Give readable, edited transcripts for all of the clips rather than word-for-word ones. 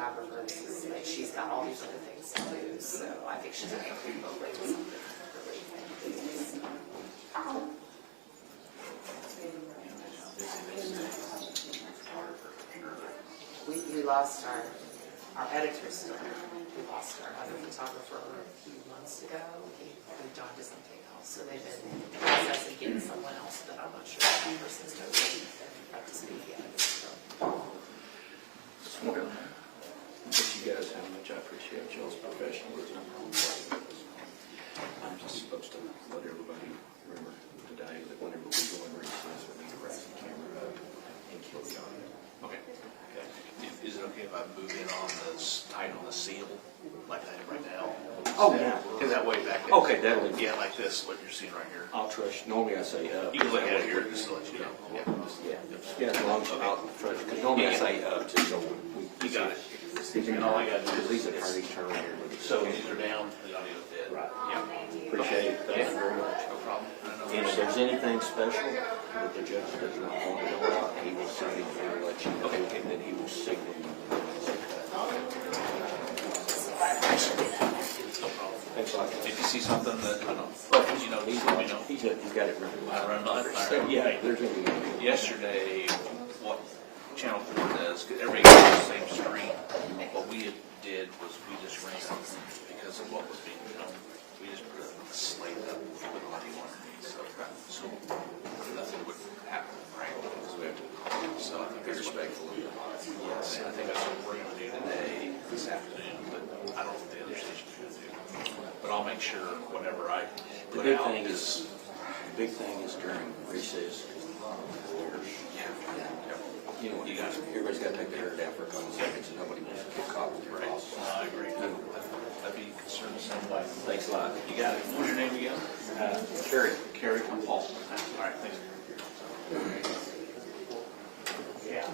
photographer. This is like she's got all these other things to do, so I think she's going to move over to something really. We lost our editor still. We lost our other photographer a few months ago. He moved on to something else. So they've been processing getting someone else, but I'm not sure if that person's totally up to speed yet. So. Well, thank you guys how much I appreciate y'all's professionalism. I'm just supposed to let everybody remember today that whenever we go in recess, we need to raise the camera up and kill the audio. Okay. Is it okay if I move in on the title of the seal like I have right now? Oh, yeah. Is that way back in? Okay, that'll be. Yeah, like this, what you're seeing right here. I'll trust you. Normally I say up. You can look at it here just to let you know. Yeah, as long as I'll trust you. Because normally I say up just so we. You got it. And all I got to do is these attorneys turn here. So these are down, the audio's dead. Right. Yeah. Appreciate it. Thank you very much. No problem. And if there's anything special that the judge does not want to know about, he will say, he will let you know, and then he will signal you. Thanks a lot. If you see something that, I don't know, you know, He's let me know. He's got it running. I run under. Yeah, there's going to be. Yesterday, what Channel 4 does, because everybody gets the same screen. What we did was we just ran, because of what was being filmed, we just put a slate up with audio underneath, so nothing would happen, right? Because we have to, so I think they're respectful. Yes, I think that's what we're going to do today, this afternoon, but I don't know what the other station's going to do. But I'll make sure whatever I The put big out thing is. the big thing is during recess, you know, everybody's got to take their hair down for a couple seconds, and nobody wants to get caught with their boss. I agree. I'd be concerned the same way. Thanks a lot. You got it. What's your name again? Carrie. Carrie from Paul. All right, thanks. Yeah.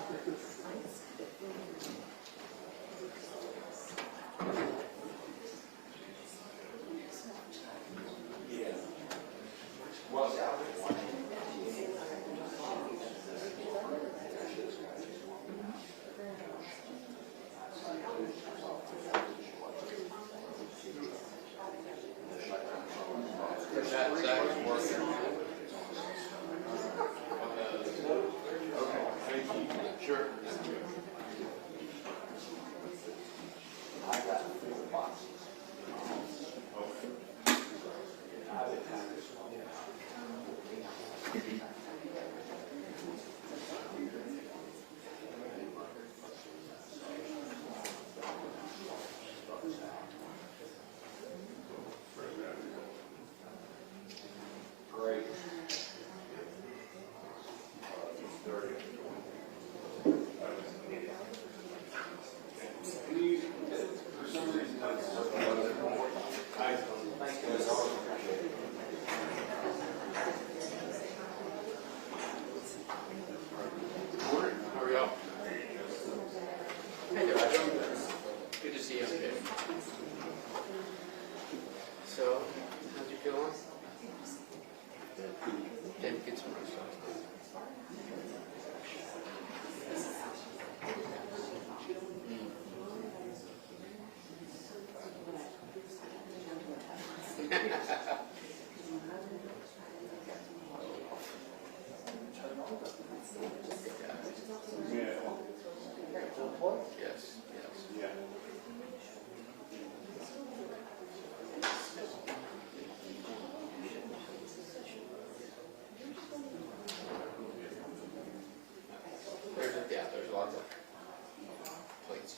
There's lots of plates.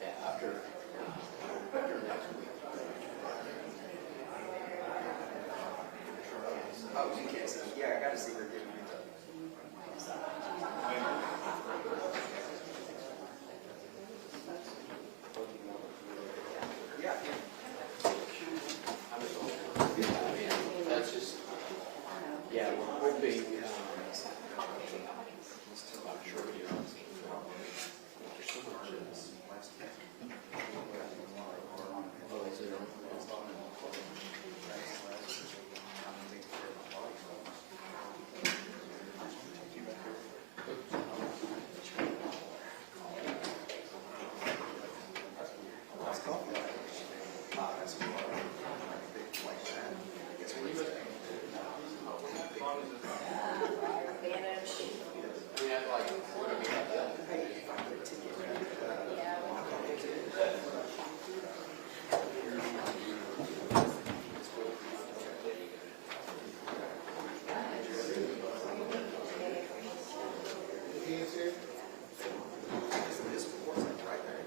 Yeah, after next week. Oh, you can't see. Yeah, I gotta see her giving me the. Yeah. That's just. Yeah, we're hoping. I'm sure you know. This report's right there.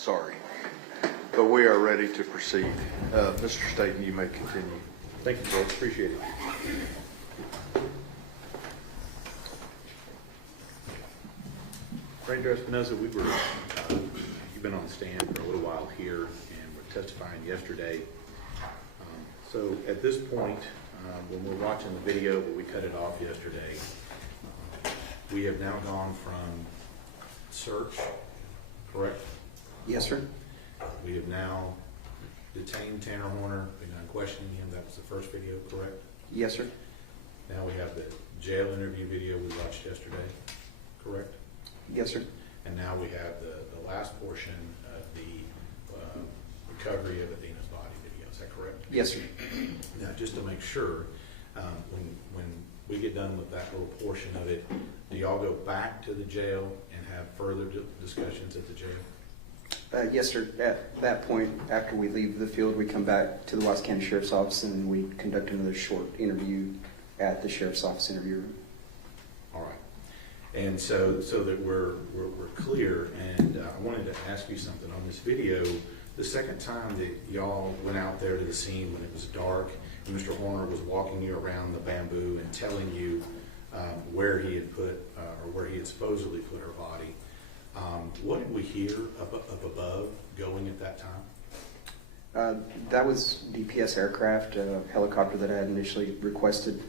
sorry. But we are ready to proceed. Mr. Staten, you may continue. Thank you, Judge. Appreciate it. Frank Espinoza, you've been on the stand for a little while here, and we're testifying yesterday. So at this point, when we're watching the video, but we cut it off yesterday, we have now gone from search, correct? Yes, sir. We have now detained Tanner Horner, begun questioning him. That was the first video, correct? Yes, sir. Now we have the jail interview video we watched yesterday, correct? Yes, sir. And now we have the last portion of the recovery of Athena's body video. Is that correct? Yes, sir. Now, just to make sure, when we get done with that little portion of it, do y'all go back to the jail and have further discussions at the jail? Yes, sir. At that point, after we leave the field, we come back to the Watts County Sheriff's Office and we conduct another short interview at the Sheriff's Office interview room. All right. And so that we're clear, and I wanted to ask you something on this video. The second time that y'all went out there to the scene when it was dark, and Mr. Horner was walking you around the bamboo and telling you where he had put, or where he had supposedly put her body, what did we hear up above going at that time? That was DPS aircraft, a helicopter that I had initially requested.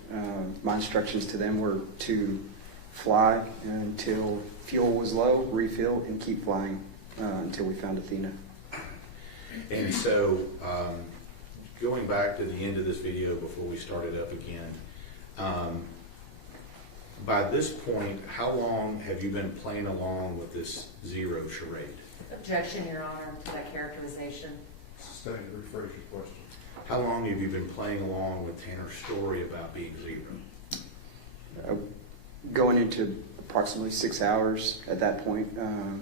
My instructions to them were to fly until fuel was low, refill, and keep flying until we found Athena. And so, going back to the end of this video before we started up again, by this point, how long have you been playing along with this zero charade? Objection, Your Honor, to that characterization. Sustained, rephrase your question. How long have you been playing along with Tanner's story about being zero? Going into approximately 6 hours at that point. All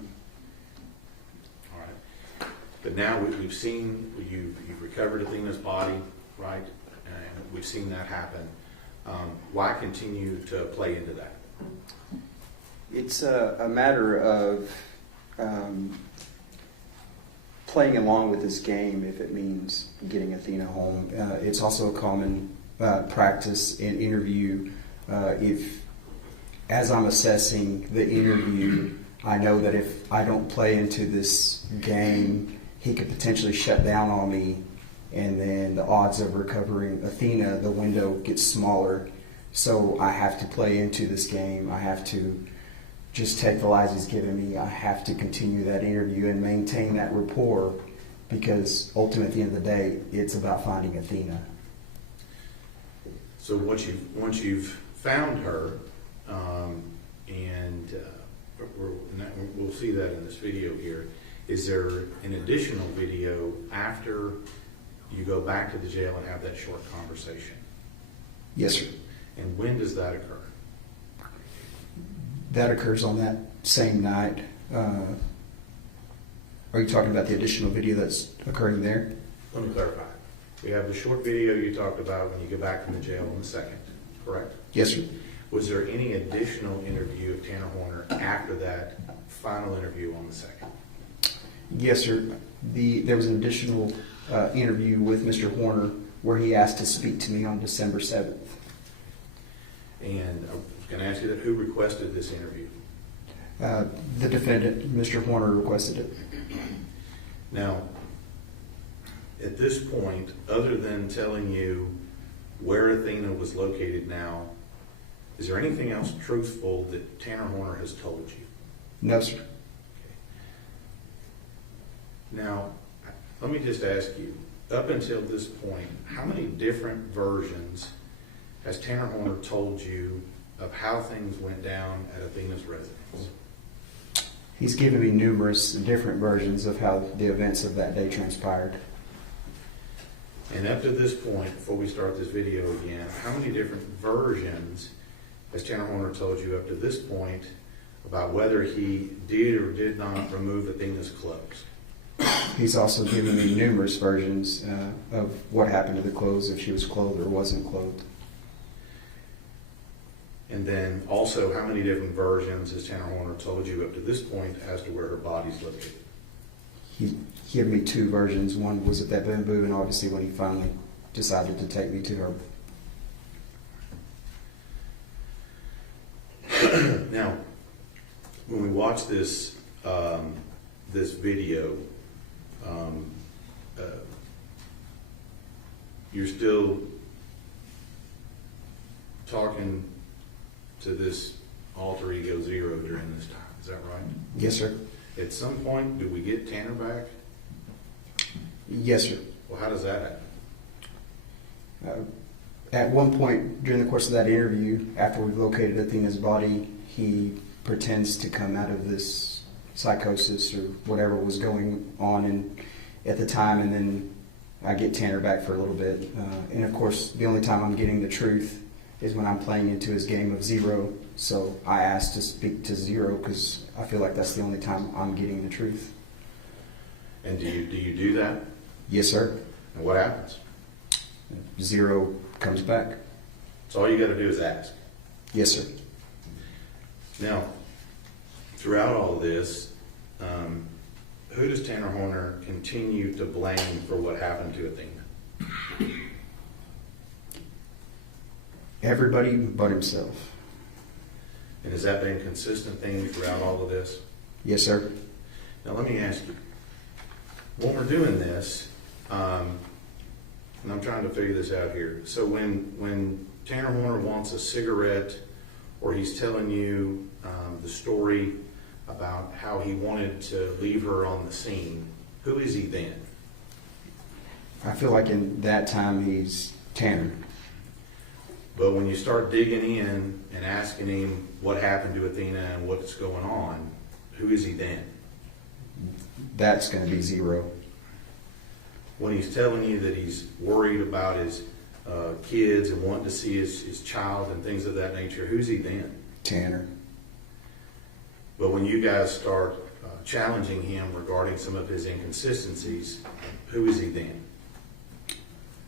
right. But now we've seen, you've recovered Athena's body, right? And we've seen that happen. Why continue to play into that? It's a matter of playing along with this game if it means getting Athena home. It's also a common practice in interview. If, as I'm assessing the interview, I know that if I don't play into this game, he could potentially shut down on me, and then the odds of recovering Athena, the window gets smaller. So I have to play into this game. I have to just take the lies he's given me. I have to continue that interview and maintain that rapport, because ultimately at the end of the day, it's about finding Athena. So once you've found her, and we'll see that in this video here, is there an additional video after you go back to the jail and have that short conversation? Yes, sir. And when does that occur? That occurs on that same night. Are you talking about the additional video that's occurring there? Let me clarify. We have the short video you talked about when you get back from the jail on the 2nd, correct? Yes, sir. Was there any additional interview of Tanner Horner after that final interview on the 2nd? Yes, sir. There was an additional interview with Mr. Horner where he asked to speak to me on December 7th. And I was going to ask you that, who requested this interview? The defendant, Mr. Horner, requested it. Now, at this point, other than telling you where Athena was located now, is there anything else truthful that Tanner Horner has told you? No, sir. Now, let me just ask you, up until this point, how many different versions has Tanner Horner told you of how things went down at Athena's residence? He's given me numerous different versions of how the events of that day transpired. And up to this point, before we start this video again, how many different versions has Tanner Horner told you up to this point about whether he did or did not remove Athena's clothes? He's also given me numerous versions of what happened to the clothes, if she was clothed or wasn't clothed. And then also, how many different versions has Tanner Horner told you up to this point as to where her body's located? he gave me two versions. One was at that bamboo, and obviously when he finally decided to take me to her. Now, when we watch this this video, you're still talking to this alter ego zero during this time. Is that right? Yes, sir. At some point, do we get Tanner back? Yes, sir. Well, how does that happen? At one point during the course of that interview, after we located Athena's body, he pretends to come out of this psychosis or whatever was going on at the time, and then I get Tanner back for a little bit. And of course, the only time I'm getting the truth is when I'm playing into his game of zero. So I asked to speak to zero because I feel like that's the only time I'm getting the truth. And do you do that? Yes, sir. And what happens? Zero comes back. So all you got to do is ask. Yes, sir. Now, throughout all of this, who does Tanner Horner continue to blame for what happened to Athena? Everybody but himself. And has that been a consistent theme throughout all of this? Yes, sir. Now let me ask you, when we're doing this, and I'm trying to figure this out here. So when Tanner Horner wants a cigarette, or he's telling you the story about how he wanted to leave her on the scene, who is he then? I feel like in that time he's Tanner. But when you start digging in and asking him what happened to Athena and what's going on, who is he then? That's going to be zero. When he's telling you that he's worried about his kids and wanting to see his child and things of that nature, who's he then? Tanner. But when you guys start challenging him regarding some of his inconsistencies, who is he then?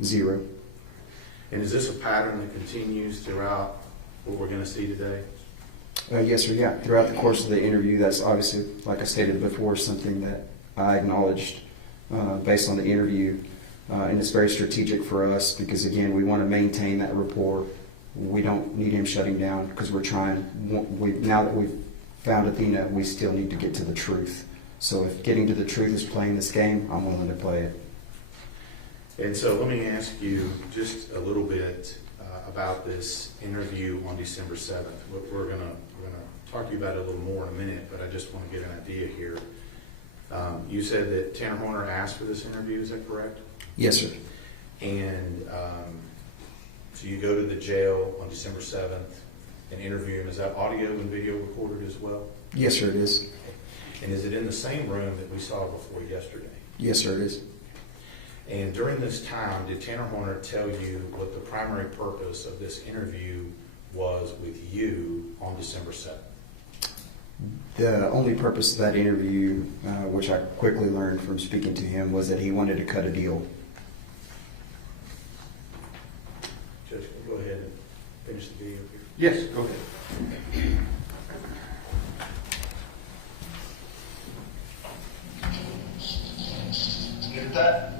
Zero. And is this a pattern that continues throughout what we're going to see today? Yes, sir. Yeah. Throughout the course of the interview, that's obviously, like I stated before, something that I acknowledged based on the interview. And it's very strategic for us because, again, we want to maintain that rapport. We don't need him shutting down because we're trying. Now that we've found Athena, we still need to get to the truth. So if getting to the truth is playing this game, I'm willing to play it. And so let me ask you just a little bit about this interview on December 7th. We're going to talk to you about it a little more in a minute, but I just want to get an idea here. You said that Tanner Horner asked for this interview, is that correct? Yes, sir. And so you go to the jail on December 7th and interview him. Is that audio and video recorded as well? Yes, sir, it is. And is it in the same room that we saw before yesterday? Yes, sir, it is. And during this time, did Tanner Horner tell you what the primary purpose of this interview was with you on December 7th? The only purpose of that interview, which I quickly learned from speaking to him, was that he wanted to cut a deal. Judge, can you go ahead and finish the video here? Yes, go ahead. Good at that?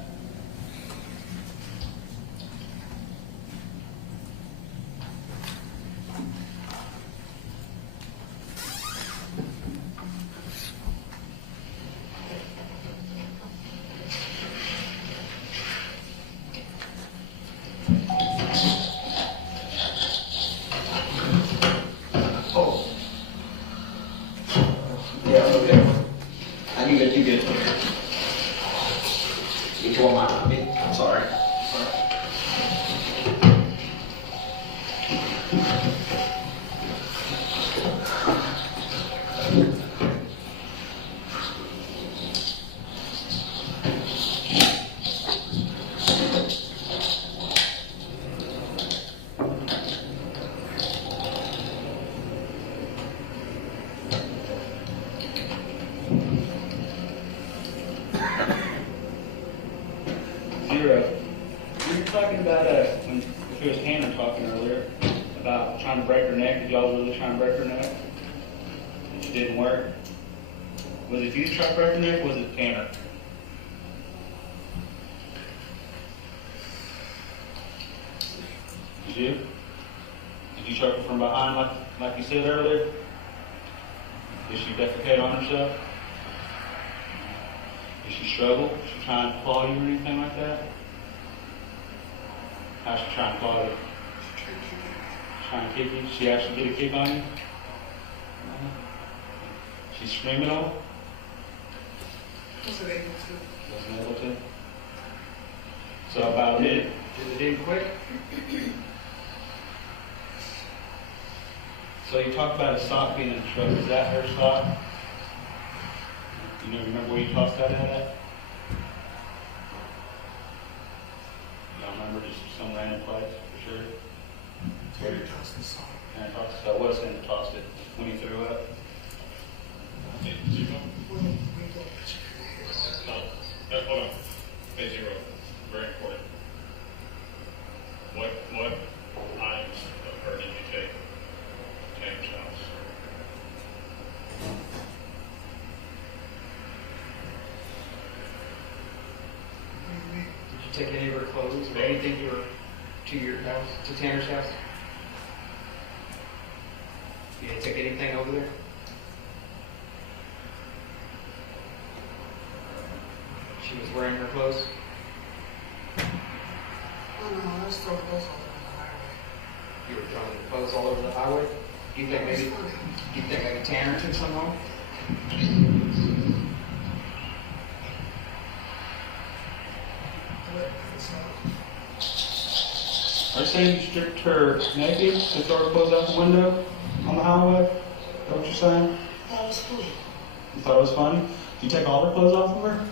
Oh. Yeah, okay. You good, you good. You tore my eye. Sorry. Zero. We were talking about, when it was Hannah talking earlier, about trying to break her neck. Did y'all really try and break her neck? It didn't work. Was it you trying to break her neck, or was it Tanner? was you? Did you choke her from behind like you said earlier? Did she defecate on herself? Did she struggle? Did she try and claw you or anything like that? How's she trying to claw you? Trying to kick you? She actually get a kick on you? She scream at all? Wasn't able to. So about it. Did it end quick? So you talked about a sock being in the truck. Is that her sock? You don't remember where you tossed that at? You don't remember, just some random place for sure? Tanner tossed the sock. Tanner tossed it. So what Tanner tossed it when he threw up? Hold on. Hey, Zero. Very important. What items of her did you take to Tanner's house? Did you take any of her clothes or anything to your house, to Tanner's house? You didn't take anything over there? She was wearing her clothes? Oh no, I was throwing clothes all over the highway. You were throwing the clothes all over the highway? Do you think maybe Tanner took some home? Are you saying you stripped her naked and throw her clothes out the window on the highway? Is that what you're saying? That was funny. You thought it was funny? Did you take all her clothes off of her?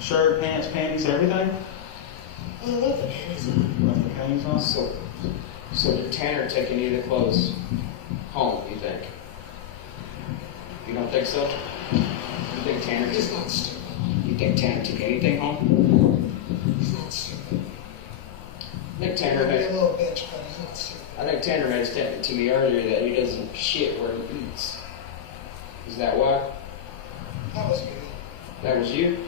Shirt, pants, panties, everything? I left the panties on. Left the panties on? So did Tanner take any of the clothes home, you think? You don't think so? You think Tanner He's not stupid. You think Tanner took anything home? He's not stupid. I think He Tanner might be a had, little bitch, but he's not stupid. I think Tanner made a statement to me earlier that he doesn't shit where he eats. Is that why? That was me. That was you?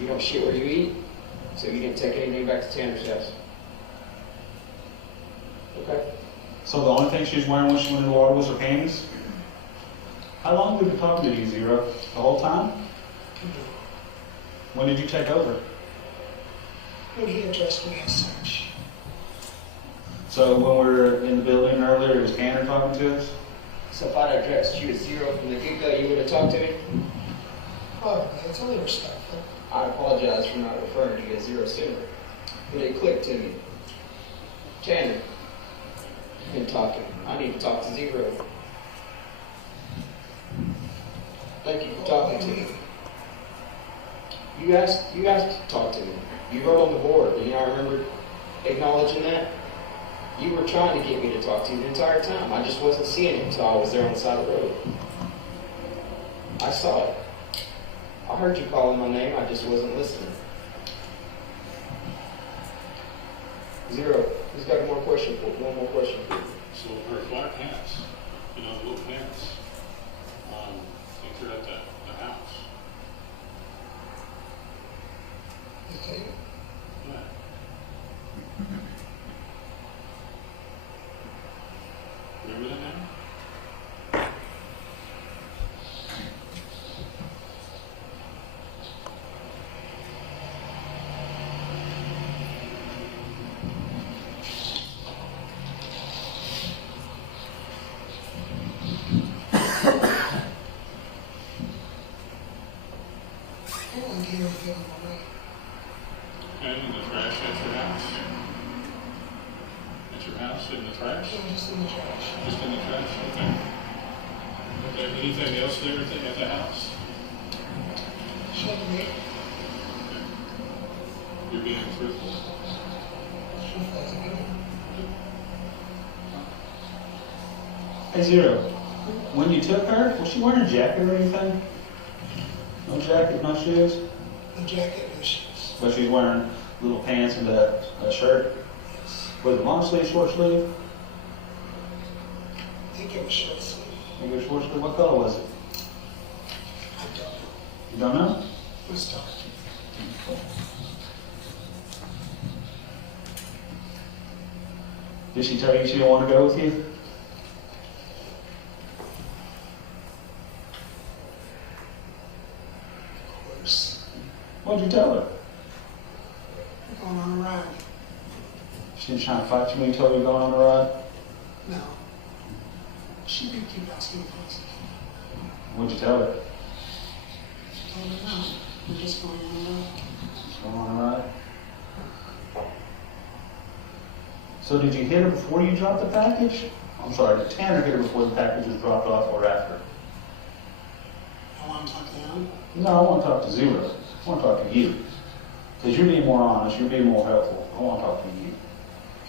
You don't shit where you eat? So you didn't take anything back to Tanner's house? Okay. So the only thing she was wearing when she went in the water was her panties? How long have we been talking to you, Zero? The whole time? When did you take over? When he addressed me as such. So when we were in the building earlier, it was Tanner talking to us? So if I'd addressed you as Zero from the get-go, you would have talked to me? Probably. It's only respectful. I apologize for not referring to you as Zero sooner, but it clicked to me. Tanner, been talking. I need to talk to Zero. Thank you for talking to me. You asked to talk to me. You wrote on the board. Do you not remember acknowledging that? You were trying to get me to talk to you the entire time. I just wasn't seeing it until I was there on the side of the road. I saw it. I heard you calling my name. I just wasn't listening. Zero. Who's got one more question for you? So her black pants, little pants, they threw at the house. You think? Yeah. Remember that now? I don't give a give him away. And in the trash at your house? At your house, in the trash? It was just in the trash. Just in the trash, okay. Okay, anything else there at the house? Shut me. You're being truthful. Truthful as a good. Hey, Zero. When you took her, was she wearing a jacket or anything? No jacket, no shoes? No jacket, no shoes. But she's wearing little pants and a shirt. Yes. Was it long sleeve, short sleeve? I think it was short sleeve. Maybe it was short sleeve. What color was it? I don't know. You don't know? It was dark. Did she tell you she didn't want to go with you? Of course. What'd you tell her? We're going on a ride. She was trying to fight you when you told her you're going on the ride? No. She did keep asking questions. What'd you tell her? She told me no. We're just going on a ride. She's going on the ride? So did you hit her before you dropped the package? I'm sorry, did Tanner hit her before the package was dropped off or after? I want to talk to him. No, I want to talk to Zero. I want to talk to you. Because you're being more honest, you're being more helpful. I want to talk to you.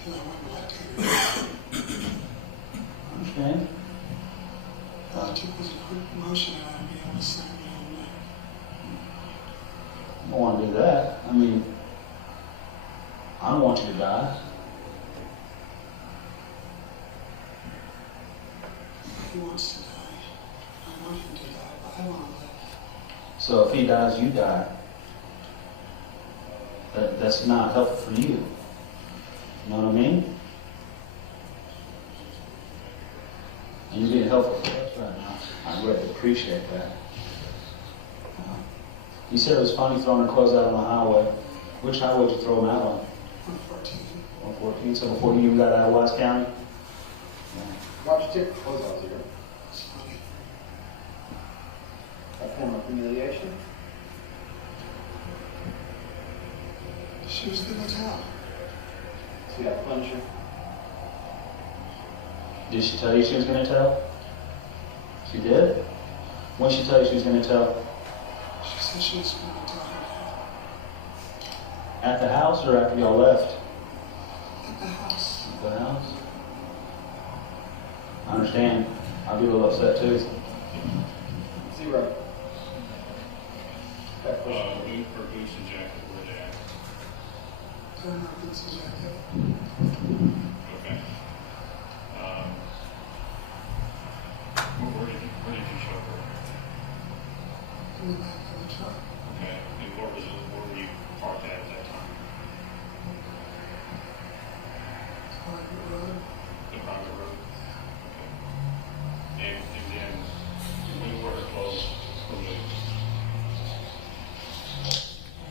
And I went back to him. I understand? All it took was a quick motion and I'd be able to sign me on that. I don't want to do that. I mean, I don't want you to die. He wants to die. I want him to die, but I want to live. So if he dies, you die. That's not helpful for you. You know what I mean? And you're being helpful for us right now. I really appreciate that. You said it was funny throwing her clothes out on the highway. Which highway did you throw them out on? 114. 114, so before you even got out of Wise County? Why'd you take the clothes out, Zero? It's funny. A form of humiliation? She was going to tell. So you got to punish her? Did she tell you she was going to tell? She did? When did she tell you she was going to tell? She said she was going to tell her At the house or after y'all left? at the house. At the house? I understand. I'd be a little upset too. Zero. That question. Her boots and jacket, where they at? They're not boots and jacket. Okay. Where did you show her? In the back of the truck. Okay. And where were you parked at that time? Private road. The private road? Okay. And then, when were her clothes removed?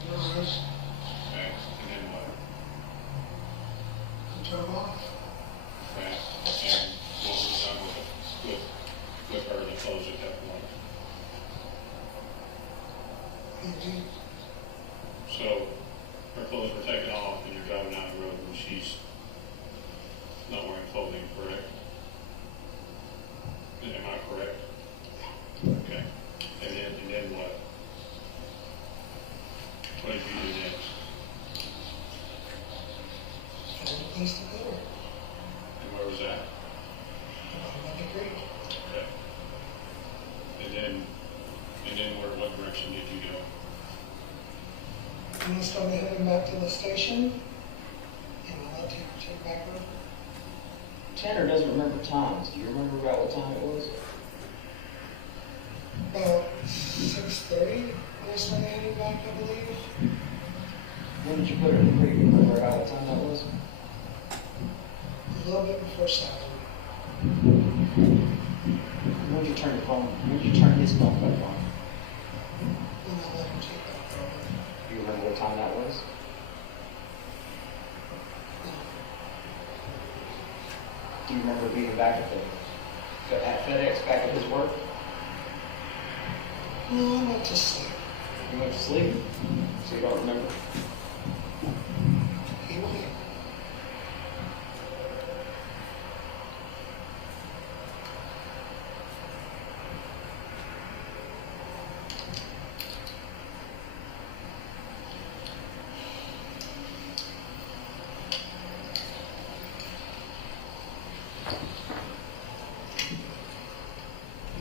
Garage. Okay. And then what? I drove off. Okay. And what was done with her, the clothes at that point? Indeed. So, her clothes were taken off and you're driving down the road and she's not wearing clothing, correct? Am I correct? Okay. And then what? What did you do next? Found a place to go. And where was that? Bottom of the creek. Okay. And then what direction did you go? And I started heading back to the station. And I let him take back road. Tanner doesn't remember times. Do you remember about what time it was? About 6:30 when I started heading back, I believe. When did you put her in the creek? Remember about what time that was? A little bit before 7. When did you turn your phone? When did you turn his phone back on? And I let him take back road. Do you remember what time that was? Do you remember being back at FedEx back at his work? No, I went to sleep. You went to sleep, so you don't remember. He went.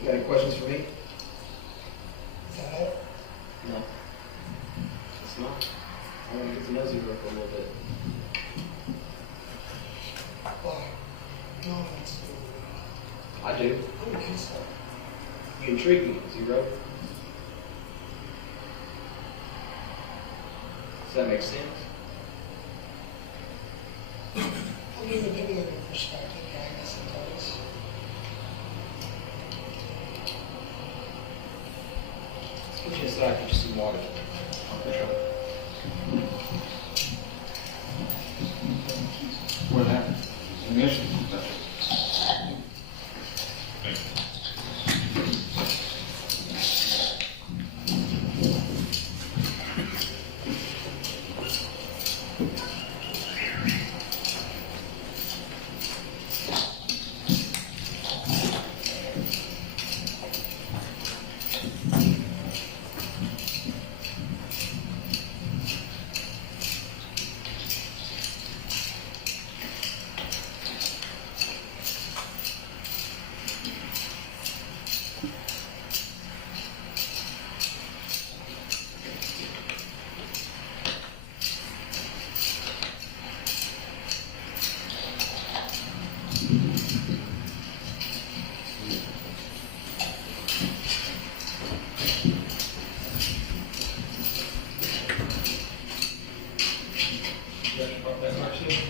You got any questions for me? Is that it? No. It's not. I want to get to know Zero for a little bit. Why? No one wants to. I do. I don't think so. You intrigue me, Zero. Does that make sense? I'll leave the video. outside, get you some water. What happened? Mission.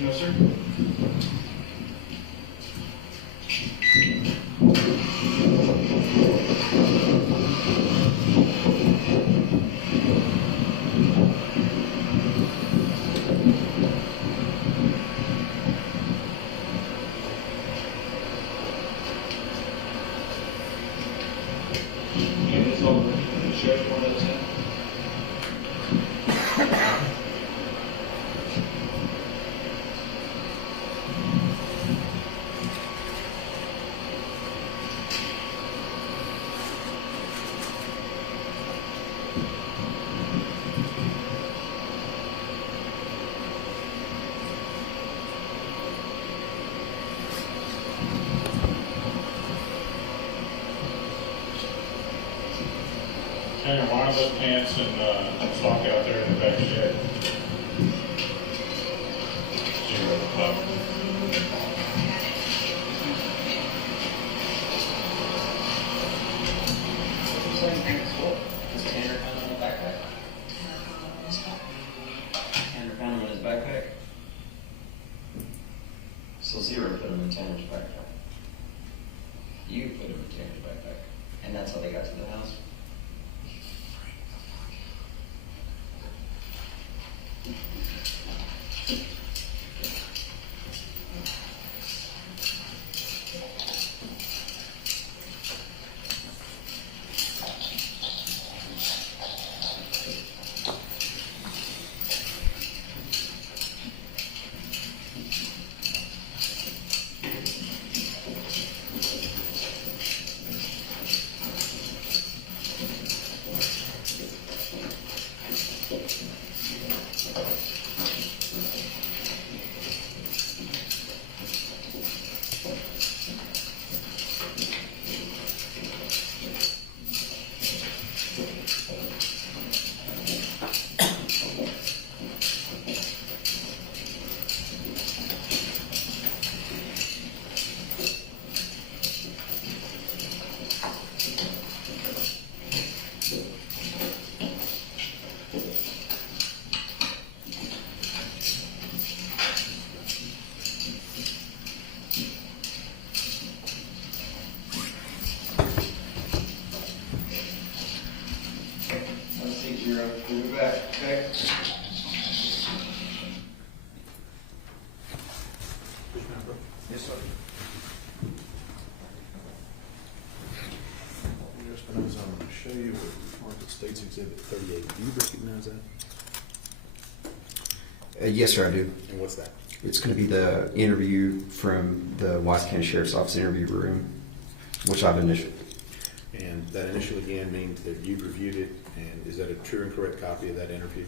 No, sir. Okay, this all the sheriff one that's in. Hang your winds up pants and stock out there in the back shed. 0 o'clock. Is Tanner found in the backpack? Tanner found him in his backpack? So 0 put him in Tanner's backpack. You put him in Tanner's backpack. And that's how they got to the house? We'll be back, okay? Yes, sir. I'm going to show you what Market States Exhibit 38. Do you recognize that? Yes, sir, I do. And what's that? It's going to be the interview from the Wise County Sheriff's Office interview room, which I've initialed. And that initial again means that you've reviewed it, and is that a true and correct copy of that interview?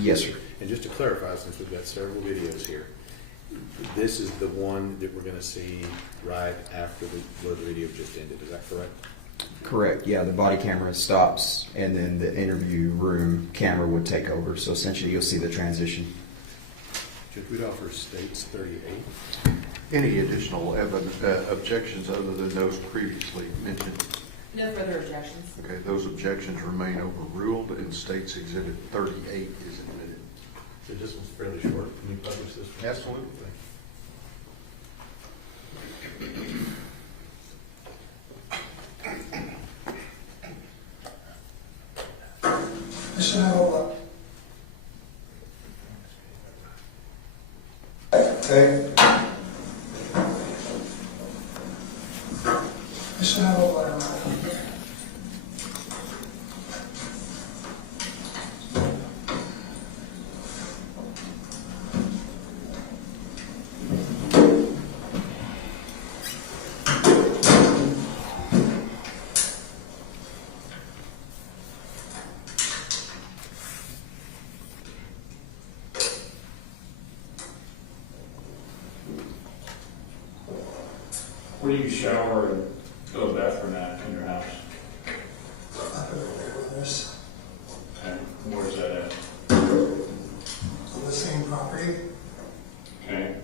Yes, sir. And just to clarify, since we've got several videos here, this is the one that we're going to see right after where the video just ended. Is that correct? Correct. Yeah, the body camera stops, and then the interview room camera would take over. So essentially, you'll see the transition. Judge Weedoff states 38. Any additional objections other than those previously mentioned? No further objections. Okay, those objections remain overruled, and State's Exhibit 38 is admitted. So this one's fairly short. Can you publish this one? Absolutely. should have a look. Okay. I should have a letter on it. Where do you shower and go to the bathroom at in your house? Up in the grandmother's, Okay, where's that at? on the same property. Okay.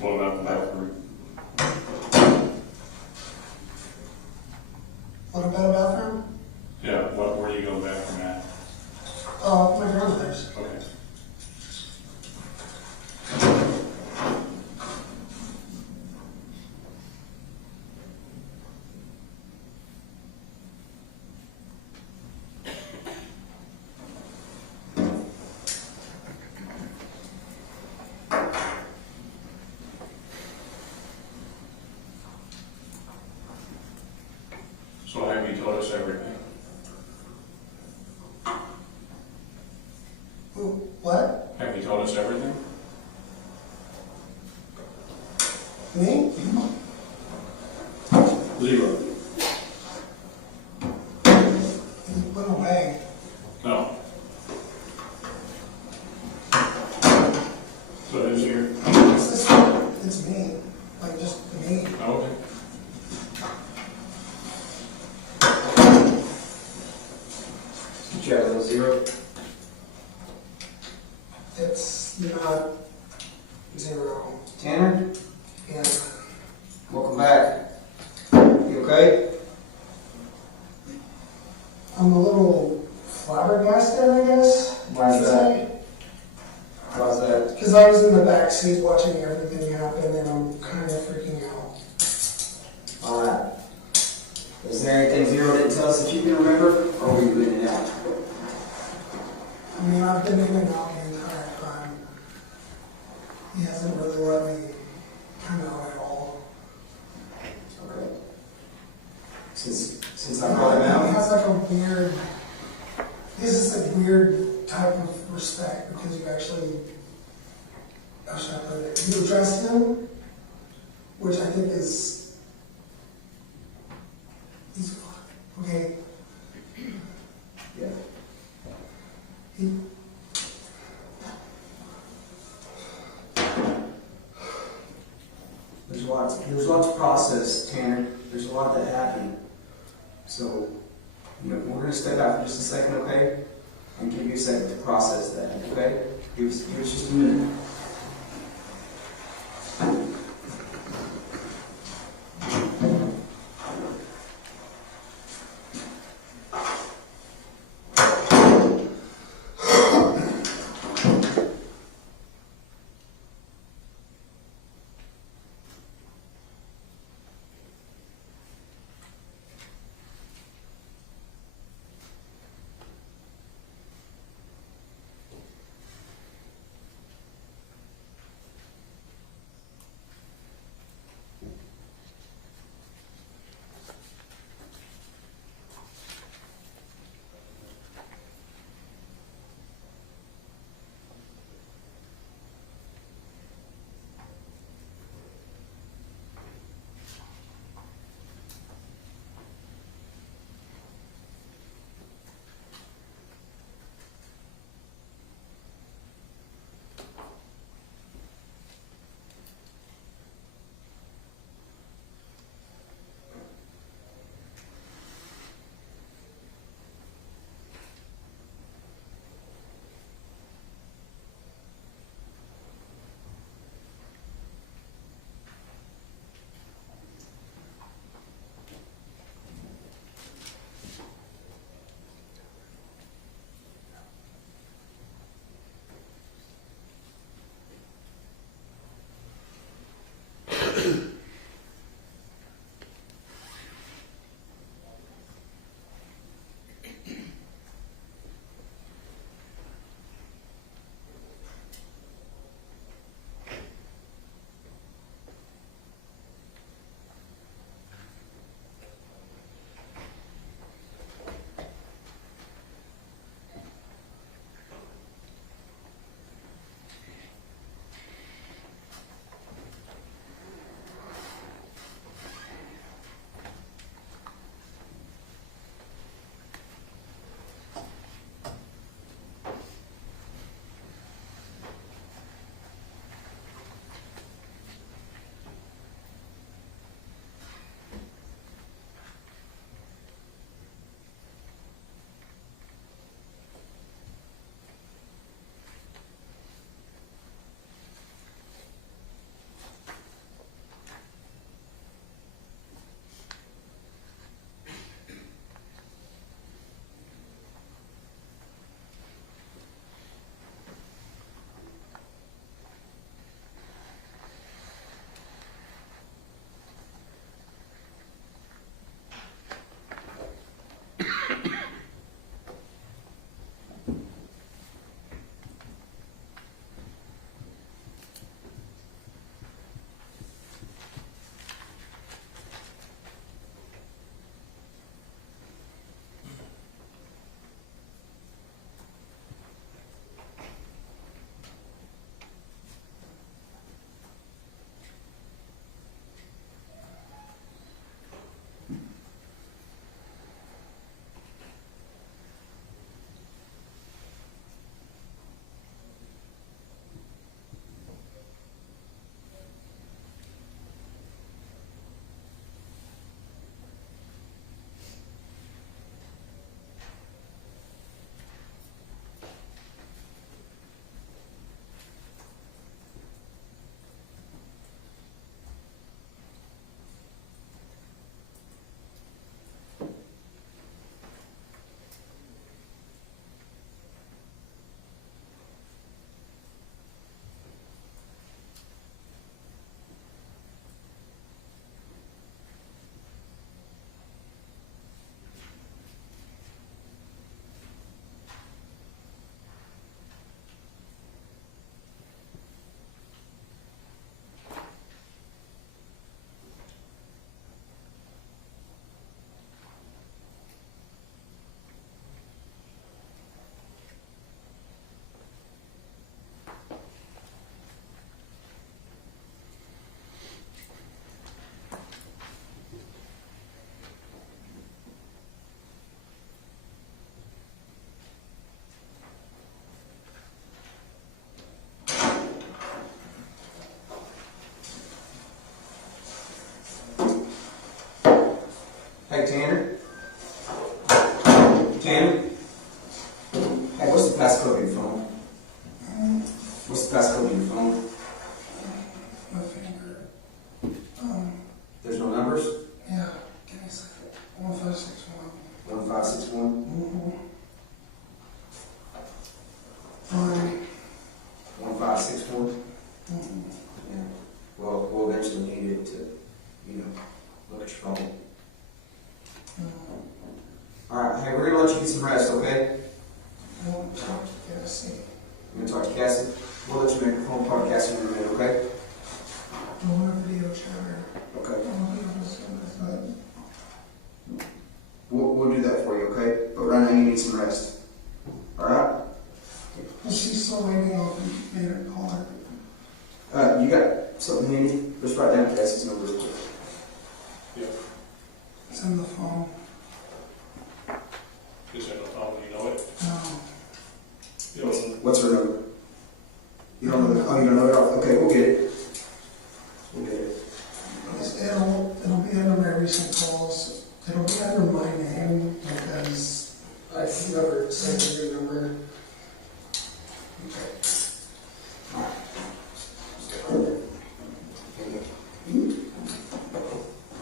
What about the bathroom? What about a bathroom? Yeah, where do you go to the bathroom at? My grandmother's. Okay. So have you told us everything? What? Have you told us everything? Me? Zero. He went away. No. So who's here? It's me. Like, just me. Okay. Did you have a little zero? It's not zero. Tanner, Yeah. welcome back. You okay? I'm a little flabbergasted, I guess. Why is that? How's that? Because I was in the back seat watching everything happen, and I'm kind of freaking out. Alright. Is there anything Zero didn't tell us that you can remember? Or were you in and out? I mean, I've been in and out the entire time. He hasn't really let me come out at all. Okay. Since I brought him He out? has like a weird, he has this like weird type of respect because you actually, how should I put it? You addressed him, which I think is, he's, okay. Yeah. He, There's a lot to process, Tanner. There's a lot that happened. So, we're going to step out for just a second, okay? And give you a second to process that, okay? Give us just a minute. Hey, Tanner. Tanner. Hey, what's the passcode of your phone? What's the passcode of your phone? My finger. There's no numbers? Yeah, give me a second. 1561. 1561? Mm-hmm. Fine. 1561? Mm-hmm. Yeah. Well, we'll eventually need it to, look at your phone. Alright, hey, we're gonna let you get some rest, okay? I want to talk to Cassie. You're gonna talk to Cassie? We'll let you make your phone call to Cassie in a minute, okay? I want a video chatter. Okay. I want to be able to see my phone. We'll do that for you, okay? But right now you need some rest. Alright? Is she still waiting on me to call her? You got something handy? Just write down Cassie's number real quick. Yeah. It's on the phone. Just have a phone, you know it? No. You don't, What's her number? You don't know? Oh, you don't know it? Okay, we'll get it. We'll get it. It'll be under my recent calls. It'll be under my name because I never saved your number.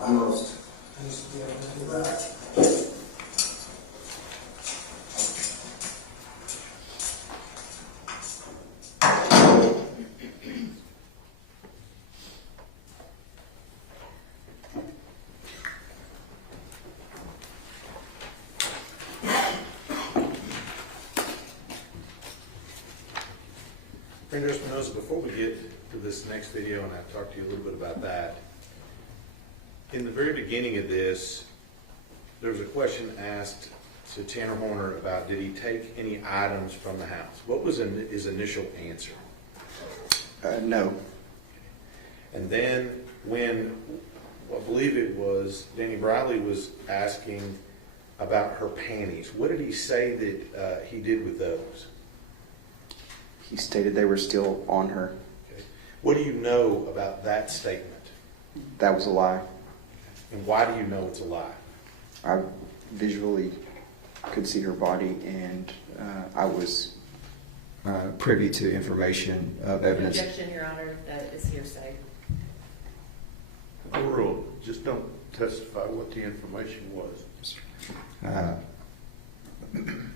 Almost. I used to be able to do that. Friend Espinosa, before we get to this next video, and I'll talk to you a little bit about that, in the very beginning of this, there was a question asked to Tanner Horner about did he take any items from the house? What was his initial answer? No. And then when, I believe it was, Danny Briley was asking about her panties, what did he say that he did with those? He stated they were still on her. Okay. What do you know about that statement? That was a lie. And why do you know it's a lie? I visually could see her body, and I was privy to information of evidence. Objection, Your Honor, that is hearsay. Overruled. Just don't testify what the information was.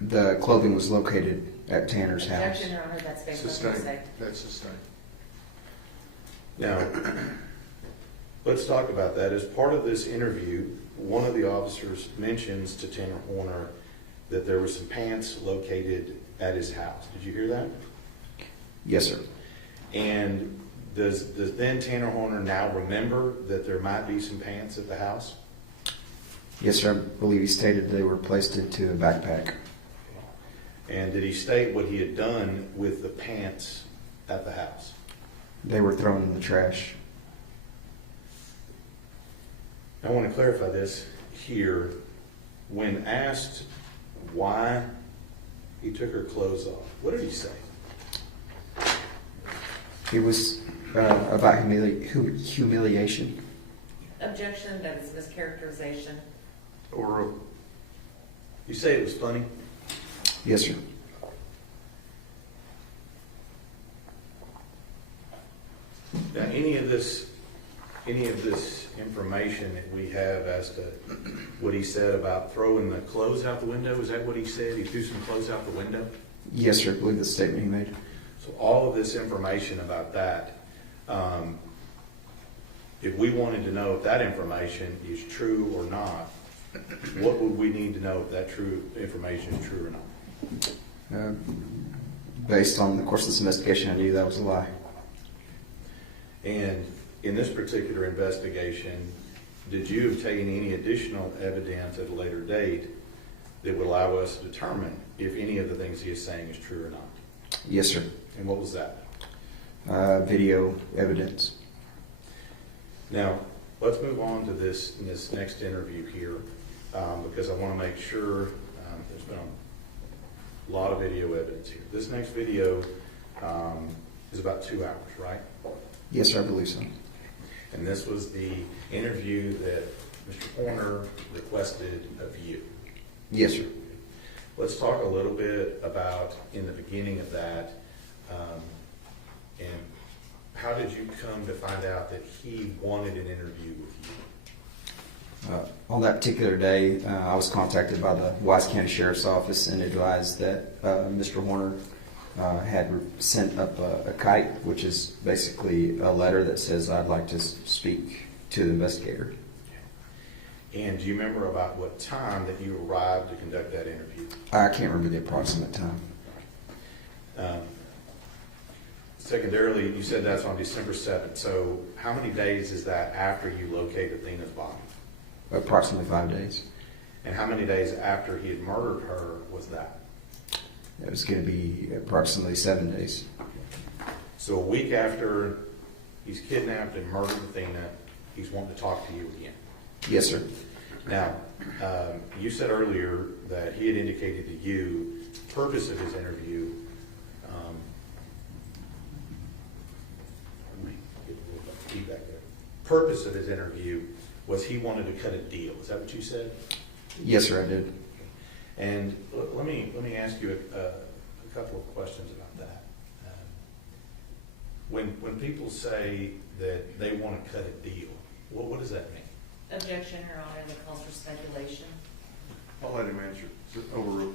The clothing was located at Tanner's house. Objection, Your Honor, that's based on Sustained. hearsay. That's sustained. Now, let's talk about that. As part of this interview, one of the officers mentions to Tanner Horner that there were some pants located at his house. Did you hear that? Yes, sir. And does then Tanner Horner now remember that there might be some pants at the house? Yes, sir. I believe he stated they were placed into a backpack. And did he state what he had done with the pants at the house? They were thrown in the trash. I want to clarify this here. When asked why he took her clothes off, what did he say? It was about humiliation. Objection, that is mischaracterization. Overruled. You say it was funny? Yes, sir. Now, any of this information that we have as to what he said about throwing the clothes out the window, is that what he said? He threw some clothes out the window? Yes, sir. I believe the statement he made. So all of this information about that, if we wanted to know if that information is true or not, what would we need to know if that true information is true or not? Based on the course of this investigation, I knew that was a lie. And in this particular investigation, did you obtain any additional evidence at a later date that would allow us to determine if any of the things he is saying is true or not? Yes, sir. And what was that? Video evidence. Now, let's move on to this next interview here, because I want to make sure there's been a lot of video evidence here. This next video is about 2 hours, right? Yes, sir. I believe so. And this was the interview that Mr. Horner requested of you. Yes, sir. Let's talk a little bit about, in the beginning of that, and how did you come to find out that he wanted an interview with you? On that particular day, I was contacted by the Wise County Sheriff's Office and advised that Mr. Horner had sent up a kite, which is basically a letter that says, I'd like to speak to the investigator. And do you remember about what time that you arrived to conduct that interview? I can't remember the approximate time. Secondarily, you said that's on December 7th. So how many days is that after you locate Athena's body? Approximately 5 days. And how many days after he had murdered her was that? It was going to be approximately 7 days. So a week after he's kidnapped and murdered Athena, he's wanting to talk to you again. Yes, sir. Now, you said earlier that he had indicated to you the purpose of his interview. Let me get a little bit of feedback there. Purpose of his interview was he wanted to cut a deal. Is that what you said? Yes, sir, I did. And let me ask you a couple of questions about that. When people say that they want to cut a deal, what does that mean? Objection, Your Honor, that calls for speculation. I'll let him answer. Overruled.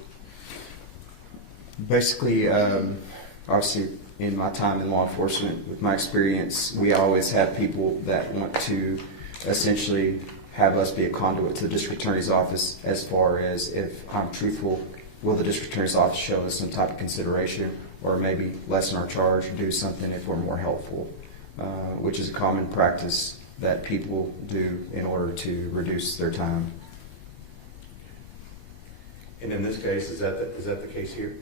Basically, obviously, in my time in law enforcement, with my experience, we always have people that want to essentially have us be a conduit to the district attorney's office as far as, if I'm truthful, will the district attorney's office show us some type of consideration or maybe lessen our charge or do something if we're more helpful, which is a common practice that people do in order to reduce their time. And in this case, is that the case here?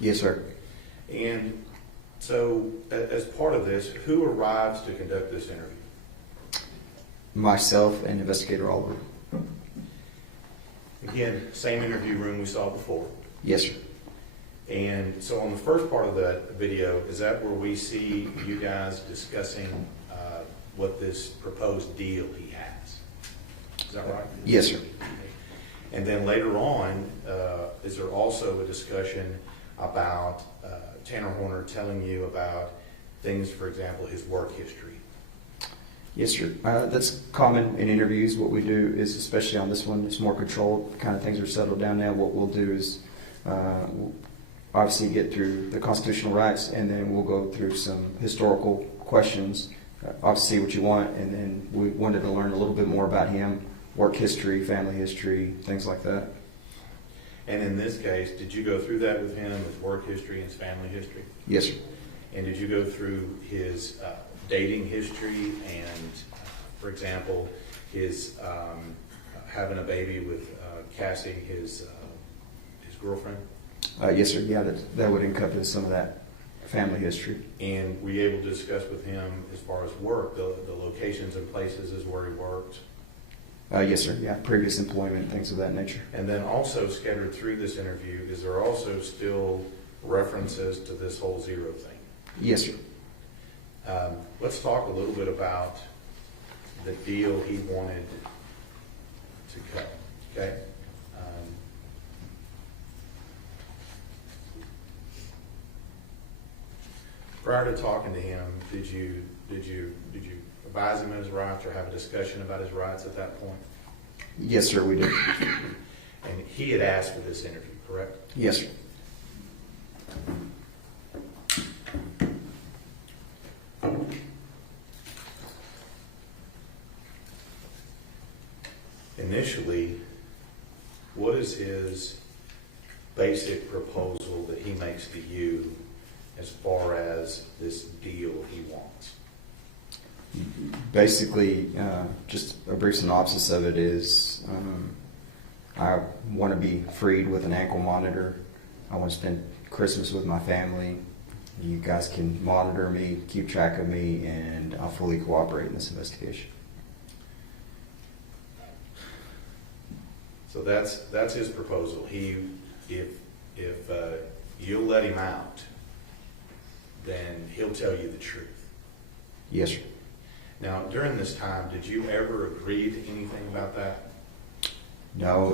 Yes, sir. And so, as part of this, who arrives to conduct this interview? Myself and Investigator Oliver. Again, same interview room we saw before. Yes, sir. And so on the first part of that video, is that where we see you guys discussing what this proposed deal he has? Is that right? Yes, sir. And then later on, is there also a discussion about Tanner Horner telling you about things, for example, his work history? Yes, sir. That's common in interviews. What we do is, especially on this one, it's more controlled. Kind of things are settled down now. What we'll do is we'll obviously get through the constitutional rights, and then we'll go through some historical questions. Obviously, what you want, and then we wanted to learn a little bit more about him, work history, family history, things like that. And in this case, did you go through that with him, his work history and his family history? Yes, sir. And did you go through his dating history and, for example, his having a baby with Cassie, his girlfriend? Yes, sir. Yeah, that would encompass some of that family history. And were you able to discuss with him, as far as work, the locations and places as where he worked? Yes, sir. Yeah, previous employment, things of that nature. And then also scattered through this interview, is there also still references to this whole zero thing? Yes, sir. Let's talk a little bit about the deal he wanted to cut, okay? Prior to talking to him, did you advise him of his rights or have a discussion about his rights at that point? Yes, sir, we did. And he had asked for this interview, correct? Yes, sir. Initially, what is his basic proposal that he makes to you as far as this deal he wants? Basically, just a brief synopsis of it is I want to be freed with an ankle monitor. I want to spend Christmas with my family. You guys can monitor me, keep track of me, and I'll fully cooperate in this investigation. So that's his proposal. If you'll let him out, then he'll tell you the truth. Yes, sir. Now, during this time, did you ever agree to anything about that? No,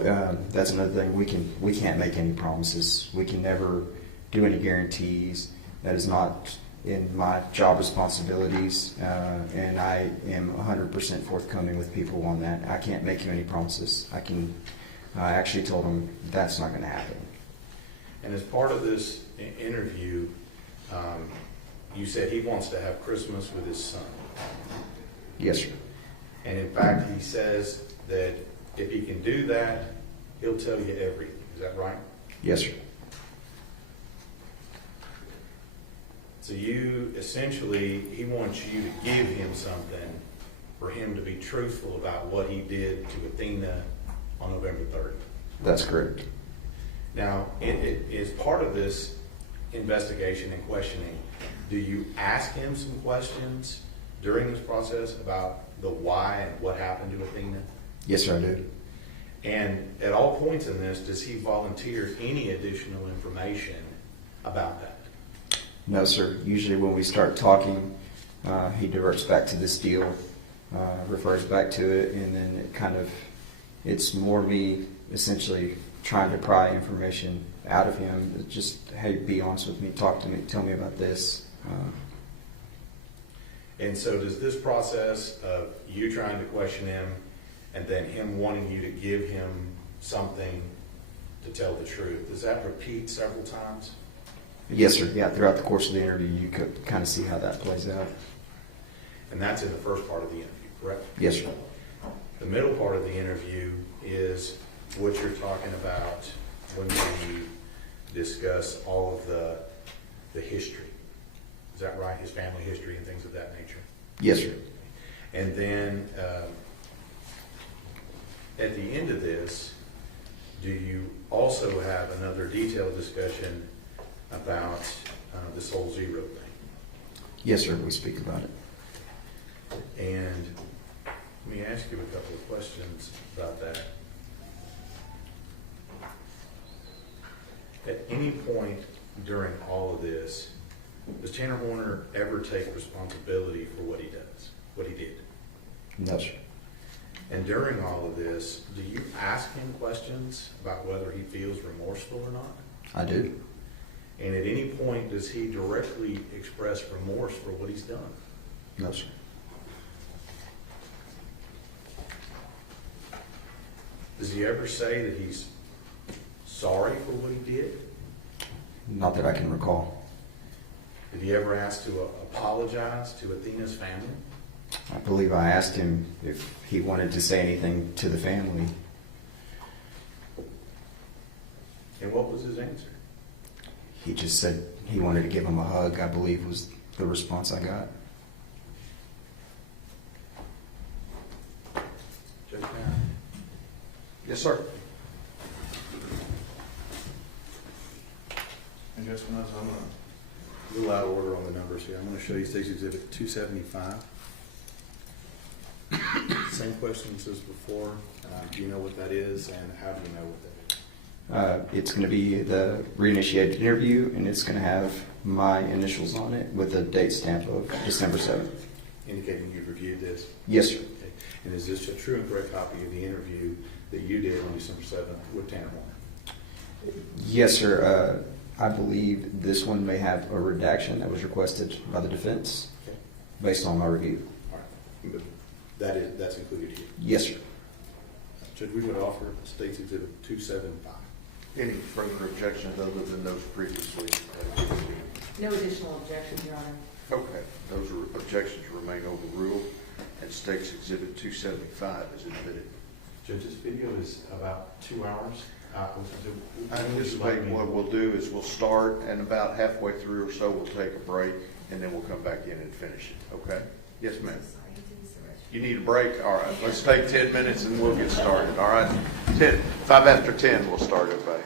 that's another thing. We can't make any promises. We can never do any guarantees. That is not in my job responsibilities, and I am 100% forthcoming with people on that. I can't make you any promises. I actually told him that's not going to happen. And as part of this interview, you said he wants to have Christmas with his son. Yes, sir. And in fact, he says that if he can do that, he'll tell you everything. Is that right? Yes, sir. So you, essentially, he wants you to give him something for him to be truthful about what he did to Athena on November 3rd. That's correct. Now, it is part of this investigation and questioning. Do you ask him some questions during this process about the why and what happened to Athena? Yes, sir, I do. And at all points in this, does he volunteer any additional information about that? No, sir. Usually when we start talking, he diverts back to this deal, refers back to it, and then it's more me essentially trying to pry information out of him. Just, hey, be honest with me, talk to me, tell me about this. And so does this process of you trying to question him and then him wanting you to give him something to tell the truth, does that repeat several times? Yes, sir. Yeah, throughout the course of the interview, you could kind of see how that plays out. And that's in the first part of the interview, correct? Yes, sir. The middle part of the interview is what you're talking about when you discuss all of the history. Is that right? His family history and things of that nature? Yes, sir. And then at the end of this, do you also have another detailed discussion about this whole zero thing? Yes, sir. We speak about it. And let me ask you a couple of questions about that. At any point during all of this, does Tanner Horner ever take responsibility for what he does, what he did? No, sir. And during all of this, do you ask him questions about whether he feels remorseful or not? I do. And at any point, does he directly express remorse for what he's done? No, sir. Does he ever say that he's sorry for what he did? Not that I can recall. Did he ever ask to apologize to Athena's family? I believe I asked him if he wanted to say anything to the family. And what was his answer? He just said he wanted to give him a hug, I believe was the response I got. Judge Mayer? Yes, sir. And Judge Mayer, I'm a little out of order on the numbers here. I'm going to show you State's Exhibit 275. Same questions as before. Do you know what that is, and how do you know what that is? It's going to be the reinitiated interview, and it's going to have my initials on it with a date stamp of December 7th. Indicating you've reviewed this? Yes, sir. Okay. And is this a true and correct copy of the interview that you did on December 7th with Tanner Horner? Yes, sir. I believe this one may have a redaction that was requested by the defense based on my review. All right. But that's included here? Yes, sir. Judge, we would offer State's Exhibit 275. Any further objections other than those previously? No additional objections, Your Honor. Okay, those objections remain overruled, and State's Exhibit 275 is admitted. Judge, this video is about 2 hours. I anticipate what we'll do is we'll start, and about halfway through or so, we'll take a break, and then we'll come back in and finish it, okay? Yes, ma'am. You need a break? All right, let's take 10 minutes and we'll get started, all right? 5 after 10, we'll start, everybody.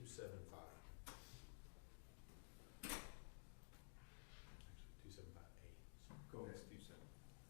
275. Actually, 275A. Go ahead. That's 27. Okay.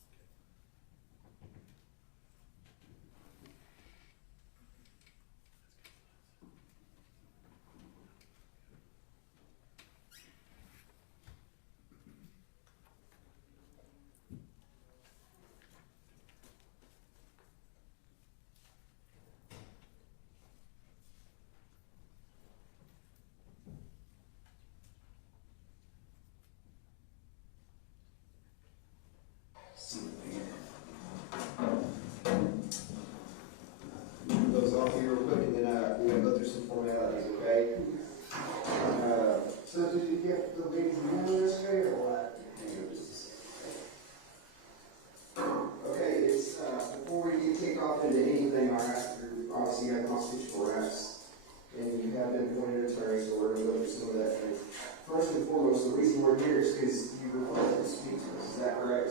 Those off here real quick, and then we're going to go through some formalities, okay? So did you get the ladies in yesterday or what? Hang on just a second. Okay, it's before we kick off into anything, our obviously you have constitutional rights, and you have been appointed attorney, so we're going to go through some of that. And first and foremost, the reason we're here is because you requested to speak to us. Is that correct?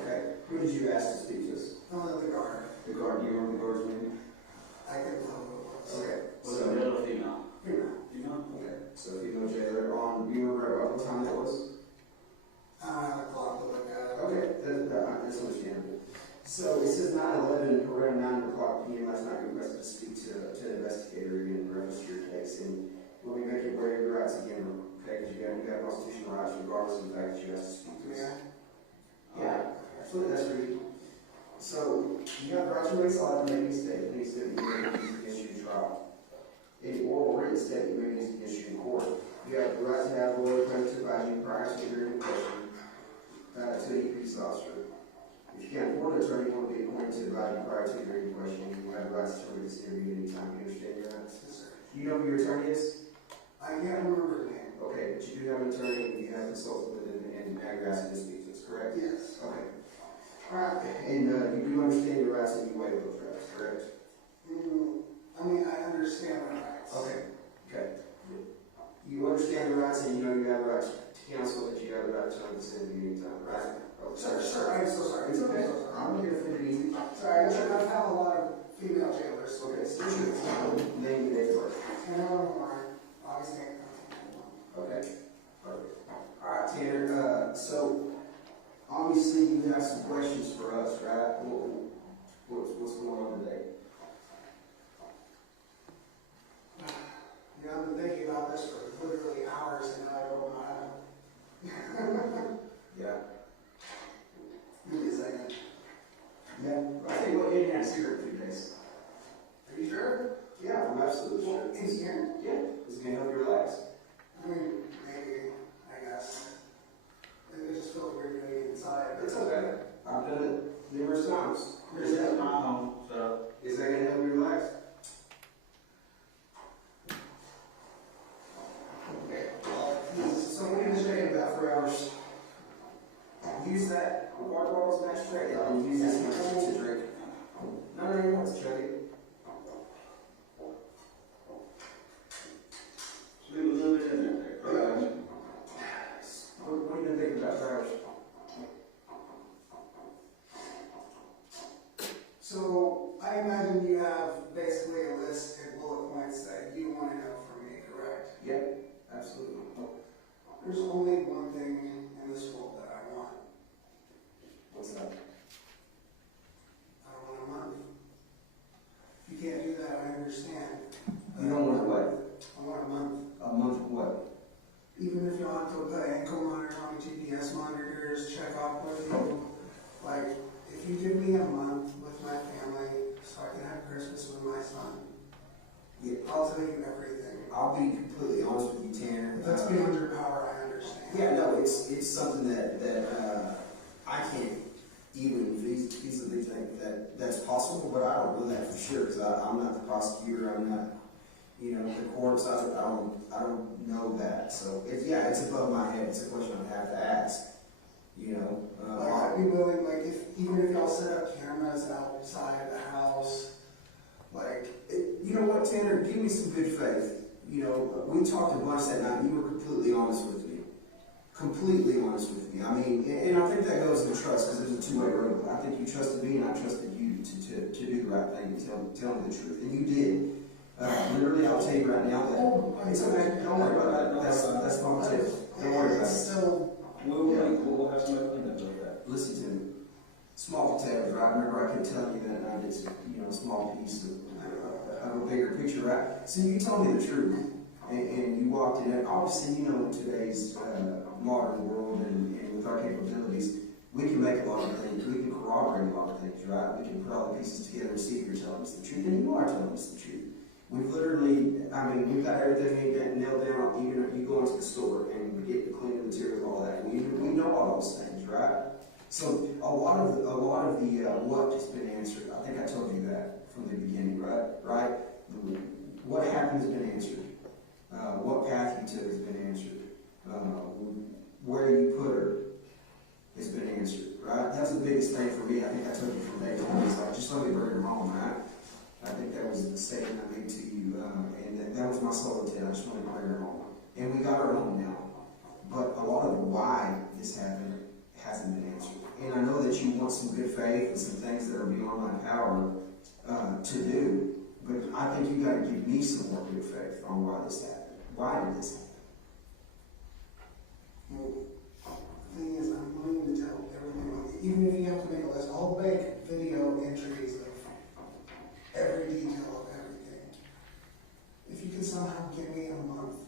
Okay. Who did you ask to speak to us? The guard. The guard. Do you remember the guard's name? I couldn't tell who it was. Okay. Was it male or female? Female. Female? Okay. So female jailer. Do you remember about what time that was? 9 o'clock to look at it. Okay, that's understandable. So it says 9/11, around 9 o'clock p.m. last night, you requested to speak to an investigator again in reference to your case, and we'll be making aware of your rights again, okay? Because you have constitutional rights regardless of the fact that you have to speak to us. Yeah, absolutely, that's really. So you have the right to remain silent and make any statement you may use against you in trial. Any oral or written statement you may use against you in court. You have the right to have a lawyer come to advise you prior to your question to any police officer. If you can't afford an attorney, you want to be appointed to advise you prior to your question. You have the right to terminate this interview anytime. You understand your rights? Yes, sir. You know who your attorney is? I can't remember the name. Okay, but you do have an attorney and you have consulted with him, and now you're asking to speak to us, correct? Yes. Okay. All right, and you do understand your rights and you waive those rights, correct? I mean, I understand my rights. Okay. You understand your rights and you know you have the right to counsel, that you have the right to terminate this interview anytime, right? Okay. Sir, I'm so sorry. It's okay. I'm so sorry. I'm going to get offended easy. Sorry, I have a lot of female jailers. Okay, so name and date of birth. And I don't know obviously, Okay, perfect. All right, Tanner, so obviously you have some questions for us, right? What's going on today? I've been thinking about this for literally hours and I don't know how to. Yeah. Give me a second. Yeah. I tell you what, you didn't have a cigarette for 2 days. Are you sure? Yeah, I'm absolutely sure. In here? Yeah, it's going to help you relax. I mean, maybe, I guess. It just feels weird doing it inside. It's okay. I've done it numerous times. This is my home, so. Is that going to help you relax? So what are you saying about 4 hours? Use that water bottles match straight and use this to drink. No, you want to chug it. Just leave a little bit in there. What are you going to think about 4 hours? So, I imagine you have basically a list of bullet points that you want to know from me, correct? Yep, absolutely. There's only one thing in this world that I want. What's that? I don't want a month. If you can't do that, I understand. You don't want what? I want a month. A month of what? Even if y'all have to put ankle monitor on me, GPS monitors, check off with you, like, if you give me a month with my family so I can have Christmas with my son, Yeah. I'll tell you everything. I'll be completely honest with you, Tanner. If that's beyond your power, I understand. Yeah, no, it's something that I can't even easily think that's possible, but I don't know that for sure because I'm not the prosecutor. I'm not, the courts. I don't know that. So it's above my head. It's a question I'd have to ask. I'd be willing, even if y'all set up cameras outside the house, you know what, Tanner? Give me some good faith. We talked a bunch that night. You were completely honest with me. Completely honest with me. I mean, and I think that goes to trust because there's a two-way road. I think you trusted me and I trusted you to do the right thing and tell me the truth. And you did. Literally, I'll tell you right now that it's okay. Don't worry about that. That's what I'm telling you. Don't worry about it. So, We'll have somebody clean that up that. Listen to me. Small details, right? Remember, I kept telling you that night it's a small piece of a bigger picture, right? So you told me the truth, and you walked in. Obviously, in today's modern world and with our capabilities, we can make a lot of things. We can corroborate a lot of things, right? We can put all the pieces together and see if you're telling us the truth, and you are telling us the truth. We've literally, we've got everything nailed down. Even if you go into the store and we get the cleaning materials, all that, we know all those things, right? So a lot of the what has been answered. I think I told you that from the beginning, right? What happened has been answered. What path you took has been answered. Where you put her has been answered, right? That was the biggest thing for me. I think I told you from day one. It's like, just let me bring her home, right? I think that was the statement I made to you, and that was my sole intent. I just wanted to bring her home, and we got her home now. But a lot of why this happened hasn't been answered. And I know that you want some good faith and some things that are beyond my power to do, but I think you got to give me some more good faith on why this happened. Why did this happen? well, the thing is, I'm willing to tell everything, even if you have to make a list. I'll make video entries of every detail of everything. If you can somehow give me a month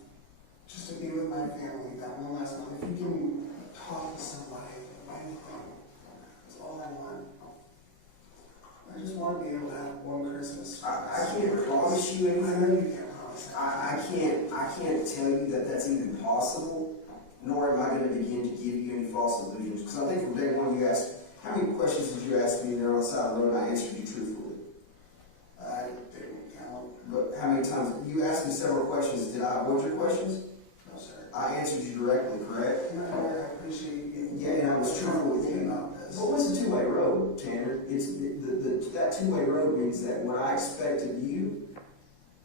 just to be with my family, that one last month, if you can talk to somebody, anything, that's all I want. I just want to be able to have one Christmas. I can't promise you anything. I know you can't promise that. I can't tell you that that's even possible, nor am I going to begin to give you any false illusions. Because I think from day one you asked, how many questions did you ask me there on the side of the road, and I answered you truthfully? I didn't count. But how many times? You asked me several questions. Did I avoid your questions? No, sir. I answered you directly, correct? No, I appreciate you getting Yeah, and I was truthful with you. about this. What was a two-way road, Tanner? It's that two-way road means that what I expect of you,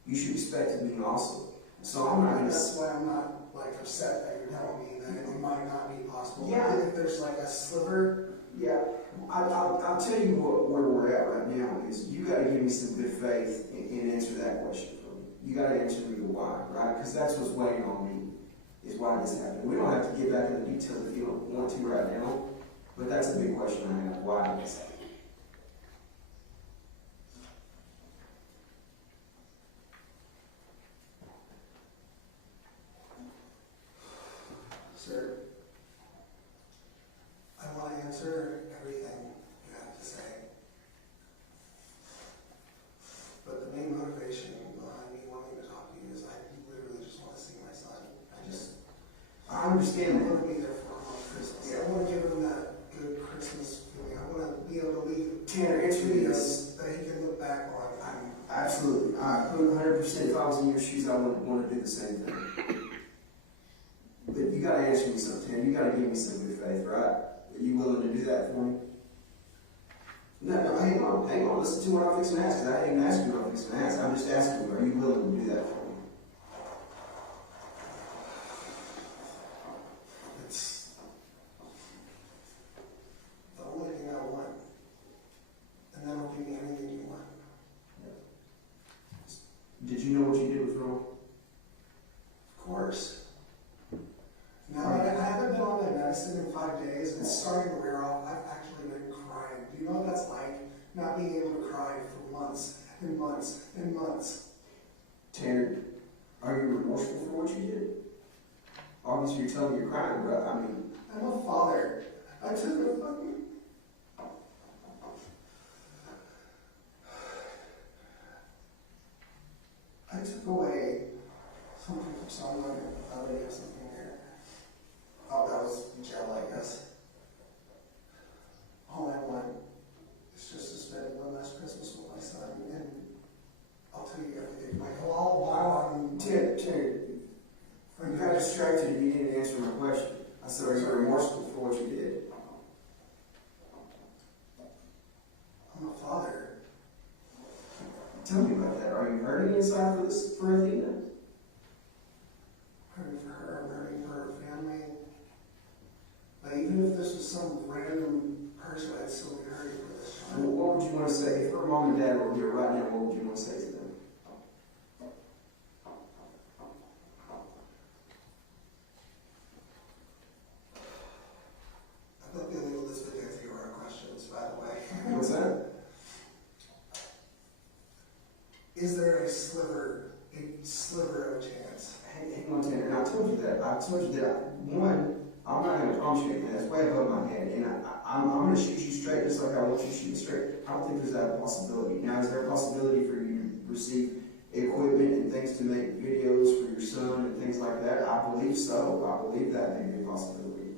you should expect of me also. So I'm not going to. That's why I'm not upset that you're telling me that it might not be possible. Yeah. If there's a sliver. Yeah, I'll tell you where we're at right now is you got to give me some good faith and answer that question for me. You got to answer me the why, right? Because that's what's weighing on me, is why this happened. We don't have to get back into the details if you don't want to right now, but that's a big question I have. Why did this happen? Sir, I want to answer everything you have to say. But the main motivation behind me wanting to talk to you is I literally just want to see my son. I understand I that. want to be there for him on Christmas. I want to give him that good Christmas feeling. I want to be able to leave Tanner, answer me this. videos that he can look back on. Absolutely. 100%. If I was in your shoes, I would want to do the same thing. But you got to answer me something, Tanner. You got to give me some good faith, right? Are you willing to do that for me? No, hang on. Listen to what I'm fixing to ask, because I didn't even ask you what I'm fixing to ask. I'm just asking you, are you willing to do that for me? It's the only thing I want. And that'll give me anything you want. Did you know what you did was wrong? Of course. Now, I haven't been on my medicine in 5 days, and it's starting to wear off. I've actually been crying. Do you know what that's like? Not being able to cry for months and months and months. Tanner, are you remorseful for what you did? Obviously, you're telling me you're crying, but I'm a father. I took a fucking... I took away something from someone. I already have something here. Oh, that was gel, I guess. All I want is just to spend one last Christmas with my son, and I'll tell you everything. While I'm... Tanner, you got distracted and you didn't answer my question. I said, are you remorseful for what you did? I'm a father. Tell me about that. Are you hurting inside for Athena? Hurting for her, I'm hurting for her family. But even if this was some random person, I'd still be hurting for this child. What would you want to say? If her mom and dad were here right now, what would you want to say to them? is there a sliver of chance? Hang on, Tanner, and I told you that. One, I'm not going to promise you anything. That's way above my head. And I'm going to shoot you straight just like I want you to shoot me straight. I don't think there's that possibility. Now, is there a possibility for you to receive equipment and things to make videos for your son and things like that? I believe so. I believe that may be a possibility.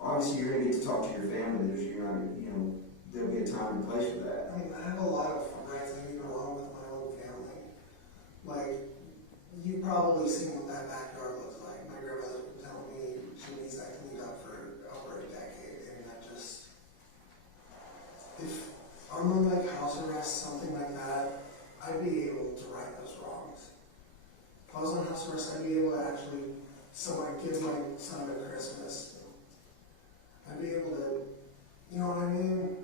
Obviously, you're going to get to talk to your family. There'll be a time and place for that. I mean, I have a lot of rights that even along with my own family. Like, you've probably seen what that backyard looks like. My grandmother was telling me she needs that cleaned up for over a decade, and that just, if I'm on like house arrest, something like that, I'd be able to right those wrongs. If I was on house arrest, I'd be able to actually give my son a Christmas. I'd be able to, you know what I mean?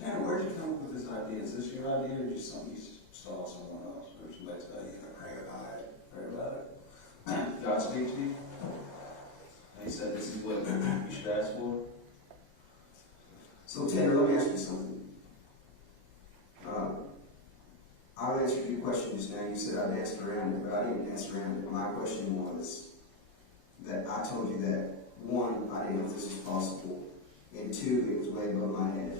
Tanner, where'd you come up with this idea? Is this your idea or just something you saw someone else or somebody tell you? Pray about it. Pray about it. God speak to you? And he said this is what you should ask for? So, Tanner, let me ask you something. I've answered your question just now. You said I'd answer around it, but I didn't answer around it. My question was that I told you that, one, I didn't know if this was possible, and two, it was way above my head.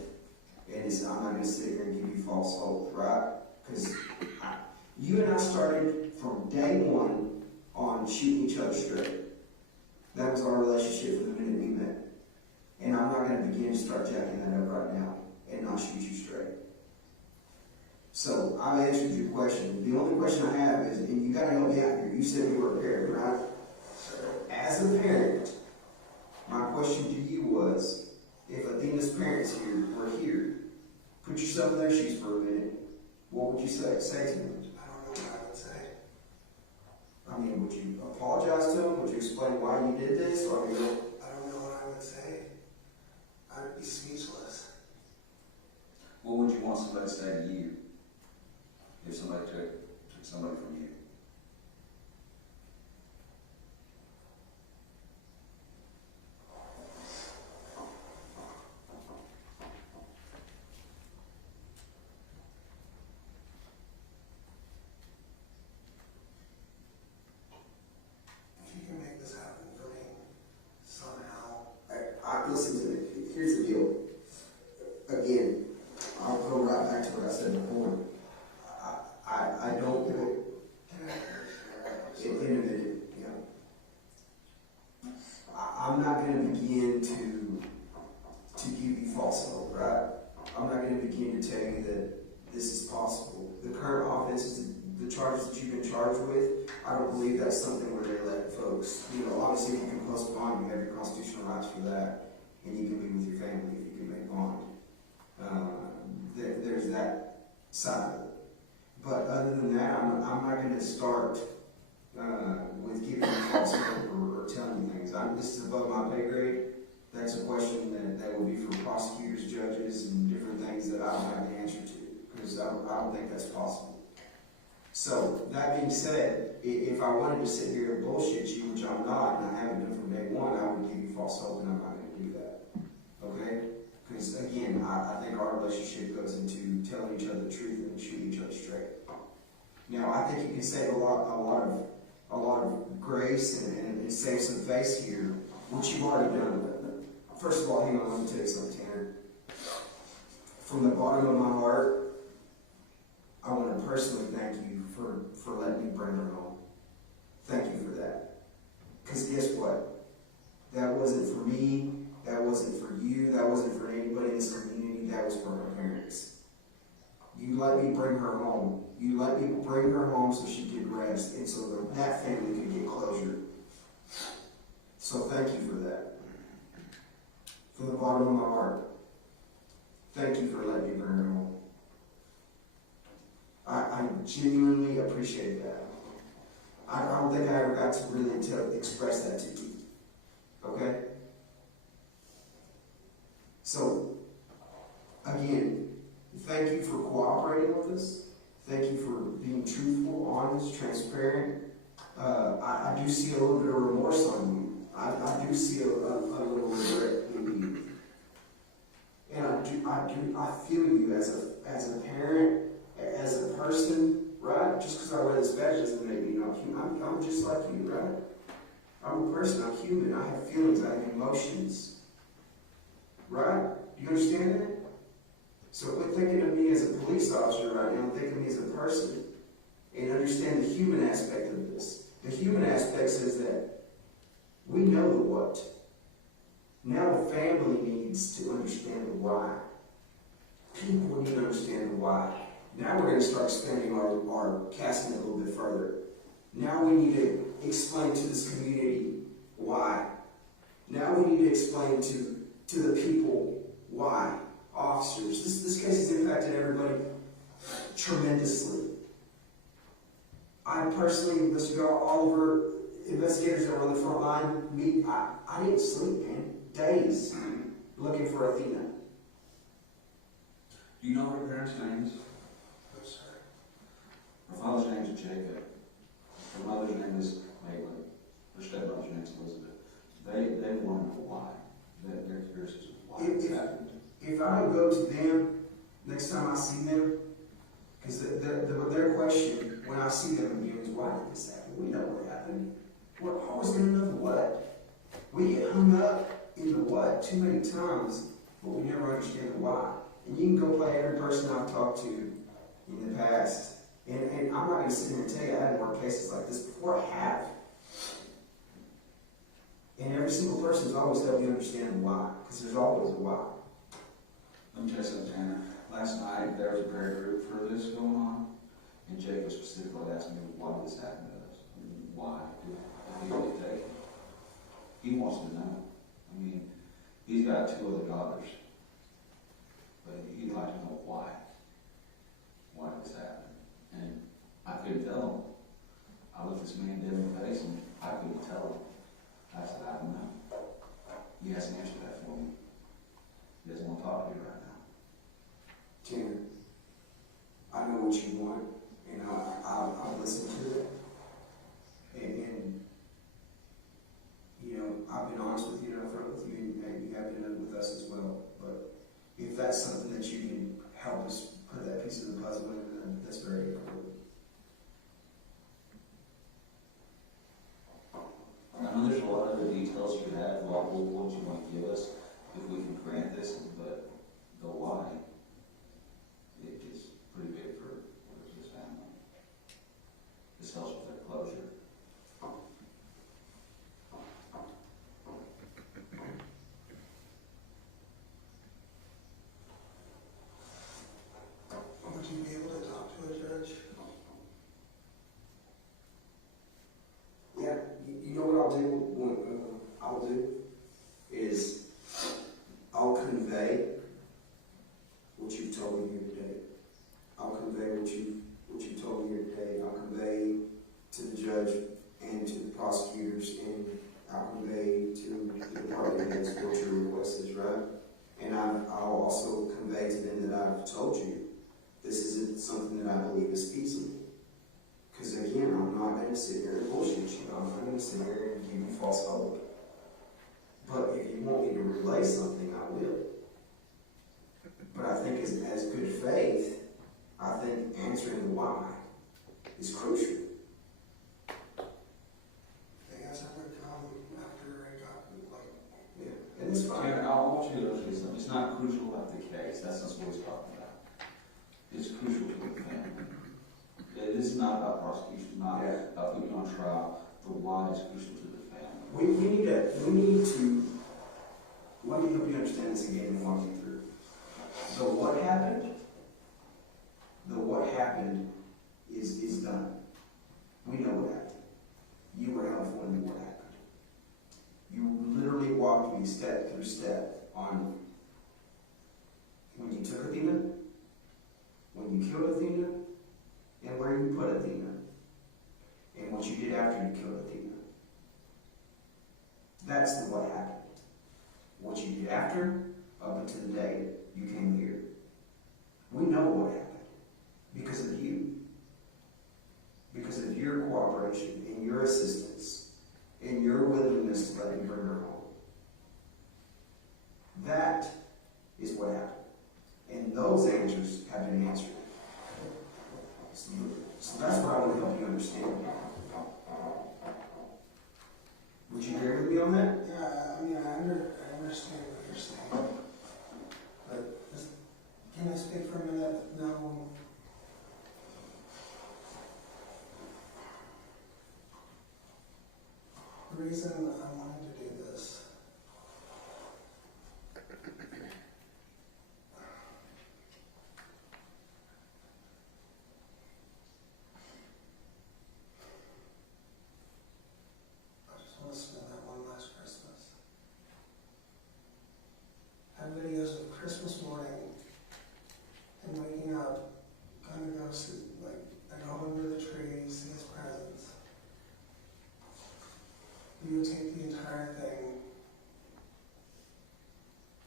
And I'm not going to sit here and give you false hope, right? Because you and I started from day one on shooting each other straight. That was our relationship from the minute we met. And I'm not going to begin to start jacking that up right now and not shoot you straight. So I've answered your question. The only question I have is, and you got to help me out here. You said you were a parent, right? As a parent, my question to you was, if Athena's parents were here, put yourself in their shoes for a minute, what would you say to them? I don't know what I would say. I mean, would you apologize to them? Would you explain why you did this? Or, I don't know what I would say. I would be speechless. What would you want somebody to say to you if somebody took somebody from you? If you can make this happen for me somehow. listen to me. Here's the deal. Again, I'll go right back to what I said before. I don't think in a minute, I'm not going to begin to give you false hope, right? I'm not going to begin to tell you that this is possible. The current offenses, the charges that you've been charged with, I don't believe that's something where they let folks, obviously if you can post bond, you have your constitutional rights for that, and you can be with your family if you can make bond. There's that side of it. But other than that, I'm not going to start with giving you false hope or telling you things. This is above my pay grade. That's a question that will be for prosecutors, judges, and different things that I don't have the answer to, because I don't think that's possible. So, that being said, if I wanted to sit here and bullshit you, which I'm not, and I haven't done from day one, I would give you false hope, and I'm not going to do that. Okay? Because, again, I think our relationship goes into telling each other the truth and shooting each other straight. Now, I think you can save a lot of grace and save some face here, which you've already done. First of all, hang on, let me tell you something, Tanner. From the bottom of my heart, I want to personally thank you for letting me bring her home. Thank you for that. Because guess what? That wasn't for me. That wasn't for you. That wasn't for anybody in this community. That was for her parents. You let me bring her home. You let me bring her home so she could rest and so that family could get closure. So thank you for that. From the bottom of my heart, thank you for letting me bring her home. I genuinely appreciate that. I don't think I ever got to really express that to you. Okay? So, again, thank you for cooperating with us. Thank you for being truthful, honest, transparent. I do see a little bit of remorse on you. I do see a little regret in you. And I feel you as a parent, as a person, because I wear this badge doesn't make me not human. I'm just like you, right? I'm a person, I'm human, I have feelings, I have emotions. Right? Do you understand that? So quit thinking of me as a police officer right now, think of me as a person. And understand the human aspect of this. The human aspect says that we know the what. Now the family needs to understand the why. People need to understand the why. Now we're going to start expanding our casting a little bit further. Now we need to explain to this community why. Now we need to explain to the people why. Officers. This case has impacted everybody tremendously. I personally, Mr. Oliver, investigators that were on the front line, I didn't sleep, man. Days looking for Athena. Do you know her parents' names? No, sir. Her father's name is Jacob. Her mother's name is Maitland. Her stepmother's name is Elizabeth. They want to know why. They're curious as to why this happened. If I don't go to them next time I see them, because their question when I see them again is, why did this happen? We know what happened. We're always going to know the what. We get hung up in the what too many times, but we never understand the why. And you can go play every person I've talked to in the past. And I'm not going to sit here and tell you I haven't worked cases like this before. I have. And every single person's always helped me understand why, because there's always a why. Let me tell you something, Tanner. Last night there was a prayer group for this going on, and Jacob specifically asked me why this happened to us. Why did he get taken? He wants to know. I mean, he's got 2 other daughters, but he'd like to know why. Why this happened. And I couldn't tell him. I looked this man dead in the face and I couldn't tell him. I said, I don't know. He hasn't answered that for me. He doesn't want to talk to you right now. Tanner, I know what you want, and I'll listen to it. And you know, I've been honest with you and upfront with you, and you have been with us as well. But if that's something that you can help us put that piece of the puzzle in, then that's very important. I know there's a lot of other details you have, what you want to give us, if we can grant this, but the why, it is pretty big for this family. This helps with their closure. Would you be able to talk to a judge? Yeah, you know what I'll do? I'll do is I'll convey what you've told me here today. I'll convey what you told me here today. I'll convey to the judge and to the prosecutors, and I'll convey to the department heads what your request is, right? And I'll also convey to them that I've told you this isn't something that I believe is feasible. Because again, I'm not going to sit here and bullshit you. I'm not going to sit here and give you false hope. But if you want me to relay something, I will. But I think as good faith, I think answering the why is crucial. They guys have to come after I got Yeah, and it's fine. Tanner, I want you to understand something. It's not crucial about the case. That's not what he's talking about. It's crucial to the family. This is not about prosecution, it's not about putting you on trial. The why is crucial to the family. We need to, let me help you understand this again and walk you through. The what happened is done. We know what happened. You were helpful in what happened. You literally walked me step through step on when you took Athena, when you killed Athena, and where you put Athena, and what you did after you killed Athena. That's the what happened. What you did after, up until the day you came here. We know what happened because of you. Because of your cooperation and your assistance and your willingness to let me bring her home. That is what happened. And those answers have been answered. So that's what I want to help understand. Would you agree with me on that? Yeah, I mean, I understand what you're saying, but just, can I speak for a minute? No. The reason I wanted to do this I just want to spend that one last Christmas. I have videos of Christmas morning and waking up, going to go see, like, I go under the tree, see his presents. Videotape the entire thing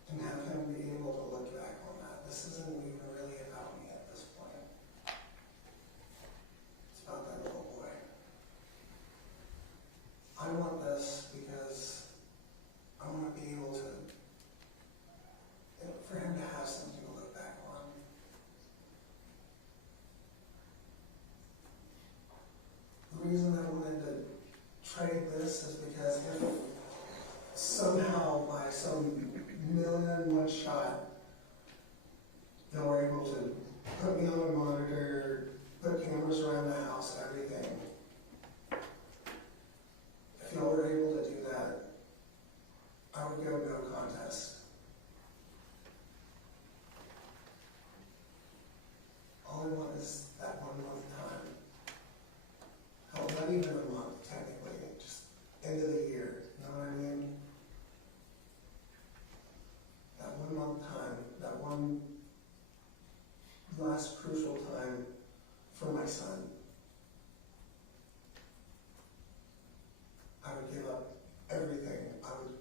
and have him be able to look back on that. This isn't even really about me at this point. It's about that little boy. I want this because I want to be able to, for him to have something to look back on. The reason I wanted to trade this is because if somehow by some million-and-one shot y'all were able to put me on a monitor, put cameras around the house, everything, if y'all were able to do that, I would go no contest. All I want is that 1 month time. Hell, not even a month, technically, just end of the year, you know what I mean? That 1 month time, that one last crucial time for my son. I would give up everything. I would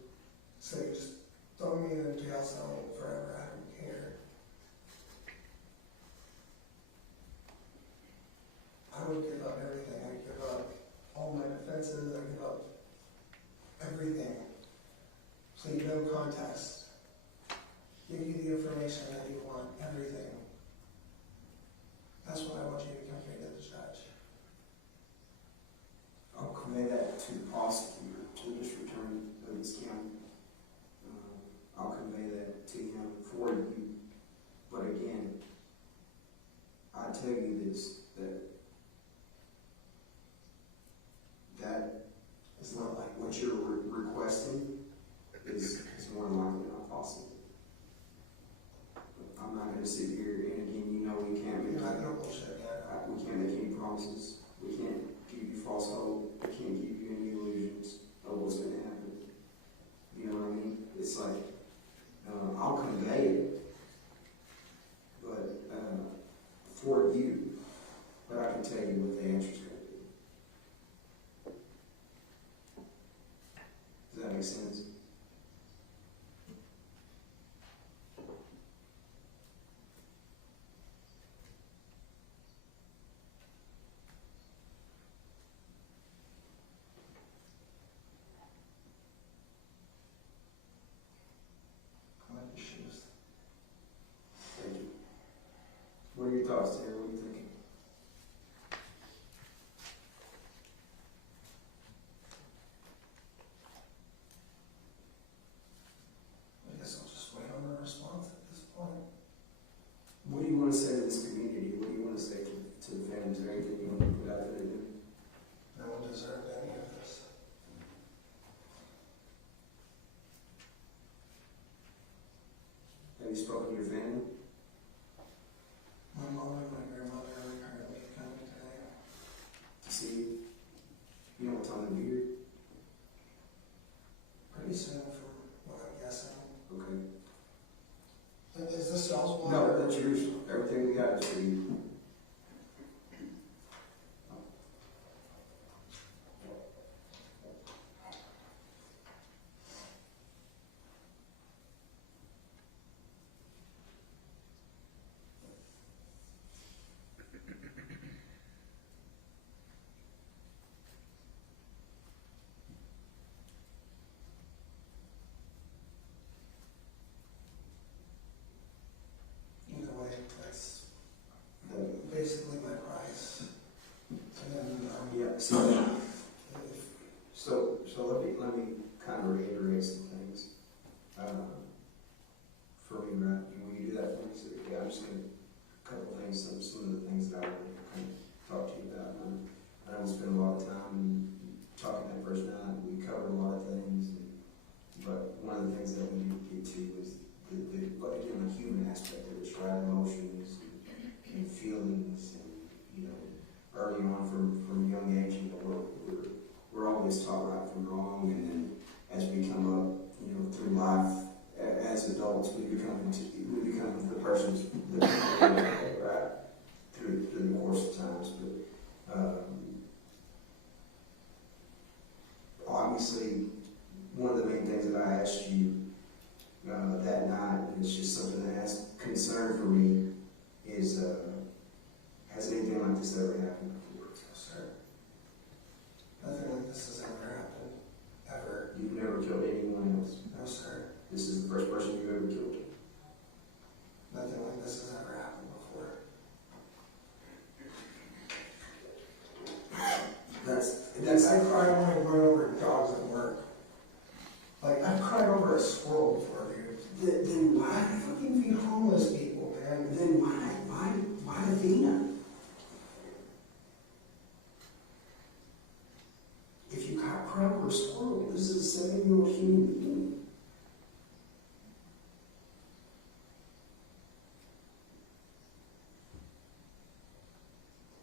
say, just throw me in a jail cell forever, I don't care. I would give up everything. I'd give up all my defenses, I'd give up everything. Plead no contest. Give you the information that you want, everything. That's what I want you to convey to the judge. I'll convey that to the prosecutor, to the district attorney of this county. I'll convey that to him for you. But again, I tell you this, that is not like what you're requesting is more than likely not possible. But I'm not going to sit here, and again, you know we can't make we can't make any promises. We can't give you false hope. We can't give you any illusions of what's going to happen. You know what I mean? It's like I'll convey it, but for you, but I can tell you what the answer's going to be. Does that make sense? Thank you. What are your thoughts, Terry? What are you thinking? I guess I'll just wait on a response at this point. What do you want to say to this community? What do you want to say to the families? Is there anything you want to put out there to do? No one deserved any of this. Have you spoken to your family? My mom and my explain some of the things that I want to kind of talk to you about. And I don't spend a lot of time talking that first night. We covered a lot of things, but one of the things that we didn't get to was the human aspect of it, right? Emotions and feelings, and early on from a young age, we're always taught right from wrong, and then as we come up, through life as adults, we become the persons that we are, right, through the course of times. But obviously, one of the main things that I asked you that night, and it's just something that has concern for me, is has anything like this ever happened before? No, sir. Nothing like this has ever happened. Ever. You've never killed anyone else? No, sir. This is the first person you've ever killed? Nothing like this has ever happened before. I cry when I run over dogs at work. Like, I've cried over a squirrel before, dude. Then why fucking feed homeless people, man? Then why Athena? If you cry over a squirrel, this is a 7-year-old human being.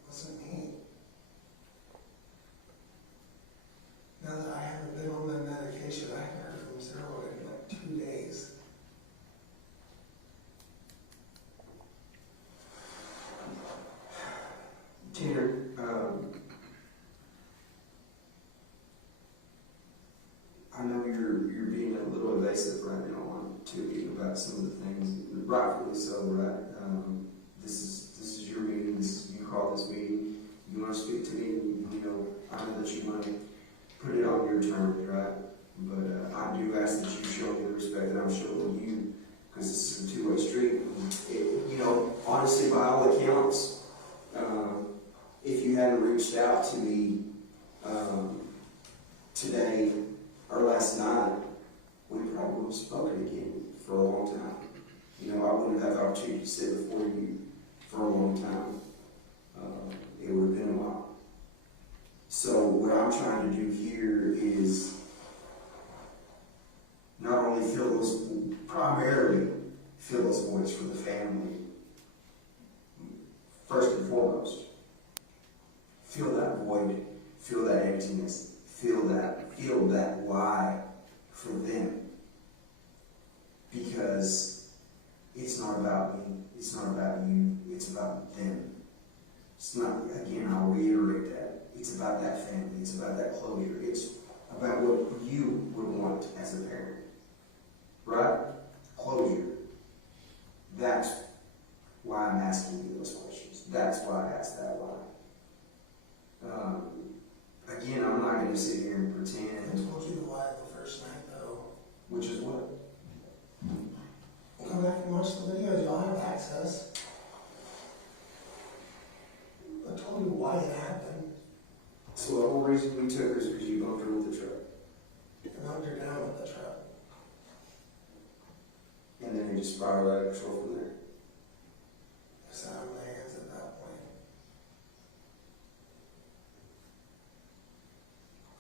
Wasn't me. Now that I haven't been on that medication, I haven't heard from Zero in like 2 days. Tanner, I know you're being a little evasive right now to me about some of the things, rightfully so, right? This is your meeting. You call this meeting. You want to speak to me. I know that you want to put it on your terms, right? But I do ask that you show me the respect that I'm showing you, because this is a two-way street. Honestly, by all accounts, if you hadn't reached out to me today or last night, we probably would have spoken again for a long time. I wouldn't have had the opportunity to sit before you for a long time. It would have been a while. So what I'm trying to do here is not only primarily fill those voids for the family, first and foremost. Feel that void, feel that emptiness, feel that why for them. Because it's not about me, it's not about you, it's about them. It's not, again, I'll reiterate that. It's about that family, it's about that closure, it's about what you would want as a parent. Right? Closure. That's why I'm asking you those questions. That's why I asked that why. Again, I'm not going to sit here and pretend. I told you the why the first night, though. Which is what? Come back and watch the videos. Y'all have access. I told you why it happened. So the whole reason we took her is because you bumped her with the truck. I knocked her down with the truck. And then it just spiraled out of control from there. I sat on my hands at that point.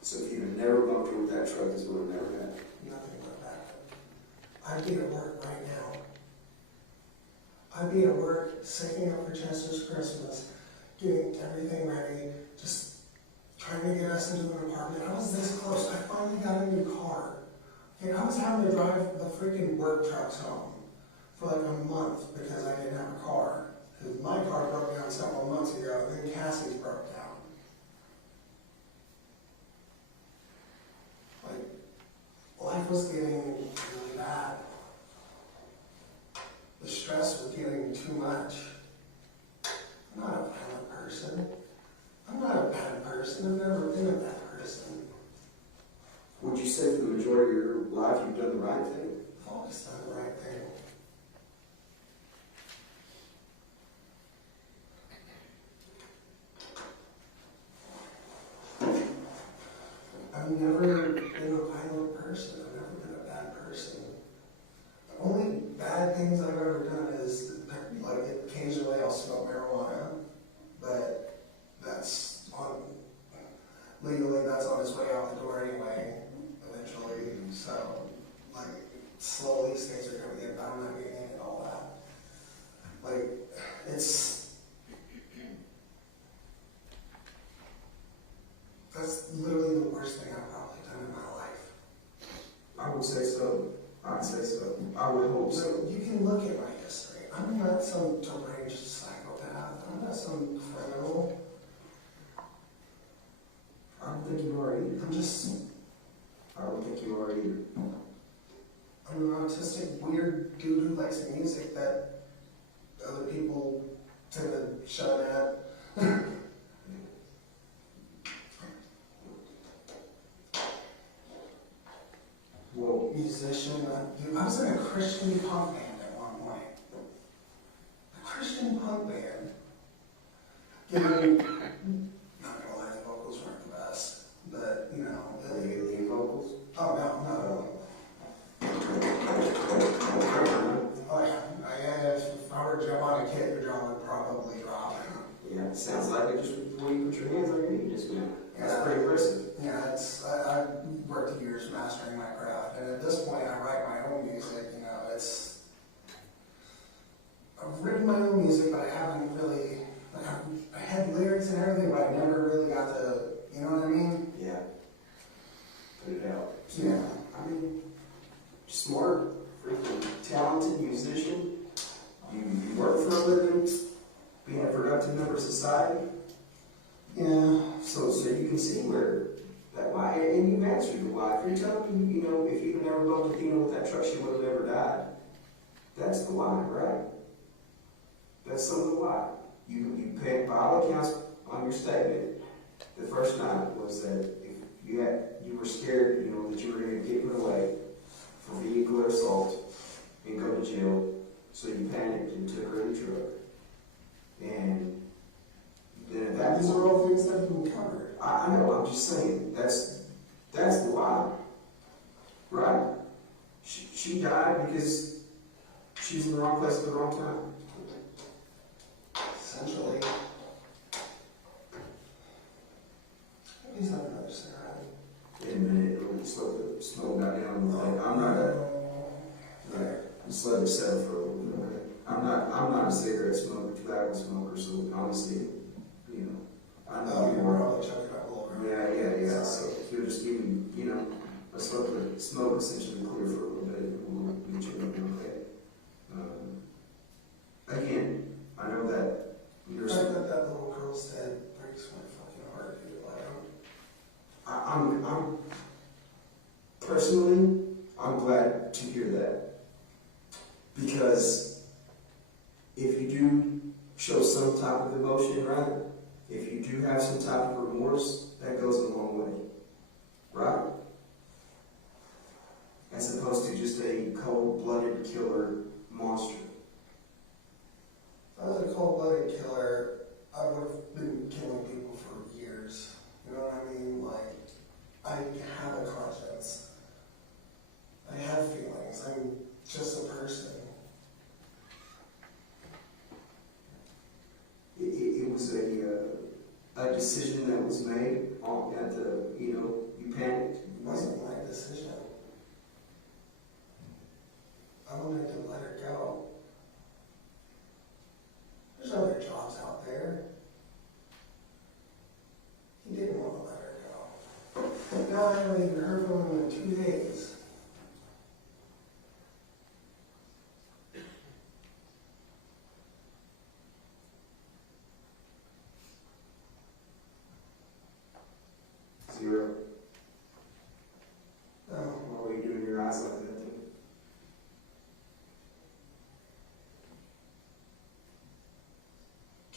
So if you had never bumped her with that truck, this would have never happened. Nothing would have happened. I'd be at work right now. I'd be at work, saving up for Chester's Christmas, getting everything ready, just trying to get us into an apartment. I was this close. I finally got a new car. And I was having to drive the freaking work trucks home for like a month because I didn't have a car. Because my car broke down several months ago, and then Cassie's broke down. Like, life was getting really bad. The stress was getting too much. I'm not a violent person. I'm not a bad person. I've never been a bad person. Would you say for the majority of your life you've done the right thing? I've always done the right thing. I've never been a violent person. I've never been a bad showing that. Well, musician, dude, I was in a Christian punk band at one point. A Christian punk band. Given, not gonna lie, the vocals weren't the best, but you know. The lead vocals? Oh, no. Oh, yeah. If I were to jump on a kit, your jaw would probably drop. Yeah, it sounds like it just before you put your hands on your knee just now. That's Yeah. pretty impressive. Yeah, I worked years mastering my craft, and at this point, I write my own music. You know, I've written my own music, but I haven't really. Like, I had lyrics and everything, but I never really got to. You know what I mean? Yeah. Put it out. Yeah. I mean, smart, freaking talented musician. You work for a living, being a productive member of society. Yeah. So you can see where that why, and you've answered the why. If you're telling me, you know, if you'd never bumped Athena with that truck, she would have never died. That's the why, right? That's some of the why. You paid, by all accounts, on your statement, the first night was that if you were scared, you know, that you were going to get put away for vehicular assault and go to jail, so you panicked and took her in the truck. And then at that These point, are all things that have been covered. I know, I'm just saying, that's the why, right? She died because she was in the wrong place at the wrong time. Essentially. He's not another cigarette. In a minute, when the smoke got down, like, I'm not right, I'm slowly settle for a little bit. I'm not a cigarette smoker, tobacco smoker, so honestly, you know, I know You were probably chucking up a little bit. Yeah. So if you're just giving, you know, a smoke essentially clear for a little bit, and we'll get you okay. Again, I know that you're. I bet that little girl's head breaks my fucking heart, dude. I'm personally, I'm glad to hear that, because if you do show some type of emotion, right? If you do have some type of remorse, that goes a long way, right? As opposed to just a cold-blooded killer monster. If I was a cold-blooded killer, I would have been killing people for years. You know what I mean? Like, I have a conscience. I have feelings. I'm just a person. It was a decision that was made at the, you know, you panicked. It wasn't my decision. I wanted to let her go. There's other jobs out there. He didn't want to let her go. Now I haven't even heard from him in 2 days. Zero. Oh. What were you doing your eyes like that?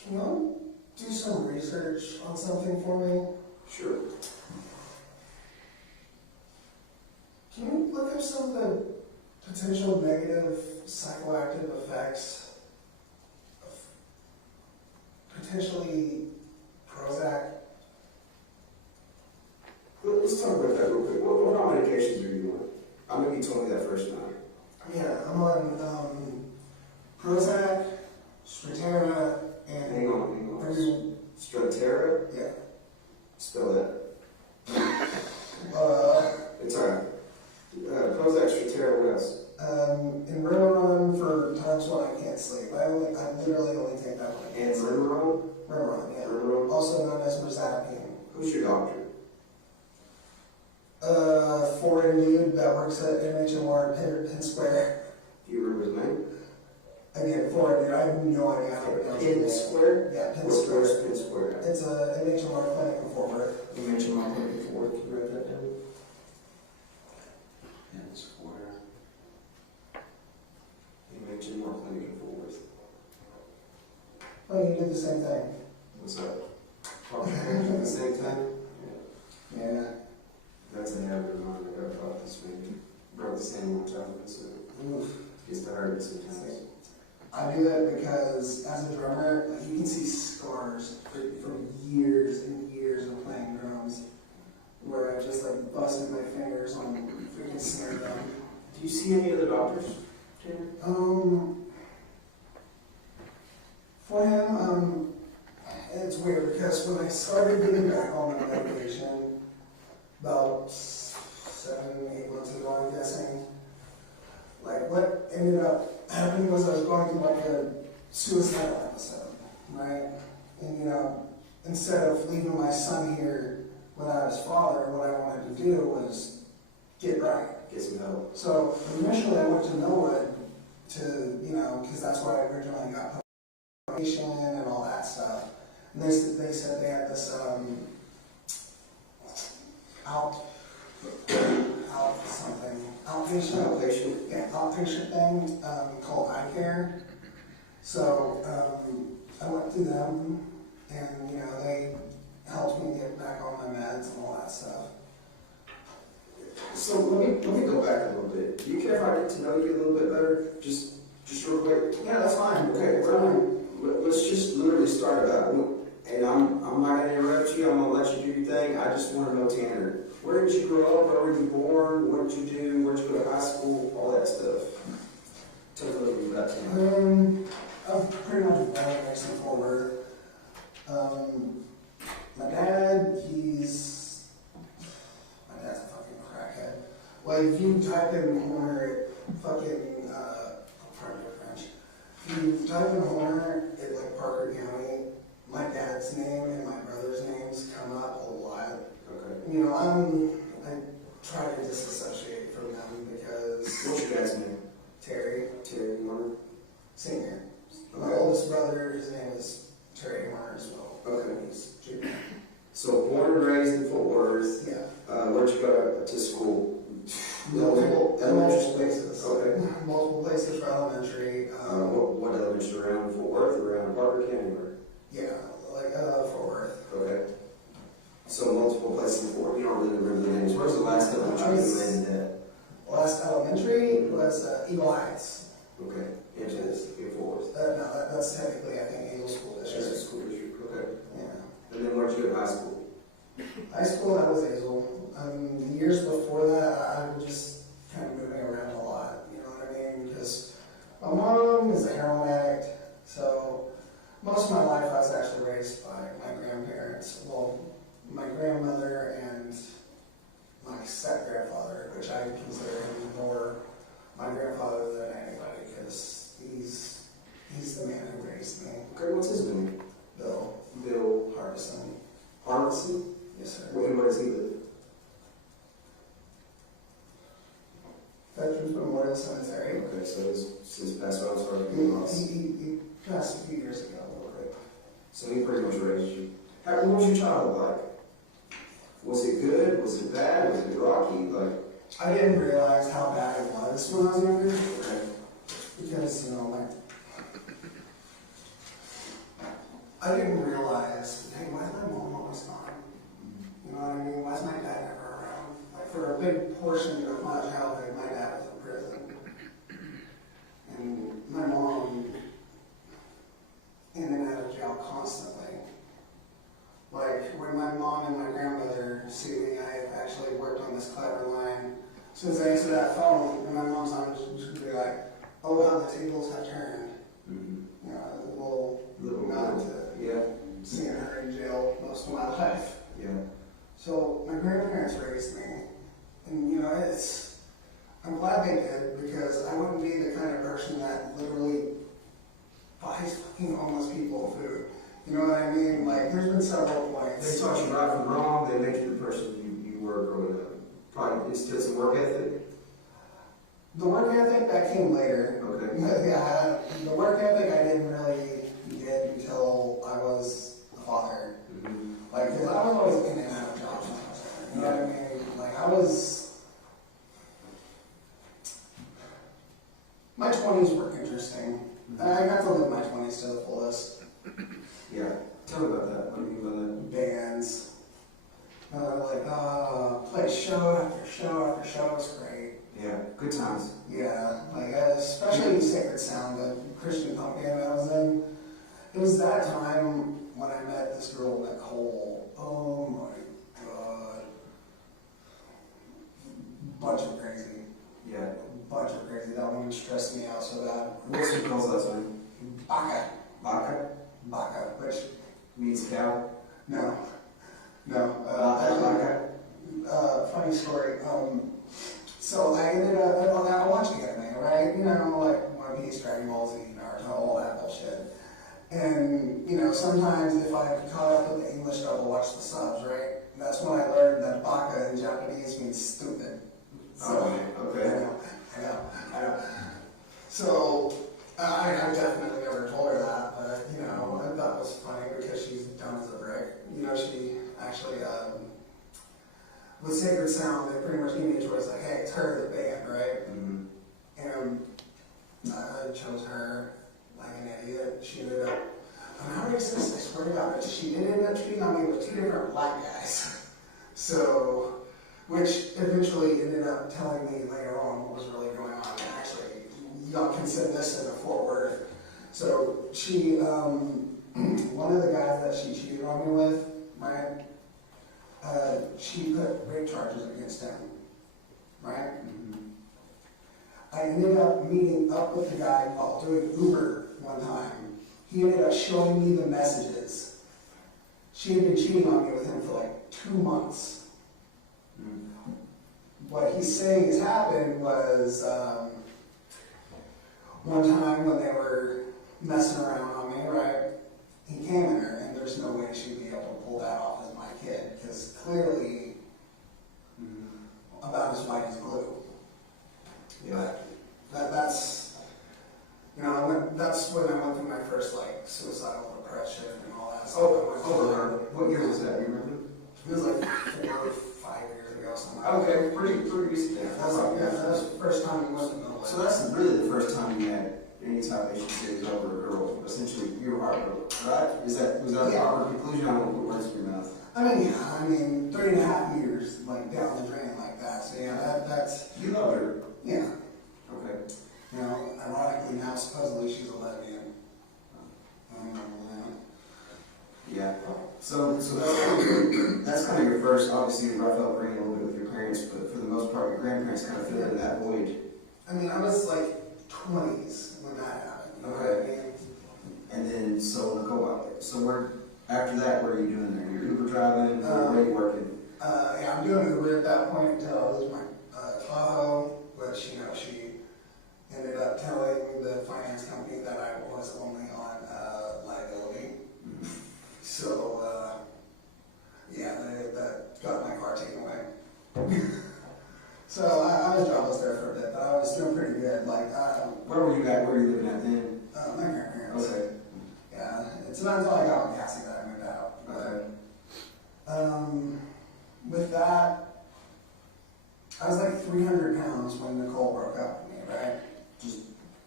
Can you do some research on something for me? Sure. Can you look up some of the potential negative psychoactive effects of potentially Prozac? Let's talk about that real quick. What all medications are you on? I know you told me that first night. Yeah, I'm on Prozac, Strattera, and... Hang on. Strattera? Yeah. Spell that. It's alright. Prozac, Strattera, what else? And Remeron for times when I can't sleep. I literally only take that one. And Remeron? Remeron, yeah. Remeron? Also known as Merzapine. Who's your doctor? Foreign dude that works at NHMR Penn Square. Do you remember his name? Again, foreign dude, I have no idea how to pronounce his name. Penn Square? Yeah, Penn Where's Square. Penn Square? It's a NHMR clinic in Fort Worth. You mentioned my clinic before. Can you write that down? Penn Square. You mentioned my clinic in Fort Worth. Oh you did the same thing. What's up? At the same time? Yeah. That's a habit of mine. I got caught this week. Broke the same one time, so Oof. gets to hurt sometimes. I do that because as a drummer, like, you can see scars for years and years of playing drums where I just like busted my fingers on freaking snare drum. Do you see any other doctors, Tanner? For him, it's weird because when I started getting back on the medication about 7-8 months ago, I'm guessing, like what ended up happening was I was going through like a suicidal episode, right? And you know, instead of leaving my son here without his father, what I wanted to do was get right. Get some help. So initially I went to Millwood to, you know, because that's where I originally got medication and all that stuff. And they said they had this outpatient thing called eye care. So I went through them, and you know they helped me get back on my meds and all that stuff. So let me go back a little bit. Do you care if I get to know you a little bit better? Just real quick. Yeah, that's fine. Okay, let's just literally start about it. And I'm not gonna interrupt you. I'm gonna let you do your thing. I just want to know, Tanner, where did you grow up? Where were you born? What did you do? Where'd you go to high school? All that stuff. Tell me a little bit about Tanner. I'm pretty much born next to Fort Worth. My dad's a fucking crackhead. Like, if you type in Horner, fucking, pardon my French. If you type in Horner at like Parker County, my dad's name and my brother's names come up a lot. Okay. You know, I try to disassociate from them because. What's your dad's name? Terry Horner. Senior. Okay. My oldest brother, his name is Terry Horner as well. Okay. He's junior. So born and raised in Fort Worth. Yeah. Where'd you go to school? Multiple Elementary places. Okay. Multiple places for elementary. What elementary around Fort Worth, around Parker County? Yeah, like Fort Worth. Okay. So multiple places in Fort Worth. You don't really remember the names. Where's the last elementary you landed at? Last elementary was Eagle Heights. Okay. Into this, Fort Worth. No, that's technically, I think, Eagle School That's District. a school district. Okay. Yeah. And then where'd you go to high school? High school, that was Hazel. The years before that, I was just kind of moving around a lot. You know what I mean? Because my mom is a heroin addict, so most of my life I was actually raised by my grandparents. Well, my grandmother and my step-grandfather, which I consider him more my grandfather than anybody, because he's the man who raised me. Okay, what's his name? Bill Hardison. Hardison? Yes, sir. Where does he live? Veterans Memorial Cemetery. Okay, so it's since passed out, sorry to be lost. He passed a few years ago. Okay. So he pretty much raised you. What was your childhood like? Was it good? Was it bad? Was it rocky? Like, I didn't realize how bad it was when I was younger, okay. because, you know, I didn't realize, hey, why is my mom always gone? You know what I mean? Why is my dad never around? Like, for a big portion of my childhood, my dad was in prison. And my mom in and out of jail constantly. Like, when my mom and my grandmother sued me, I actually worked on this clever line. As soon as I answered that phone, and my mom's on, she's going to be like, oh, how the tables have turned. Mm-hmm. You know, a little nod to seeing her in jail most of my life. Yeah. So my grandparents raised me, and you know, I'm glad they did, because I wouldn't be the kind of person that literally buys fucking homeless people food. You know what I mean? Like, there's been several points. They taught you right from wrong. They made you the person you were growing up. Probably instilled some work ethic. The work ethic, that came later. Okay. Yeah, the work ethic I didn't really get until I was a father. Mm-hmm. Like, because I was always in and out of jobs when I was there. You know what I mean? Like, my 20s were interesting. And I got to live my 20s to the fullest. this girl, Nicole. Oh my God. Bunch of crazy. Yeah. Bunch of crazy. That woman stressed me out so bad. What's Nicole's last name? Baca. Baca? Baca, which, Means cow? no. No. Baca? Funny story. So I ended up, I watched the anime, right? You know, like One Piece, Dragon Ball Z, Naruto, all that bullshit. And, you know, sometimes if I caught up with the English dub, I'll watch the subs, right? And that's when I learned that baka in Japanese means stupid. So, okay. I know. So, I definitely never told her that, but, you know, I thought it was funny because she's dumb as a brick. You know, she actually, with Sacred Sound, they pretty much gave me a choice, like, hey, it's her, the band, right? Mm-hmm. And I chose her like an idiot. She ended up, I'm not racist, I swear to God, but she did end up cheating on me with 2 different black guys. So, which eventually ended up telling me later on what was really going on. And actually, y'all can send this in a forward. So, she, one of the guys that she cheated on me with, right, she put rape charges against him, right? I ended up meeting up with the guy while doing Uber one time. He ended up showing me the messages. She had been cheating on me with him for like 2 months. What he's saying has happened was one time when they were messing around on me, right? He came in her, and there's no way she'd be able to pull that off as my kid, because clearly about as white as blue. Yeah, that's, you know, that's when I went through my first, like, suicidal depression and all that stuff. What year was that, you remember? It was like 4 or 5 years ago, something. Okay, pretty recent. Yeah, that's the first time we went to middle. So that's really the first time you had any type of issue series over a girl. Essentially, you were heartbroken, right? Was that a proper conclusion? I don't want to put words in your mouth. I mean, yeah, 3.5 years, like, down the drain like that. So yeah, that's. You love her. Yeah. Okay. You know, ironically now, supposedly she's a lesbian. Yeah. So that's kind of your first, obviously, rough upbringing a little bit with your parents, but for the most part, your grandparents kind of filled in that void. I mean, I was like 20s when that happened. You know Okay. what I mean? And then, so Nicole, after that, what are you doing there? You're Uber driving, where are you working? Yeah, I'm doing Uber at that point until I lose my Tahoe, which, you know, she ended up telling the finance company that I was only on liability. So, yeah, that got my car taken away. So I was jobless there for a bit, but I was doing pretty good. Like, where were you at? Where were you living at then? My grandparents. Okay. Yeah, it's not until I got on Cassie that I moved out. Okay. With that, I was like 300 pounds when Nicole broke up with me, right? Just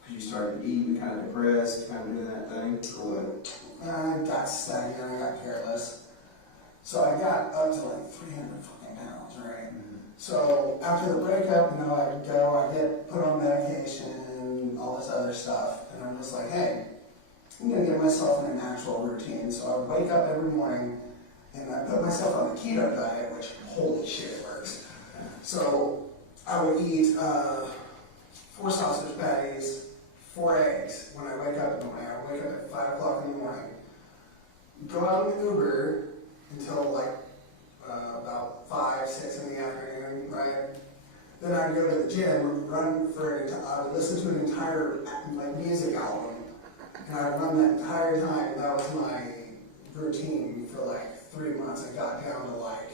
because you started eating, kind of depressed, kind of doing that thing, or what? I got stagnant, I got careless. So I got up to like 300 fucking pounds, right? So after the breakup, you know, I get put on medication, all this other stuff, and I'm just like, hey, I'm gonna get myself in a natural routine. So I would wake up every morning and I put myself on the keto diet, which, holy shit, it works. So I would eat 4 sausage patties, 4 eggs when I wake up in the morning. I would wake up at 5 o'clock in the morning, go out in the Uber until like about 5, 6 in the afternoon, right? Then I'd go to the gym, run for I would listen to an entire like music album, and I'd run that entire time. That was my routine for like 3 months. I got down to like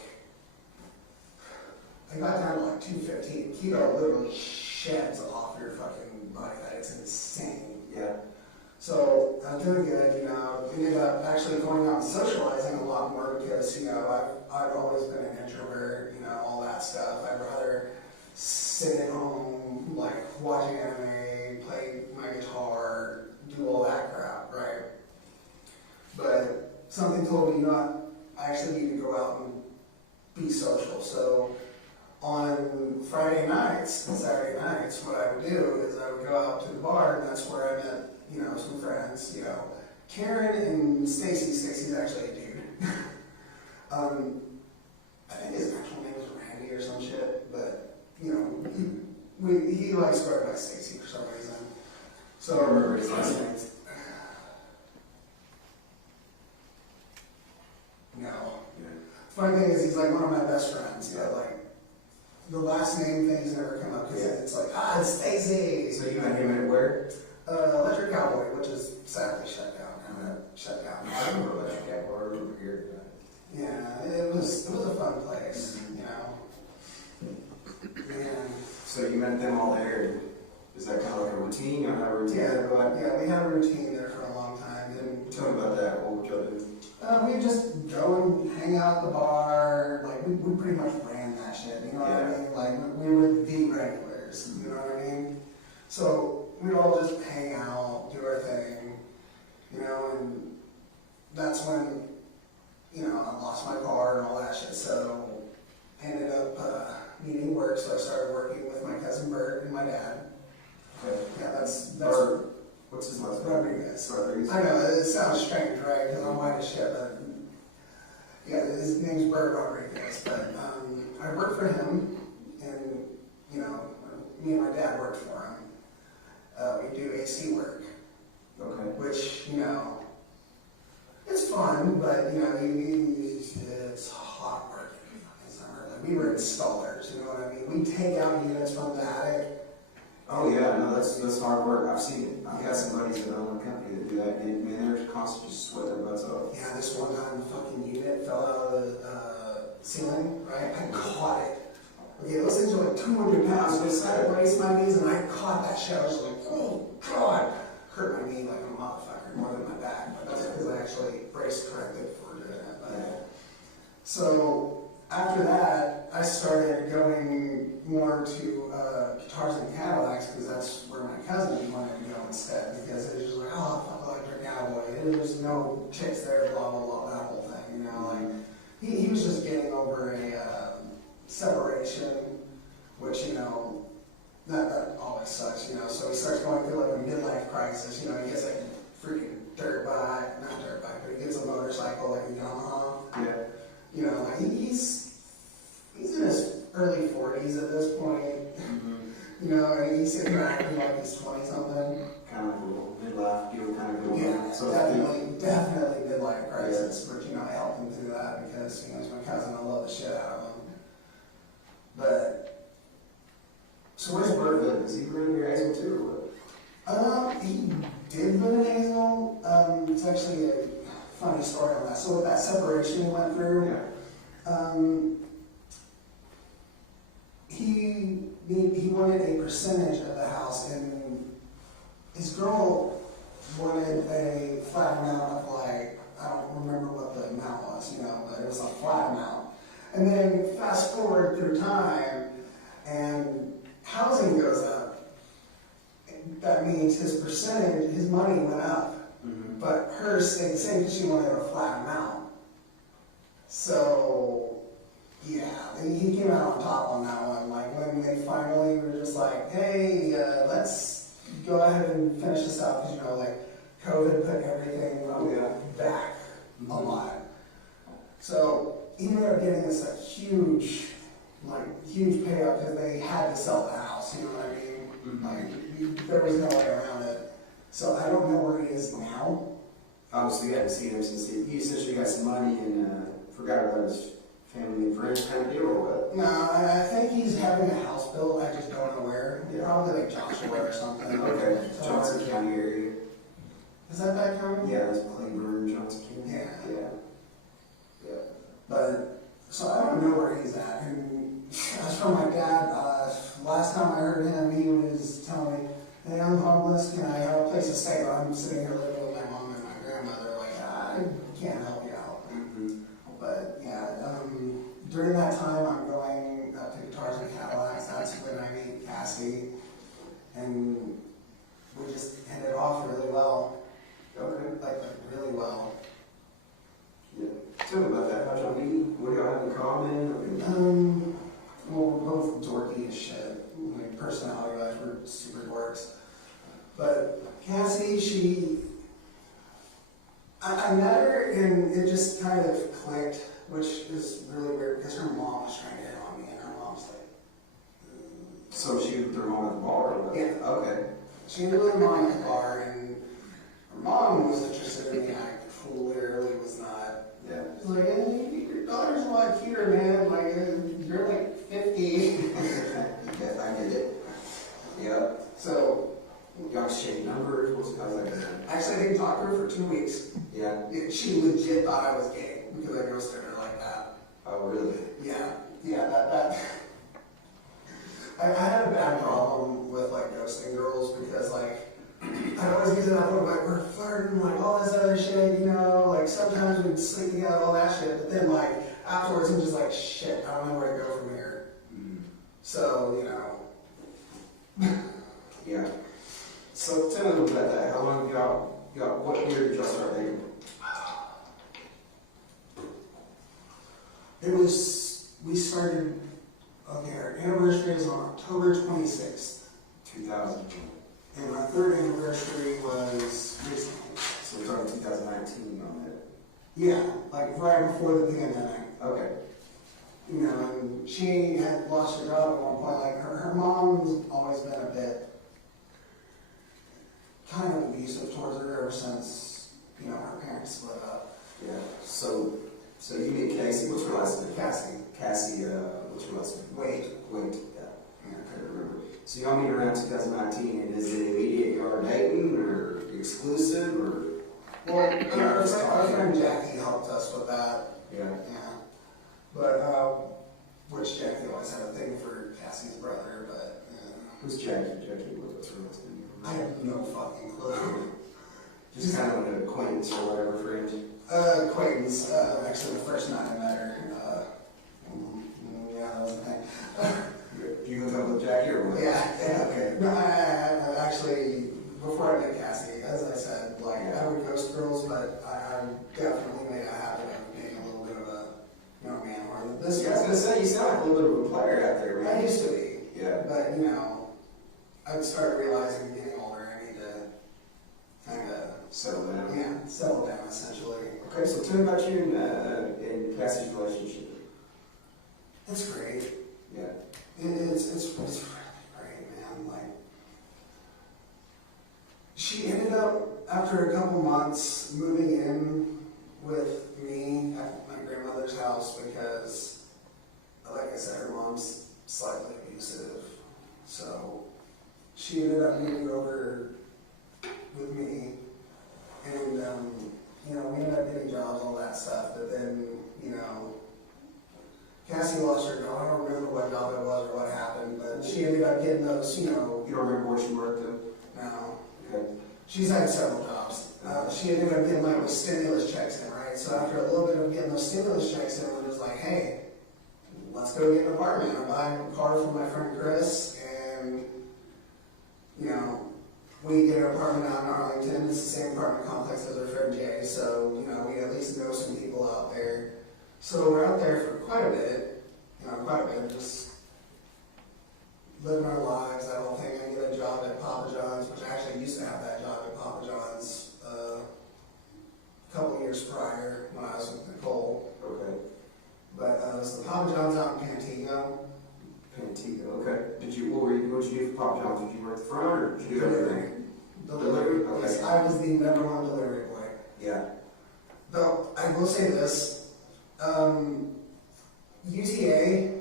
215. Keto literally sheds off your fucking body fat. It's insane. Yeah. So I was doing good, you know, ended up actually going out and socializing a lot more because, you know, I've always been an introvert, you know, all that stuff. I'd rather sit at home, like, watching anime, play my guitar, do all that crap, right? But something told me, you know what, I actually need to go out and be social. So on Friday nights and Saturday nights, what I would do is I would go out to the bar, and that's where I met, you know, some friends, you know. Karen and Stacy. Stacy's actually a dude. he likes to go by Stacy for some reason. So, I remember his last name. No. Yeah. Funny thing is, he's like one of my best friends, but like, the last name things never come up because it's like, it's Stacy. So you met him at where? Electric Cowboy, which is sadly shut down. Shut down. I remember Electric Cowboy. I remember hearing that. Yeah, it was a fun place, you know. And So you met them all there. Is that kind of like a routine? You have a routine? yeah, we had a routine there for a long time. And Tell me about that. What would y'all do? we just go and hang out at the bar. Like we pretty much ran that shit. You know what I mean? Like we were the regulars. You know what I mean? So we'd all just hang out, do our thing. You know, and that's when, you know, I lost my car and all that shit. So I ended up needing work. So I started working with my cousin Bert and my dad. Okay. Yeah, that's Bert. What's his last name? Rodriguez. Rodriguez. I know, it sounds strange, right? Because I'm white as shit, but yeah, his name's Bert Rodriguez. But I worked for him, and you know, me and my dad worked for him. We do AC work, Okay. which you know, it's fun, but you know, it's hot work in summer. Like we were installers, you know what I mean? We take out units from the attic. Oh yeah, no, that's hard work. I've seen it. I've got some buddies that own a company that do that, and man, they're constantly just sweating their butts off. Yeah, this one time the fucking unit fell out of the ceiling, right? I caught it. Okay, those things were like 200 pounds, so I decided to raise my knees and I caught that shit. I was like, oh god! Hurt my knee like a motherfucker, more than my back, but that's because I actually braced correctly before doing it. But, so after that, I started going more to guitars and Cadillacs because that's where my cousin wanted to go instead, because it was just like, oh, fuck Electric Cowboy. There's no chicks there, blah, blah, blah, that whole thing, you know, like, he was just getting over a separation, which, you know, that always sucks, you know, so he starts going through like a midlife crisis, you know, he gets like a freaking not dirt bike, but he gets a motorcycle, like a Yamaha. Yeah. You know, like he's in his early 40s at this point. You know, and he's sitting acting like he's 20-something. Kind of a little midlife deal, kind of going Yeah, on. So definitely midlife crisis. But you know, I helped him through that because you know he's my cousin. I love the shit out of him. But So where's Bert live? Is he living near Hazel too, or what? he did live in Hazel. It's actually a funny story on that. So with that separation he went through, he wanted a percentage of the house, and his girl wanted a flat amount of like, I don't remember what the amount was, you know, but it was a flat amount. And then fast forward through time, and housing goes up. That means his percentage, his money went up, but hers stayed the same because she wanted a flat amount. So, yeah, he came out on top on that one. Like when they finally were just like, hey, let's go ahead and finish this up, because you know, like COVID put everything back a lot. So he ended up getting this huge payout because they had to sell the house. You know what I mean? Like there was no way around it. So I don't know where he is now. Obviously, you hadn't seen him since he essentially got some money and forgot about his family and friends kind of deal, or what? No, I think he's having a house built. I just don't know where. Probably like Joshua or something. Okay, Johnson County area. Is that county? Yeah, that's Cleburne, Johnson County. Yeah. But so I don't know where he's at. And as for my dad, last time I heard him, he was telling me, "Hey, I'm homeless. Can I have a place to stay?" But I'm sitting here living with my mom and my grandmother. Like I can't help you out. But yeah, during that time, I'm going up to Guitars and Cadillacs. That's when I meet Cassie, and we just hit it off really well. Okay. Like really well. Yeah. Tell me about that. How'd y'all meet? What do y'all have in common? Well, we're both dorky as shit. Like personality-wise, we're super dorks. But Cassie, I met her and it just kind of clicked, which is really weird because her mom was trying to hit on me, and her mom's like So she was with her mom at the bar? Or what? Yeah. Okay. She knew her mom at the bar, and her mom was interested in me. I clearly was not. Yeah. She's like, hey, your daughter's a lot cuter, man. Like, you're like 50. Yes, I get it. Yeah. So, Y'all exchange numbers? How's that going? actually, I didn't talk to her for 2 weeks. Yeah. She legit thought I was gay because I ghosted her like that. Oh, really? Yeah, that. I had a bad problem with like ghosting girls because like I'd always use it up like we're flirting, like all this other shit, you know, like sometimes we'd sleep together, all that shit, but then like afterwards I'm just like shit, I don't know where to go from here. So, you know. Yeah. So tell me a little about that. How long have y'all, what year did y'all start dating? We started, okay, our anniversary is on October 26th. 2000. And our third anniversary was recently. So we're talking 2019 on that. Yeah, like right before the pandemic. Okay. You know, and she had lost her job at one point. Like her mom's always been a bit kind of abusive towards her ever since, you know, her parents split up. Yeah. So you meet Casey. What's her last name? Cassie. Cassie, what's her last name? Wade. Yeah. I couldn't remember. So y'all meet around 2019, and is it immediate y'all are dating, or exclusive, or? Well, our friend Jackie helped us with that. Yeah. Yeah. But, which Jackie always had a thing for Cassie's brother, but, Who's Jackie? Jackie, what's her last name? I have no fucking clue. Just kind of an acquaintance or whatever, friend. Acquaintance. Actually, the first night I met her, yeah, that was the thing. You hook up with Jackie or what? Yeah. Okay. No, I actually, before I met Cassie, as I said, like, I would ghost girls, but I definitely made a habit of being a little bit of a, you know, man or this. Yeah, I was gonna say, you sound like a little bit of a player out there, right? I used to be. Yeah. But, you know, I started realizing getting older, I need to kind of settle down. Yeah, settle down essentially. Okay, so tell me about you in Cassie's relationship. It's great. Yeah. It's really great, man. Like, she ended up after a couple months moving in with me at my grandmother's house because, like I said, her mom's slightly abusive. So she ended up moving over with me, and you know, we ended up getting jobs, all that stuff. But then, you know, Cassie lost her job. I don't remember what job it was or what happened, but she ended up getting those, you know. You don't remember where she worked though? No. Okay. She's had several jobs. She ended up getting like with stimulus checks in, right? So after a little bit of getting those stimulus checks in, it was like, hey, let's go get an apartment. I'm buying a car for my friend Chris, and, you know, we get an apartment out in Arlington. It's the same apartment complex as our friend Jay, so, you know, we at least know some people out there. So we're out there for quite a bit, just living our lives, that whole thing. I get a job at Papa John's, which I actually used to have that job at Papa John's a couple years prior when I was with Nicole. Okay. But it was the Papa John's out in Pantego. Pantego, okay. What did you do for Papa John's? Did you work the front or did you do everything? Delivery? Okay. Yes, I was the #1 delivery boy. Yeah. Though, I will say this, UTA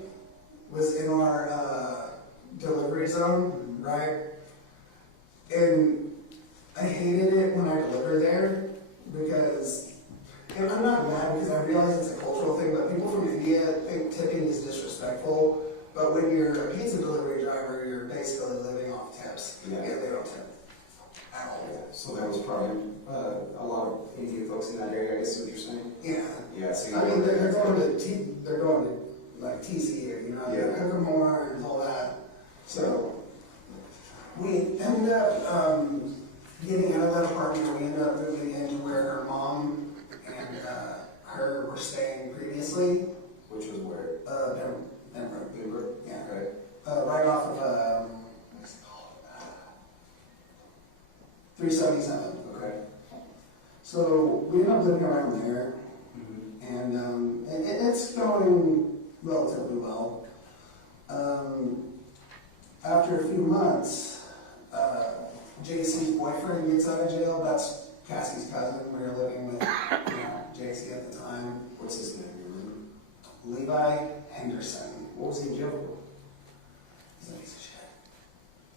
was in our delivery zone, right? And I hated it when I delivered there because, and I'm not mad because I realize it's a cultural thing, but people from India think tipping is disrespectful. But when you're a pizza delivery driver, you're basically living off tips. Yeah. They don't tip at all. So that was probably a lot of Indian folks in that area, I guess is what you're saying? Yeah. Yeah, so I mean, they're going to like TC, you know, Yeah. Kokomore and all that. So we ended up getting out of that apartment. We ended up moving into where her mom and her were staying previously. Which was where? Denver. Yeah. Okay. Right off of what's it called? 377. Okay. So we ended up living around there. And it's going relatively well. after a few months, JC's boyfriend gets out of jail. That's Cassie's cousin. We were living with JC at the time. What's his name? Levi Henderson. What was he in jail for? He's a piece of shit.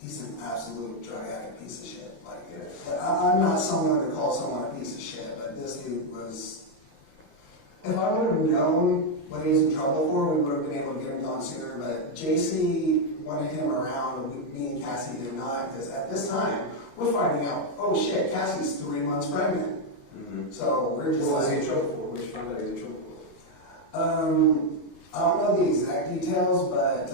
He's an absolute drug addict piece of shit. Like, I'm not someone to call someone a piece of shit, but this dude was. If I would have known what he was in trouble for, we would have been able to get him gone sooner. But JC wanted him around, and me and Cassie did not, because at this time we're finding out, oh shit, Cassie's 3 months pregnant. Mm-hmm. So we're just. What was he in trouble for? Which found out he was in trouble for? I don't know the exact details, but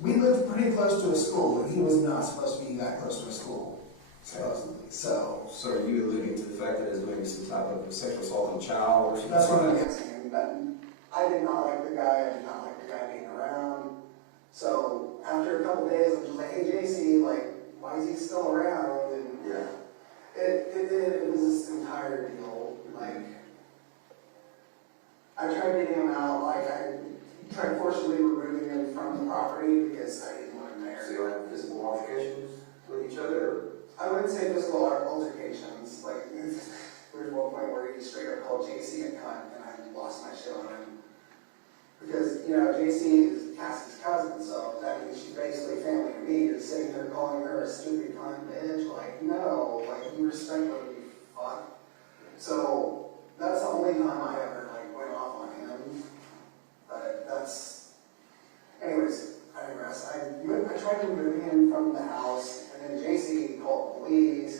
we lived pretty close to a school, and he was not supposed to be that close to a school, supposedly. So are you alluding to the fact that it was maybe some type of sexual assault on a child or something? that's what I'm guessing. But I did not like the guy. I did not like the guy being around. So after a couple days, I'm just like, hey, JC, like, why is he still around? And Yeah. it was this entire deal. Like, I tried getting him out. Like, I tried forcibly removing him from the property because I didn't want him there. So you don't have physical altercations with each other? Or? I wouldn't say physical altercations. Like, there's one point where he straight up called JC a cunt, and I lost my shit on him. Because, JC is Cassie's cousin, so that means she's basically family to me. You're sitting there calling her a stupid cunt bitch. Like, no, like, you respect her, you fuck. So, that's the only time I ever, went off on him. But that's. Anyways, I digress. I tried to remove him from the house, and then JC called the police,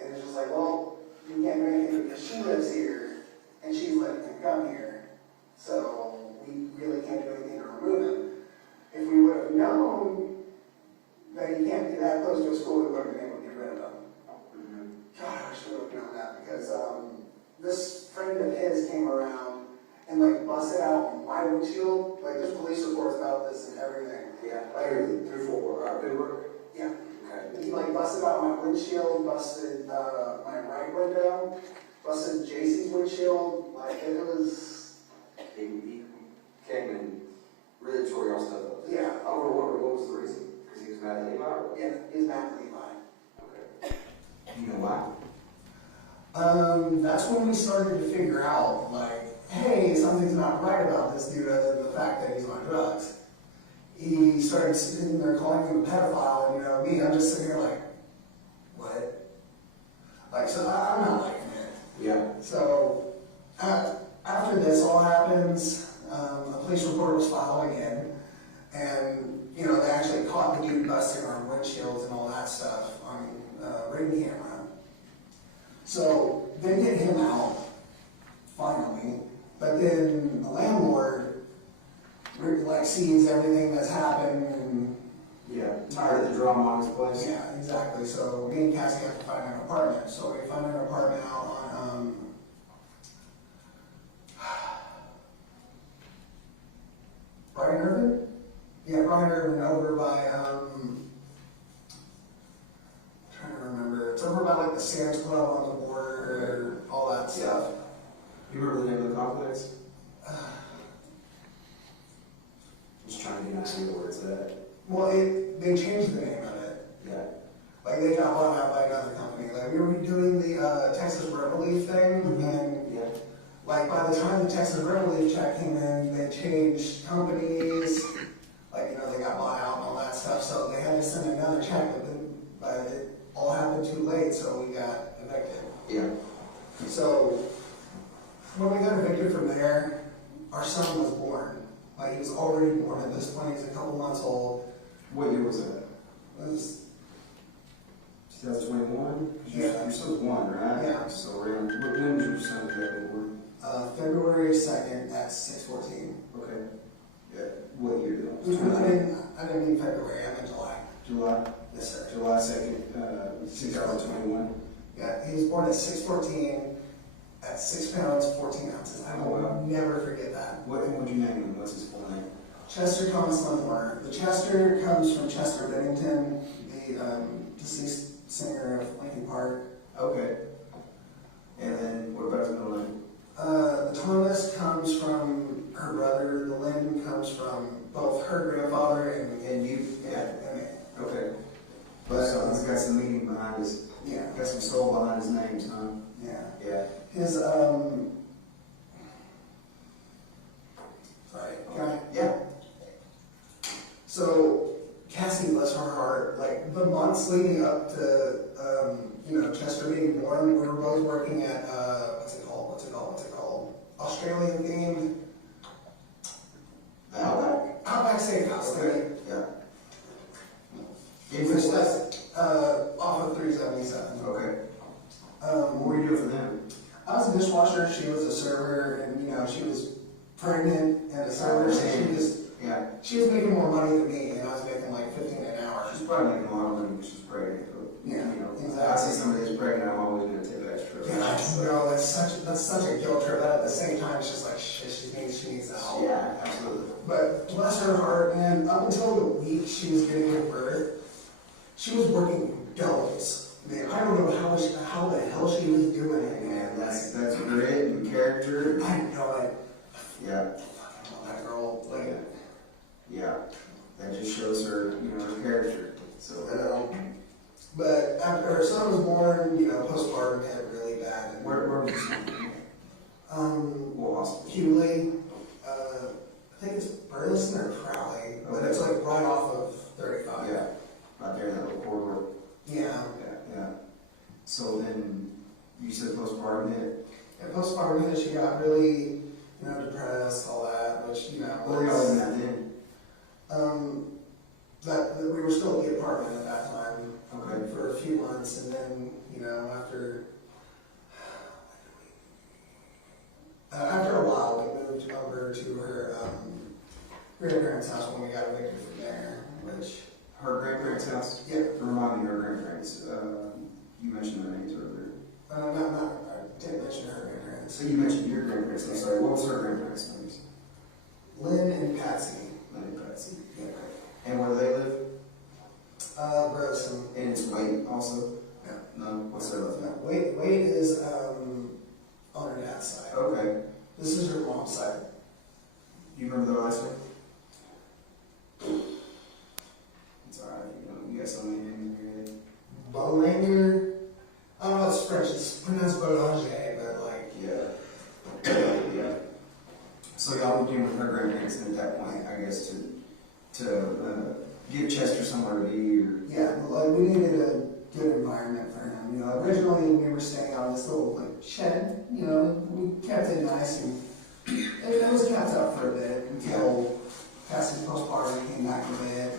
and it's just like, well, you can't do anything because she lives here, and she's letting him come here. So we really can't do anything to remove him. If we would have known that he can't be that close to a school, we would have been able to get rid of him. Mm-hmm. God, I wish we would have known that, because this friend of his came around and busted out my windshield. There's police reports about this and everything. Yeah. Through work? Yeah. Okay. He busted out my windshield, busted my right window, busted JC's windshield. It was. He came and really tore y'all stuff up. Yeah. I wonder what was the reason? Because he was mad at Levi? Yeah, he's mad at Levi. Okay. Do you know why? That's when we started to figure out, hey, something's not right about this dude other than the fact that he's on drugs. He started sitting there calling him a pedophile, and me, I'm just sitting here what? So I'm not liking it. Yeah. So after this all happens, a police report was filed again, and they actually caught the dude busting on windshields and all that stuff on ring camera. So they get him out finally, but then the landlord sees everything that's happened and Yeah. Tired of the drama on his place? yeah, exactly. So me and Cassie have to find an apartment. So we found an apartment out on Brian Irvin? Yeah, Brian Irvin over by I'm trying to remember. It's over by the Sam's Club on the border, all that stuff. You remember the name of the complex? Just trying to get an idea where it's at. Well, they changed the name of it. Yeah. They got bought out by another company. We were doing the Texas Rent Relief thing, and Yeah. by the time the Texas Rent Relief check came in, they changed companies. They got bought out and all that stuff. So they had to send another check, but it all happened too late, so we got evicted. Yeah. So when we got evicted from there, our son was born. He was already born at this point. He's a couple months old. What year was that? It was 2021? Yeah. Your son's 1, right? Yeah. So when was your son exactly born? February 2nd at 6:14. Okay. Yeah. What year though? I didn't mean February. I meant July. July? Yes, sir. July 2nd, 2021. Yeah, he was born at 6:14 at 6 pounds 14 ounces. I will never forget that. What would you name him? What's his full name? Chester Thomas Linmore. The Chester comes from Chester Bennington, the deceased singer of Linkin Park. Okay. And then what about his middle name? The Thomas comes from her brother. The Lynn comes from both her grandfather and you. Yeah. and Okay. But he's got some meaning behind his, Yeah. got some soul behind his names, huh? Yeah. Yeah. His, sorry, can I? Yeah. So, Cassie, bless her heart, like, the months leading up to, Chester being born, we were both working at, what's it called? Australian themed Outback Steakhouse. Okay. Yeah. It was off of 377. Okay. What were you doing for them? I was a dishwasher, she was a server, and, she was pregnant and a server, so she was making more money than me, and I was making like $15 an hour. She's probably making a lot of money because she's pregnant. But, Exactly. I see somebody who's pregnant, I'm always going to tip extra. Yeah, that's such a guilt trip, but at the same time, it's just like, shit, she needs the help. Yeah, absolutely. But bless her heart, man, up until the week she was giving birth, she was working doubles. Man, I don't know how the hell she was doing it, man. That's grit and character. I know it. Yeah. Fucking love that girl. Like, yeah. That just shows her, her character. So. But after her son was born, postpartum hit really bad. And, Where was he? What hospital? Hewley, I think it's Burleson or Crowley, but it's like right off of 35. Yeah. Right there in that little corridor. Yeah. Yeah. So then, you said postpartum hit? Yeah, postpartum hit, she got really, depressed, all that, which, What were y'all in that then? That we were still at the apartment at that time. Okay. For a few months, and then, after a while, we moved over to her grandparents' house when we got evicted from there, which... Her grandparents' house? Yeah. Remind me of her grandparents. You mentioned their names earlier. I didn't mention her grandparents. So you mentioned your grandparents. I'm sorry. What was her grandparents' names? Lynn and Patsy. Lynn and Patsy. Yeah. And where do they live? Burleson. And it's Wade also? No. No? What's their last name? Wade is on her dad's side. Okay. This is her mom's side. You remember their last name? It's alright. You got so many names in your head. Bolanger. I don't know, it's French. It's pronounced Bolanger, but like... Yeah. So y'all were dealing with her grandparents at that point, I guess, to give Chester somewhere to be, or... Yeah, like we needed a good environment for him. Originally we were staying on this little shed. We kept it nice, and it was kept up for a bit until Cassie's postpartum came back a bit.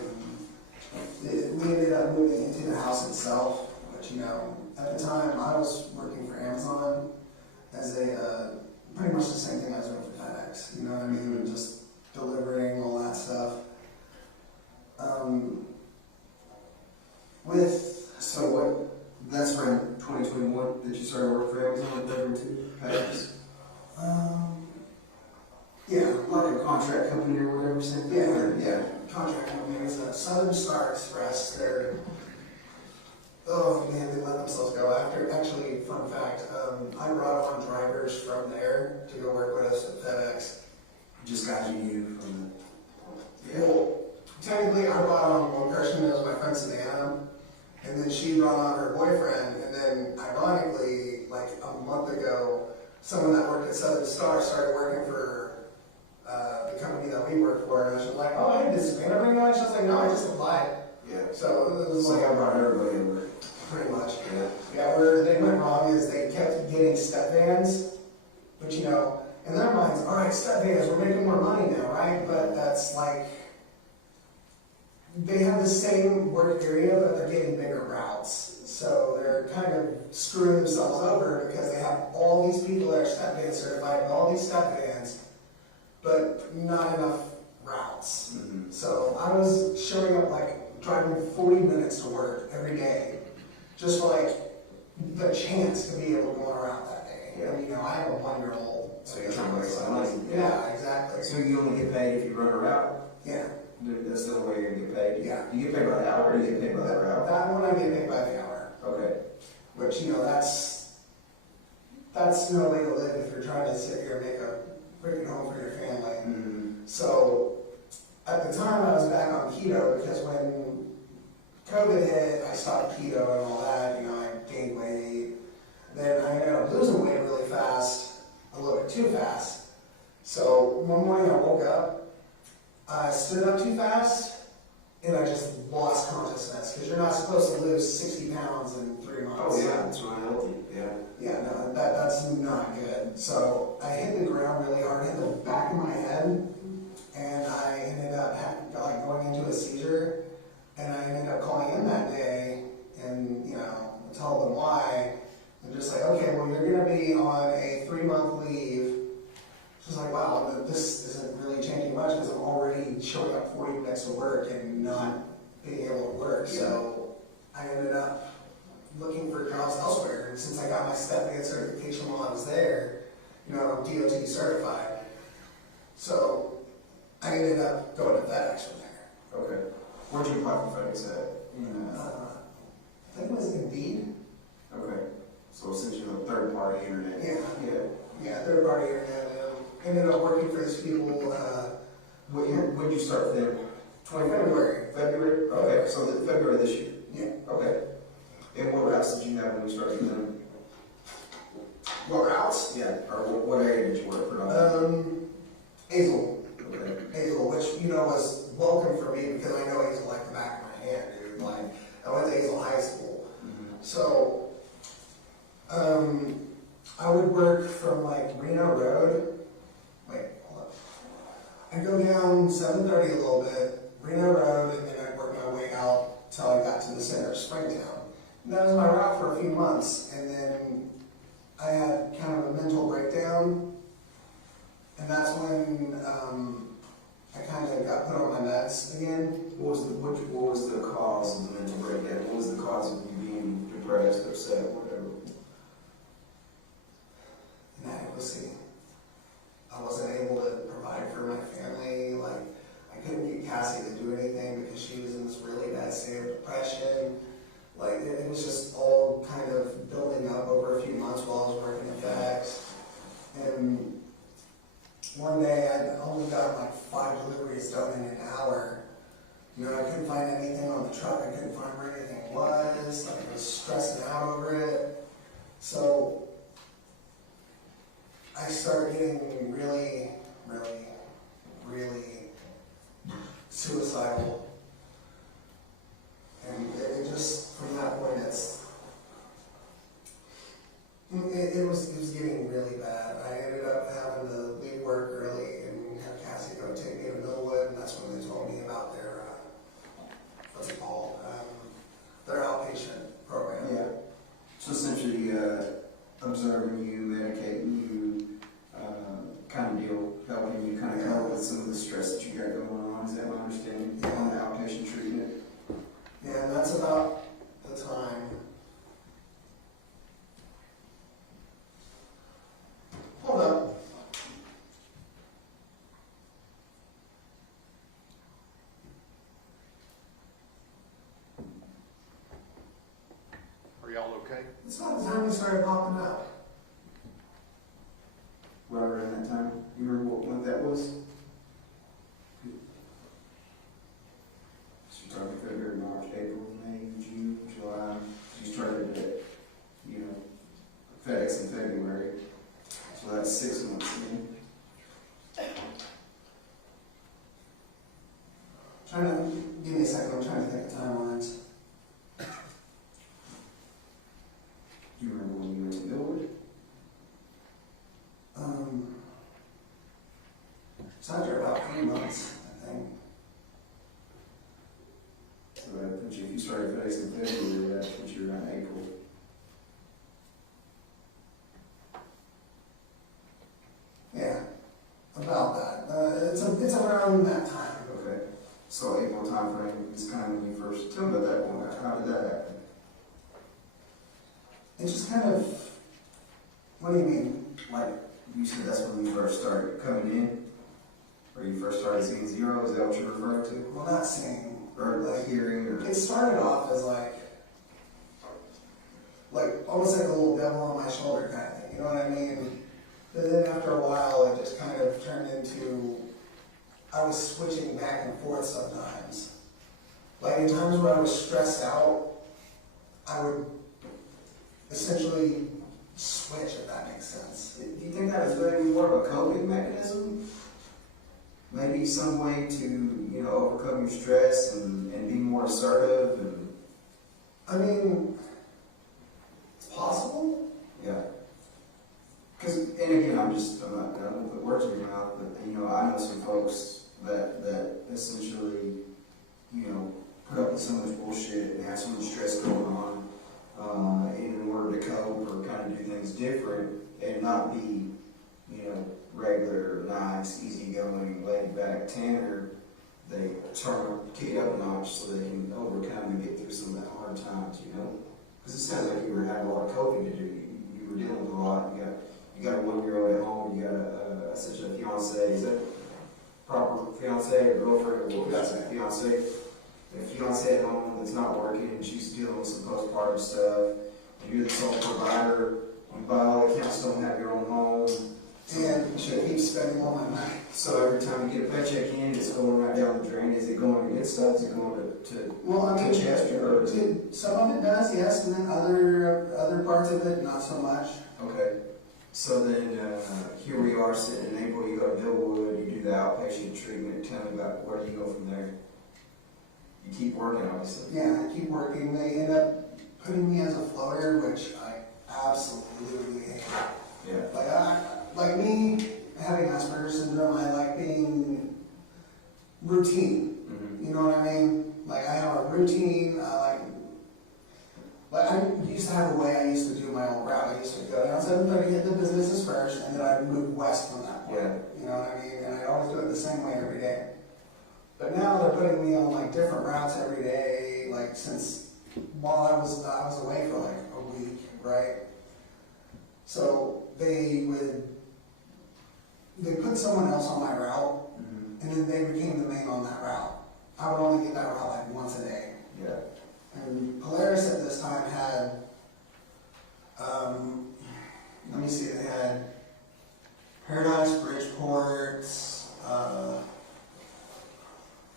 And we ended up moving into the house itself, which at the time I was working for Amazon as a pretty much the same thing I was doing for FedEx. You know what I mean? Just delivering all that stuff. So what, that's around 2021 that you started working for Amazon delivering to FedEx? Yeah. Like a contract company or whatever, same thing? Yeah. Contract company is Southern Star Express. Oh man, they let themselves go. Actually, fun fact, I brought on drivers from there to go work with us at FedEx. Just guys you knew from the... Well, technically I brought on one person, that was my friend Savannah, and then she brought on her boyfriend, and then ironically, like a month ago, someone that worked at Southern Star started working for the company that we work for, and I was like, oh, hey, does Savannah bring you on? She was like, no, I just applied. Yeah. So it was So like... I brought everybody over. Pretty much. Yeah. Yeah, where they went wrong is they kept getting step vans, but in their minds, all right, step vans, we're making more money now, right? But that's like, they have the same work area, but they're getting bigger routes. So they're kind of screwing themselves over because they have all these people that are step van certified with all these step vans, but not enough routes. Mm-hmm. So I was showing up driving 40 minutes to work every day, just for the chance to be able to go around that day. Yeah. And, I have a 1-year-old. So you're trying to make some money. Yeah, exactly. So you only get paid if you run a route? Yeah. That's the only way you're going to get paid? Yeah. You get paid by the hour, or you get paid by that route? That one I get paid by the hour. Okay. Which, that's no way to live if you're trying to sit here and make a freaking home for your family. Mm-hmm. So, at the time I was back on keto because when COVID hit, I stopped keto and all that, you know, I gained weight. Then I ended up losing weight really fast, a little bit too fast. So one morning I woke up, I stood up too fast, and I just lost consciousness, because you're not supposed to lose 60 pounds in 3 months. Oh yeah, it's not healthy, yeah. Yeah, no, that's not good. So I hit the ground really hard, hit the back of my head, and I ended up like going into a seizure. And I ended up calling in that day, and you know, told them why. And just like, okay, well, you're going to be on a 3-month leave. She's like, wow, this isn't really changing much because I'm already showing up 40 minutes to work and not being able to work. So I ended up looking for jobs elsewhere. And since I got my step aid certification while I was there, you know, I'm DOT certified. So I ended up going to FedEx from there. Okay. Where'd you apply for FedEx at? I think it was Indeed. Okay. So essentially a third party internet. Yeah, third party internet. Ended up working for these people. When did you start for them? February. February? Okay, so February this year? Yeah. Okay. And what routes did you have when you started with them? What routes? Yeah, or what area did you work for? Hazel. Okay. Hazel, which, you know, was welcome for me because I know Hazel like the back of my hand, dude. Like, I went to Hazel High School. Mm-hmm. So, I would work from like Reno Road. Wait, hold up. I'd go down 730 a little bit, Reno Road, and then I'd work my way out till I got to the center of Springtown. And that was my route for a few months, and then I had kind of a mental breakdown, and that's when I kind of got put on my meds again. What was the cause of the mental breakdown? What was the cause of you being depressed, upset, whatever? Inadequacy. I wasn't able to provide for my family. Like, I couldn't get Cassie to do anything because she was in this really bad state of depression. Like, it was just all kind of building up over a few months while I was working at FedEx. And one day I only got like 5 deliveries done in an hour. You know, I couldn't find anything on the truck. I couldn't find where anything was. Like, I was stressing out over it. So I started getting really, really, really suicidal. And it just, from that point, it was getting really bad. I ended up having to leave work early and have Cassie go take me to Millwood, and that's when they told me about their, what's it called, their outpatient program. Yeah. So essentially, observing you, medicating you, kind of deal, helping you kind of cope with some of the stress that you got going on. Is that my understanding? Yeah. On the outpatient treatment? Yeah, and that's about the time. Hold up. Are y'all okay? It's about the time we started popping up. Right around that time? You remember what month that was? So you're talking February, March, April, May, June, July. You started at, you know, FedEx in February. So that's 6 months in. Give me a second, I'm trying to think of timelines. Do you remember when you went to Millwood? It's after about 3 months, I think. So that puts you, if you started FedEx in February, that puts you around April. Yeah, about that. It's around that time. Okay. So April timeframe is kind of when you first, tell me about that one. How did that happen? It just kind of, what do you mean? Like, you said that's when you first started coming in? Or you first started seeing zero? Is that what you're referring to? Well, not seeing. Or like hearing? Or? It started off as like almost like a little devil on my shoulder kind of thing, you know what I mean? But then after a while, it just kind of turned into, I was switching back and forth sometimes. Like in times where I was stressed out, I would essentially switch, if that makes sense. Do you think that is maybe more of a coping mechanism? Maybe some way to, you know, overcome your stress and be more assertive and... I mean, it's possible. Yeah. Because, and again, I don't want to put words in your mouth, but, you know, I know some folks that essentially, you know, put up with so much bullshit and have so much stress going on in order to cope or kind of do things different and not be, you know, regular, nice, easygoing, laid-back Tanner. They kick it up a notch so they can overcome and get through some of the hard times, you know? Because it sounds like you were having a lot of coping to do. You were dealing with a lot. You got a 1-year-old at home. You got essentially a fiance. Is that proper fiance or girlfriend or what? Fiance. A fiance at home that's not working and she's dealing with some postpartum stuff. And you're the sole provider. You by all accounts don't have your own home. And she keeps spending all my money. So every time you get a paycheck in, it's going right down the drain. Is it going to good stuff? Is it going to Chester? Or some of it does, yes, and then other parts of it, not so much. Okay. So then here we are sitting in April. You go to Millwood. You do the outpatient treatment. Tell me about where do you go from there? You keep working, obviously. Yeah, I keep working. They end up putting me as a floater, which I absolutely hate. Yeah. Like me having Asperger's syndrome, I like being routine. Mm-hmm. You know what I mean? Like I have a routine. I used to have a way I used to do my own route. I used to go down 7:30, hit the businesses first, and then I'd move west from that point. Yeah. You know what I mean? And I always do it the same way every day. But now they're putting me on like different routes every day. Like since while I was away for like a week, right? So they put someone else on my route, Mm-hmm. and then they became the main on that route. I would only get that route like once a day. Yeah. And Polaris at this time had, let me see, they had Paradise, Bridgeport,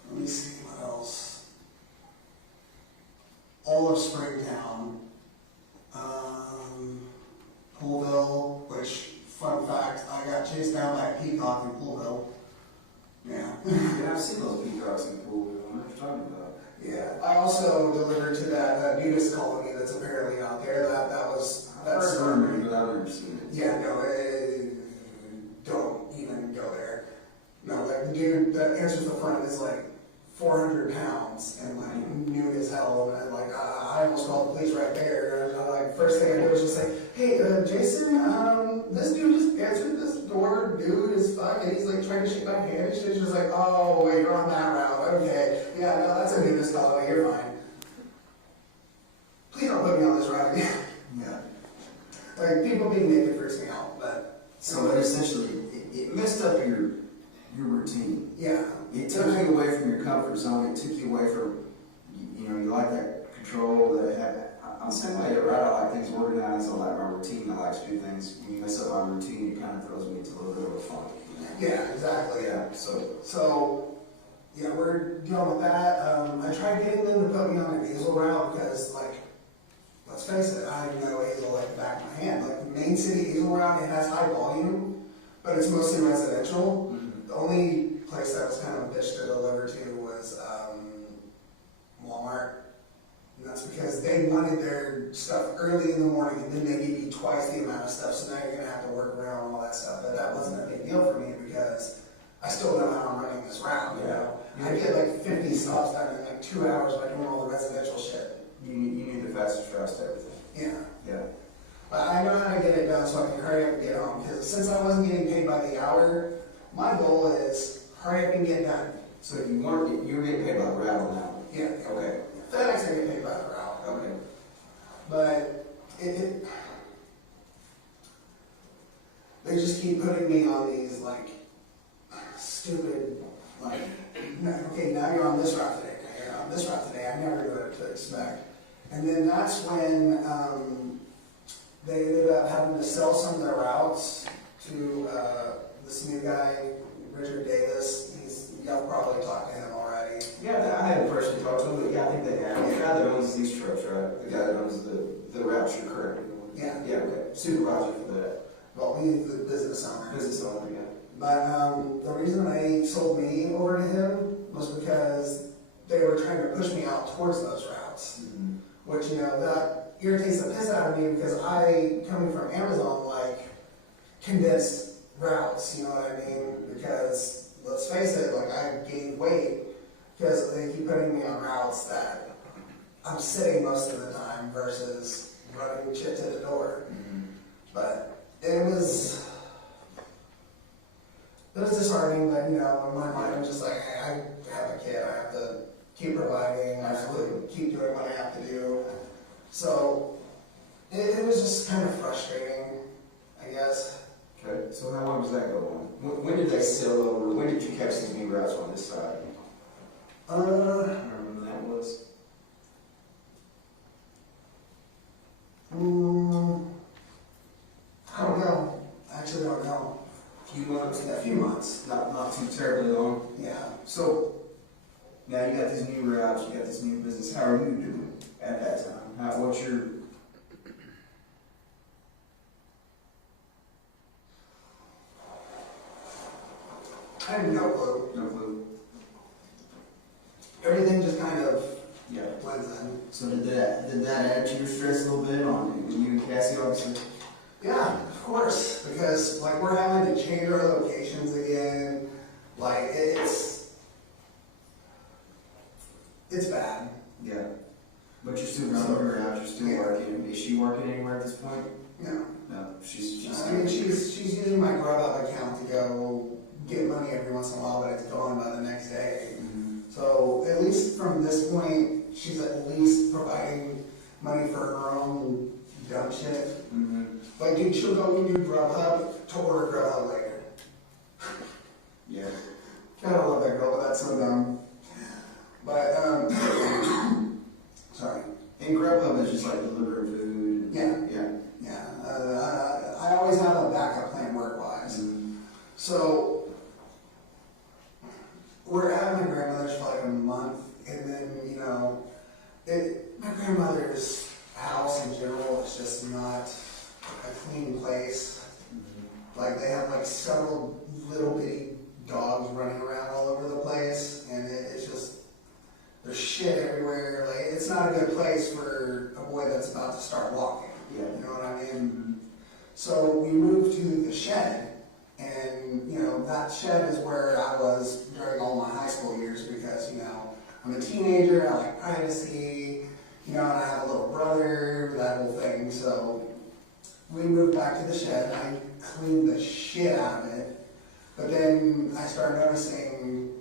let me see what else. All of Springtown, Poolville, which, fun fact, I got chased down by a peacock in Poolville. Yeah. Yeah, I've seen those peacocks in Poolville. I know what you're talking about. Yeah. I also delivered to that nudist colony that's apparently out there. That's I've heard of it, but I've never seen it. Yeah, no, don't even go there. No, like the dude that answers the front is like 400 pounds and like nude as hell, and I almost called the police right there. And like first thing I did was just say, hey, Jason, this dude just answered this door, nude as fuck, and he's like trying to shake my hand. And she's just like, oh wait, you're on that route, okay, yeah, no, that's a nudist colony, you're fine. Please don't put me on this route again. Yeah. Like people being naked freaks me out, but so it essentially it messed up your routine. Yeah. It took you away from your comfort zone. It took you away from, you know, you like that control, I'm the same way, right? I like things organized. I like my routine. I like to do things. When you mess up my routine, it kind of throws me into a little bit of a funk. Yeah, exactly. Yeah, So, yeah, we're dealing with that. I tried getting them to put me on an Hazel route because, like, let's face it, I know Hazel like the back of my hand. Like, the main city Hazel route, it has high volume, but it's mostly residential. Mm-hmm. The only place that was kind of a bitch to deliver to was Walmart. And that's because they wanted their stuff early in the morning, and then they give you twice the amount of stuff, so now you're going to have to work around all that stuff. But that wasn't a big deal for me because I still know how I'm running this route, you know. I get like 50 stops done in like 2 hours by doing all the residential shit. You need the fastest routes to everything. Yeah. Yeah. But I know how to get it done so I can hurry up and get home. Because since I wasn't getting paid by the hour, my goal is hurry up and get done. So if you weren't, you were getting paid by the route on that one? Yeah. Okay. FedEx I get paid by the route. Okay. But they just keep putting me on these like stupid, like, okay, now you're on this route today, now you're on this route today. I never knew what to expect. And then that's when they ended up having to sell some of their routes to this new guy, Richard Davis. Y'all probably talked to him already. Yeah, I haven't personally talked to him, but yeah, trucks, right? The guy that owns the routes you're currently doing. Yeah. Yeah, okay. Supervisor for that. Well, he's the business owner. Business owner, yeah. But the reason they sold me over to him was because they were trying to push me out towards those routes. Mm-hmm. Which, you know, that irritates the piss out of me because I, coming from Amazon, like, condensed routes, you know what I mean? Because, let's face it, like, I gained weight because they keep putting me on routes that I'm sitting most of the time versus running shit to the door. Mm-hmm. But it was disheartening, but, you know, in my mind, I'm just like, hey, I have a kid, I have to keep providing, I have to keep doing what I have to do. So, it was just kind of frustrating, I guess. Okay, so how long does that go on? When did they sell over? When did you catch these new routes on this side? I don't remember when that was. I don't know. I actually don't know. A few months? A few months. Not too terribly long. Yeah. So, now you got these new routes, you got this new business. How are you doing at that time? What's your... I have no clue. No clue. Everything just kind of Yeah. blends in. So did that add to your stress a little bit on you and Cassie, obviously? Yeah, of course, because like we're having to change our locations again. Like it's bad. Yeah. But you're still running around, you're still working. Is she working anywhere at this point? No. No, she's I mean, she's using my GrubHub account to go get money every once in a while, but it's gone by the next day. Mm-hmm. So at least from this point, she's at least providing money for her own dumb shit. Mm-hmm. Like, dude, she'll go and do Grubhub to order Grubhub later. Yeah. Gotta love that girl, but that's so dumb. But, sorry. And Grubhub is just like delivering food. Yeah. Yeah. Yeah. I always have a backup plan work-wise. Mm-hmm. So, we're at my grandmother's for like a month, and then, you know, my grandmother's house in general is just not a clean place. Mm-hmm. Like, they have like several little bitty dogs running around all over the place, and it's just, there's shit everywhere. Like, it's not a good place for a boy that's about to start walking. Yeah. You know what I mean? So we moved to the shed, and, you know, that shed is where I was during all my high school years because, you know, I'm a teenager, I like privacy, you know, and I have a little brother, that whole thing. So we moved back to the shed, and I cleaned the shit out of it. But then I started noticing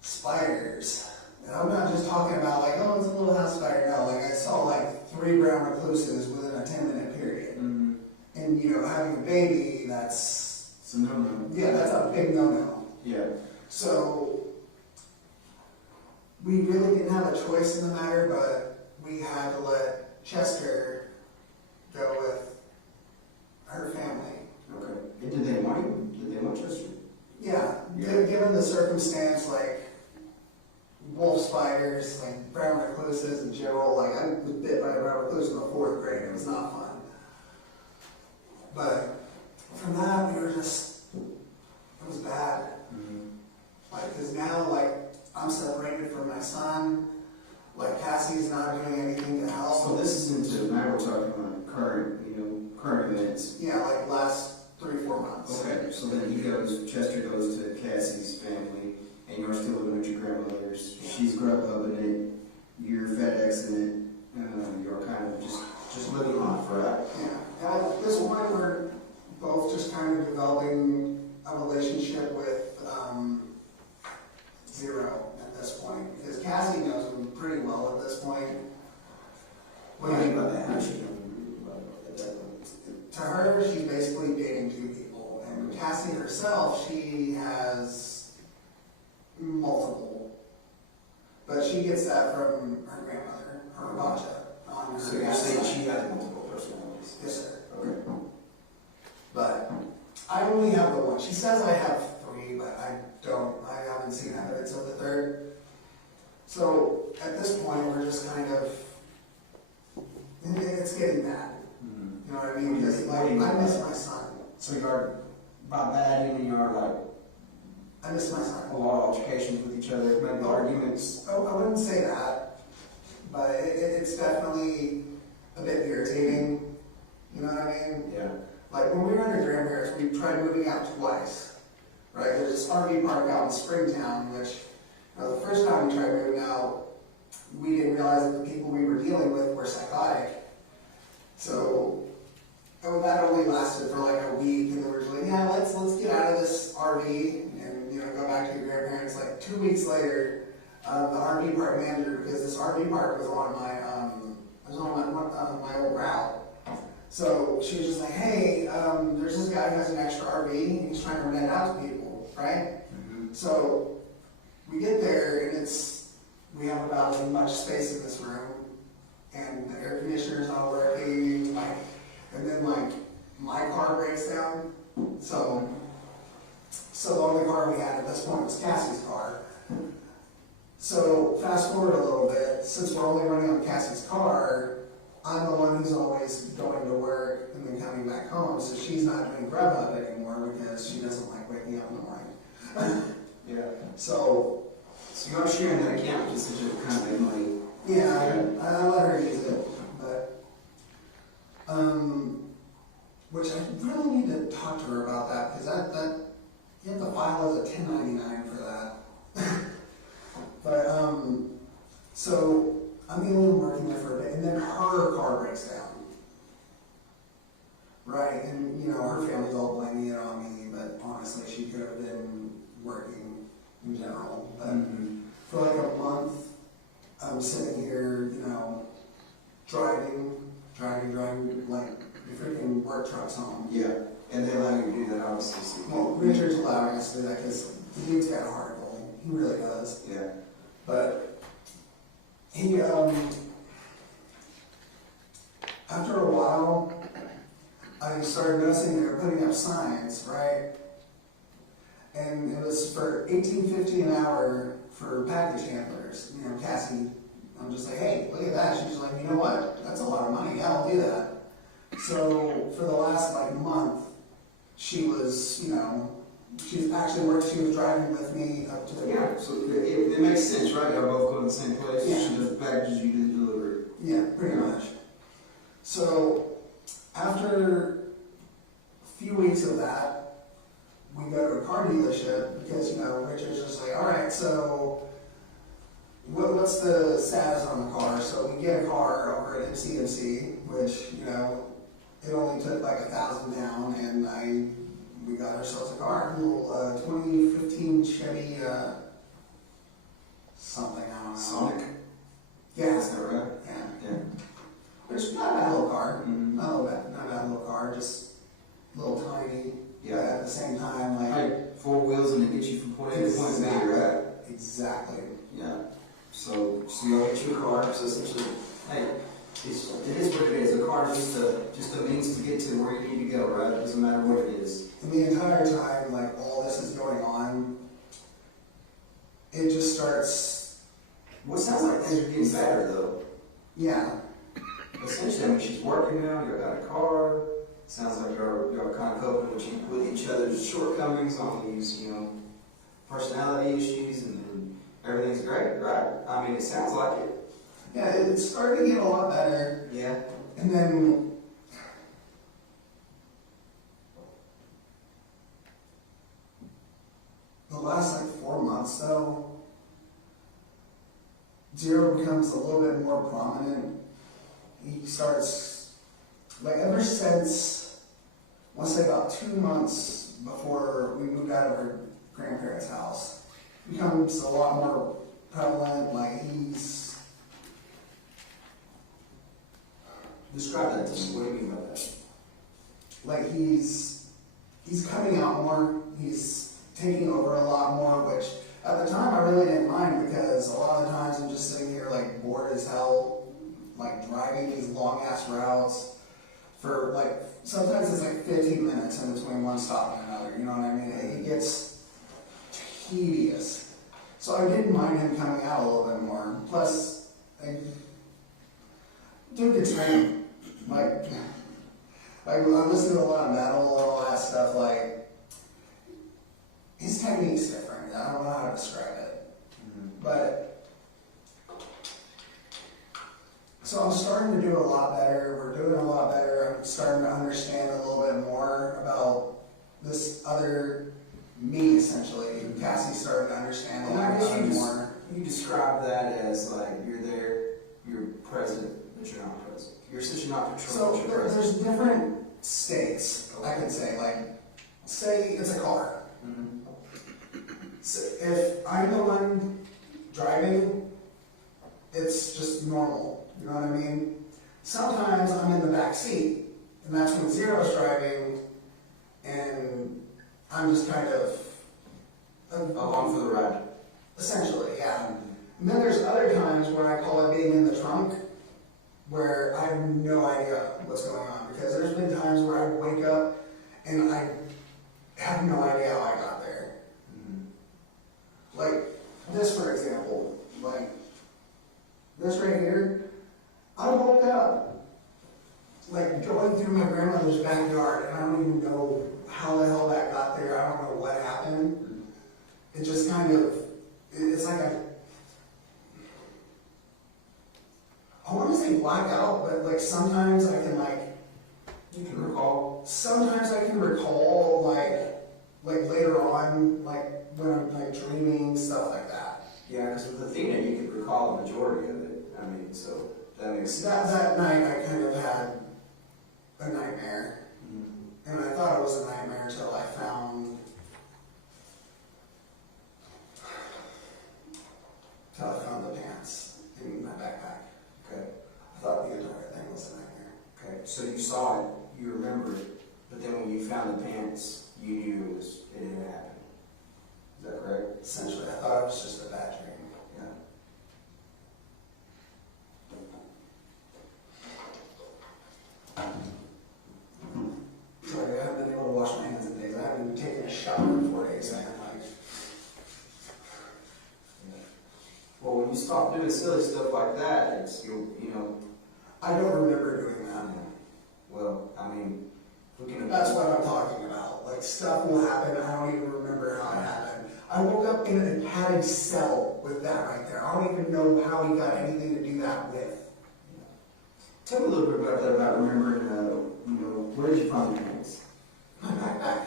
spiders. And I'm not just talking about like, oh, it's a little house spider. No, like I saw like 3 brown recluses within a 10-minute period. Mm-hmm. And, you know, having a baby, that's... It's a no-no. Yeah, that's a big no-no. Yeah. So, we really didn't have a choice in the matter, but we had to let Chester go with her family. Okay. And did they want him? Did they want Chester? Yeah, Yeah. given the circumstance, like wolf spiders, like brown recluses in general, like I was bit by a brown recluse in the 4th grade. It was not fun. But from that, we were just, it was bad. Mm-hmm. Like, because now, like, I'm separated from my son. Like, Cassie's not doing anything to help. So this is into, now we're talking about current events. Yeah, like last 3-4 months. Okay, so then Chester goes to Cassie's family, and you're still living with your grandmother's. She's Grubhubbing it, you're FedExing it, you're kind of just living life, right? Yeah, and at this point, we're both just kind of developing a relationship with Zero at this point, because Cassie knows him pretty well at this point. What do you mean by that? How does she know him at that point? To her, she's basically dating 2 people, and Cassie herself, she has multiple, but she gets that from her grandmother, her Bacha. So you're saying she has multiple personalities? Yes, sir. Okay. But I only have the one. She says I have 3, but I don't. I haven't seen evidence of the 3rd. So at this point, we're just kind of, it's getting bad. You know what I mean? Because like, I miss my son. So you are, by bad, you are like, I miss my son. a lot of altercations with each other, maybe arguments. I wouldn't say that, but it's definitely a bit irritating. You know what I mean? Yeah. Like when we were under grandparents, we tried moving out twice. Right? There's this RV park out in Springtown, which the first time we tried moving out, we didn't realize that the people we were dealing with were psychotic. So that only lasted for like a week, and then we were like, yeah, let's get out of this RV and go back to your grandparents. Like 2 weeks later, the RV park manager, because this RV park was on my old route. So she was just like, hey, there's this guy who has an extra RV, and he's trying to rent it out to people, right? So we get there, and we have about as much space in this room, and the air conditioner's not working, and then my car breaks down. So the only car we had at this point was Cassie's car. So fast forward a little bit, since we're only running on Cassie's car, I'm the one who's always going to work and then coming back home, so she's not doing Grubhub anymore because she doesn't like waking up in the morning. Yeah. So you are sharing that account just as you're kind of money. yeah, I let her use it, but which I really need to talk to her about that, because that you have to file as a 1099 for that. But so I'm the only one working there for a bit, and then her car breaks down. Right, and her family's all blaming it on me, but honestly, she could have been working in general. But for like a month, I'm sitting here, driving, like the freaking work truck's home. Yeah, and they allow you to do that, obviously. Well, Richard's allowing us to do that because the dude's got a heart goal. He really does. Yeah. But he, after a while, I started noticing they were putting up signs, right? And it was for $18.50 an hour for package handlers. Cassie, I'm just like, hey, look at that. She's like, you know what? That's a lot of money. Yeah, I'll do that. So for the last month, she was, she's actually worked. She was driving with me up to the Yeah, so it makes sense, right? Y'all both go to the same place. Yeah. She does the packages, you do the delivery. Yeah, pretty much. So after a few weeks of that, we go to a car dealership because, Richard's just like, all right, so what's the status on the car? So we get a car over at MCMC, which, it only took like $1,000 down, and we got ourselves a car, a little 2015 Chevy, something, I don't know. Sonic? Yeah. Is that right? Yeah. Yeah. Which is not a bad little car. Not a bad little car, just a little tiny. Yeah. But at the same time, like. Like 4 wheels and it gets you from point A to point B, right? Exactly. Yeah. So you'll get your car, so essentially, hey, it is what it is. A car is just a means to get to where you need to go, right? It doesn't matter what it is. And the entire time, all this is going on, it just starts. Well, it sounds like things are getting better, though. Yeah. Essentially, she's working now, you got a car. Sounds like you're kind of helping with each other's shortcomings on these, personality issues, and everything's great, right? I mean, it sounds like it. Yeah, it's starting to get a lot better. Yeah. And then the last 4 months, though, Zero becomes a little bit more prominent. He starts, ever since, I want to say about 2 months before we moved out of our grandparents' house, becomes a lot more prevalent. He's. Describe that to me. What do you mean by that? He's coming out more. He's taking over a lot more, which at the time I really didn't mind because a lot of the times I'm just sitting here bored as hell, driving these long ass routes for sometimes it's 15 minutes in between one stop and another. You know what I mean? It gets tedious. So I didn't mind him coming out a little bit more. Plus, dude gets random. Like I'm listening to a lot of metal and all that stuff. Like his technique's different. I don't know how to describe it, but so I'm starting to do a lot better. We're doing a lot better. I'm starting to understand a little bit more about this other me, essentially. Cassie's starting to understand a And I guess lot more. you describe that as like you're there, you're present, but you're not present. You're essentially not controlling. So there's different states, I could say. Like, say it's a car. So if I'm the one driving, it's just normal. You know what I mean? Sometimes I'm in the back seat, and that's when Zero's driving, and I'm just kind of along for the ride. Essentially, yeah. And then there's other times where I call it being in the trunk, where I have no idea what's going on. Because there's been times where I wake up and I have no idea how I got there. Like this, for example. Like this right here. I woke up like going through my grandmother's backyard, and I don't even know how the hell that got there. I don't know what happened. It just kind of, it's like I want to say blackout, but like sometimes I can you can recall. Sometimes I can recall like later on, like when I'm like dreaming, stuff like that. Yeah, because with Athena you could recall the majority of it. I mean, so that makes sense. That night I kind of had a nightmare, and I thought it was a nightmare until I found the pants in my backpack. Okay. I thought the entire thing was a nightmare. Okay. So you saw it, you remember it, but then when you found the pants, you knew it didn't happen. Is that correct? Essentially, I thought it was just a bad dream. Yeah. Sorry, I haven't been able to wash my hands in days. I haven't even taken a shower in 4 days. And Well, when you stop doing silly stuff like that, it's you know. I don't remember doing that. Well, I mean, we can. That's what I'm talking about. Like stuff will happen. I don't even remember how it happened. I woke up in a padded cell with that right there. I don't even know how he got anything to do that with. Tell me a little bit about that, about remembering, where did you find the pants? My backpack.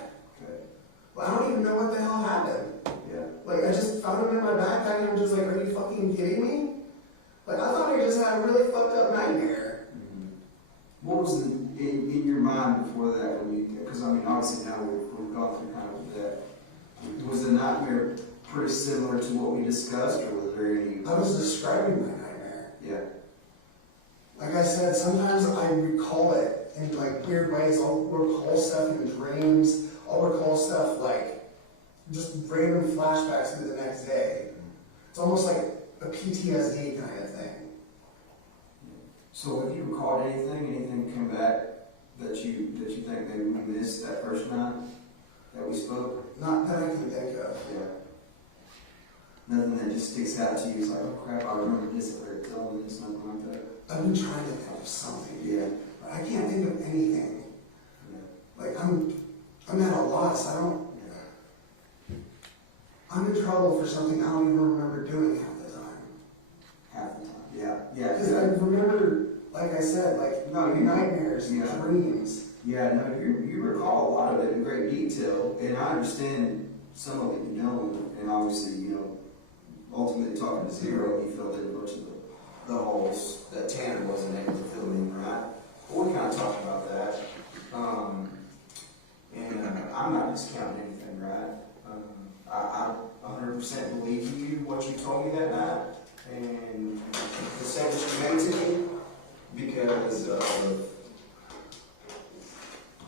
Okay. Well, I don't even know what the hell happened. Yeah. Like, I just found them in my backpack and I'm just like, are you fucking kidding me? Like, I thought I just had a really fucked up nightmare. What was in your mind before that when you, because I mean, obviously now we've gone through kind of that. Was the nightmare pretty similar to what we discussed, or was there any? I was describing my nightmare. Yeah. Like I said, sometimes I recall it in like weird ways. I'll recall stuff in dreams. I'll recall stuff like just random flashbacks to the next day. It's almost like a PTSD kind of thing. So have you recalled anything come back that you think maybe we missed that first night that we spoke? Not that I can think of. Yeah. Nothing that just sticks out to you. It's like, oh crap, I remember this at her telling this, nothing like that. I've been trying to think of something. Yeah. But I can't think of anything. Yeah. Like I'm at a loss. I'm in trouble for something I don't even remember doing half the time. Half the time. Yeah. Yeah. Because I remember, like I said, nightmares and dreams. Yeah, no, you recall a lot of it in great detail, and I understand some of it you don't, and obviously, ultimately talking to Zero, he filled in a bunch of the holes that Tanner wasn't able to fill in, right? But we kind of talked about that, and I'm not discounting anything, right? I 100% believe you, what you told me that night, and the statements you made to me, because of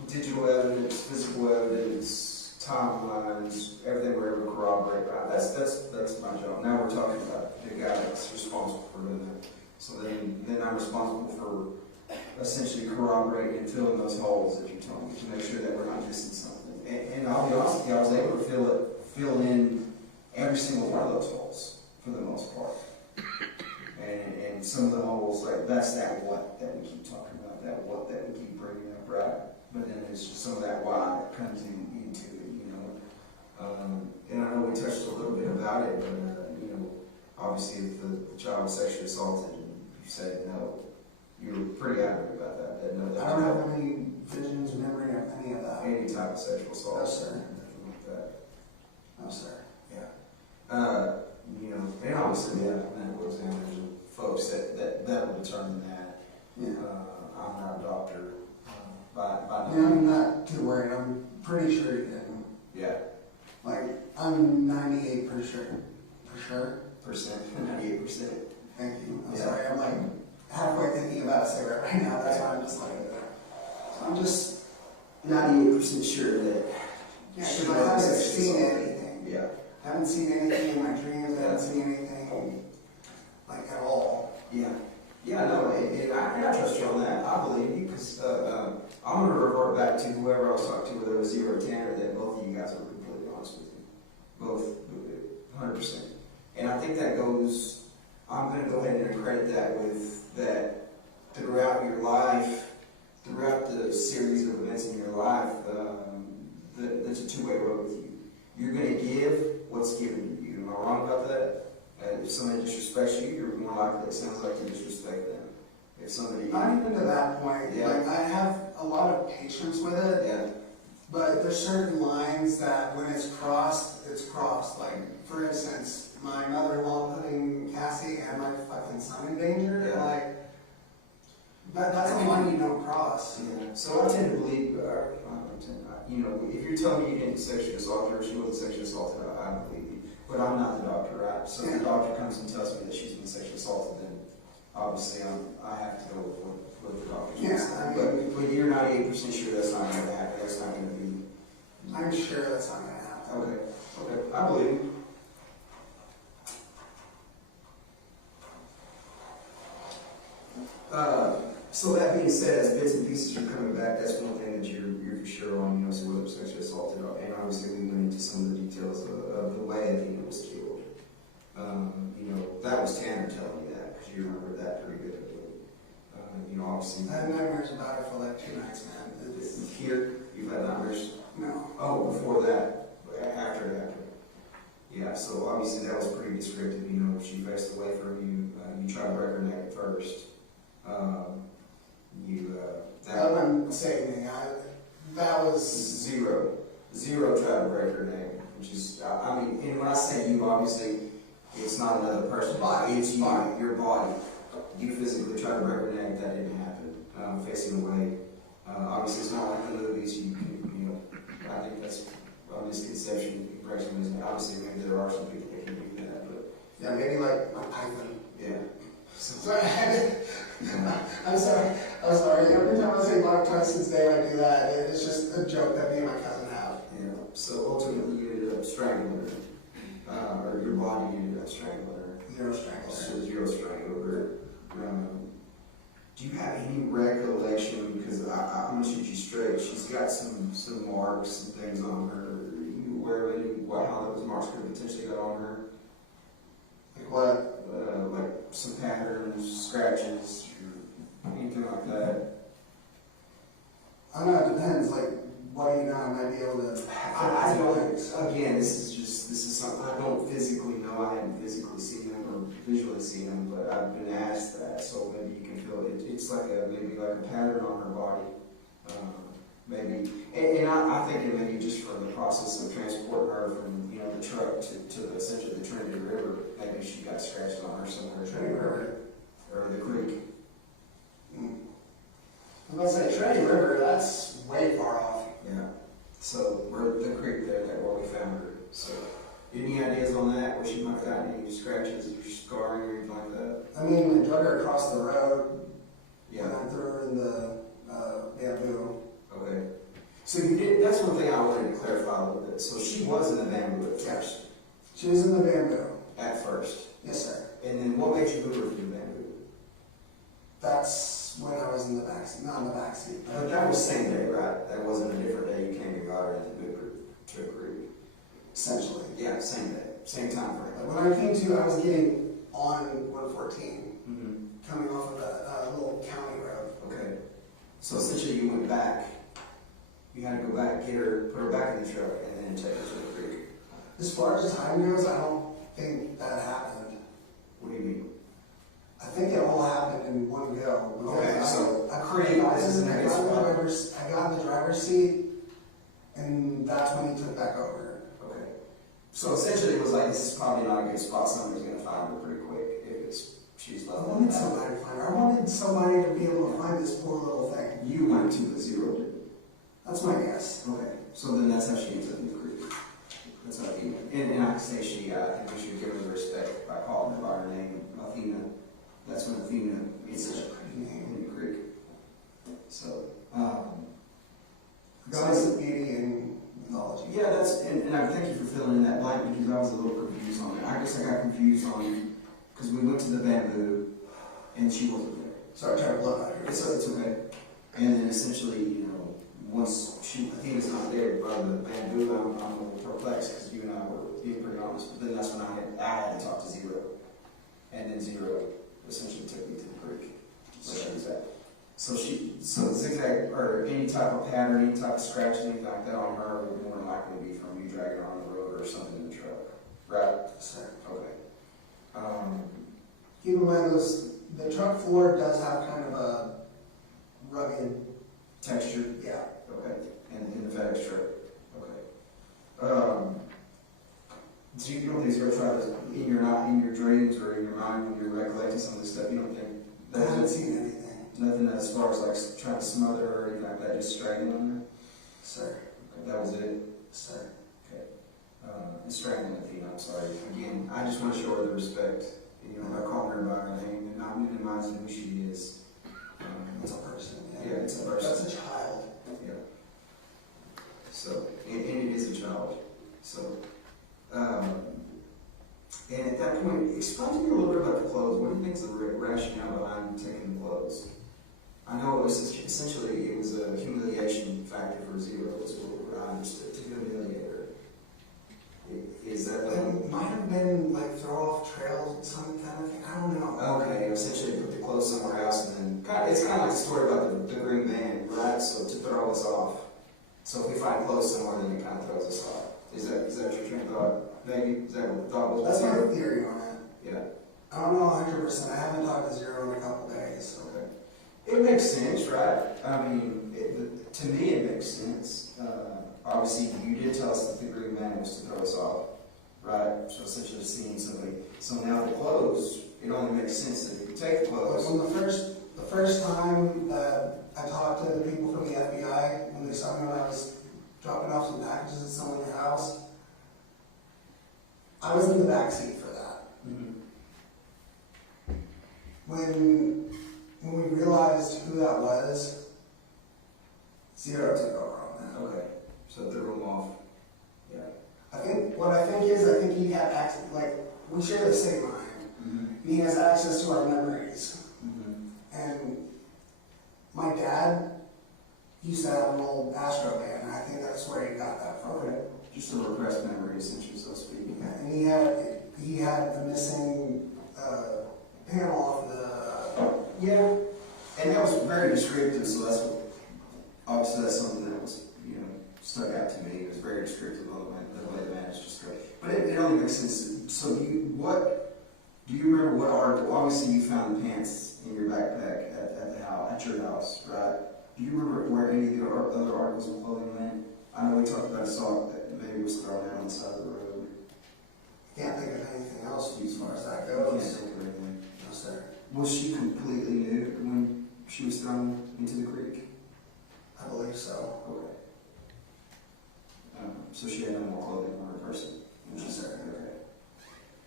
digital evidence, physical evidence, timelines, everything we're able to corroborate. Right? That's my job. Now we're talking about the guy that's responsible for doing that. So then I'm responsible for essentially corroborating and filling those holes that you told me to make sure that we're not missing something. And I'll be honest with you, I was able to fill in every single one of those holes for the most part. that we keep bringing up, right? But then it's just some of that why that comes into it, you know. And I know we touched a little bit about it, but, you know, obviously if the child was sexually assaulted and you said no, you were pretty adamant about that. That no, I don't have any visions, memory of any of that. any type of sexual assault. No, sir. Nothing like that. No, sir. Yeah. You know, and obviously, yeah, medical examiners and folks that'll determine that. Yeah. I'm not a doctor. By Yeah, I'm not too worried. I'm pretty sure you didn't. Yeah. Like, I'm 98% for sure. 98%. Thank you. I'm Yeah. sorry. I'm like halfway thinking about a cigarette right now. That's why I'm just like, I'm just 98% sure that. yeah, because I haven't seen anything. Yeah. I haven't seen anything in my dreams. I haven't seen anything like at all. Yeah. Yeah, no, and I trust you on that. I believe you, because I'm going to revert back to whoever I was talking to, whether it was you or Tanner, that both of you guys are completely honest with you. Both, 100%. And I think that goes, I'm going to go ahead and credit that with that throughout your life, throughout the series of events in your life, that's a two-way road with you. You're going to give what's given to you. Am I wrong about that? If somebody disrespects you, you're more likely, it sounds like, to disrespect them. If somebody... Not even to that point. Yeah. Like, I have a lot of patience with it. Yeah. But there's certain lines that when it's crossed, it's crossed. Like, for instance, my mother-in-law putting Cassie and my fucking son in danger. Yeah. Like, that's a line you don't cross. Yeah. So I tend to believe, you know, if you're telling me you didn't sexually assault her, she wasn't sexually assaulted, I believe you. But I'm not the doctor, right? So if the doctor comes and tells me that she's been sexually assaulted, then obviously I have to go with what the doctor says. Yeah, But you're not 80% sure that's not going to happen. That's not going to be. I'm sure that's not going to happen. Okay. I believe you. So that being said, as bits and pieces are coming back, that's one thing that you're for sure on, you know, so whether it's sexually assaulted, and obviously we went into some of the details of the way Athena was killed. You know, that was Tanner telling me that, because you remember that pretty vividly. You know, obviously... I had nightmares about it for like 2 nights, man. Here, you've had nightmares? No. Oh, before that? After. Yeah, so obviously that was pretty descriptive, you know, she faced away from you, you tried to break her neck at first. That wouldn't save me. That was... Zero tried to break her neck, which is, I mean, and when I say you, obviously, it's not another person's body, it's you, your body. You physically tried to break her neck, that didn't happen. Facing away. Obviously, it's not like the movies, you know, I think that's a misconception. Obviously, maybe there are some people that can do that, but... Yeah, maybe like a python. Yeah. Sorry, I'm sorry. Every time I say Mike Tyson's Day, I do that. It's just a joke that me and my cousin have. Yeah. So ultimately, you ended up strangling her, or your body ended up strangling her. Zero strangler. So zero strangler. Do you have any recollection? Because I'm gonna shoot you straight. She's got some marks and things on her. Are you aware of any how those marks could have potentially got on her? Like what? Like some patterns, scratches, or anything like that. I don't know, it depends. Like, what do you know? I might be able to. I don't. Again, this is something I don't physically know. I haven't physically seen them or visually seen them, but I've been asked that, so maybe you can feel it. It's like maybe like a pattern on her body. Maybe, and I think it maybe just from the process of transporting her from the truck to essentially the Trinity River. Maybe she got scratched on her somewhere. Trinity River. Or the creek. I'm going to say Trinity River, that's way far off. Yeah. So we're the creek there, where we found her. So any ideas on that? Where she might have gotten any scratches or scarring or anything like that? I mean, we drug her across the road. Yeah. And I threw her in the bamboo. Okay. So you did. That's one thing I wanted to clarify a little bit. So she was in the bamboo at first. She was in the bamboo. At first. Yes, sir. And then what made you move her from the bamboo? That's when I was in the backseat, not in the backseat. But that was same day, right? That wasn't a different day you came and got her and then moved her to a creek. Essentially. Yeah, same day, same time frame. When I came to, I was getting on 114, coming off of a little county road. Okay. So essentially you went back, you had to go back, get her, put her back in the truck, and then take her to the creek. As far as the time goes, I don't think that happened. What do you mean? I think it all happened in one go. Okay, so I creek, this is the next one. I got in the driver's seat, and that's when he took back over. Okay. So essentially it was like, this is probably not a good spot, somebody's gonna find her pretty quick if it's, she's I left. wanted somebody to find her. I wanted somebody to be able to find this poor little thing. You went to, but zero did. That's my guess. Okay, so then that's how she ends up in the creek. That's how Athena, and I say she, I think we should give her the respect by calling her by her name, Athena. That's when Athena is such a pretty name in the creek. So, Goddess of beauty and mythology. yeah, that's, and I thank you for filling in that blank because I was a little confused on it. I guess I got confused on, because we went to the bamboo and she wasn't there. Sorry, trying to blow out here. It's okay. And then essentially, you know, once Athena's not there, by the bamboo, I'm a little perplexed because you and I were being pretty honest. But then that's when I had to talk to Zero. And then Zero essentially took me to the creek. So she was at. So zigzag, or any type of pattern, any type of scratch, anything like that on her would more than likely be from you dragging her on the road or something in the truck. Right? Sir. Okay. Keep in mind the truck floor does have kind of a rugged Texture? Yeah. Okay. And in the FedEx truck? Okay. Do you don't think Zero try this in your dreams or in your mind when you're recollecting some of this stuff? You don't think I haven't seen anything. Nothing as far as like trying to smother her or anything like that, just strangling her? Sir. Okay, that was it? Sir. Okay. And strangling Athena, I'm sorry. Again, I just want to show her the respect, you know, by calling her by her name and not minimizing who she is. It's a person. Yeah, it's a person. That's a child. Yeah. So, and it is a child. So, and at that point, explain to me a little bit about the clothes. What do you think is the rationale behind taking the clothes? I know it was essentially it was a humiliation factor for Zero. Is what I understood, to humiliate her. Is that It might have been like throw off trails, some kind of thing. I don't know. okay? Essentially, put the clothes somewhere else, and then it's kind of like the story about the green van, right? So to throw us off. So if we find clothes somewhere, then it kind of throws us off. Is that your train of thought? Maybe is that what the thought was? That's my theory on it. Yeah. I don't know 100%. I haven't talked to Zero in a couple days. Okay. It makes sense, right? I mean, to me, it makes sense. Obviously, you did tell us that the green man was to throw us off, right? So essentially, seeing somebody. So now the clothes, it only makes sense that if you take the clothes. When the first time that I talked to the people from the FBI, when they saw me when I was dropping off some packages at someone's house, I was in the back seat for that. Mm-hmm. When we realized who that was, Zero took over on that. Okay. So threw them off. Yeah. I think he had access, like, we share the same mind. Mm-hmm. And he has access to our memories. Mm-hmm. And my dad used to have an old Astro van, and I think that's where he got that from. Okay. Just a repressed memory, essentially, so to speak. Yeah, and he had the missing panel off the. Yeah. And that was very descriptive, so that's what, obviously that's something that was, you know, stuck out to me. It was very descriptive of the way the man is described. But it only makes sense. So do you remember what article, obviously you found the pants in your backpack at the house, at your house, right? Do you remember where any of the other articles of clothing went? I know we talked about a sock that maybe was thrown out on the side of the road. Can't think of anything else as far as that I goes. can't think of anything. No, sir. Was she completely nude when she was thrown into the creek? I believe so. Okay. So she had no more clothing on her person? No, sir. Okay.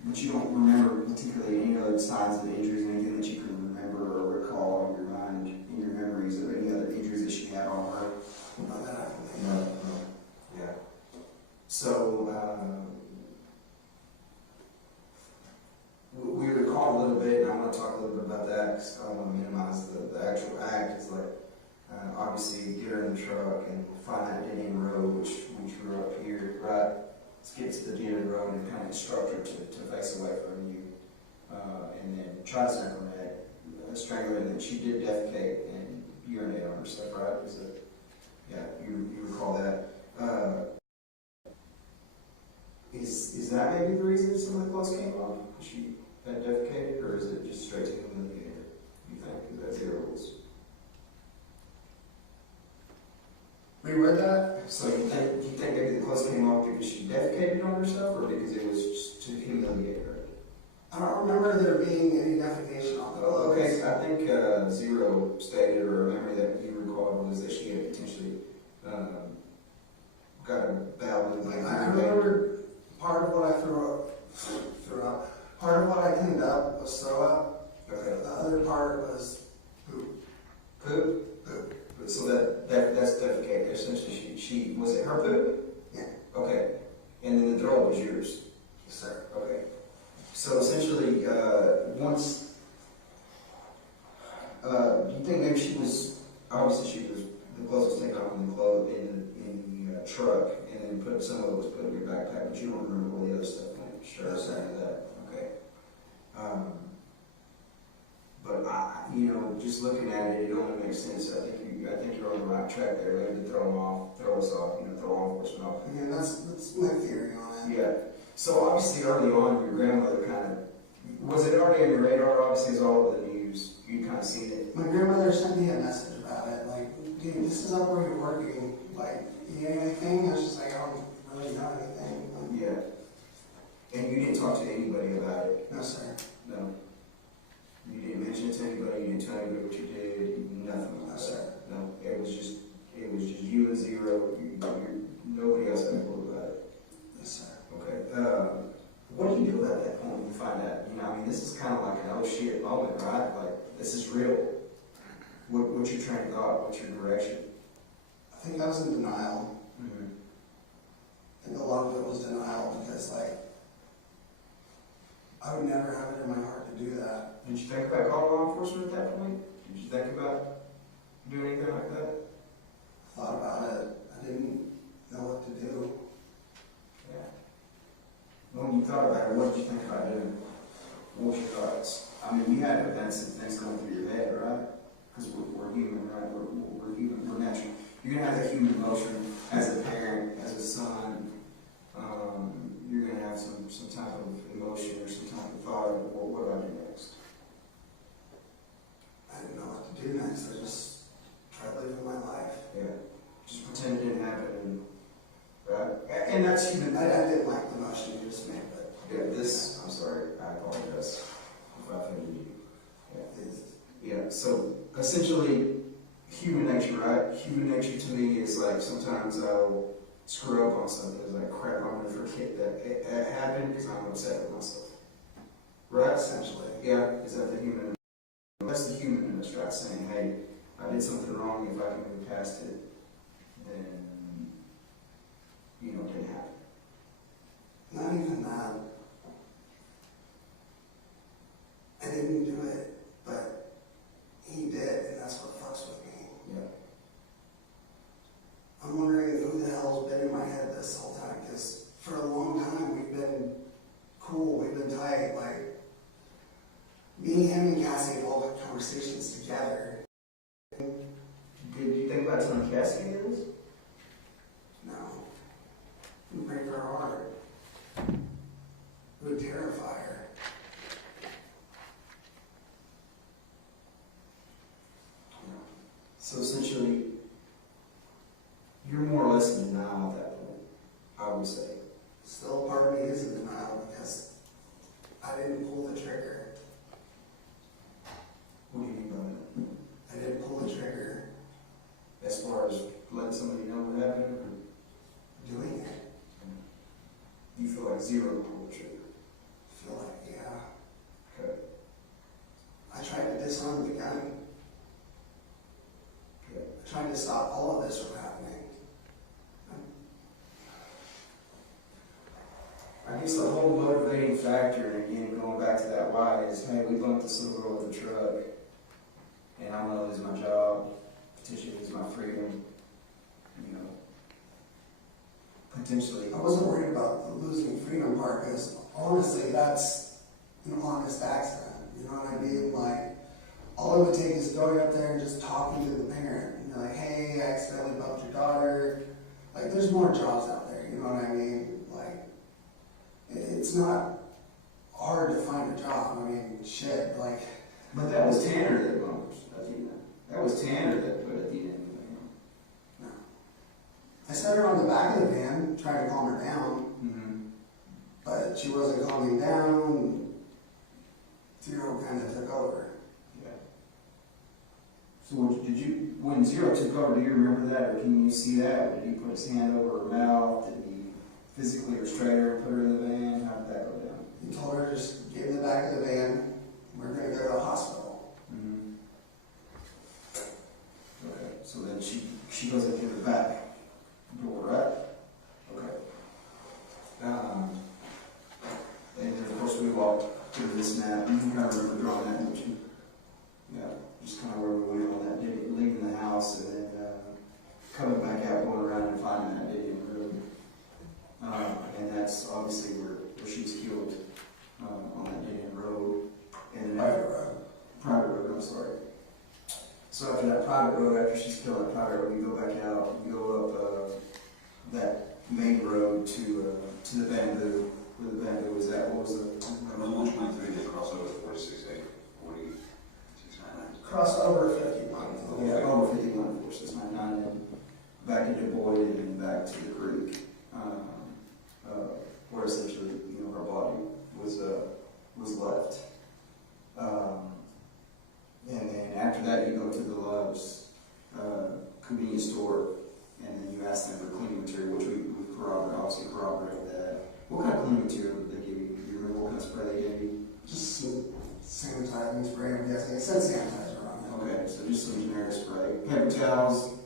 But you don't remember particularly any other signs of injuries, anything that you can remember or recall in your mind, in your memories of any other injuries that she had on her? Not that I can think No. of. Yeah. So, we recall a little bit, and I want to talk a little bit about that because I don't want to minimize the actual act. It's like, obviously, get her in the truck and find that dead end road, which we drew up here, right? Let's get to the dead end road and kind of instruct her to face away from you. And then try to strangle her neck, strangle her, and then she did defecate, and urinate on herself, right? Was it? Yeah, you recall that. Is that maybe the reason some of the clothes came off? Was she that defecated, or is it just straight to humiliated? You think? Is that zero was? Reread that? So do you think maybe the clothes came off because she defecated on herself, or because it was just to humiliate her? I don't remember there being any defecation on the Oh, clothes. okay. I think Zero stated, or a memory that you recalled, was that she had potentially got a bowel movement. I remember part of what I threw up. Part of what I cleaned up was throw up. Okay. The other part was poop. Poop? Poop. So that's defecated. Essentially, she was it her poop? Yeah. Okay. And then the throw was yours. Yes, sir. Okay. So essentially, once you think maybe she was obviously the clothes was taken off in the truck, and then some of it was put in your backpack, but you don't remember all the other stuff went. Sure, I said that. Okay. But just looking at it, it only makes sense. I think you're on the right track there. Maybe to throw us off, throw law enforcement off. Yeah, that's my theory on it. Yeah. So obviously early on, your grandmother was it already on your radar? Obviously, it's all over the news. You kind of seen it. My grandmother sent me a message about it, like, dude, this is not where you're working. Like, you know anything? I was just like, I don't really know anything. Like, yeah. And you didn't talk to anybody about it? No, sir. No. You didn't mention it to anybody? You didn't tell anybody what you did? Nothing? No, sir. No. It was just you and Zero. Nobody else had a clue about it? Yes, sir. Okay. What do you do at that point when you find out? This is kind of like an oh shit moment, right? Like, this is real. What's your train of thought? What's your direction? I think I was in denial. Mm-hmm. I think a lot of it was denial because, like, I would never have it in my heart to do that. Did you think about calling law enforcement at that point? Did you think about doing anything like that? I thought about it. I didn't know what to do. Yeah. When you thought about it, what did you think about doing? What was your thoughts? You had events and things going through your head, right? Because we're human, right? We're human. We're natural. You're going to have that human emotion as a parent, as a son. You're going to have some type of emotion or some type of thought of, well, what do I do next? I didn't know what to do next. I just tried living my life. Yeah. Just pretend it didn't happen. Right? And that's human. I didn't like the motion you just made, but yeah, I'm sorry. I apologize if I offended you. Yeah. So essentially, human nature, right? Human nature to me is like sometimes I'll screw up on something. It's like, crap, I'm going to forget that it happened because I'm upset with myself. Right? essentially. Yeah. Is that the human? That's the human in us, right? Saying, hey, I did something wrong. If I can move past it, then, it didn't happen. Not even that. I didn't do it, but he did, and that's what fucks with me. Yeah. I'm wondering who the hell's been in my head this whole time, because for a long time we've been cool, we've been tight, like, me, him, and Cassie have all had conversations together. Did you think about telling Cassie any of this? No. It would break her heart. It would terrify her. So essentially, you're more or less in denial at that point, I would say. Still, part of me is in denial because I didn't pull the trigger. What do you mean by that? I didn't pull the trigger. As far as letting somebody know what happened, or Doing it. you feel like Zero pulled the trigger? I feel like, yeah. Okay. I tried to disarm the gun. Okay. I tried to stop all of this from happening. I guess the whole motivating factor, and again, going back to that why, is, hey, we bumped this little girl with the truck, and I'm going to lose my job, potentially lose my freedom, potentially. I wasn't worried about the losing freedom part because honestly, that's an honest accident. You know what I mean? Like, all it would take is going up there and just talking to the parent. And be like, hey, I accidentally bumped your daughter. Like, there's more jobs out there, you know what I mean? Like, it's not hard to find a job. I mean, shit, like. But that was Tanner that bumped Athena. That was Tanner that put Athena in the van. No. I set her on the back of the van, tried to calm her down, but she wasn't calming down. Zero kind of took over. Yeah. So when Zero took over, do you remember that, or can you see that? Or did he put his hand over her mouth? Did he physically restrain her and put her in the van? How did that go down? He told her, just get in the back of the van. We're going to go to the hospital. Okay, so then she goes into the back door, right? Okay. And then of course we walked through this map. You kind of remember drawing that, don't you? Yeah, just kind of where we went on that day, leaving the house and then coming back out, going around and finding that day in the room. And that's obviously where she was killed on that day in the road. And then private road, I'm sorry. So after that private road, after she's killed on private road, we go back out, we go up that main road to the bamboo, where the bamboo was at. What was the? Number 123, they cross over 46A, 4699. Cross over 51. Yeah, over 51, 4699, and back into Boyd and then back to the creek, where essentially, her body was left. And then after that, you go to the Love's convenience store, and then you ask them for cleaning material, which we obviously corroborate that. What kind of cleaning material did they give you? Do you remember what kind of spray they gave you? Just some sanitizing spray, I'm guessing. It said sanitizer on it. Okay, so just some generic spray. Paper towels,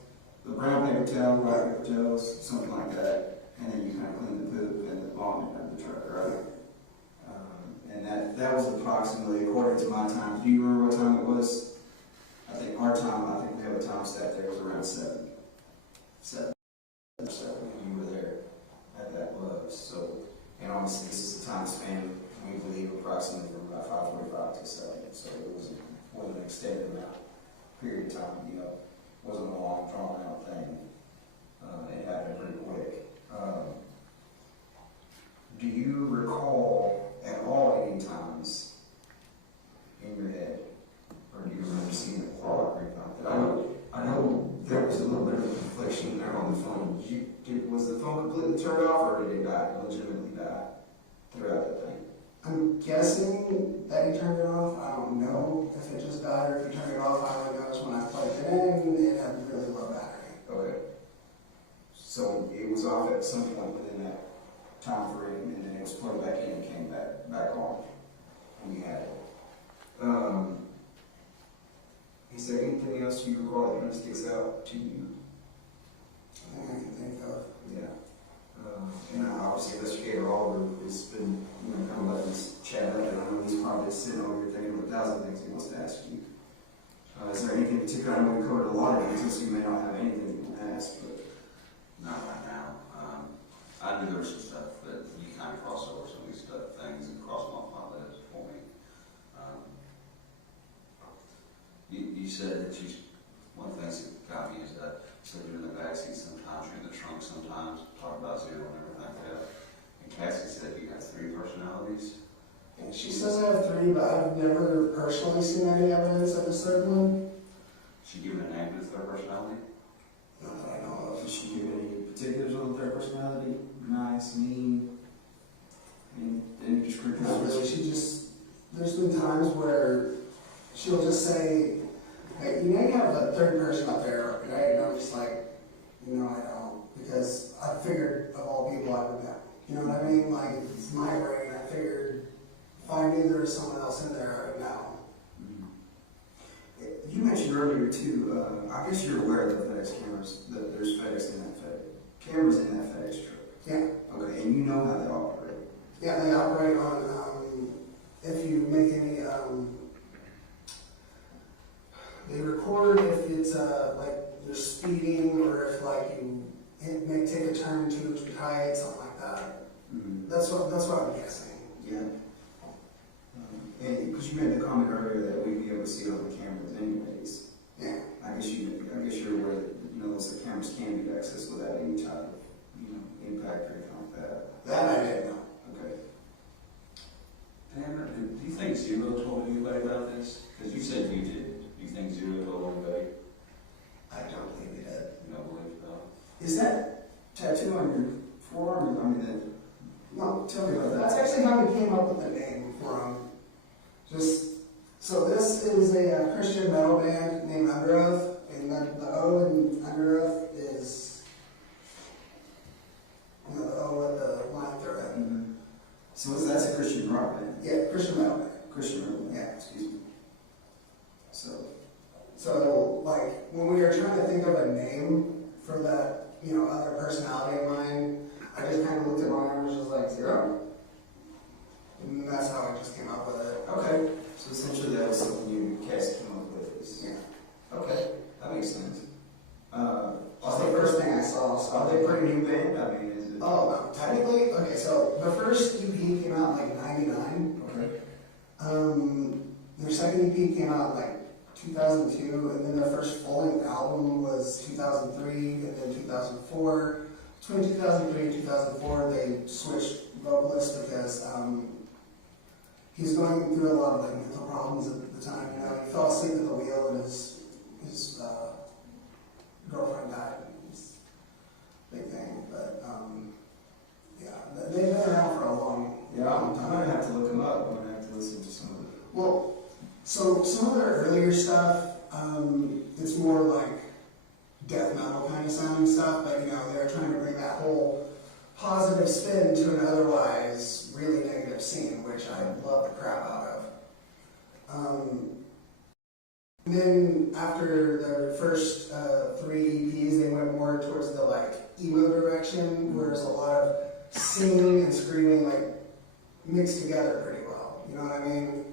the brown paper towels, white paper towels, something like that. And then you kind of clean the poop and the vomit out of the truck, right? And that was approximately, according to my time. Do you remember what time it was? I think we have a time stat there, it was around 7. 7. You were there at that Love's. So, and obviously this is the time span, we believe, approximately from about 5:45 to 7. So it wasn't an extended amount, period of time, it wasn't a long, drawn out thing. It happened pretty quick. Do you recall at all any times in your head, or do you remember seeing it fall or anything? I know there was a little bit of inflection there on the phone. Was the phone completely turned off, or did it legitimately die throughout the thing? I'm guessing that he turned it off. I don't know if it just died or if he turned it off. I only noticed when I plugged it in, it had really low battery. Okay. So it was off at some point within that time frame, and then it was plugged back in and came back on. And you had it. Is there anything else you recall that kind of sticks out to you? I think I can think of. Yeah. And obviously, Investigator Oliver has been, kind of letting us chat up, and I know he's probably sitting over here thinking of 1,000 things he wants to ask you. Is there anything in particular? I know we covered a lot of details, so you may not have anything you want to ask, but. Not right now. I knew there was some stuff that you kind of cross over some of these things and cross them off my list for me. You said that one of the things that got me is that you said you're in the backseat sometimes, you're in the trunk sometimes, talk about Zero and everything like that. And Cassie said you have 3 personalities. And she says I have 3, but I've never personally seen any evidence of the third one. She given a name to the 3rd personality? Not that I know of. Did she give any particulars on their personality? Nice, mean, any descriptors? Not really. There's been times where she'll just say, hey, you have a 3rd person up there, right? And I'm just like, no, I don't. Because I figured of all people I would know. You know what I mean? Like, it's my brain. I figured if I knew there was someone else in there, I would know. You mentioned earlier too, I guess you're aware of the FedEx cameras, that there's FedEx in that FedEx, cameras in that FedEx truck. Yeah. Okay, and you know how they operate. Yeah, they operate on, if you make any, they record if it's like you're speeding or if like you may take a turn too tight, something like that. That's what I'm guessing. Yeah. And, because you made the comment earlier that we'd be able to see it on the cameras anyways. Yeah. I guess you're aware that, you know, the cameras can be accessed without any type of, you know, impact or anything like that. That I didn't know. Okay. Tanner, do you think Zero told anybody about this? Because you said you did. Do you think Zero told anybody? I don't believe he did. You don't believe so? Is that tattoo on your forearm? I mean, that, no, tell me about that. That's actually how we came up with the name for him. So this is a Christian metal band named Under Oath, and the O in Under Oath is, you know, the O with the line through it. Mm-hmm. So that's a Christian rock band? Yeah, Christian metal band. Christian metal band, yeah, excuse me. So like, when we were trying to think of a name for that, you know, other personality of mine, I just kind of looked at mine and was just like, Zero. And that's how I just came up with it. Okay. So essentially that was something you and Cass came up with. Yeah. Okay. That makes sense. That's the first thing I saw. So are they a pretty new band? I mean, is it? Oh, no. Technically, okay, so the first EP came out in like 99. Okay. Their second EP came out in like 2002, and then their first full-length album was 2003, and then 2004. Between 2003 and 2004, they switched vocalists because he's going through a lot of like mental problems at the time. You know, he fell asleep at the wheel, and his girlfriend died. It's a big thing, but yeah, they've been around for a long time. I'm gonna have to look them up. I'm gonna have to listen to some of them. Well, so some of their earlier stuff, it's more like death metal kind of sounding stuff, but you know, they're trying to bring that whole positive spin to an otherwise really negative scene, which I love the crap out of. And then after their first 3 EPs, they went more towards the like emo direction, where there's a lot of singing and screaming like mixed together pretty well. You know what I mean?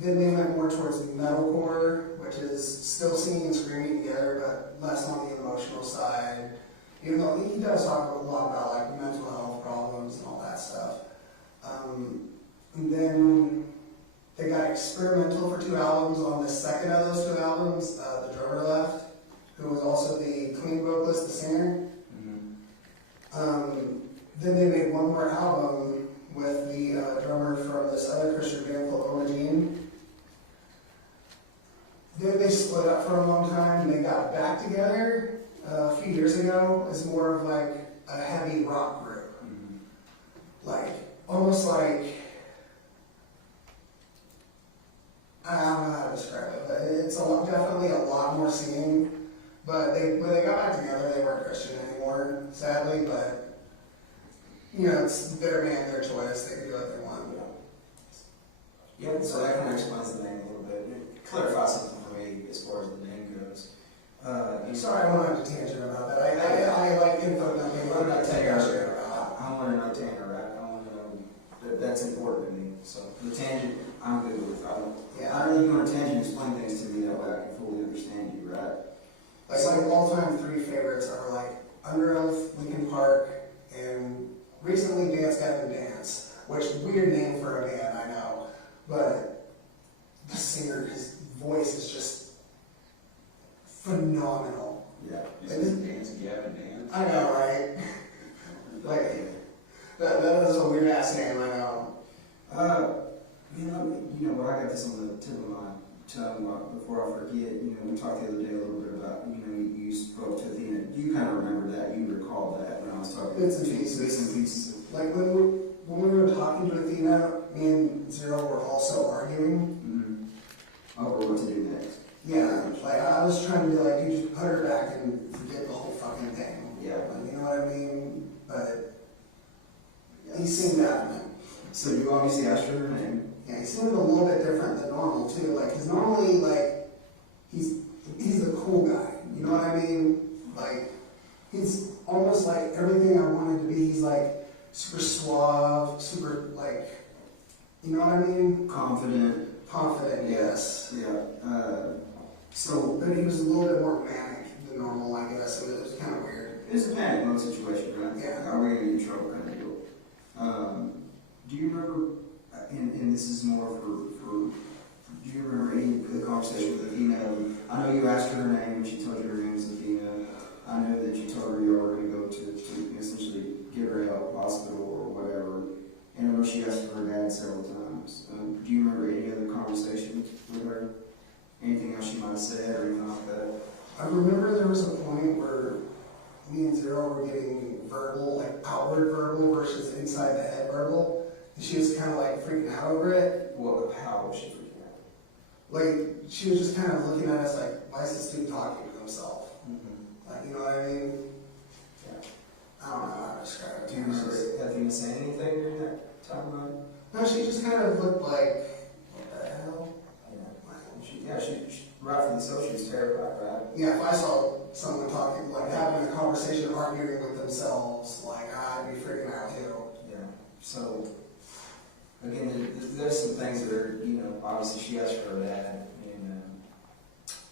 Then they went more towards metalcore, which is still singing and screaming together, but less on the emotional side. Even though he does talk a lot about like mental health problems and all that stuff. And then they got experimental for 2 albums. On the second of those 2 albums, the drummer left, who was also the clean vocalist, the singer. Mm-hmm. Then they made one more album with the drummer from this other Christian band called Omagene. Then they split up for a long time, and they got back together a few years ago as more of like a heavy rock group. Mm-hmm. Like, almost like, I don't know how to describe it, but it's definitely a lot more singing. But when they got back together, they weren't Christian anymore, sadly, but you know, it's their band, their choice, they can do what they want. Yeah, so that kind of explains the name a little bit. It clarifies something for me as far as the name goes. Sorry, I went on a tangent about that. I like info dumping. I want to know Tanner, right? I want to know that's important to me. So the tangent, I'm good with. I don't need to go on a tangent and explain things to me that way I can fully understand you, right? Like all-time 3 favorites are like Under Oath, Linkin Park, and recently Dance Gavin Dance, which weird name for a band, I know, but the singer, his voice is just phenomenal. Yeah, isn't Dance Gavin Dance? I know, right? Like, that is a weird ass name, I know. You know what? I got this on the tip of my tongue before I forget. You know, we talked the other day a little bit about, you know, you spoke to Athena. You kind of remember that. You recall that when I was talking. Bits and pieces. Like when we were talking to Athena, me and Zero were also arguing. Mm-hmm. Over what to do next. Yeah, like I was trying to be like, you just put her back and forget the whole fucking thing. Yeah. Like, you know what I mean? But he seemed adamant. So you obviously asked her name. Yeah, he seemed a little bit different than normal too. Like, cause normally, like, he's a cool guy. You know what I mean? Like, he's almost like everything I wanted to be. He's like super suave, super like, you know what I mean? Confident, yes. Yeah. But he was a little bit more manic than normal, I guess. So it was kind of weird. It's a panic mode situation, right? Yeah. Are we gonna get in trouble kind of deal? Do you remember? and this is more for, do you remember any of the conversation with Athena? I know you asked her her name, and she told you her name is Athena. I know that you told her you were going to go to essentially get her out of hospital or whatever. And I know she asked for her dad several times. Do you remember any other conversation with her? Anything else she might have said or anything like that? I remember there was a point where me and Zero were getting verbal, like outward verbal versus inside the head verbal. And she was kind of like freaking out over it. How was she freaking out? Like, she was just kind of looking at us like, why is this dude talking to himself? Like, you know what I mean? Yeah. I don't know how to describe it. Do you remember Athena saying anything during that time? No, she just kind of looked like, what the hell? She rightfully so, she was terrified, right? Yeah, if I saw someone talking, like having a conversation, arguing with themselves, like, I'd be freaking out too. Yeah. So, again, there's some things that are, obviously she asked for her dad,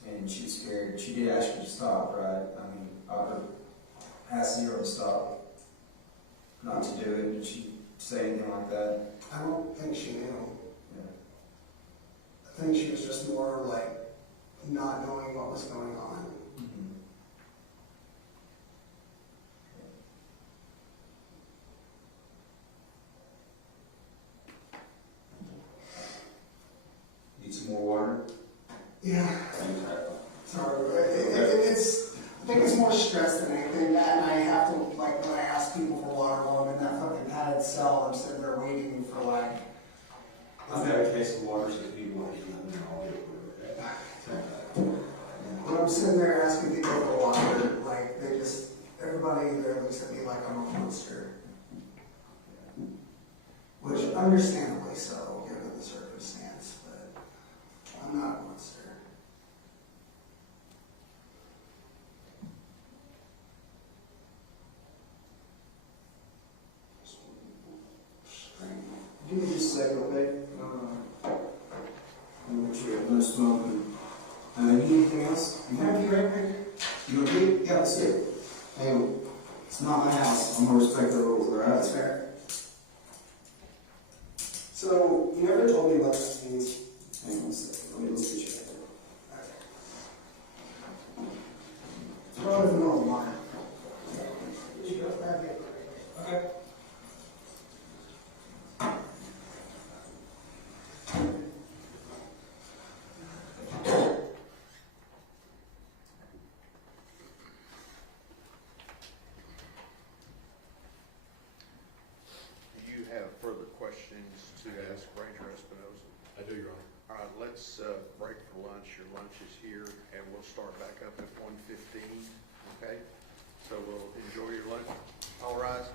and she's scared. She did ask you to stop, right? I mean, asked Zero to stop, not to do it. Did she say anything like that? I don't think she knew. Yeah. I think she was just more like not knowing what was going on. Need some more water? Yeah. Sorry. I think it's more stress than anything. That and I have to, like, when I ask people for water while I'm in that fucking padded cell, I'm sitting there waiting for like. I've got a case of water, so if you want to, let me know, I'll get it for you, okay? When I'm sitting there asking people for water, like, everybody there looks at me like I'm a monster. Which, understandably so, given the circumstance, but I'm not a monster. Give me just a second, okay? I'm make sure I have no smoke. You need anything else? You happy right there? You okay? Yeah, that's it. Hey, it's not my house. I'm gonna respect the rules, alright? That's fair. So, you never told me what this means. Hang on a second. Let me just get you right there. Throw it in the middle of the water. Okay. Do you have further questions to ask Ranger Espinosa? I do, Your Honor. All right, let's break for lunch. Your lunch is here, and we'll start back up at 1:15, okay? So we'll enjoy your lunch. All rise.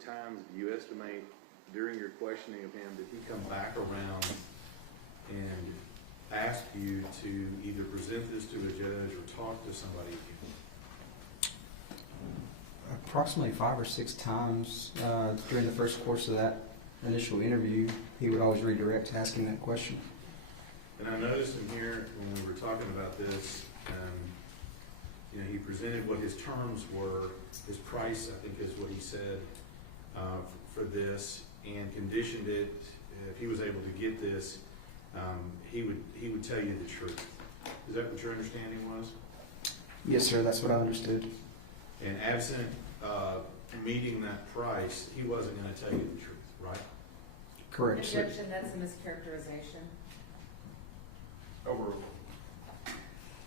times do you estimate during your questioning of him did he come back around and ask you to either present this to a judge or talk to somebody again? Approximately 5 or 6 times during the first course of that initial interview, he would always redirect to asking that question. And I noticed in here when we were talking about this, he presented what his terms were, his price, I think is what he said, for this, and conditioned it, if he was able to get this, he would tell you the truth. Is that what your understanding was? Yes, sir, that's what I understood. And absent meeting that price, he wasn't going to tell you the truth, right? Correct, sir. Objection, that's a mischaracterization. Overruled.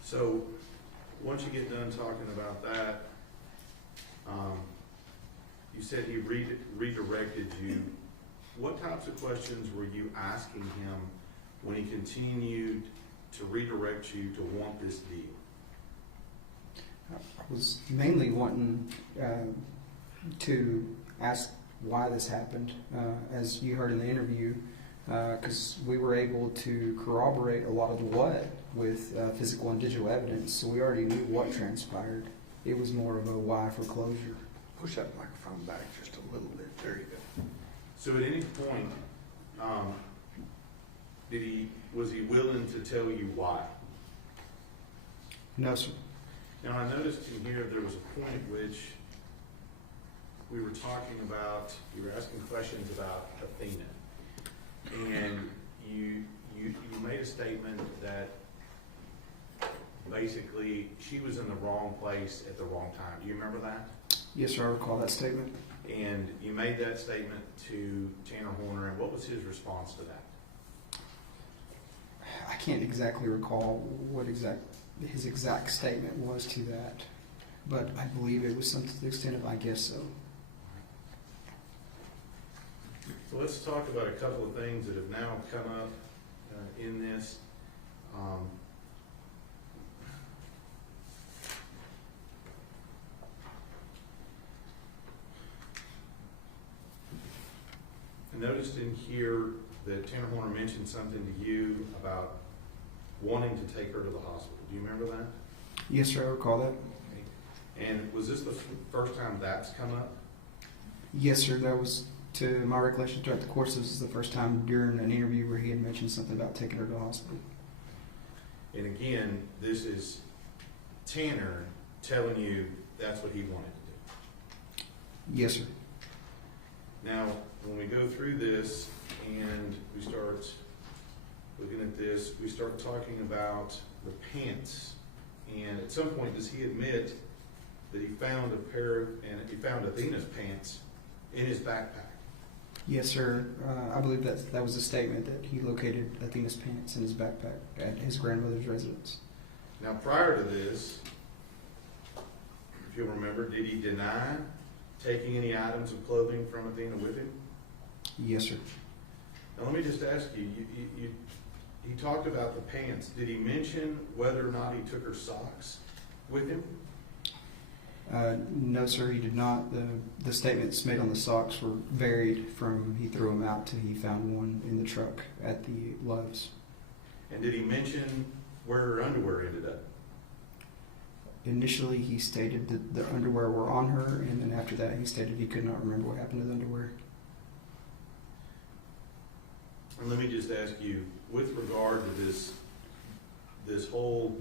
So, once you get done talking about that, you said he redirected you. What types of questions were you asking him when he continued to redirect you to want this deal? I was mainly wanting to ask why this happened, as you heard in the interview, because we were able to corroborate a lot of the what with physical and digital evidence, so we already knew what transpired. It was more of a why for closure. Push that microphone back just a little bit. There you go. So at any point, was he willing to tell you why? No, sir. Now I noticed in here there was a point which we were talking about, you were asking questions about Athena, and you made a statement that basically she was in the wrong place at the wrong time. Do you remember that? Yes, sir, I recall that statement. And you made that statement to Tanner Horner, and what was his response to that? I can't exactly recall what his exact statement was to that, but I believe it was something to the extent of, I guess so. So let's talk about a couple of things that have now come up in this. I noticed in here that Tanner Horner mentioned something to you about wanting to take her to the hospital. Do you remember that? Yes, sir, I recall that. Okay. And was this the first time that's come up? Yes, sir, that was, to my recollection, throughout the course, this was the first time during an interview where he had mentioned something about taking her to the hospital. And again, this is Tanner telling you that's what he wanted to do. Yes, sir. Now, when we go through this and we start looking at this, we start talking about the pants. And at some point, does he admit that he found he found Athena's pants in his backpack? Yes, sir. I believe that was a statement that he located Athena's pants in his backpack at his grandmother's residence. Now, prior to this, if you'll remember, did he deny taking any items of clothing from Athena with him? Yes, sir. Now, let me just ask you, he talked about the pants. Did he mention whether or not he took her socks with him? No, sir, he did not. The statements made on the socks were varied from he threw them out to he found one in the truck at the Love's. And did he mention where her underwear ended up? Initially, he stated that the underwear were on her, and then after that, he stated he could not remember what happened to the underwear. And let me just ask you, with regard to this whole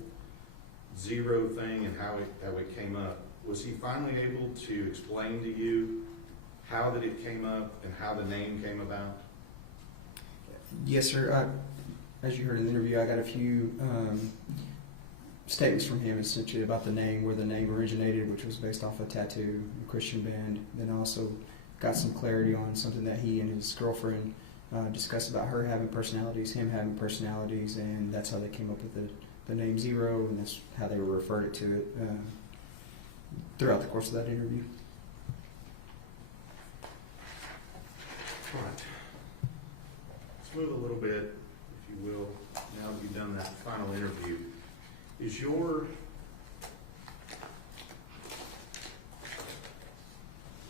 zero thing and how it came up, was he finally able to explain to you how that it came up and how the name came about? Yes, sir. As you heard in the interview, I got a few statements from him essentially about the name, where the name originated, which was based off a tattoo, a Christian band. Then also got some clarity on something that he and his girlfriend discussed about her having personalities, him having personalities, and that's how they came up with the name Zero, and that's how they referred to it throughout the course of that interview. All right. Let's move a little bit, if you will, now that you've done that final interview. Is your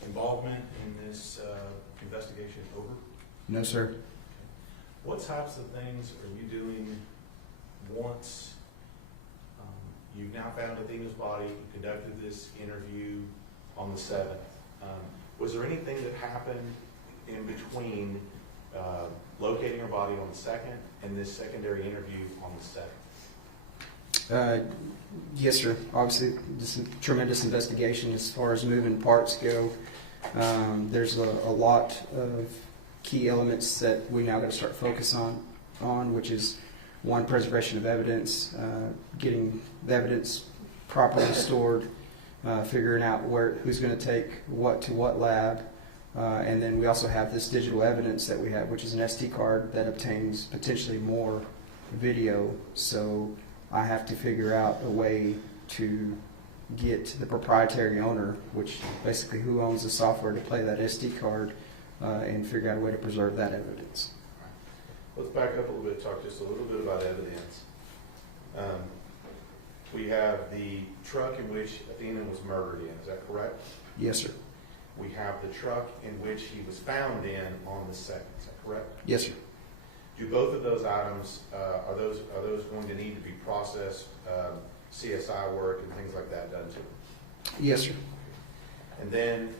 involvement in this investigation over? No, sir. What types of things are you doing once you've now found Athena's body, you conducted this interview on the 7th? Was there anything that happened in between locating her body on the 2nd and this secondary interview on the 7th? Yes, sir. Obviously, this is a tremendous investigation as far as moving parts go. There's a lot of key elements that we now got to start focus on, which is one, preservation of evidence, getting the evidence properly stored, figuring out who's going to take what to what lab, and then we also have this digital evidence that we have, which is an SD card that obtains potentially more video. So I have to figure out a way to get the proprietary owner, which basically who owns the software to play that SD card, and figure out a way to preserve that evidence. Let's back up a little bit, talk just a little bit about evidence. We have the truck in which Athena was murdered in, is that correct? Yes, sir. We have the truck in which he was found in on the 2nd, is that correct? Yes, sir. Do both of those items, are those going to need to be processed, CSI work and things like that done to them? Yes, sir. And then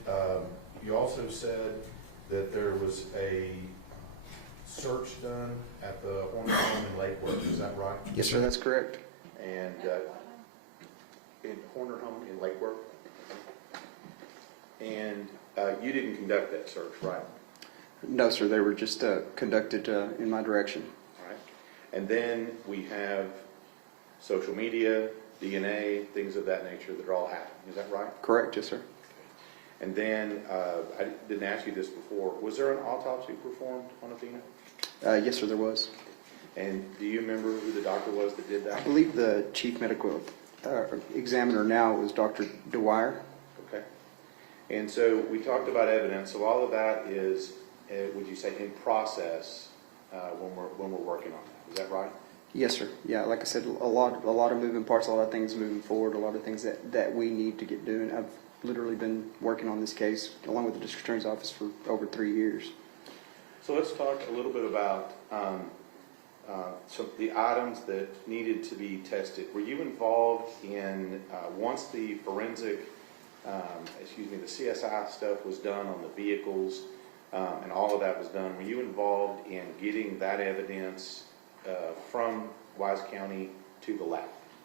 you also said that there was a search done at the Horner home in Lakewood, is that right? Yes, sir, that's correct. And in Horner home in Lakewood? And you didn't conduct that search, right? No, sir, they were just conducted in my direction. All right. And then we have social media, DNA, things of that nature that are all happening, is that right? Correct, yes, sir. And then, I didn't ask you this before, was there an autopsy performed on Athena? Yes, sir, there was. And do you remember who the doctor was that did that? I believe the chief medical examiner now is Dr. Dwyer. Okay. And so we talked about evidence, so all of that is, would you say, in process when we're working on that, is that right? Yes, sir. Yeah, like I said, a lot of moving parts, a lot of things moving forward, a lot of things that we need to get doing. I've literally been working on this case along with the district attorney's office for over 3 years. So let's talk a little bit about some of the items that needed to be tested. Were you involved in, once the forensic, the CSI stuff was done on the vehicles and all of that was done, were you involved in getting that evidence from Wise County to the lab?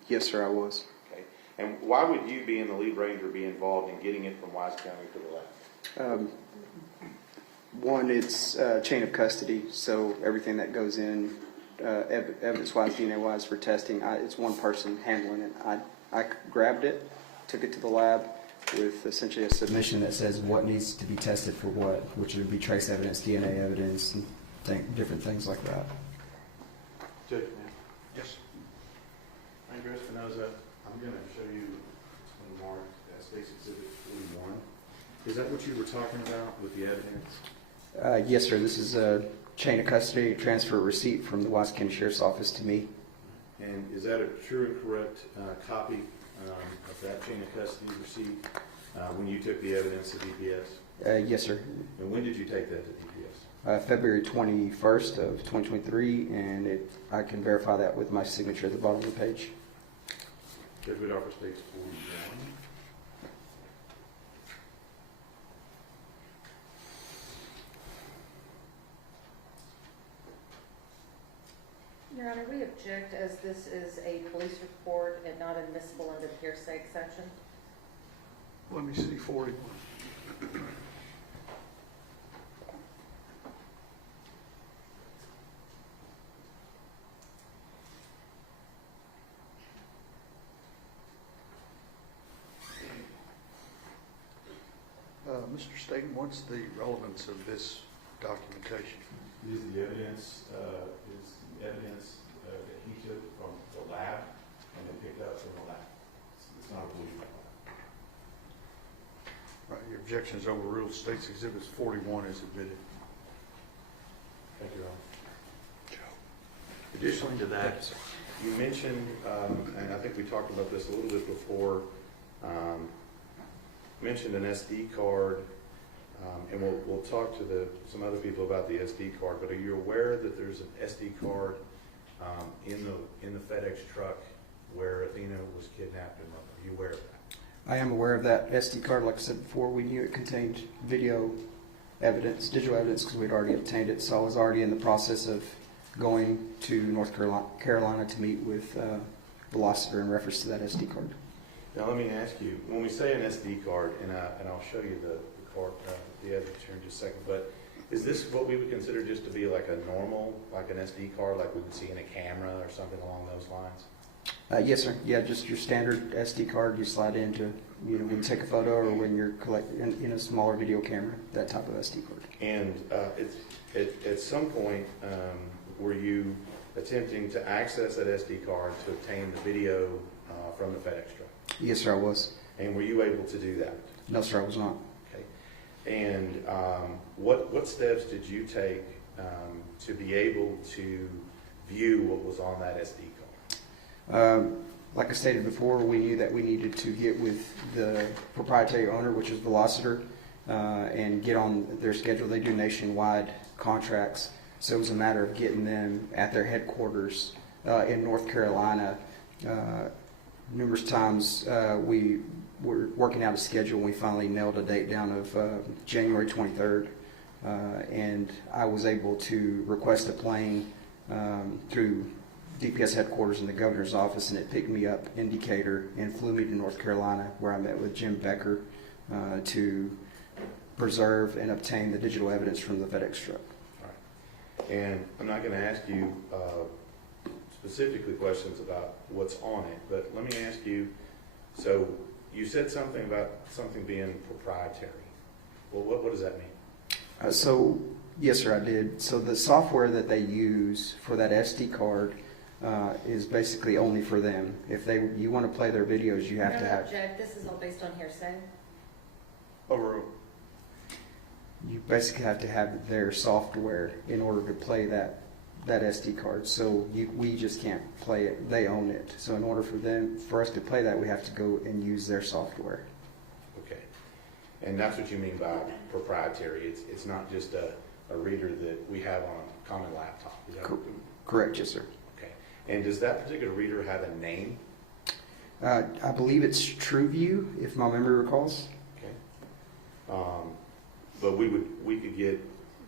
Yes, sir, I was. Okay. And why would you, being the lead ranger, be involved in getting it from Wise County to the lab? One, it's chain of custody, so everything that goes in, evidence-wise, DNA-wise for testing, it's one person handling it. I grabbed it, took it to the lab with essentially a submission that says what needs to be tested for what, which would be trace evidence, DNA evidence, and different things like that. Judge, ma'am. Yes. Ranger Espinoza, I'm going to show you one more State's Exhibit 41. Is that what you were talking about with the evidence? Yes, sir. This is a chain of custody transfer receipt from the Wise County Sheriff's Office to me. And is that a true and correct copy of that chain of custody receipt when you took the evidence to DPS? Yes, sir. And when did you take that to DPS? February 21st of 2023, and I can verify that with my signature at the bottom of the page. Judge Whitoffer states 41. Your Honor, we object as this is a police report and not admissible under the hearsay exception. Let me see, 41. Mr. Staten, what's the relevance of this documentation? This is the evidence, that he took from the lab and then picked up from the lab. It's not a police report. Right, your objection is overruled. State's Exhibit 41 is admitted. Thank you, Your Honor. Additionally to that, you mentioned, and I think we talked about this a little bit before, mentioned an SD card And we'll talk to some other people about the SD card, but are you aware that there's an SD card in the FedEx truck where Athena was kidnapped and murdered? Are you aware of that? I am aware of that SD card. Like I said before, we knew it contained video evidence, digital evidence, because we'd already obtained it. So I was already in the process of going to North Carolina to meet with Velociter in reference to that SD card. Now let me ask you, when we say an SD card, and I'll show you the card, the evidence here in just a second, but is this what we would consider just to be like a normal, like an SD card, like we would see in a camera or something along those lines? Yes, sir. Yeah, just your standard SD card you slide into, when you take a photo or when you're collecting in a smaller video camera, that type of SD card. And at some point, were you attempting to access that SD card to obtain the video from the FedEx truck? Yes, sir, I was. And were you able to do that? No, sir, I was not. Okay. And what steps did you take to be able to view what was on that SD card? Like I stated before, we knew that we needed to get with the proprietary owner, which is Velociter, and get on their schedule. They do nationwide contracts, so it was a matter of getting them at their headquarters in North Carolina. Numerous times we were working out a schedule, and we finally nailed a date down of January 23rd, and I was able to request a plane through DPS headquarters in the governor's office, and it picked me up in Decatur and flew me to North Carolina, where I met with Jim Becker to preserve and obtain the digital evidence from the FedEx truck. All right. And I'm not going to ask you specifically questions about what's on it, but let me ask you, so you said something about something being proprietary. Well, what does that mean? So, yes, sir, I did. So the software that they use for that SD card is basically only for them. If you want to play their videos, you have to have. Object. This is all based on hearsay. You basically have to have their software in order to play that SD card. So we just can't play it. They own it. So in order for us to play that, we have to go and use their software. Okay. And that's what you mean by proprietary. It's not just a reader that we have on a common laptop. Is that Correct, yes, sir. Okay. And does that particular reader have a name? I believe it's TrueView, if my memory recalls. Okay. But we could get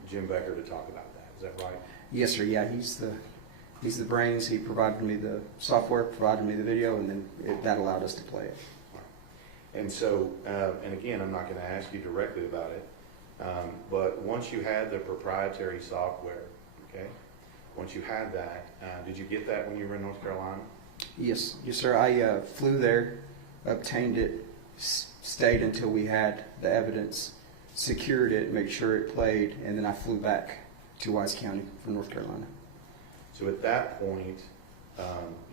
Jim Becker to talk about that. Is that right? Yes, sir. Yeah, he's the brains. He provided me the software, provided me the video, and then that allowed us to play it. And so, and again, I'm not going to ask you directly about it, but once you had the proprietary software, okay, once you had that, did you get that when you were in North Carolina? Yes, sir. I flew there, obtained it, stayed until we had the evidence, secured it, made sure it played, and then I flew back to Wise County from North Carolina. So at that point,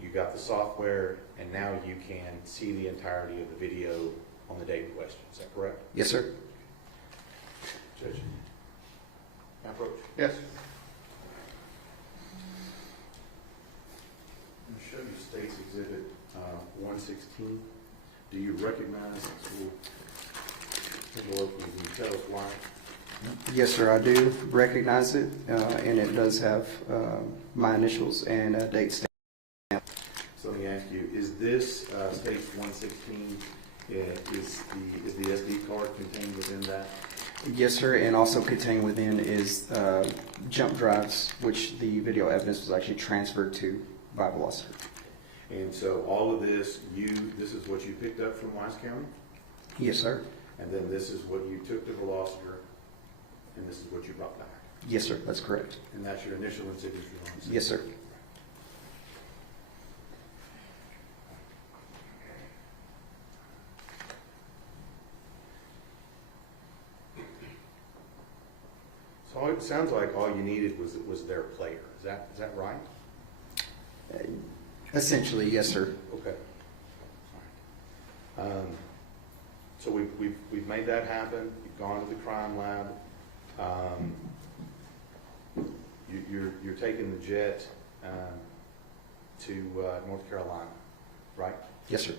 you got the software, and now you can see the entirety of the video on the date in question. Is that correct? Yes, sir. Judge? Approach. Yes. I'm going to show you State's Exhibit 116. Do you recognize this? We'll take a look. Can you tell us why? Yes, sir, I do recognize it, and it does have my initials and a date stamp. So let me ask you, is this State's 116, is the SD card contained within that? Yes, sir, and also contained within is jump drives, which the video evidence was actually transferred to by Velociter. And so all of this, this is what you picked up from Wise County? Yes, sir. And then this is what you took to Velociter, and this is what you brought back? Yes, sir, that's correct. And that's your initial and signature on this? Yes, sir. So it sounds like all you needed was their player. Is that right? Essentially, yes, sir. Okay. All right. So we've made that happen. You've gone to the crime lab. You're taking the jet to North Carolina, right? Yes, sir.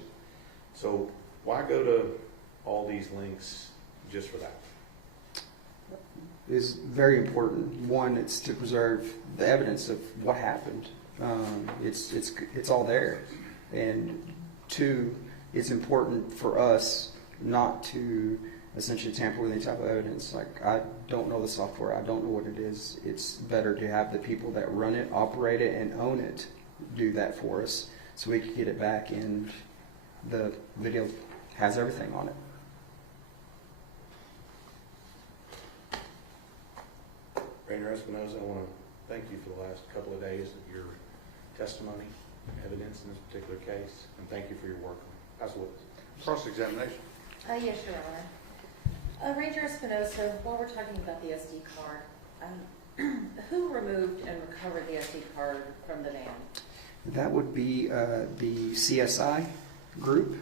So why go to all these links just for that? is very important. One, it's to preserve the evidence of what happened. It's all there. And two, it's important for us not to essentially tamper with any type of evidence. Like, I don't know the software. I don't know what it is. It's better to have the people that run it, operate it, and own it do that for us so we can get it back, and the video has everything on it. Ranger Espinoza, I want to thank you for the last couple of days of your testimony, evidence in this particular case, and thank you for your work on it. As well. Cross-examination. Yes, Your Honor. Ranger Espinoza, while we're talking about the SD card, who removed and recovered the SD card from the van? That would be the CSI group,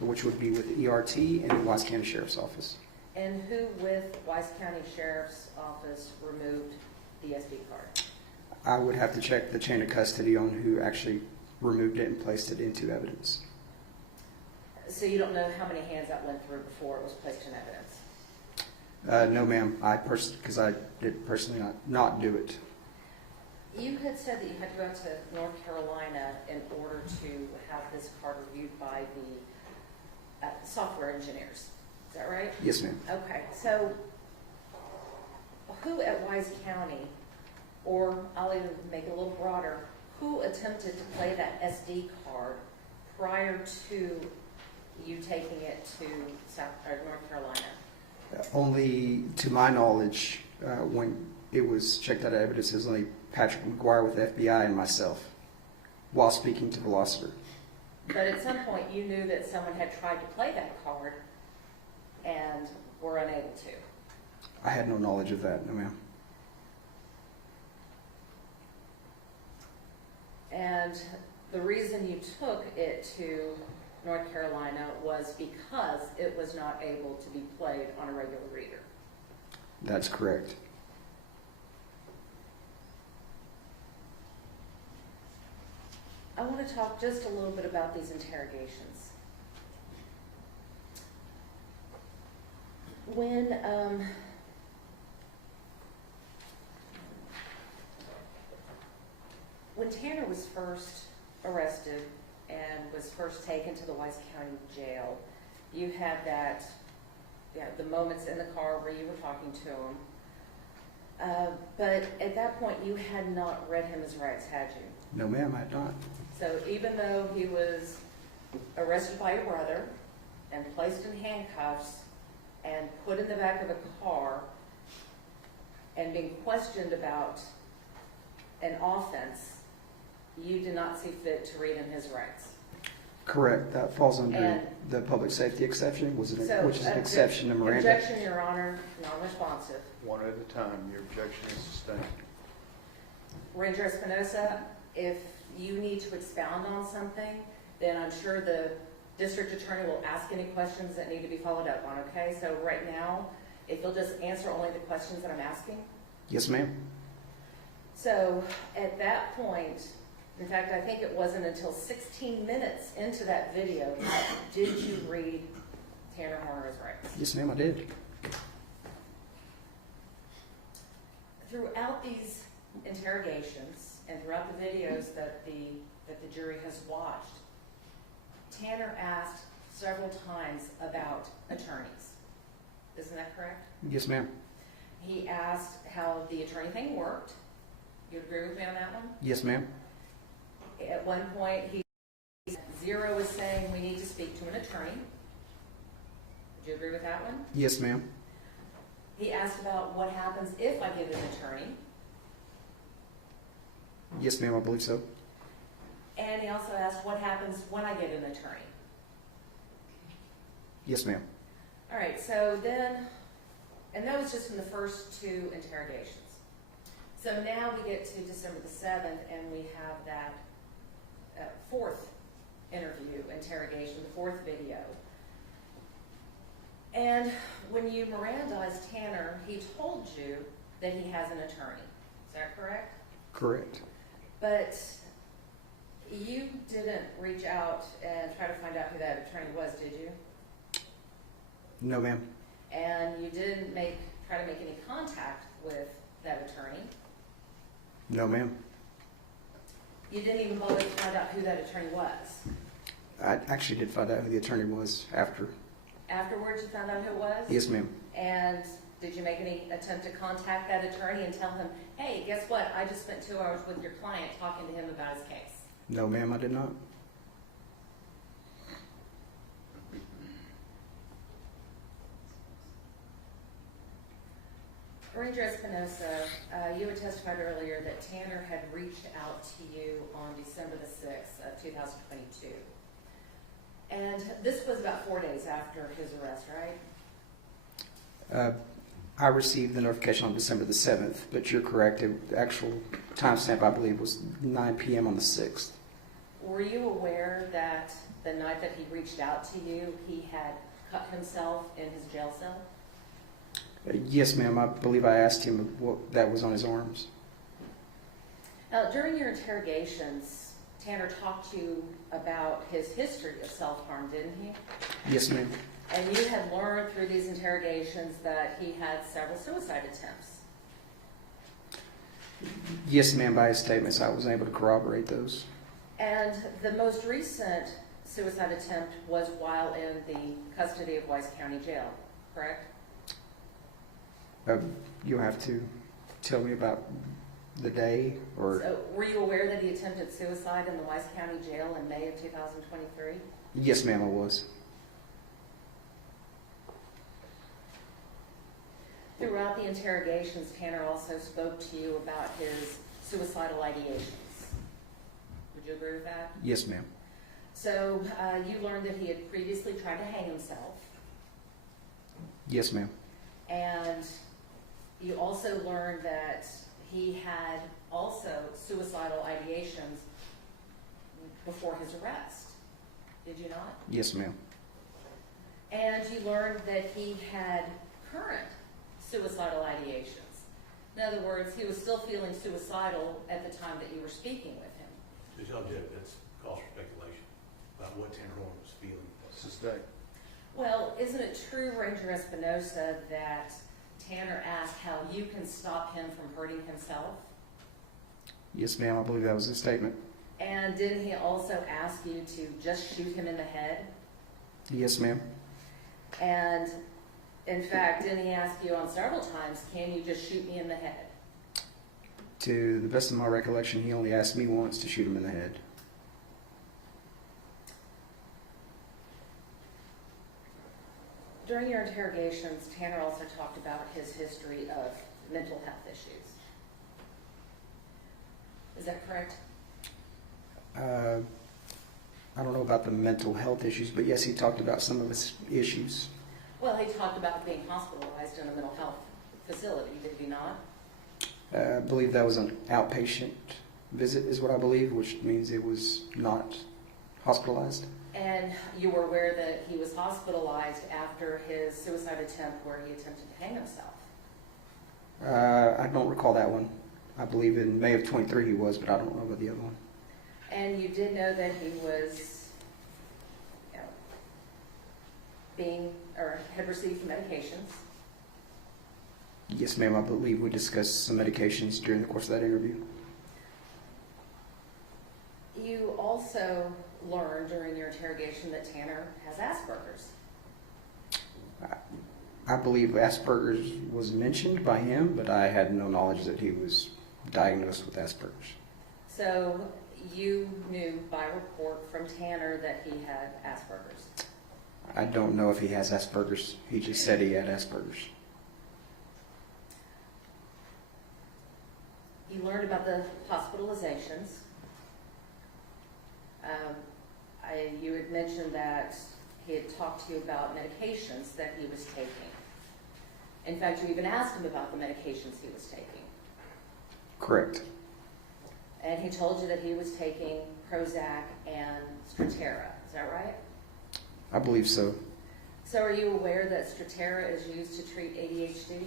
which would be with ERT and the Wise County Sheriff's Office. And who with Wise County Sheriff's Office removed the SD card? I would have to check the chain of custody on who actually removed it and placed it into evidence. So you don't know how many hands that went through before it was placed in evidence? No, ma'am. Because I did personally not do it. You had said that you had to go to North Carolina in order to have this card reviewed by the software engineers. Is that right? Yes, ma'am. Okay, so who at Wise County, or I'll even make it a little broader, who attempted to play that SD card prior to you taking it to North Carolina? Only to my knowledge, when it was checked out of evidence, it was only Patrick McGuire with the FBI and myself while speaking to Velociter. But at some point you knew that someone had tried to play that card and were unable to. I had no knowledge of that, no, ma'am. And the reason you took it to North Carolina was because it was not able to be played on a regular reader. That's correct. I want to talk just a little bit about these interrogations. When Tanner was first arrested and was first taken to the Wise County Jail, you had the moments in the car where you were talking to him. But at that point, you had not read him his rights, had you? No, ma'am, I had not. So even though he was arrested by your brother and placed in handcuffs and put in the back of a car and being questioned about an offense, you did not see fit to read him his rights. Correct. That falls under the public safety exception, which is an exception to Miranda. Objection, Your Honor, non-responsive. One at a time. Your objection is sustained. Ranger Espinoza, if you need to expound on something, then I'm sure the district attorney will ask any questions that need to be followed up on, okay? So right now, if you'll just answer only the questions that I'm asking. Yes, ma'am. So at that point, in fact, I think it wasn't until 16 minutes into that video did you read Tanner Horner's rights. Yes, ma'am, I did. Throughout these interrogations and throughout the videos that the jury has watched, Tanner asked several times about attorneys. Isn't that correct? Yes, ma'am. He asked how the attorney thing worked. You agree with me on that one? Yes, ma'am. At one point, Zero is saying we need to speak to an attorney. Would you agree with that one? Yes, ma'am. He asked about what happens if I get an attorney. Yes, ma'am, I believe so. And he also asked what happens when I get an attorney. Yes, ma'am. All right, so then, and that was just in the first two interrogations. So now we get to December the 7th, and we have that fourth interrogation, the fourth video. And when you Mirandized Tanner, he told you that he has an attorney. Is that correct? Correct. But you didn't reach out and try to find out who that attorney was, did you? No, ma'am. And you didn't make try to make any contact with that attorney? No, ma'am. You didn't even bother to find out who that attorney was? I actually did find out who the attorney was after. Afterwards, you found out who it was? Yes, ma'am. And did you make any attempt to contact that attorney and tell him, hey, guess what? I just spent 2 hours with your client talking to him about his case. No, ma'am, I did not. Ranger Espinosa, you had testified earlier that Tanner had reached out to you on December the 6th of 2022. And this was about 4 days after his arrest, right? I received the notification on December the 7th, but you're correct. The actual timestamp, I believe, was 9 p.m. on the 6th. Were you aware that the night that he reached out to you, he had cut himself in his jail cell? Yes, ma'am. I believe I asked him what that was on his arms. Now, during your interrogations, Tanner talked to you about his history of self-harm, didn't he? Yes, ma'am. And you had learned through these interrogations that he had several suicide attempts. Yes, ma'am. By his statements, I was able to corroborate those. And the most recent suicide attempt was while in the custody of Weiss County Jail, correct? You'll have to tell me about the day, or... So, were you aware that he attempted suicide in the Weiss County Jail in May of 2023? Yes, ma'am, I was. Throughout the interrogations, Tanner also spoke to you about his suicidal ideations. Would you agree with that? Yes, ma'am. So, you learned that he had previously tried to hang himself, Yes, ma'am. and you also learned that he had also suicidal ideations before his arrest. Did you not? Yes, ma'am. And you learned that he had current suicidal ideations. In other words, he was still feeling suicidal at the time that you were speaking with him. Judge Object, that's cause for speculation about what Tanner Horn was feeling. Suspect. Well, isn't it true, Ranger Espinosa, that Tanner asked how you can stop him from hurting himself? Yes, ma'am. I believe that was his statement. And didn't he also ask you to just shoot him in the head? Yes, ma'am. And in fact, didn't he ask you on several times, can you just shoot me in the head? To the best of my recollection, he only asked me once to shoot him in the head. During your interrogations, Tanner also talked about his history of mental health issues. Is that correct? I don't know about the mental health issues, but yes, he talked about some of his issues. Well, he talked about being hospitalized in a mental health facility, did he not? I believe that was an outpatient visit, is what I believe, which means it was not hospitalized. And you were aware that he was hospitalized after his suicide attempt where he attempted to hang himself? I don't recall that one. I believe in May of 23 he was, but I don't know about the other one. And you did know that he was had received medications? Yes, ma'am. I believe we discussed some medications during the course of that interview. You also learned during your interrogation that Tanner has Asperger's. I believe Asperger's was mentioned by him, but I had no knowledge that he was diagnosed with Asperger's. So you knew by report from Tanner that he had Asperger's? I don't know if he has Asperger's. He just said he had Asperger's. You learned about the hospitalizations. You had mentioned that he had talked to you about medications that he was taking. In fact, you even asked him about the medications he was taking. Correct. And he told you that he was taking Prozac and Strattera. Is that right? I believe so. So are you aware that Strattera is used to treat ADHD?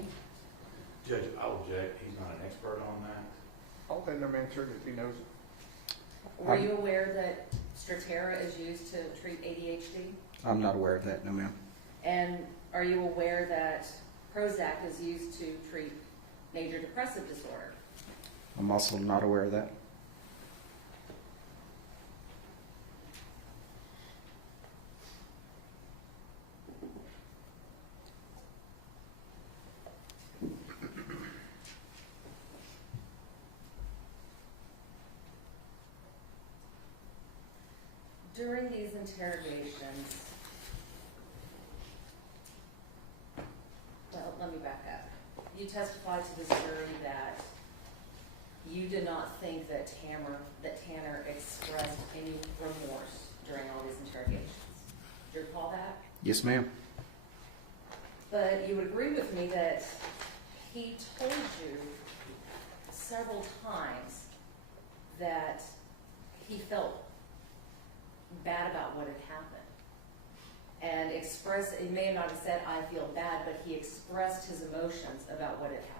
Judge, I'll object. He's not an expert on that. I'll let him answer it if he knows it. Were you aware that Strattera is used to treat ADHD? I'm not aware of that, no ma'am. And are you aware that Prozac is used to treat major depressive disorder. I'm also not aware of that. During these interrogations, well, let me back up. You testified to the jury that you did not think that Tanner expressed any remorse during all these interrogations. Do you recall that? Yes, ma'am. But you would agree with me that he told you several times that he felt bad about what had happened. And he may not have said, I feel bad, but he expressed his emotions about what had happened.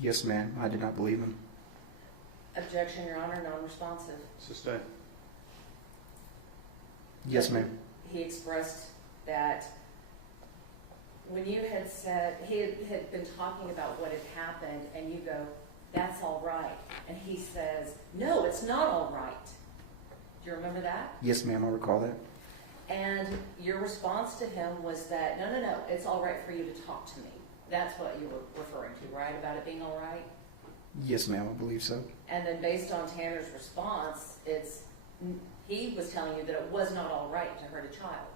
Yes, ma'am. I did not believe him. Objection, Your Honor, non-responsive. Sustain. Yes, ma'am. He expressed that when you had said, he had been talking about what had happened, and you go, that's all right. And he says, no, it's not all right. Do you remember that? Yes, ma'am. I recall that. And your response to him was that, no, it's all right for you to talk to me. That's what you were referring to, right? About it being all right? Yes, ma'am. I believe so. And then based on Tanner's response, he was telling you that it was not all right to hurt a child.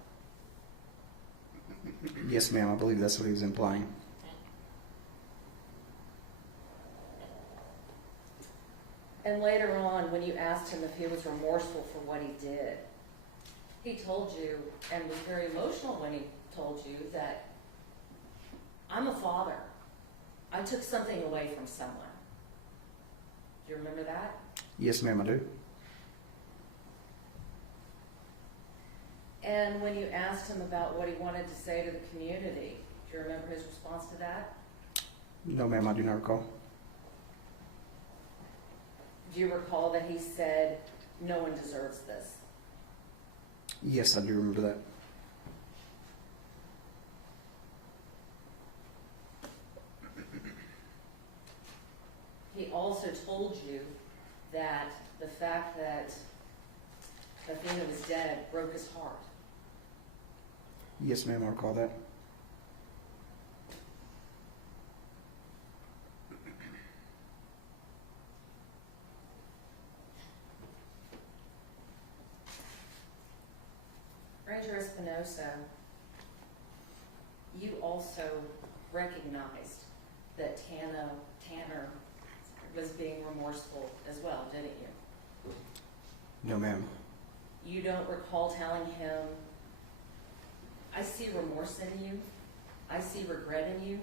Yes, ma'am. I believe that's what he was implying. And later on, when you asked him if he was remorseful for what he did, he told you, and was very emotional when he told you, that I'm a father. I took something away from someone. Do you remember that? Yes, ma'am. I do. And when you asked him about what he wanted to say to the community, do you remember his response to that? No, ma'am. I do not recall. Do you recall that he said, no one deserves this? Yes, I do remember that. He also told you that the fact that Athena was dead broke his heart. Yes, ma'am. I recall that. Ranger Espinosa, you also recognized that Tanner was being remorseful as well, didn't you? No, ma'am. You don't recall telling him, I see remorse in you, I see regret in you?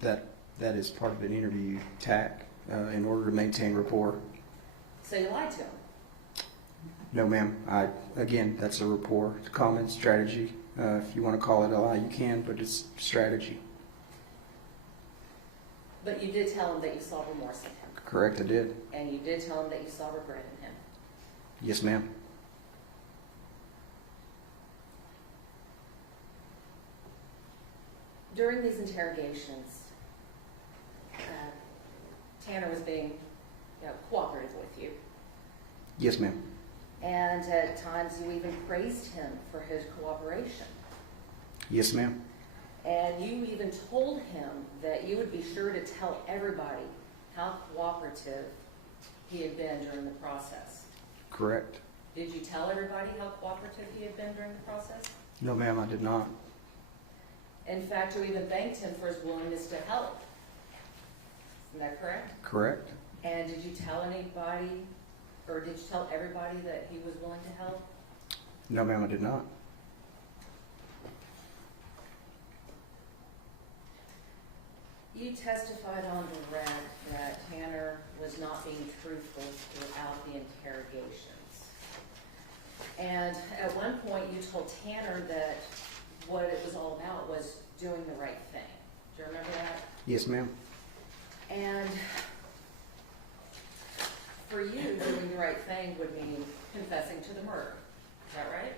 That is part of an interview tack in order to maintain rapport. So you lied to him? No, ma'am. Again, that's a rapport, it's a common strategy. If you want to call it a lie, you can, but it's strategy. But you did tell him that you saw remorse in him? Correct, I did. And you did tell him that you saw regret in him? Yes, ma'am. During these interrogations, Tanner was being cooperative with you. Yes, ma'am. And at times you even praised him for his cooperation. Yes, ma'am. And you even told him that you would be sure to tell everybody how cooperative he had been during the process. Correct. Did you tell everybody how cooperative he had been during the process? No, ma'am, I did not. In fact, you even thanked him for his willingness to help. Isn't that correct? Correct. And did you tell anybody, or did you tell everybody that he was willing to help? No, ma'am, I did not. You testified on direct that Tanner was not being truthful throughout the interrogations. And at one point you told Tanner that what it was all about was doing the right thing. Do you remember that? Yes, ma'am. And for you, doing the right thing would mean confessing to the murder. Is that right?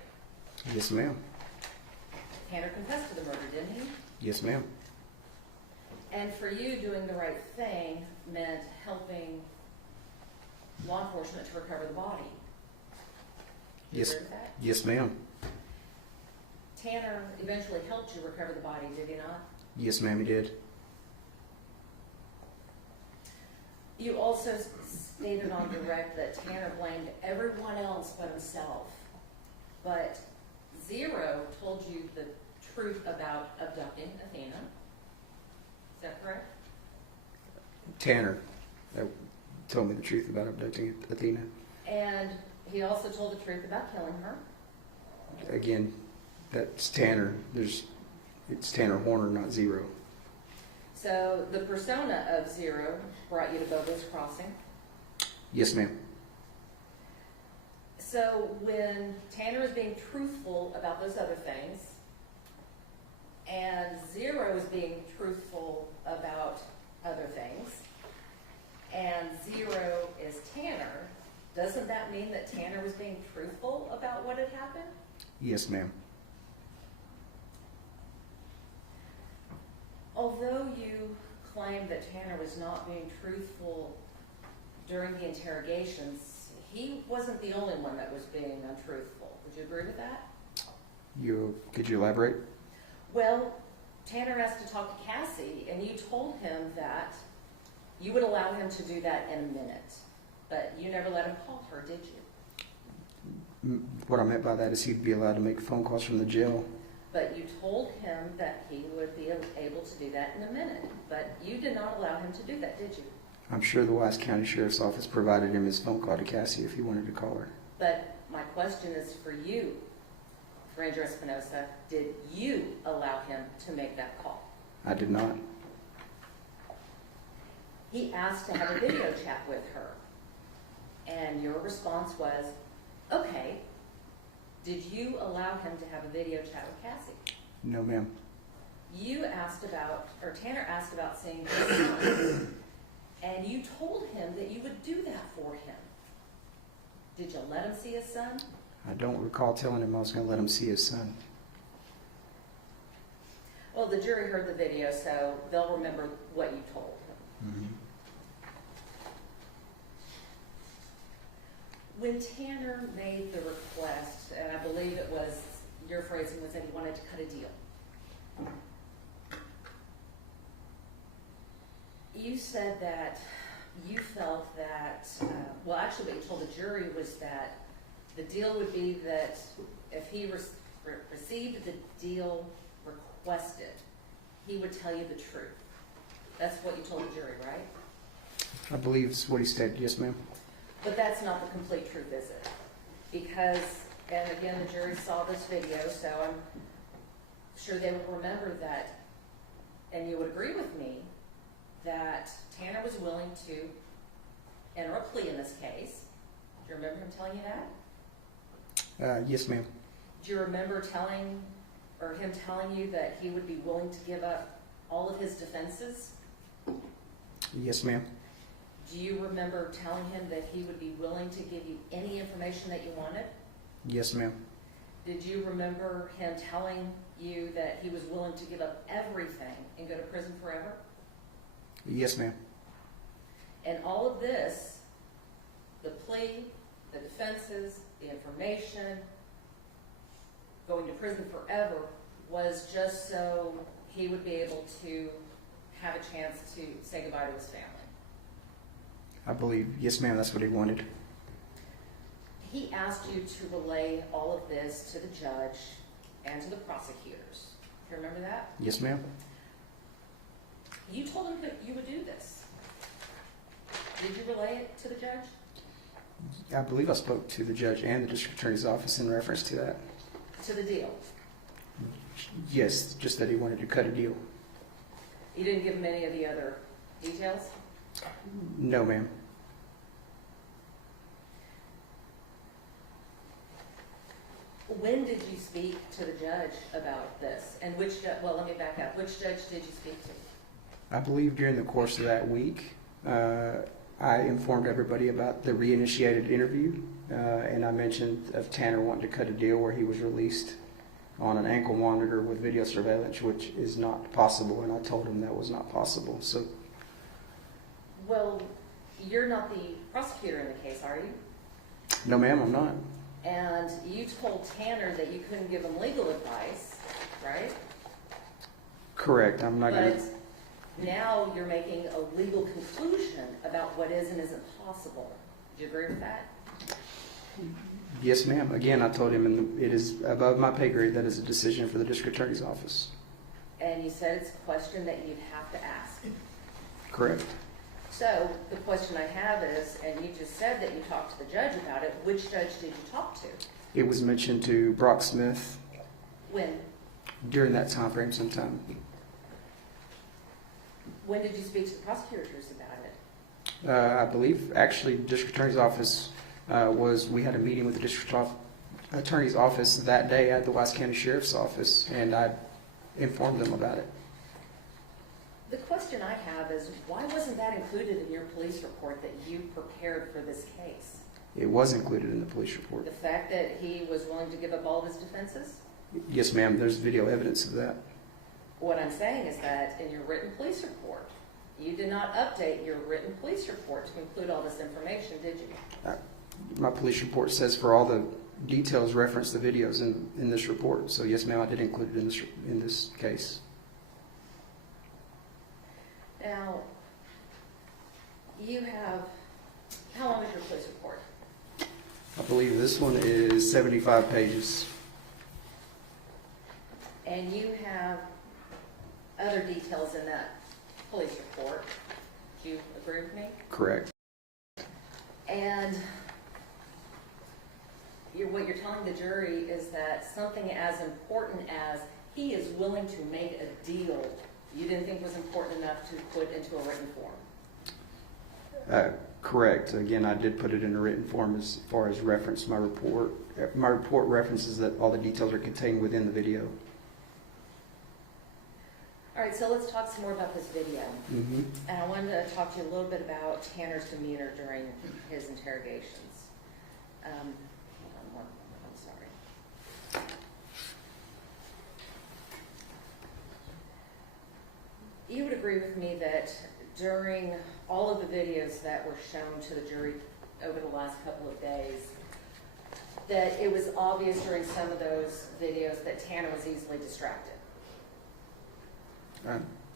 Yes, ma'am. Tanner confessed to the murder, didn't he? Yes, ma'am. And for you, doing the right thing meant helping law enforcement to recover the body. Do you Yes. agree with that? Yes, ma'am. Tanner eventually helped you recover the body, did he not? Yes, ma'am, he did. You also stated on direct that Tanner blamed everyone else but himself. But Zero told you the truth about abducting Athena. Is that correct? Tanner told me the truth about abducting Athena. And he also told the truth about killing her. Again, that's Tanner. It's Tanner Horner, not Zero. So the persona of Zero brought you to Bobo's Crossing. Yes, ma'am. So when Tanner is being truthful about those other things, and Zero is being truthful about other things, and Zero is Tanner, doesn't that mean that Tanner was being truthful about what had happened? Yes, ma'am. Although you claim that Tanner was not being truthful during the interrogations, he wasn't the only one that was being untruthful. Would you agree with that? Could you elaborate? Well, Tanner asked to talk to Cassie, and you told him that you would allow him to do that in a minute. But you never let him call her, did you? What I meant by that is he'd be allowed to make phone calls from the jail. But you told him that he would be able to do that in a minute. But you did not allow him to do that, did you? I'm sure the Wise County Sheriff's Office provided him his phone call to Cassie if he wanted to call her. But my question is for you, Ranger Espinosa. Did you allow him to make that call? I did not. He asked to have a video chat with her. And your response was, okay. Did you allow him to have a video chat with Cassie? No, ma'am. Tanner asked about seeing his son, and you told him that you would do that for him. Did you let him see his son? I don't recall telling him I was going to let him see his son. Well, the jury heard the video, so they'll remember what you told him. Mm-hmm. When Tanner made the request, and I believe it was, your phrasing was that he wanted to cut a deal. You said that you felt that, well, actually what you told the jury was that the deal would be that if he received the deal requested, he would tell you the truth. That's what you told the jury, right? I believe it's what he stated. Yes, ma'am. But that's not the complete truth, is it? Because, and again, the jury saw this video, so I'm sure they will remember that, and you would agree with me, that Tanner was willing to enter a plea in this case. Do you remember him telling you that? Yes, ma'am. Do you remember him telling you that he would be willing to give up all of his defenses? Yes, ma'am. Do you remember telling him that he would be willing to give you any information that you wanted? Yes, ma'am. Did you remember him telling you that he was willing to give up everything and go to prison forever? Yes, ma'am. And all of this, the plea, the defenses, the information, going to prison forever, was just so he would be able to have a chance to say goodbye to his family. I believe, yes, ma'am, that's what he wanted. He asked you to relay all of this to the judge and to the prosecutors. Do you remember that? Yes, ma'am. You told him that you would do this. Did you relay it to the judge? I believe I spoke to the judge and the district attorney's office in reference to that. To the deal? Yes, just that he wanted to cut a deal. You didn't give him any of the other details? No, ma'am. When did you speak to the judge about this? And which judge, well, let me back up. Which judge did you speak to? I believe during the course of that week, I informed everybody about the reinitiated interview, and I mentioned of Tanner wanting to cut a deal where he was released on an ankle monitor with video surveillance, which is not possible, and I told him that was not possible. So, Well, you're not the prosecutor in the case, are you? no ma'am, I'm not. And you told Tanner that you couldn't give him legal advice, right? Correct, I'm not going But now you're making a legal conclusion about what is and isn't possible. Do you agree with that? Yes ma'am. Again, I told him it is above my pay grade. That is a decision for the district attorney's office. And you said it's a question that you'd have to ask. Correct. So the question I have is, and you just said that you talked to the judge about it, which judge did you talk to? It was mentioned to Brock Smith When? during that time frame sometime. When did you speak to the prosecutors about it? I believe actually district attorney's office we had a meeting with the district attorney's office that day at the Wise County Sheriff's Office, and I informed them about it. The question I have is, why wasn't that included in your police report that you prepared for this case? It was included in the police report. The fact that he was willing to give up all of his defenses? Yes ma'am, there's video evidence of that. What I'm saying is that in your written police report, you did not update your written police report to include all this information, did you? My police report says for all the details reference the videos in this report. So yes ma'am, I did include it in this case. Now, you have, how long is your police report? I believe this one is 75 pages. And you have other details in that police report. Do you agree with me? Correct. And what you're telling the jury is that something as important as he is willing to make a deal, you didn't think was important enough to put into a written form? Correct. Again, I did put it in a written form as far as reference my report. My report references that all the details are contained within the video. All right, so let's talk some more about this video. Mm-hmm. And I wanted to talk to you a little bit about Tanner's demeanor during his interrogations. Hold on one moment, I'm sorry. You would agree with me that during all of the videos that were shown to the jury over the last couple of days, that it was obvious during some of those videos that Tanner was easily distracted?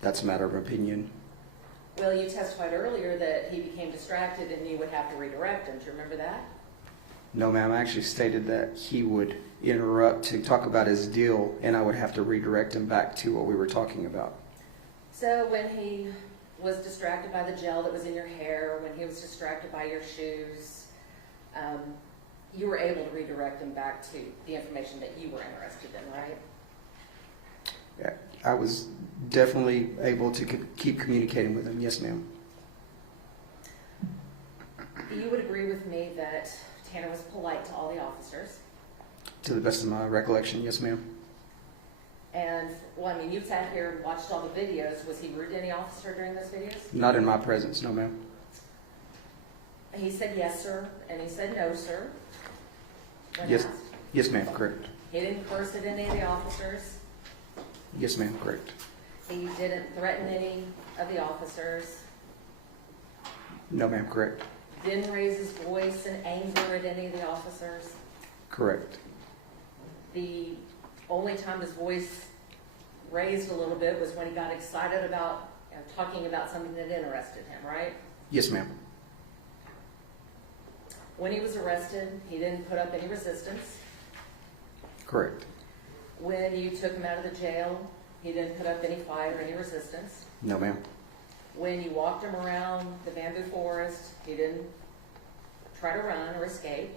That's a matter of opinion. Well, you testified earlier that he became distracted and you would have to redirect him. Do you remember that? No, ma'am. I actually stated that he would interrupt to talk about his deal, and I would have to redirect him back to what we were talking about. So when he was distracted by the gel that was in your hair, when he was distracted by your shoes, you were able to redirect him back to the information that you were interested in, right? Yeah, I was definitely able to keep communicating with him. Yes, ma'am. You would agree with me that Tanner was polite to all the officers? To the best of my recollection, yes, ma'am. And, well, I mean, you sat here and watched all the videos. Was he rude to any officer during those videos? Not in my presence, no, ma'am. He said yes, sir, and he said no, sir. when Yes, asked. yes, ma'am, correct. He didn't curse at any of the officers. Yes, ma'am, correct. He didn't threaten any of the officers. No, ma'am, correct. Didn't raise his voice in anger at any of the officers. Correct. The only time his voice raised a little bit was when he got excited about talking about something that interested him, right? Yes, ma'am. When he was arrested, he didn't put up any resistance. Correct. When you took him out of the jail, he didn't put up any fight or any resistance. No, ma'am. When you walked him around the bamboo forest, he didn't try to run or escape.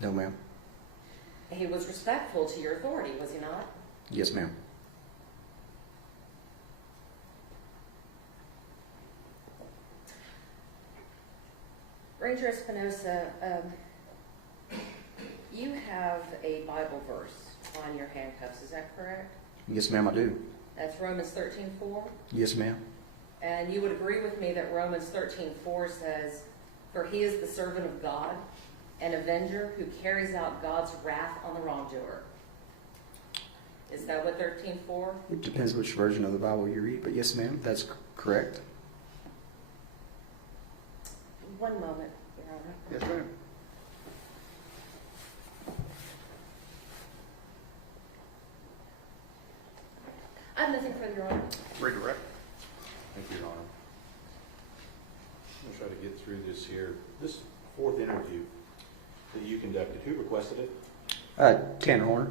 No, ma'am. He was respectful to your authority, was he not? Yes, ma'am. Ranger Espinosa, you have a Bible verse on your handcuffs, is that correct? Yes, ma'am, I do. That's Romans 13:4. Yes, ma'am. And you would agree with me that Romans 13:4 says, "For he is the servant of God, an avenger who carries out God's wrath on the wrongdoer." Is that what 13:4? It depends which version of the Bible you read, but yes, ma'am, that's correct. One moment, Your Honor. Yes, ma'am. I have nothing further, Your Honor. Redirect. Thank you, Your Honor. I'm going to try to get through this here. This fourth interview that you conducted, who requested it? Tanner Horner.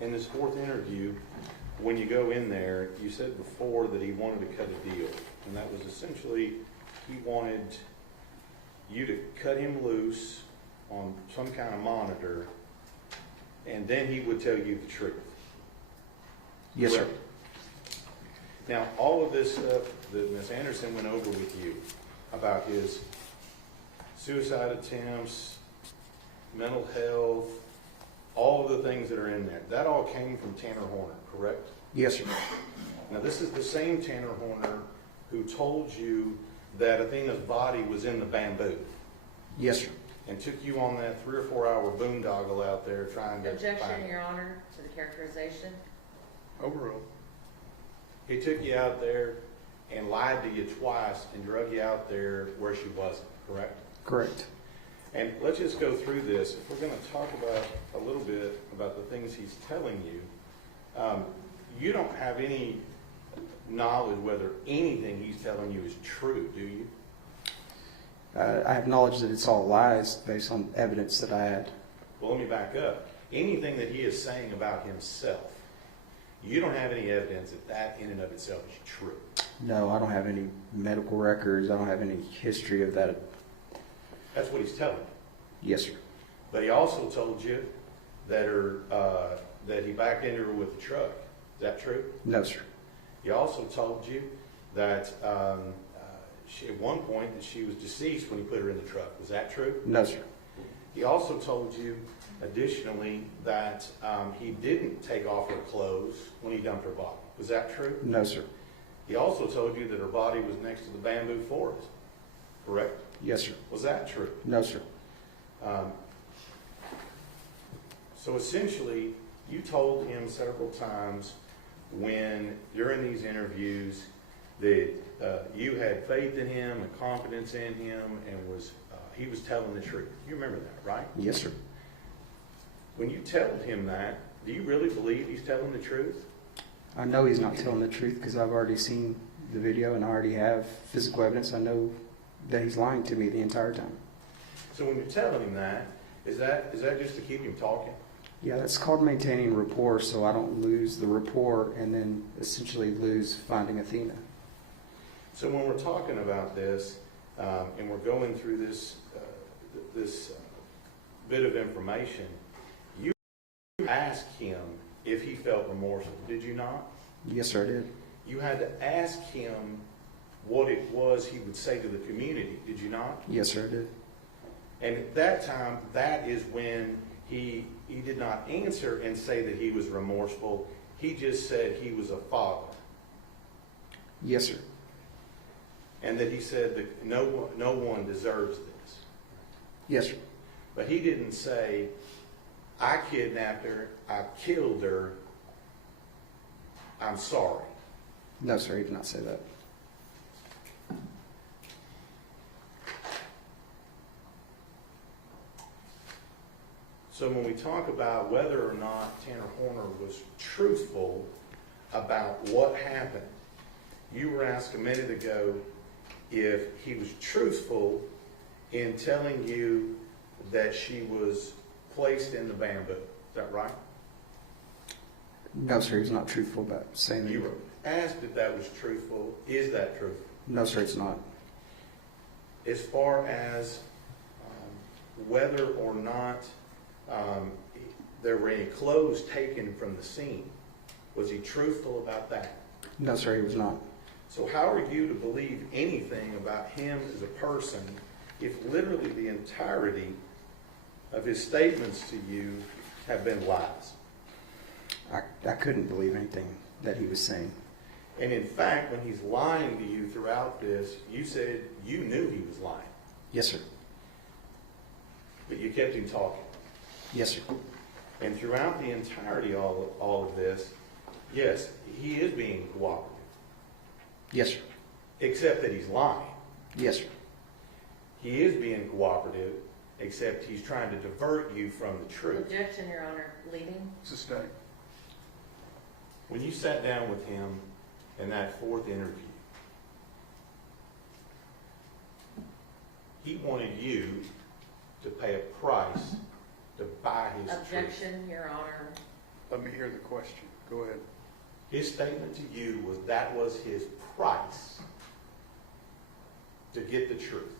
In this fourth interview, when you go in there, you said before that he wanted to cut a deal. And that was essentially, he wanted you to cut him loose on some kind of monitor, and then he would tell you the truth. Yes, sir. Correct? Now, all of this stuff that Ms. Anderson went over with you about his suicide attempts, mental health, all of the things that are in there, that all came from Tanner Horner, correct? Yes, sir. Now, this is the same Tanner Horner who told you that Athena's body was in the bamboo Yes, sir. and took you on that 3 or 4 hour boondoggle out there trying to Objection, find Your Honor, to the characterization. Overruled. He took you out there and lied to you twice and drug you out there where she wasn't, correct? Correct. And let's just go through this. If we're going to talk about a little bit about the things he's telling you, you don't have any knowledge whether anything he's telling you is true, do you? I have knowledge that it's all lies based on evidence that I had. Well, let me back up. Anything that he is saying about himself, you don't have any evidence that that in and of itself is true. No, I don't have any medical records. I don't have any history of that. That's what he's telling you. Yes, sir. But he also told you that that he backed into her with the truck. Is that true? No, sir. He also told you that she, at one point that she was deceased when he put her in the truck. Was that true? No, sir. He also told you, additionally, that he didn't take off her clothes when he dumped her body. Was that true? No, sir. He also told you that her body was next to the bamboo forest. Correct? Yes, sir. Was that true? No, sir. So essentially, you told him several times when during these interviews that you had faith in him and confidence in him, and was he was telling the truth. You remember that, right? Yes, sir. When you told him that, do you really believe he's telling the truth? I know he's not telling the truth because I've already seen the video and I already have physical evidence. I know that he's lying to me the entire time. So when you're telling him that, is that just to keep him talking? Yeah, that's called maintaining rapport, so I don't lose the rapport and then essentially lose finding Athena. So when we're talking about this, and we're going through this bit of information, you asked him if he felt remorseful, did you not? Yes, sir, I did. You had to ask him what it was he would say to the community, did you not? Yes, sir, I did. And at that time, that is when he did not answer and say that he was remorseful. He just said he was a father. Yes, sir. And that he said that no one deserves this. Yes, sir. But he didn't say, I kidnapped her, I killed her, I'm sorry. No, sir, he did not say that. So when we talk about whether or not Tanner Horner was truthful about what happened, you were asked a minute ago if he was truthful in telling you that she was placed in the bamboo. Is that right? No, sir, he's not truthful about saying that. You were asked if that was truthful. Is that truthful? No, sir, it's not. As far as whether or not there were any clothes taken from the scene, was he truthful about that? No, sir, he was not. So how are you to believe anything about him as a person if literally the entirety of his statements to you have been lies? I couldn't believe anything that he was saying. And in fact, when he's lying to you throughout this, you said you knew he was lying, Yes, sir. but you kept him talking. Yes, sir. And throughout the entirety of all of this, yes, he is being cooperative, Yes, sir. except that he's lying. Yes, sir. He is being cooperative, except he's trying to divert you from the truth. Objection, Your Honor. Leading. Sustained. When you sat down with him in that fourth interview, he wanted you to pay a price to buy his truth. Objection, Your Honor. Let me hear the question. Go ahead. His statement to you was that was his price to get the truth.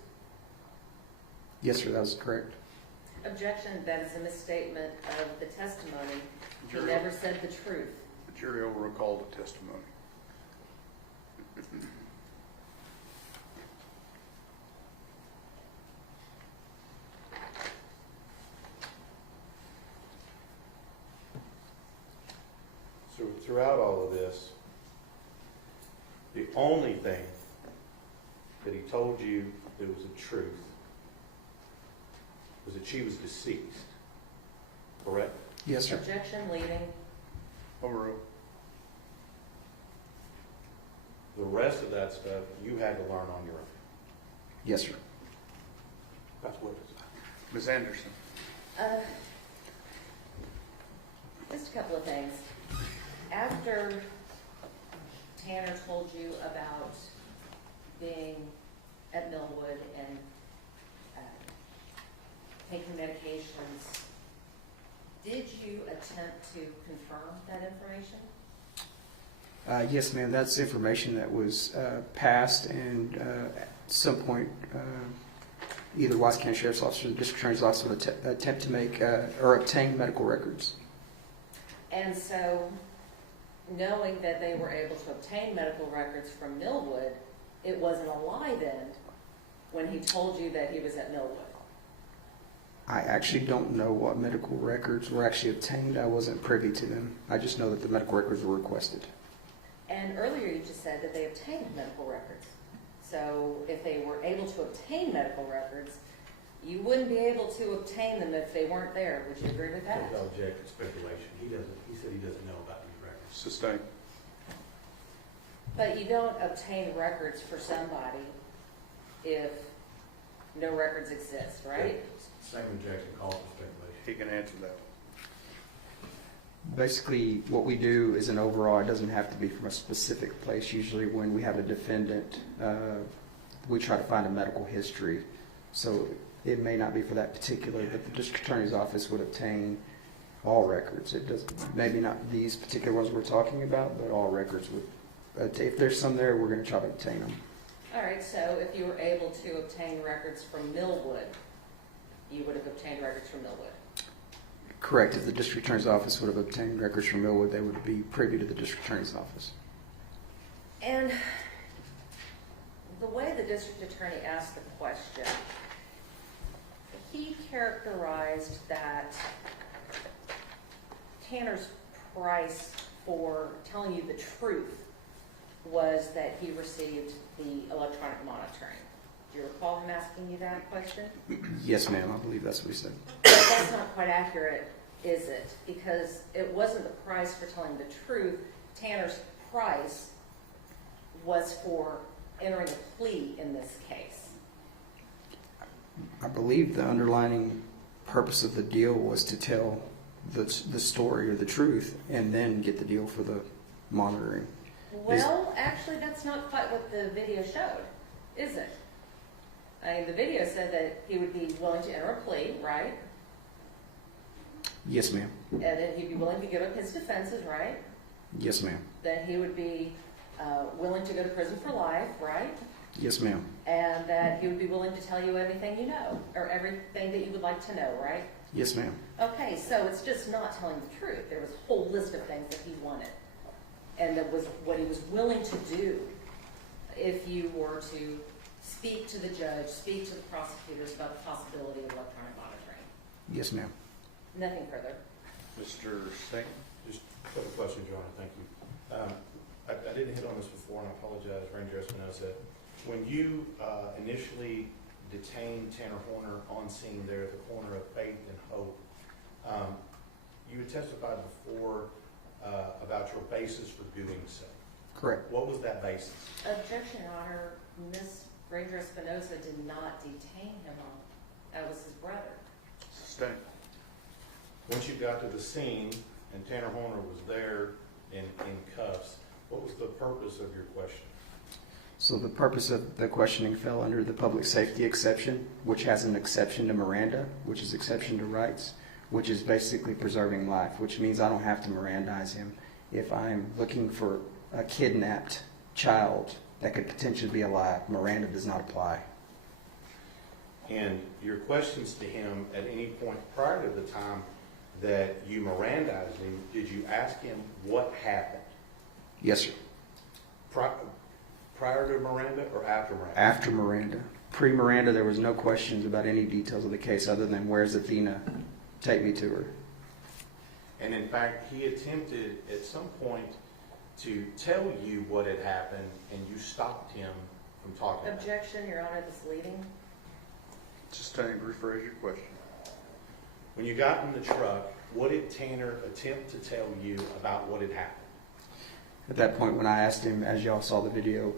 Yes, sir, that was correct. Objection, that is a misstatement of the testimony. He Jury. never said the truth. The jury will recall the testimony. So throughout all of this, the only thing that he told you that was the truth was that she was deceased. Correct? Yes, sir. Objection, leading. Overruled. The rest of that stuff you had to learn on your own. Yes, sir. That's what it is. Ms. Anderson. Just a couple of things. After Tanner told you about being at Millwood and taking medications, did you attempt to confirm that information? Yes, ma'am. That's information that was passed, and at some point, either Watts County Sheriff's Office or the District Attorney's Office would attempt to make or obtain medical records. And so, knowing that they were able to obtain medical records from Millwood, it wasn't a lie then when he told you that he was at Millwood. I actually don't know what medical records were actually obtained. I wasn't privy to them. I just know that the medical records were requested. And earlier you just said that they obtained medical records. So if they were able to obtain medical records, you wouldn't be able to obtain them if they weren't there. Would you agree with that? Don't object to speculation. He said he doesn't know about these records. Sustained. But you don't obtain records for somebody if no records exist, right? Same objection, call for speculation. He can answer that. Basically, what we do is an overall. It doesn't have to be from a specific place. Usually when we have a defendant, we try to find a medical history. So it may not be for that particular, but the District Attorney's Office would obtain all records. It does, maybe not these particular ones we're talking about, but all records would. If there's some there, we're going to try to obtain them. All right, so if you were able to obtain records from Millwood, you would have obtained records from Millwood. Correct. If the District Attorney's Office would have obtained records from Millwood, they would be privy to the District Attorney's Office. And the way the District Attorney asked the question, he characterized that Tanner's price for telling you the truth was that he received the electronic monitoring. Do you recall him asking you that question? Yes, ma'am. I believe that's what he said. But that's not quite accurate, is it? Because it wasn't the price for telling the truth. Tanner's price was for entering a plea in this case. I believe the underlining purpose of the deal was to tell the story or the truth and then get the deal for the monitoring. Well, actually, that's not quite what the video showed, is it? I mean, the video said that he would be willing to enter a plea, right? Yes, ma'am. And then he'd be willing to give up his defenses, right? Yes, ma'am. That he would be willing to go to prison for life, right? Yes, ma'am. And that he would be willing to tell you anything you know, or everything that you would like to know, right? Yes, ma'am. Okay, so it's just not telling the truth. There was a whole list of things that he wanted. And that was what he was willing to do if you were to speak to the judge, speak to the prosecutors about the possibility of electronic monitoring. Yes, ma'am. Nothing further. Mr. Singh? Just a couple questions, Your Honor. Thank you. I didn't hit on this before, and I apologize, Ranger Espinosa. When you initially detained Tanner Horner on scene there at the corner of Faith and Hope, you had testified before about your basis for doing so. Correct. What was that basis? Objection, Your Honor. Ms. Ranger Espinosa did not detain him on, that was his brother. Sustained. Once you got to the scene and Tanner Horner was there in cuffs, what was the purpose of your question? So the purpose of the questioning fell under the public safety exception, which has an exception to Miranda, which is exception to rights, which is basically preserving life, which means I don't have to Mirandize him. If I'm looking for a kidnapped child that could potentially be alive, Miranda does not apply. And your questions to him at any point prior to the time that you Mirandized him, did you ask him what happened? Yes, sir. Prior to Miranda or after Miranda? After Miranda. Pre-Miranda, there was no questions about any details of the case other than where's Athena? Take me to her. And in fact, he attempted at some point to tell you what had happened, and you stopped him from talking about it. Objection, Your Honor, this leading. Sustained. Rephrase your question. When you got in the truck, what did Tanner attempt to tell you about what had happened? At that point, when I asked him, as y'all saw the video,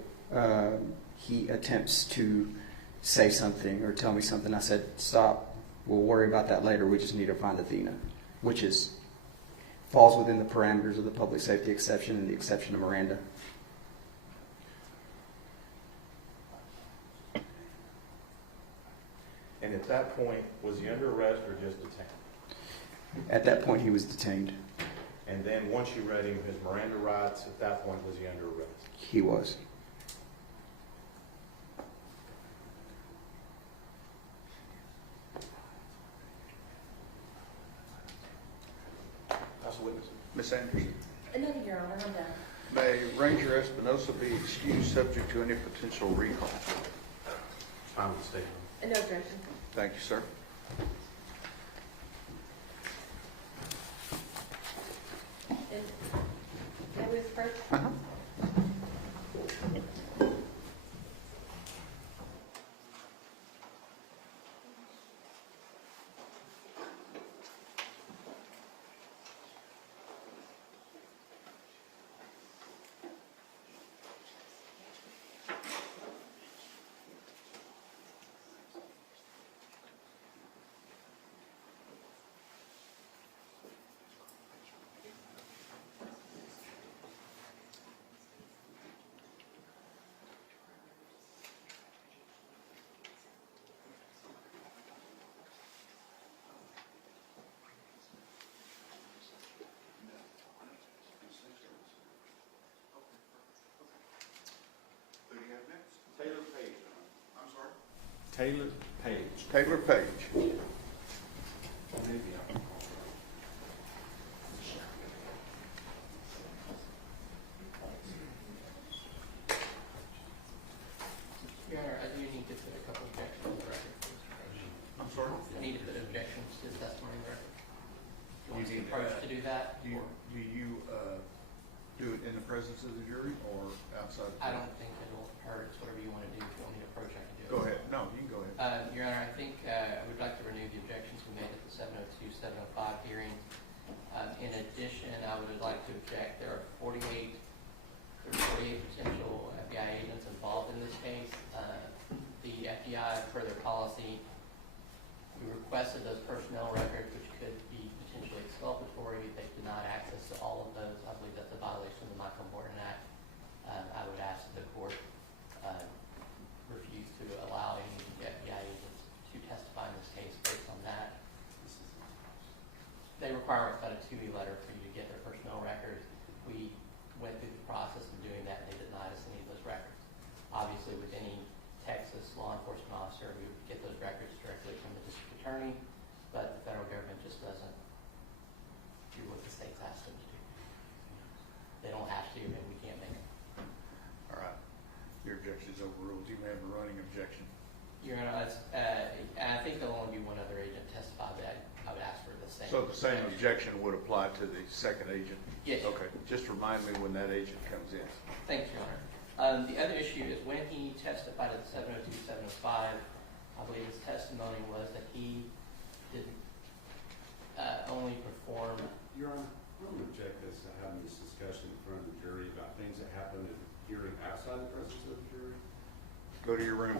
he attempts to say something or tell me something. I said, stop. We'll worry about that later. We just need to find Athena, which falls within the parameters of the public safety exception and the exception to Miranda. And at that point, was he under arrest or just detained? At that point, he was detained. And then once you read him his Miranda rights, at that point, was he under arrest? He was. House of Witness. Ms. Anderson. No, Your Honor, I'm done. May Ranger Espinosa be excused subject to any potential recall? Final statement. No objection. Thank you, sir. And can we approach? Taylor Page. I'm sorry? Taylor Page. Taylor Page. Maybe I'm Your Honor, I do need to put a couple objections on the record. I'm sorry? I need to put objections to the testimony on the record. Do you want You the need approach that. to do that? Do you do it in the presence of the jury or outside? I don't think it'll hurt. It's whatever you want to do. If you want me to approach, I can do it. Go ahead. No, you can go ahead. Your Honor, I think I would like to renew the objections we made at the 702, 705 hearing. In addition, I would like to object. There are 48 potential FBI agents involved in this case. The FBI, per their policy, we requested those personnel records, which could be potentially exculpatory. They denied access to all of those. I believe that's a violation of the Michael Morton Act. I would ask that the court refuse to allow any of the FBI agents to testify in this case based on that. They require about a 2E letter for you to get their personnel records. We went through the process of doing that, and they denied us any of those records. Obviously, with any Texas law enforcement officer, we would get those records directly from the district attorney, but the federal government just doesn't do what the states ask them to do. They don't have to, and we can't make them. All right. Your objection is overruled. You may have a running objection. Your Honor, I think there'll only be one other agent testify, but I would ask for the same. So the same objection would apply to the second agent? Yes. Okay. Just remind me when that agent comes in. Thanks, Your Honor. The other issue is when he testified at the 702, 705, I believe his testimony was that he didn't only perform. Your Honor, I'm going to object us to having this discussion in front of the jury about things that happen in the hearing outside the presence of the jury. Go to your room.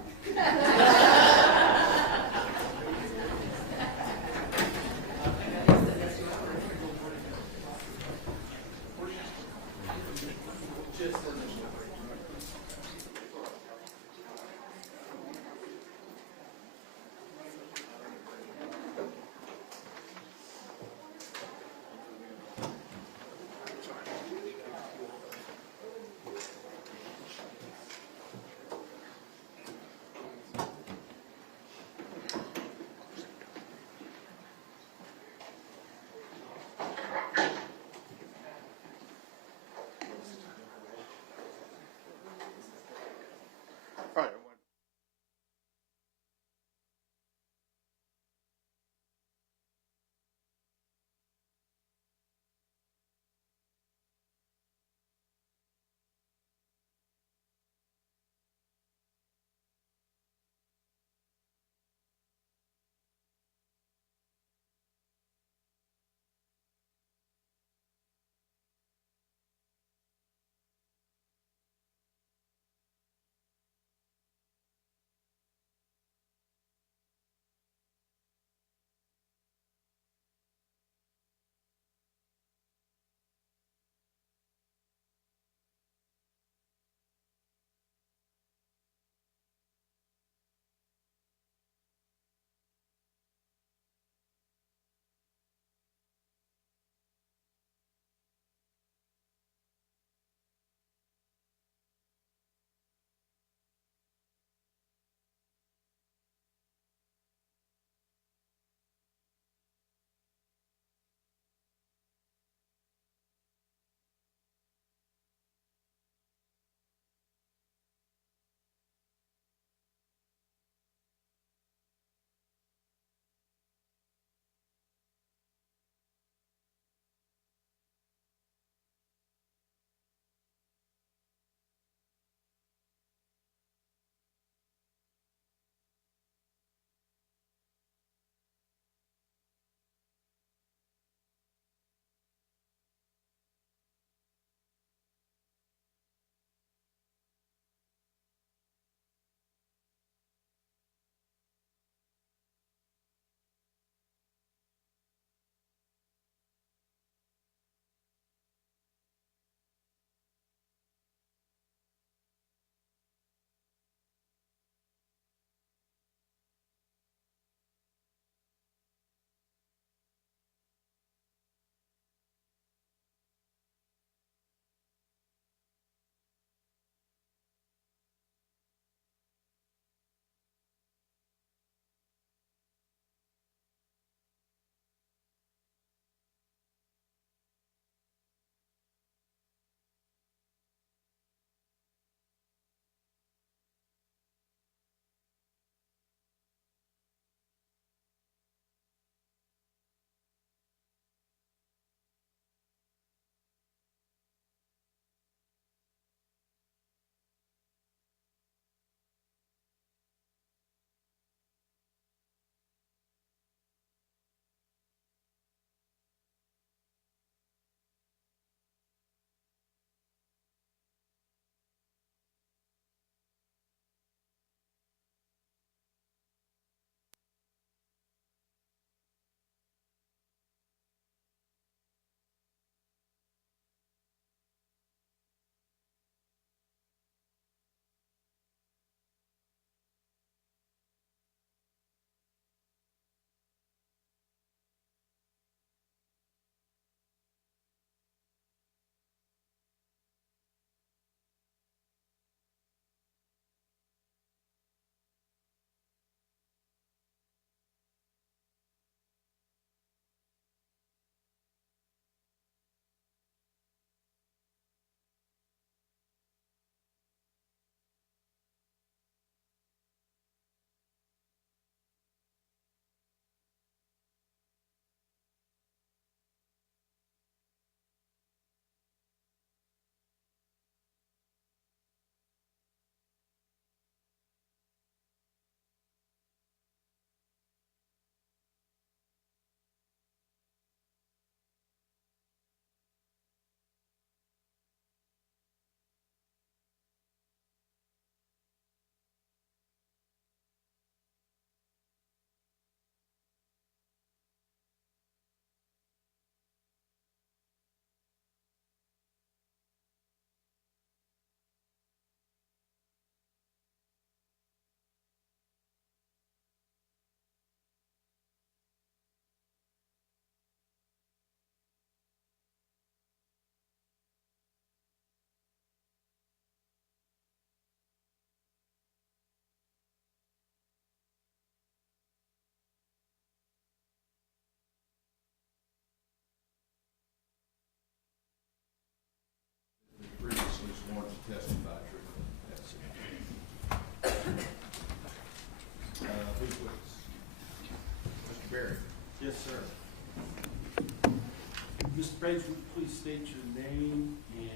Page, would you please state your name and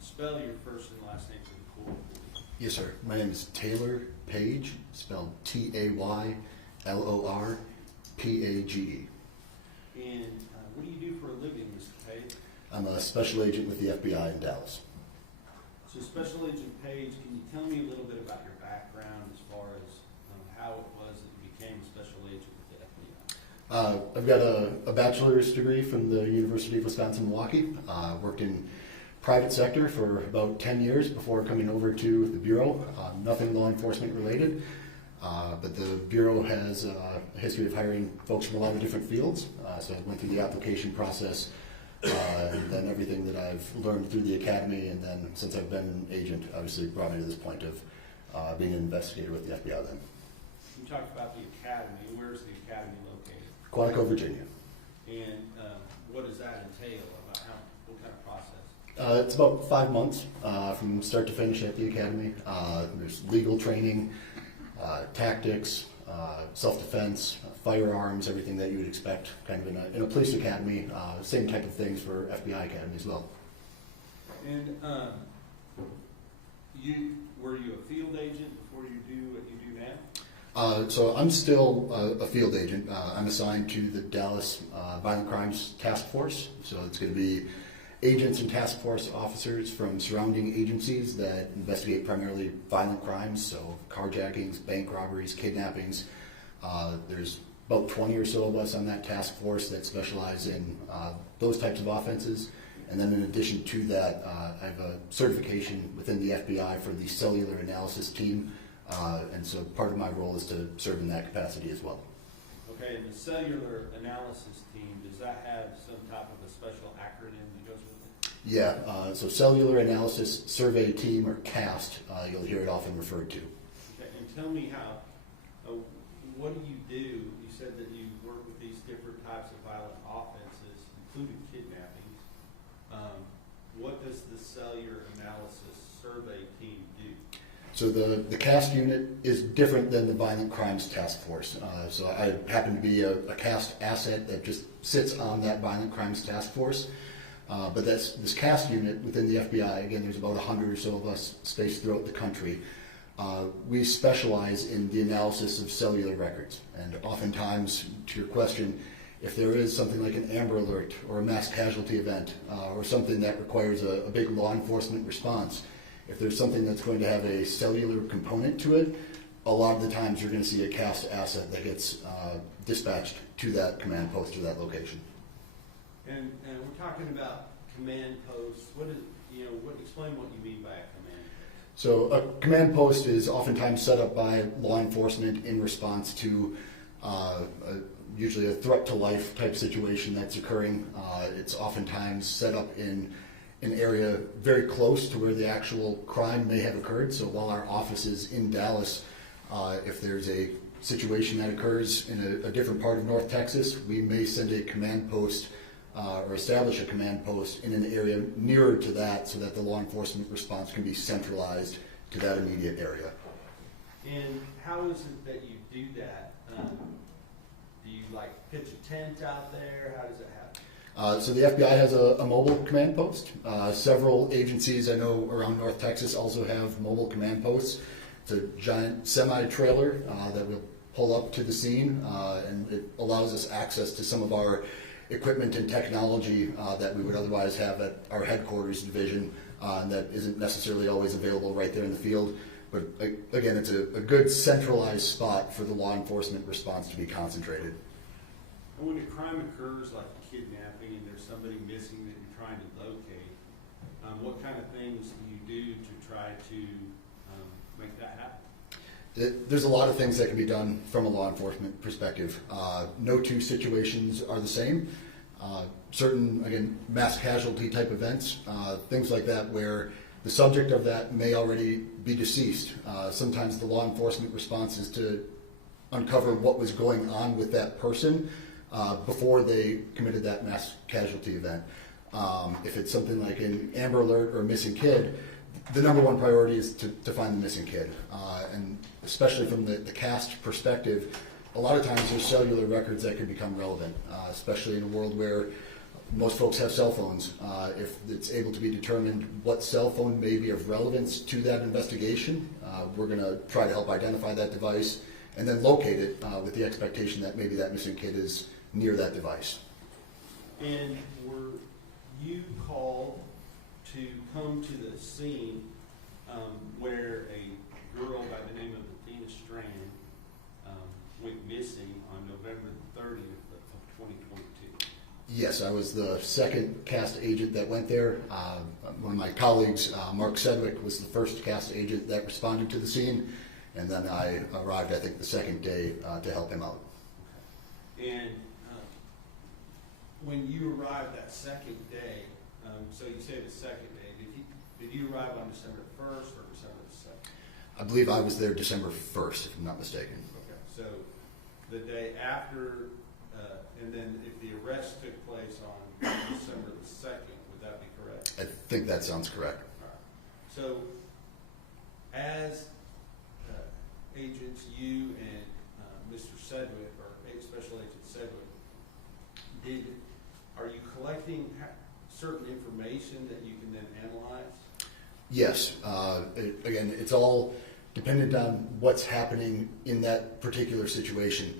spell your first and last name for the court, please? Yes, sir. My name is Taylor Page, spelled Taylorpage. And what do you do for a living, Mr. Page? I'm a special agent with the FBI in Dallas. So Special Agent Page, can you tell me a little bit about your background as far as how it was that you became a special agent with the FBI? I've got a bachelor's degree from the University of Wisconsin-Milwaukee. Worked in private sector for about 10 years before coming over to the Bureau. Nothing law enforcement related, but the Bureau has a history of hiring folks from a lot of different fields. So I went through the application process, and then everything that I've learned through the academy, and then since I've been an agent, obviously brought me to this point of being an investigator with the FBI then. You talked about the academy. Where's the academy located? Quantico, Virginia. And what does that entail? What kind of process? It's about 5 months from start to finish at the academy. There's legal training, tactics, self-defense, firearms, everything that you would expect kind of in a police academy. Same type of things for FBI academy as well. And were you a field agent before you do what you do now? So I'm still a field agent. I'm assigned to the Dallas Violent Crimes Task Force. So it's going to be agents and task force officers from surrounding agencies that investigate primarily violent crimes, so carjackings, bank robberies, kidnappings. There's about 20 or so of us on that task force that specialize in those types of offenses. And then in addition to that, I have a certification within the FBI for the cellular analysis team. And so part of my role is to serve in that capacity as well. Okay, and the cellular analysis team, does that have some type of a special acronym that goes with it? Yeah, so Cellular Analysis Survey Team, or CAST, you'll hear it often referred to. Okay, and tell me what do you do? You said that you work with these different types of violent offenses, including kidnappings. What does the Cellular Analysis Survey Team do? So the CAST unit is different than the Violent Crimes Task Force. So I happen to be a CAST asset that just sits on that Violent Crimes Task Force. But this CAST unit within the FBI, again, there's about 100 or so of us spaced throughout the country. We specialize in the analysis of cellular records. And oftentimes, to your question, if there is something like an Amber Alert or a mass casualty event or something that requires a big law enforcement response, if there's something that's going to have a cellular component to it, a lot of the times you're going to see a CAST asset that gets dispatched to that command post or that location. And we're talking about command posts. Explain what you mean by a command post. So a command post is oftentimes set up by law enforcement in response to usually a threat to life type situation that's occurring. It's oftentimes set up in an area very close to where the actual crime may have occurred. So while our office is in Dallas, if there's a situation that occurs in a different part of North Texas, we may send a command post or establish a command post in an area nearer to that so that the law enforcement response can be centralized to that immediate area. And how is it that you do that? Do you pitch a tent out there? How does it happen? So the FBI has a mobile command post. Several agencies I know around North Texas also have mobile command posts. It's a giant semi-trailer that will pull up to the scene, and it allows us access to some of our equipment and technology that we would otherwise have at our headquarters division that isn't necessarily always available right there in the field. But again, it's a good centralized spot for the law enforcement response to be concentrated. And when a crime occurs, like a kidnapping, and there's somebody missing that you're trying to locate, what kind of things do you do to try to make that happen? There's a lot of things that can be done from a law enforcement perspective. No two situations are the same. Certain, again, mass casualty type events, things like that where the subject of that may already be deceased. Sometimes the law enforcement response is to uncover what was going on with that person before they committed that mass casualty event. If it's something like an Amber Alert or a missing kid, the number one priority is to find the missing kid. And especially from the CAST perspective, a lot of times there's cellular records that can become relevant, especially in a world where most folks have cell phones. If it's able to be determined what cell phone may be of relevance to that investigation, we're going to try to help identify that device and then locate it with the expectation that maybe that missing kid is near that device. And were you called to come to the scene where a girl by the name of Athena Strand went missing on November 30th of 2022? Yes, I was the second cast agent that went there. One of my colleagues, Mark Sedgwick, was the first cast agent that responded to the scene, and then I arrived, I think, the second day to help him out. And when you arrived that second day, so you say the second day, did you arrive on December 1st or December 2nd? I believe I was there December 1st, if I'm not mistaken. Okay, so the day after, and then if the arrest took place on December the 2nd, would that be correct? I think that sounds correct. All right. So as agents, you and Mr. Sedgwick, or Special Agent Sedgwick, are you collecting certain information that you can then analyze? Yes. Again, it's all dependent on what's happening in that particular situation.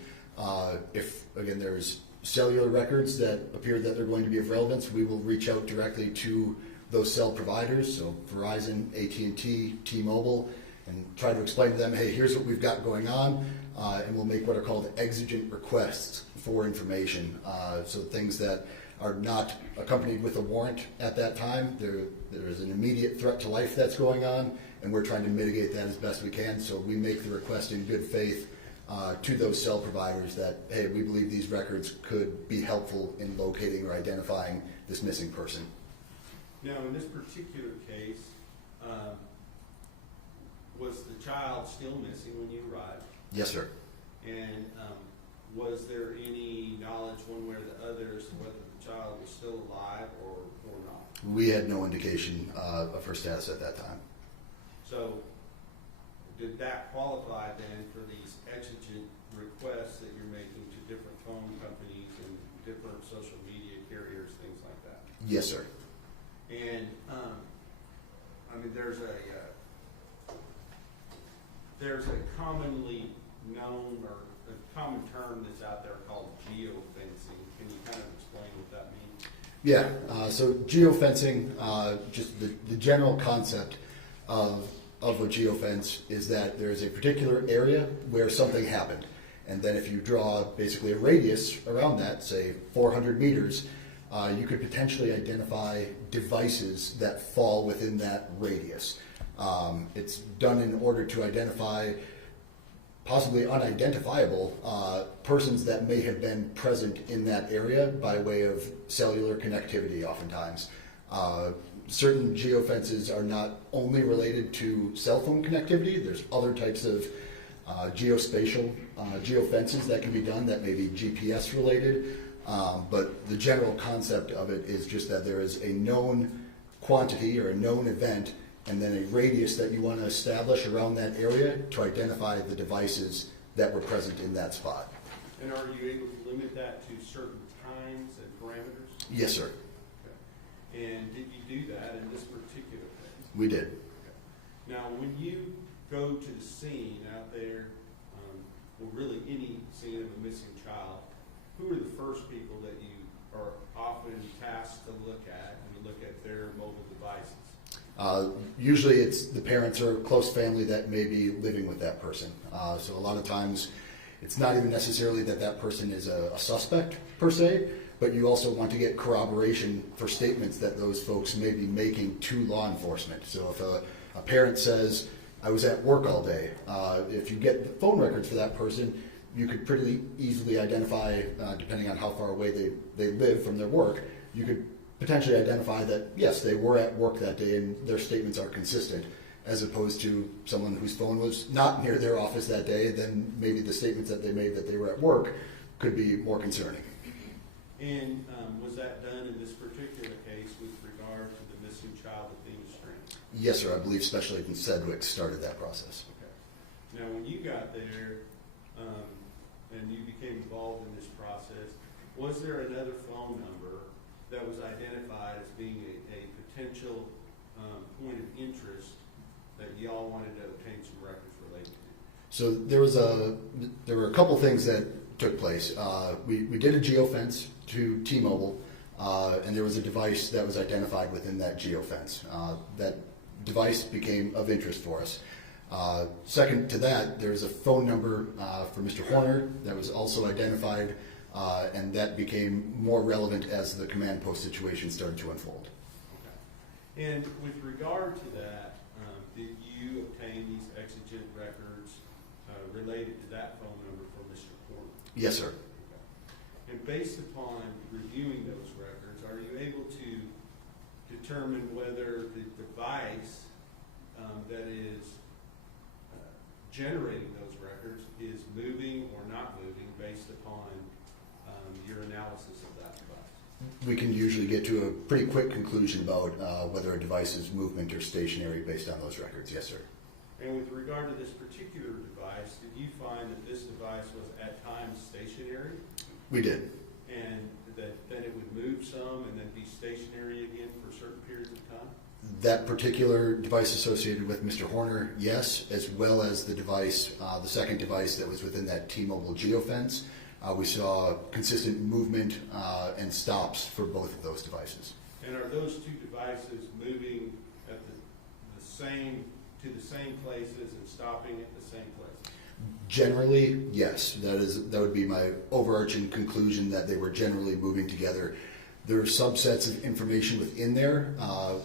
If, again, there's cellular records that appear that they're going to be of relevance, we will reach out directly to those cell providers, so Verizon, AT&T, T-Mobile, and try to explain to them, hey, here's what we've got going on, and we'll make what are called exigent requests for information. So things that are not accompanied with a warrant at that time. There is an immediate threat to life that's going on, and we're trying to mitigate that as best we can. So we make the request in good faith to those cell providers that, hey, we believe these records could be helpful in locating or identifying this missing person. Now, in this particular case, was the child still missing when you arrived? Yes, sir. And was there any knowledge one way or the other as to whether the child was still alive or not? We had no indication of her status at that time. So did that qualify then for these exigent requests that you're making to different phone companies and different social media carriers, things like that? Yes, sir. And I mean, there's a commonly known or a common term that's out there called geofencing. Can you kind of explain what that means? Yeah, so geofencing, just the general concept of a geofence is that there is a particular area where something happened. And then if you draw basically a radius around that, say 400 meters, you could potentially identify devices that fall within that radius. It's done in order to identify possibly unidentifiable persons that may have been present in that area by way of cellular connectivity oftentimes. Certain geofences are not only related to cell phone connectivity. There's other types of geospatial geofences that can be done that may be GPS related. But the general concept of it is just that there is a known quantity or a known event and then a radius that you want to establish around that area to identify the devices that were present in that spot. And are you able to limit that to certain times and parameters? Yes, sir. Okay. And did you do that in this particular case? We did. Okay. Now, when you go to the scene out there, or really any scene of a missing child, who are the first people that you are often tasked to look at and look at their mobile devices? Usually it's the parents or close family that may be living with that person. So a lot of times it's not even necessarily that that person is a suspect per se, but you also want to get corroboration for statements that those folks may be making to law enforcement. So if a parent says, I was at work all day, if you get the phone records for that person, you could pretty easily identify, depending on how far away they live from their work, you could potentially identify that, yes, they were at work that day and their statements are consistent, as opposed to someone whose phone was not near their office that day, then maybe the statements that they made that they were at work could be more concerning. And was that done in this particular case with regard to the missing child at Athena Strand? Yes, sir. I believe Special Agent Sedgwick started that process. Okay. Now, when you got there and you became involved in this process, was there another phone number that was identified as being a potential point of interest that y'all wanted to obtain some records related to? So there were a couple things that took place. We did a geofence to T-Mobile, and there was a device that was identified within that geofence. That device became of interest for us. Second to that, there was a phone number for Mr. Horner that was also identified, and that became more relevant as the command post situation started to unfold. Okay. And with regard to that, did you obtain these exigent records related to that phone number for Mr. Horner? Yes, sir. Okay. And based upon reviewing those records, are you able to determine whether the device that is generating those records is moving or not moving based upon your analysis of that device? We can usually get to a pretty quick conclusion about whether a device is movement or stationary based on those records. Yes, sir. And with regard to this particular device, did you find that this device was at times stationary? We did. And that then it would move some and then be stationary again for certain periods of time? That particular device associated with Mr. Horner, yes, as well as the device, the second device that was within that T-Mobile geofence. We saw consistent movement and stops for both of those devices. And are those two devices moving at the same places and stopping at the same place? Generally, yes. That would be my overarching conclusion, that they were generally moving together. There are subsets of information within there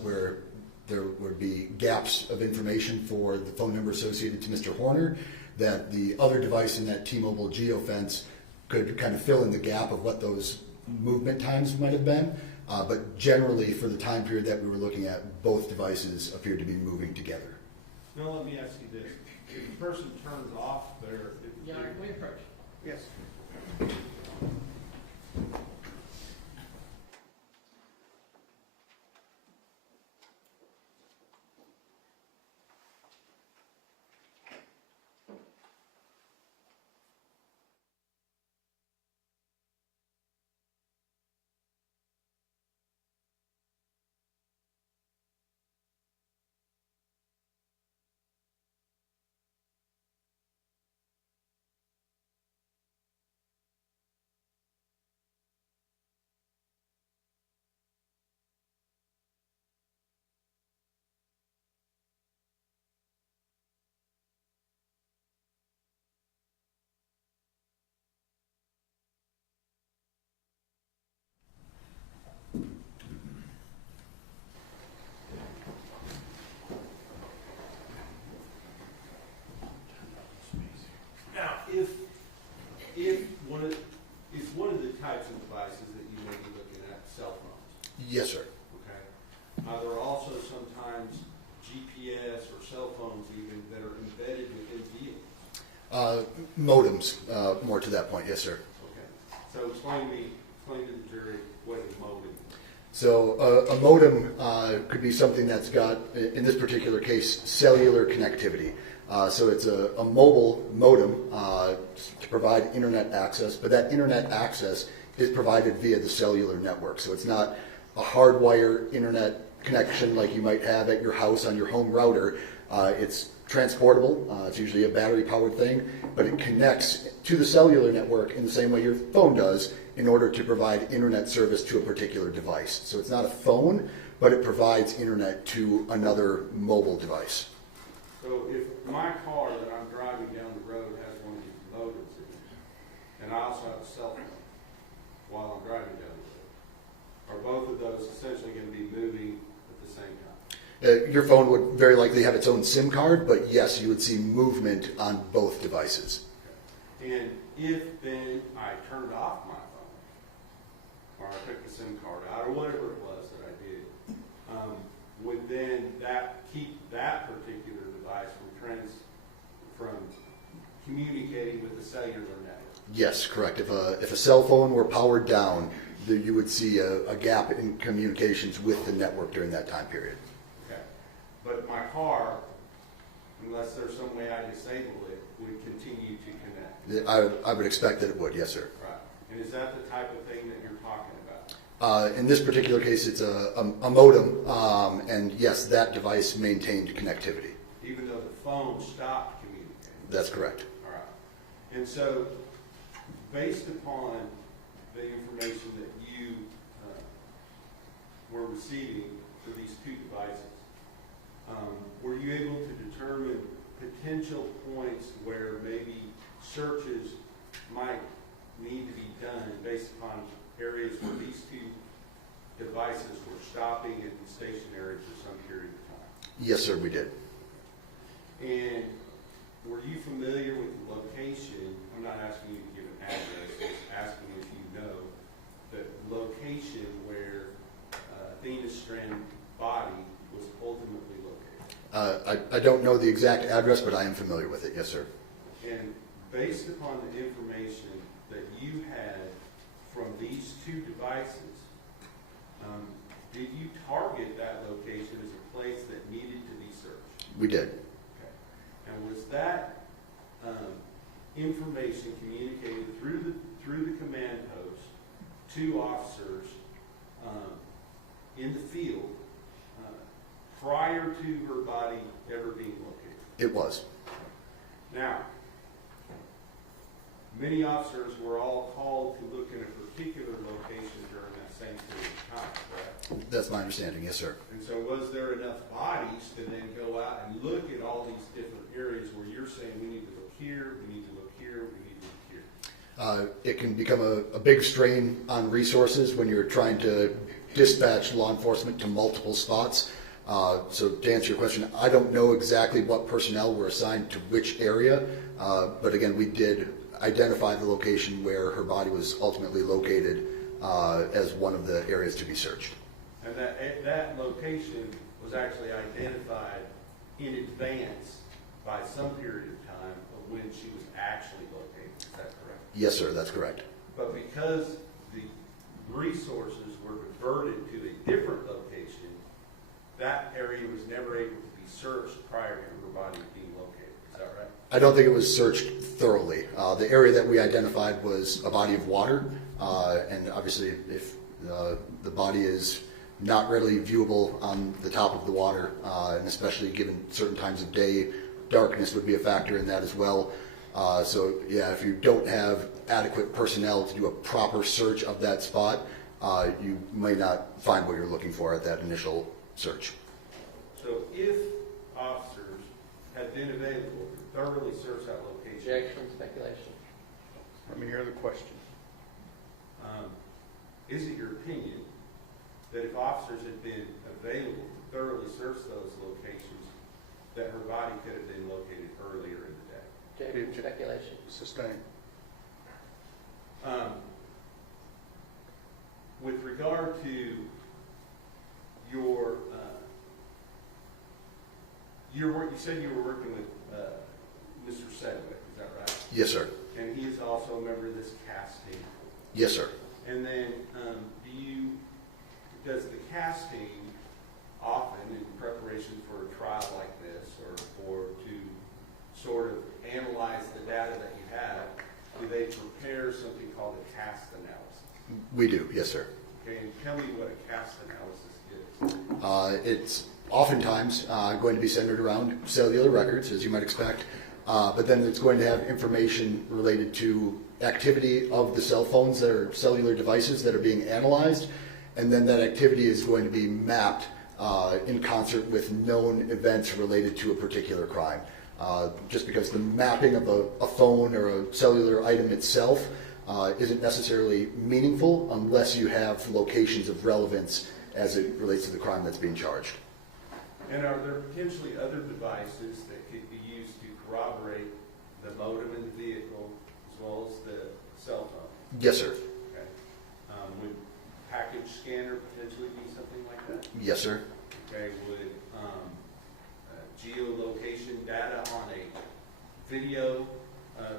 where there would be gaps of information for the phone number associated to Mr. Horner that the other device in that T-Mobile geofence could kind of fill in the gap of what those movement times might have been. But generally, for the time period that we were looking at, both devices appeared to be moving together. Now let me ask you this. If the person turns off their... Yeah, can we approach? Yes. If one of the types of devices that you may be looking at cell phones. Yes, sir. Okay. There are also sometimes GPS or cell phones even that are embedded within vehicles. Modems, more to that point. Yes, sir. Okay. So explain to the jury what a modem is. So a modem could be something that's got, in this particular case, cellular connectivity. So it's a mobile modem to provide internet access, but that internet access is provided via the cellular network. So it's not a hardwire internet connection like you might have at your house on your home router. It's transportable. It's usually a battery-powered thing, but it connects to the cellular network in the same way your phone does in order to provide internet service to a particular device. So it's not a phone, but it provides internet to another mobile device. So if my car that I'm driving down the road has one of these modems in it, and I also have a cell phone while I'm driving down the road, are both of those essentially going to be moving at the same time? Your phone would very likely have its own SIM card, but yes, you would see movement on both devices. Okay. And if then I turned off my phone, or I took the SIM card out, or whatever it was that I did, would then that keep that particular device from communicating with the cellular network? Yes, correct. If a cell phone were powered down, you would see a gap in communications with the network during that time period. Okay. But my car, unless there's some way I disable it, would continue to connect? I would expect that it would, yes, sir. Right. And is that the type of thing that you're talking about? In this particular case, it's a modem, and yes, that device maintained connectivity. Even though the phone stopped communicating? That's correct. All right. And so, based upon the information that you were receiving for these two devices, were you able to determine potential points where maybe searches might need to be done based upon areas where these two devices were stopping and stationary for some period of time? Yes, sir, we did. And were you familiar with the location? I'm not asking you to give an address, I'm asking if you know the location where Athena Strand body was ultimately located. I don't know the exact address, but I am familiar with it. Yes, sir. And based upon the information that you had from these two devices, did you target that location as a place that needed to be searched? We did. Okay. And was that information communicated through the command post to officers in the field prior to her body ever being located? It was. Now, many officers were all called to look in a particular location during that same period of time, correct? That's my understanding. Yes, sir. And so was there enough bodies to then go out and look at all these different areas where you're saying we need to look here, we need to look here, we need to look here? It can become a big strain on resources when you're trying to dispatch law enforcement to multiple spots. So to answer your question, I don't know exactly what personnel were assigned to which area, but again, we did identify the location where her body was ultimately located as one of the areas to be searched. And that location was actually identified in advance by some period of time of when she was actually located. Is that correct? Yes, sir, that's correct. But because the resources were diverted to a different location, that area was never able to be searched prior to her body being located. Is that right? I don't think it was searched thoroughly. The area that we identified was a body of water, and obviously if the body is not readily viewable on the top of the water, and especially given certain times of day, darkness would be a factor in that as well. So yeah, if you don't have adequate personnel to do a proper search of that spot, you may not find what you're looking for at that initial search. So if officers had been available to thoroughly search that location. Objection, speculation. Let me hear the question. Is it your opinion that if officers had been available to thoroughly search those locations, that her body could have been located earlier in the day? Objection, speculation. Sustained. With regard to your work, you said you were working with Mr. Sedgwick, is that right? Yes, sir. And he is also a member of this CAS team. Yes, sir. And then, does the CAS team often, in preparation for a trial like this, or to sort of analyze the data that you have, do they prepare something called a CAST analysis? We do, yes, sir. Okay, and tell me what a CAST analysis is. It's oftentimes going to be centered around cellular records, as you might expect, but then it's going to have information related to activity of the cell phones that are cellular devices that are being analyzed, and then that activity is going to be mapped in concert with known events related to a particular crime. Just because the mapping of a phone or a cellular item itself isn't necessarily meaningful unless you have locations of relevance as it relates to the crime that's being charged. And are there potentially other devices that could be used to corroborate the modem in the vehicle as well as the cell phone? Yes, sir. Okay. Would package scanner potentially be something like that? Yes, sir. Okay. Would geolocation data on a video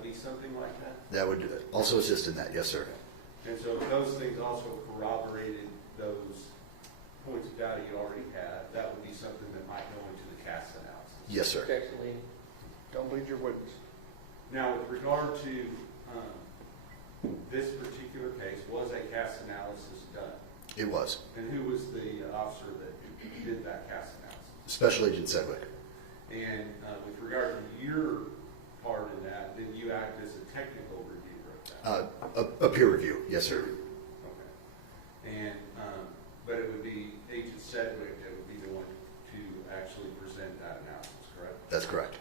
be something like that? That would also assist in that, yes, sir. And so if those things also corroborated those points of data you already had, that would be something that might go into the CAST analysis. Yes, sir. Objection, Lee. Don't lead your witness. Now, with regard to this particular case, was a CAST analysis done? It was. And who was the officer that did that CAS analysis? Special Agent Sedgwick. And with regard to your part in that, did you act as a technical reviewer of that? A peer review, yes, sir. Okay. And, but it would be Agent Sedgwick that would be the one to actually present that analysis, correct? That's correct.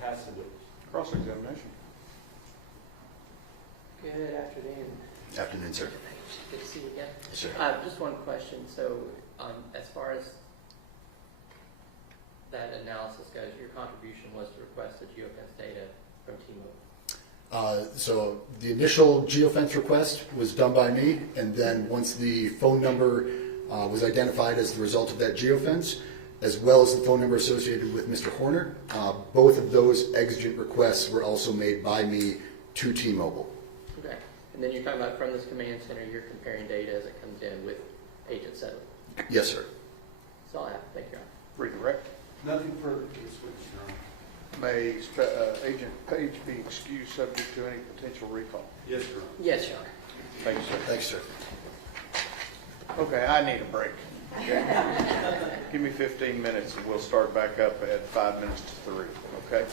Pass the witness. Cross-examination. Good afternoon. Afternoon, sir. Good to see you again. Yes, sir. Just one question. So, as far as that analysis goes, your contribution was to request the geofence data from T-Mobile. So the initial geofence request was done by me, and then once the phone number was identified as the result of that geofence, as well as the phone number associated with Mr. Horner, both of those exigent requests were also made by me to T-Mobile. Okay. And then you're talking about from this command center, you're comparing data as it comes in with Agent Sedgwick. Yes, sir. That's all I have. Thank you, Your Honor. Redirect. Nothing further to this witness, Your Honor. May Agent Page be excused subject to any potential recall? Yes, Your Honor. Yes, Your Honor. Thank you, sir. Thanks, sir. Okay, I need a break. Okay? Give me 15 minutes and we'll start back up at 5 minutes to 3, okay?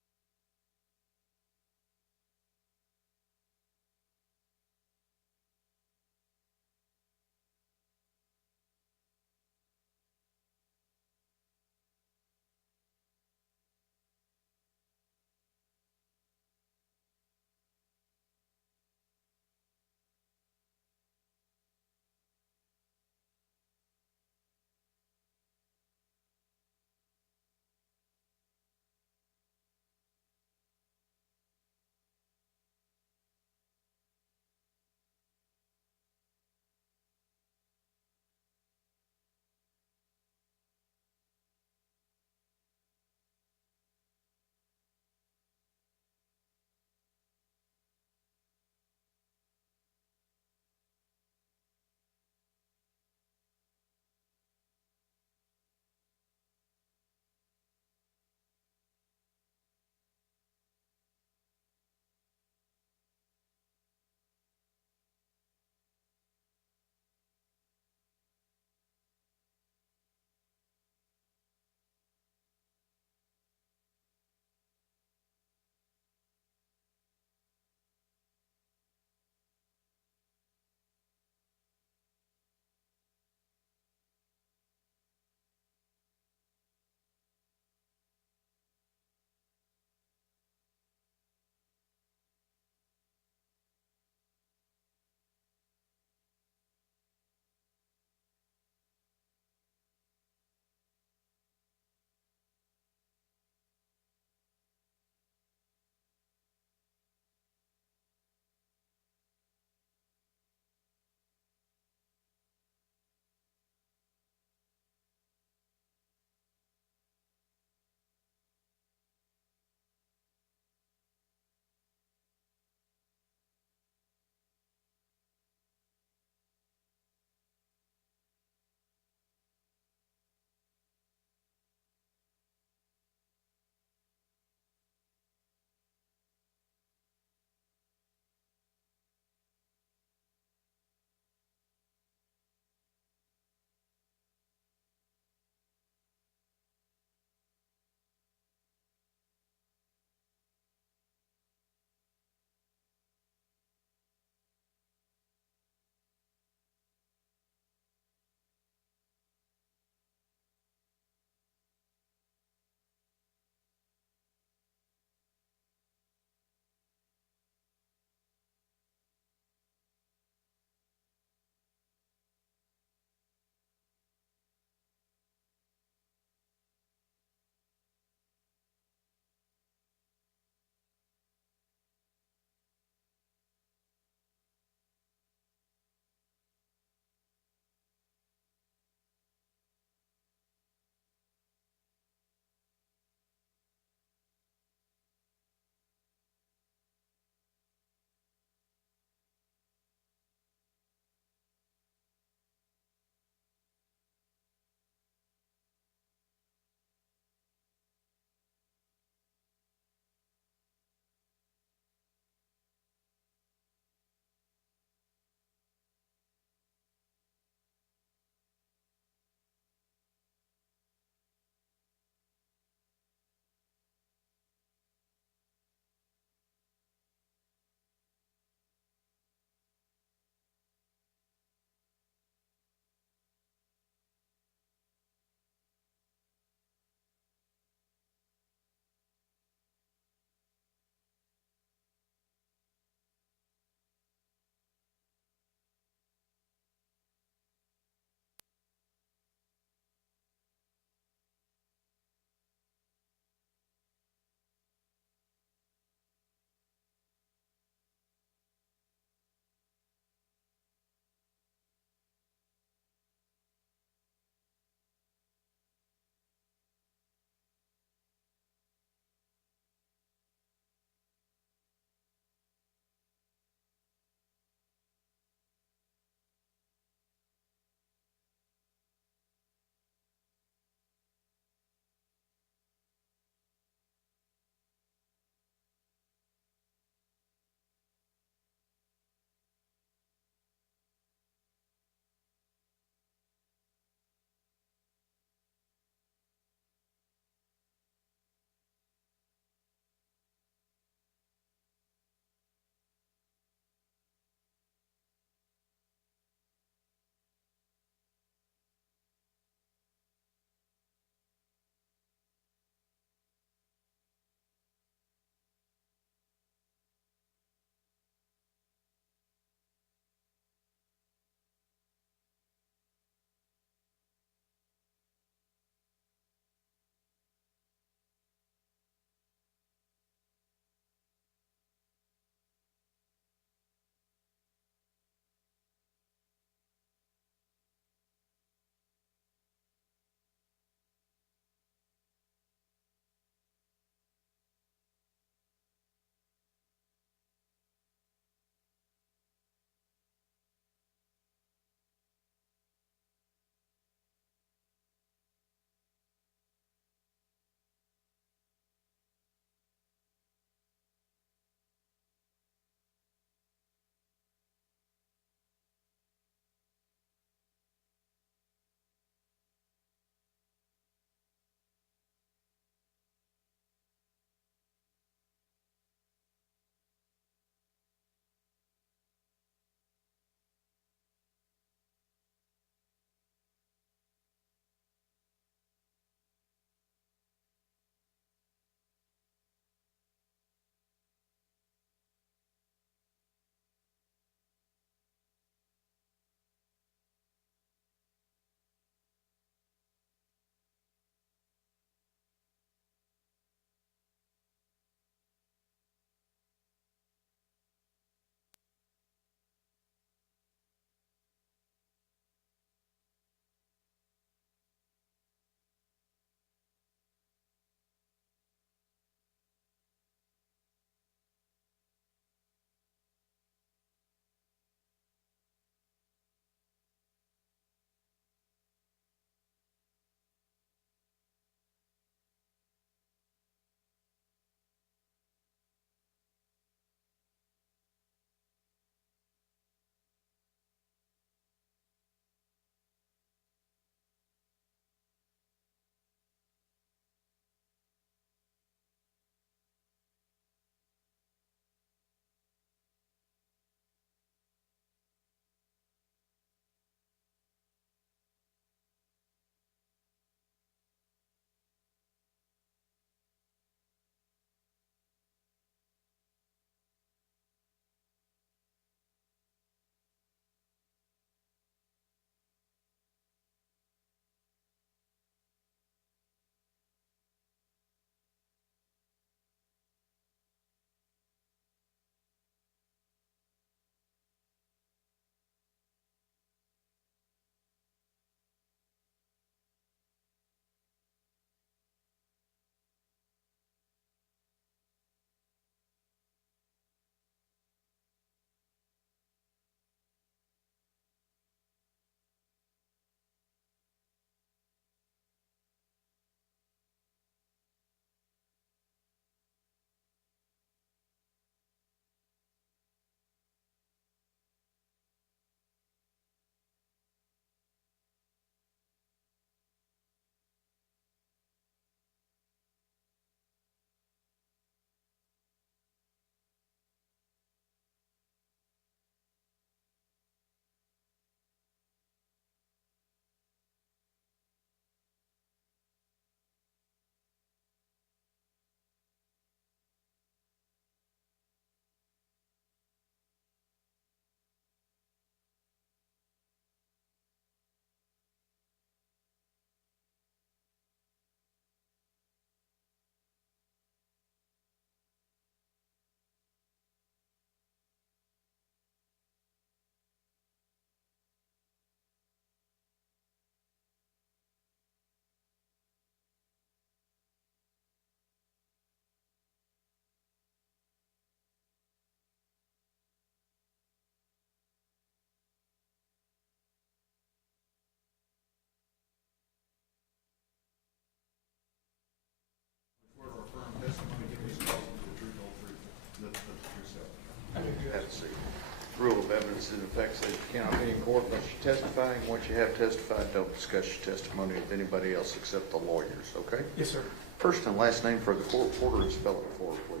ordinance in effect says you cannot be in court unless you're testifying. Once you have testified, don't discuss your testimony with anybody else except the lawyers, okay? Yes, sir. First and last name for the court reporter and spell it for her, please.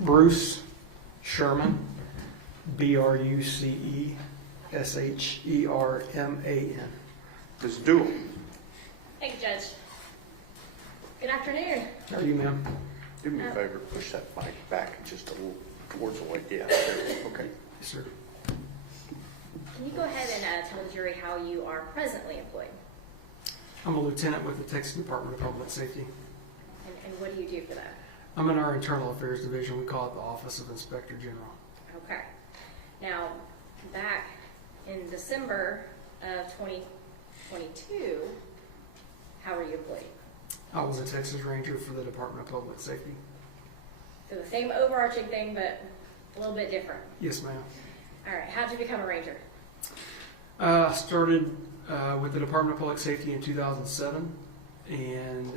Bruce Sherman, BruceSherman. Ms. Dool. Thank you, Judge. Good afternoon. How are you, ma'am? Do me a favor, push that mic back just a little towards the way. Yeah, there. Okay. Yes, sir. Can you go ahead and tell the jury how you are presently employed? I'm a lieutenant with the Texas Department of Public Safety. And what do you do for that? I'm in our Internal Affairs Division. We call it the Office of Inspector General. Okay. Now, back in December of 2022, how were you employed? I was a Texas Ranger for the Department of Public Safety. So the same overarching thing, but a little bit different. Yes, ma'am. All right. How did you become a ranger? I started with the Department of Public Safety in 2007, and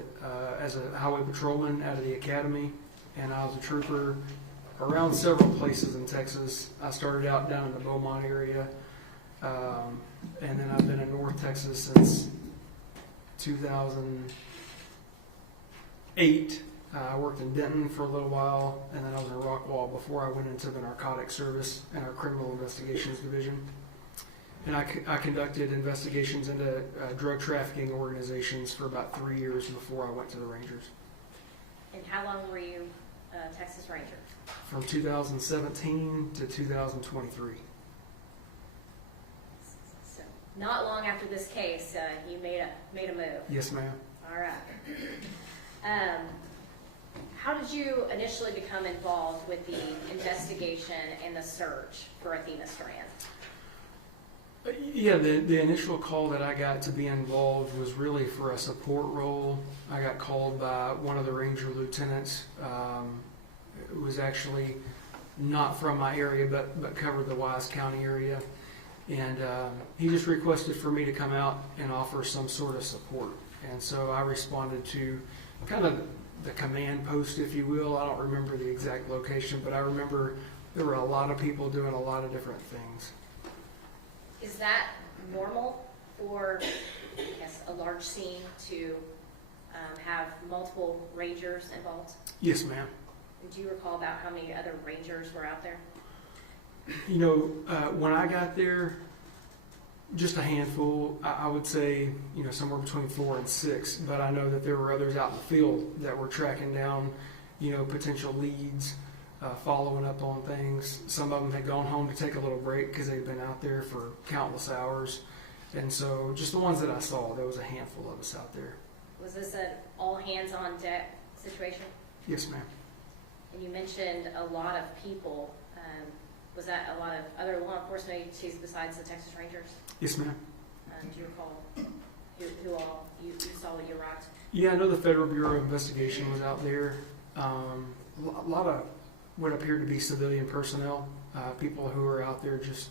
as a highway patrolman out of the academy, and I was a trooper around several places in Texas. I started out down in the Beaumont area, and then I've been in North Texas since 2008. I worked in Denton for a little while, and then I was in Rockwall before I went into the narcotics service in our criminal investigations division. And I conducted investigations into drug trafficking organizations for about 3 years before I went to the Rangers. And how long were you a Texas Ranger? From 2017 to 2023. So not long after this case, you made a move. Yes, ma'am. All right. How did you initially become involved with the investigation and the search for Athena Strand? Yeah, the initial call that I got to be involved was really for a support role. I got called by one of the Ranger lieutenants. It was actually not from my area, but covered the Wise County area. And he just requested for me to come out and offer some sort of support. And so I responded to kind of the command post, if you will. I don't remember the exact location, but I remember there were a lot of people doing a lot of different things. Is that normal for, I guess, a large scene to have multiple rangers involved? Yes, ma'am. Do you recall about how many other rangers were out there? You know, when I got there, just a handful. I would say, you know, somewhere between 4 and 6. But I know that there were others out in the field that were tracking down, you know, potential leads, following up on things. Some of them had gone home to take a little break because they'd been out there for countless hours. And so just the ones that I saw, there was a handful of us out there. Was this an all-hands-on-deck situation? Yes, ma'am. And you mentioned a lot of people. Was that a lot of other law enforcement agencies besides the Texas Rangers? Yes, ma'am. Do you recall who all you saw when you arrived? Yeah, I know the Federal Bureau of Investigation was out there. A lot of what appeared to be civilian personnel, people who were out there just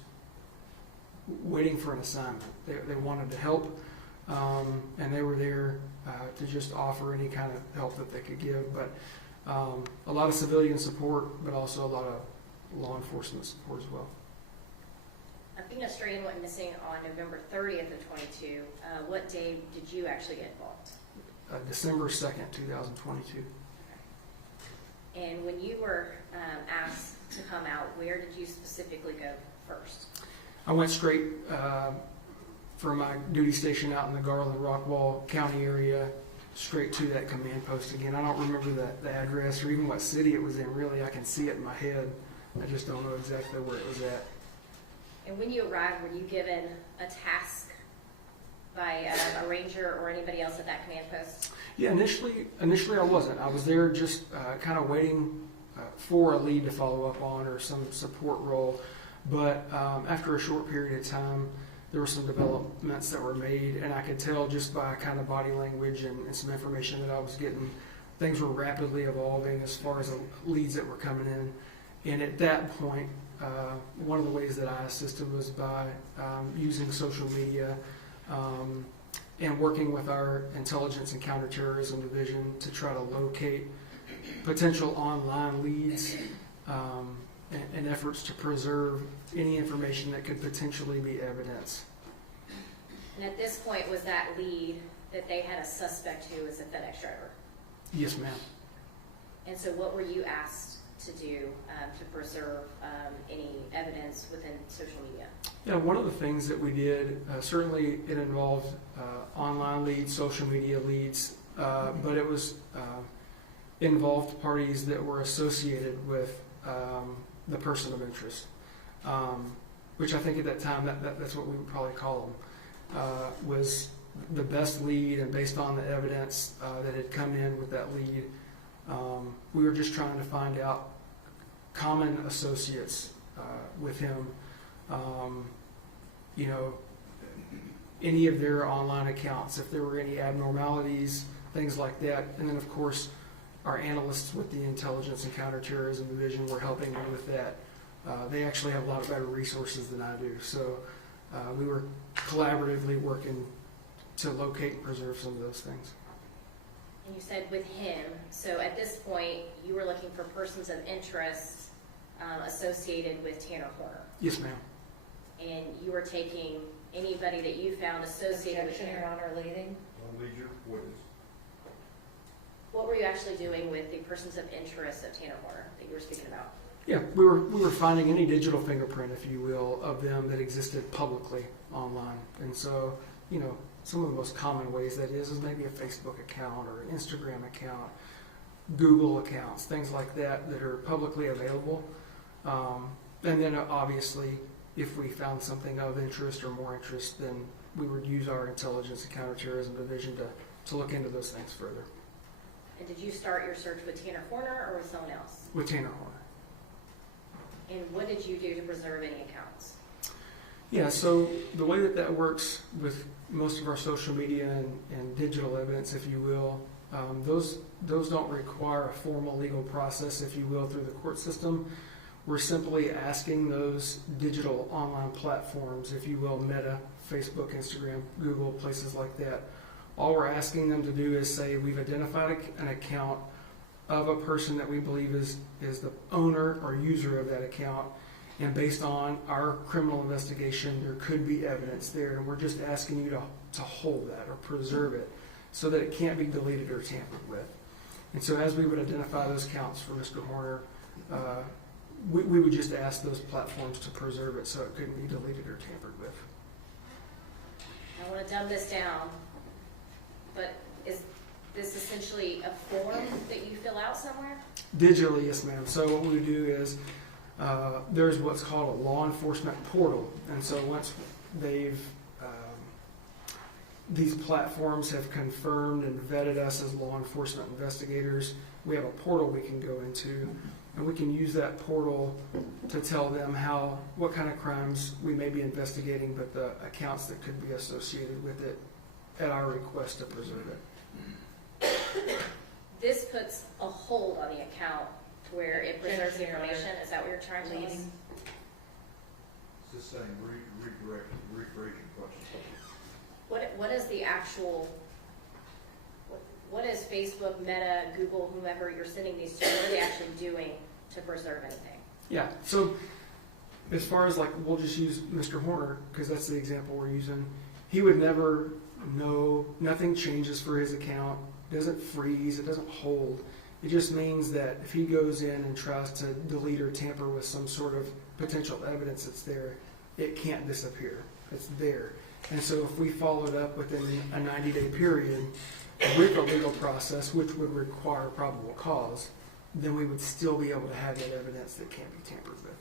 waiting for an assignment. They wanted to help, and they were there to just offer any kind of help that they could give. But a lot of civilian support, but also a lot of law enforcement support as well. Athena Strand went missing on November 30th of 22. What day did you actually get involved? December 2nd, 2022. And when you were asked to come out, where did you specifically go first? I went straight from my duty station out in the Garland-Rockwall County area, straight to that command post again. I don't remember the address or even what city it was in, really. I can see it in my head. I just don't know exactly where it was at. And when you arrived, were you given a task by a ranger or anybody else at that command post? Yeah, initially I wasn't. I was there just kind of waiting for a lead to follow up on or some support role. But after a short period of time, there were some developments that were made, and I could tell just by kind of body language and some information that I was getting, things were rapidly evolving as far as the leads that were coming in. And at that point, one of the ways that I assisted was by using social media and working with our intelligence and counterterrorism division to try to locate potential online leads and efforts to preserve any information that could potentially be evidence. And at this point, was that lead that they had a suspect who was a FedEx driver? Yes, ma'am. And so what were you asked to do to preserve any evidence within social media? Yeah, one of the things that we did, certainly it involved online leads, social media leads, but it was involved parties that were associated with the person of interest, which I think at that time, that's what we would probably call them, was the best lead, and based on the evidence that had come in with that lead, we were just trying to find out common associates with him, you know, any of their online accounts, if there were any abnormalities, things like that. And then, of course, our analysts with the Intelligence and Counterterrorism Division were helping me with that. They actually have a lot of better resources than I do. So we were collaboratively working to locate and preserve some of those things. And you said with him, so at this point, you were looking for persons of interest associated with Tanner Horner. Yes, ma'am. And you were taking anybody that you found associated with Objection, Tanner. Your Honor, leading. What were you actually doing with the persons of interest of Tanner Horner that you were speaking about? Yeah, we were finding any digital fingerprint, if you will, of them that existed publicly online. And so, you know, some of the most common ways that is maybe a Facebook account or an Instagram account, Google accounts, things like that that are publicly available. And then obviously, if we found something of interest or more interest, then we would use our Intelligence and Counterterrorism Division to look into those things further. And did you start your search with Tanner Horner or with someone else? With Tanner Horner. And what did you do to preserve any accounts? Yeah, so the way that works with most of our social media and digital evidence, if you will, those don't require a formal legal process, if you will, through the court system. We're simply asking those digital online platforms, if you will, Meta, Facebook, Instagram, Google, places like that. All we're asking them to do is say we've identified an account of a person that we believe is the owner or user of that account, and based on our criminal investigation, there could be evidence there, and we're just asking you to hold that or preserve it so that it can't be deleted or tampered with. And so as we would identify those counts for Mr. Horner, we would just ask those platforms to preserve it so it couldn't be deleted or tampered with. I want to dumb this down, but is this essentially a form that you fill out somewhere? Digitally, yes, ma'am. So what we do is there's what's called a law enforcement portal, and so once these platforms have confirmed and vetted us as law enforcement investigators, we have a portal we can go into, and we can use that portal to tell them what kind of crimes we may be investigating, but the accounts that could be associated with it at our request to preserve it. This puts a hold on the account where it preserves the information. Is that what you're trying to tell us? It's the same, rephrase your question. What is the actual, what is Facebook, Meta, Google, whomever you're sending these to, what are they actually doing to preserve anything? Yeah, so as far as we'll just use Mr. Horner, because that's the example we're using, he would never know, nothing changes for his account, doesn't freeze, it doesn't hold. It just means that if he goes in and tries to delete or tamper with some sort of potential evidence that's there, it can't disappear. It's there. And so if we followed up within a 90-day period with a legal process, which would require probable cause, then we would still be able to have that evidence that can't be tampered with.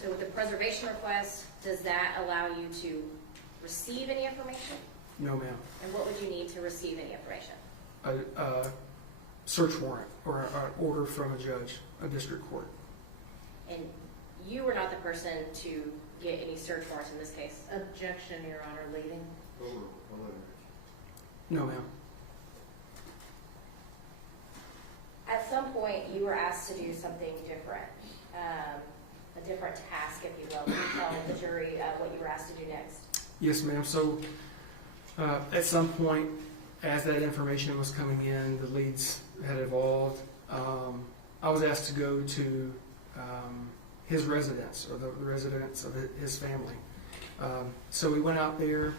So with the preservation request, does that allow you to receive any information? No, ma'am. And what would you need to receive any information? A search warrant or an order from a judge, a district court. And you were not the person to get any search warrants in this case? Objection, Your Honor, leading. No, ma'am. At some point, you were asked to do something different, a different task, if you will. Can you tell the jury what you were asked to do next? Yes, ma'am. So at some point, as that information was coming in, the leads had evolved. I was asked to go to his residence, or the residence of his family. So we went out there,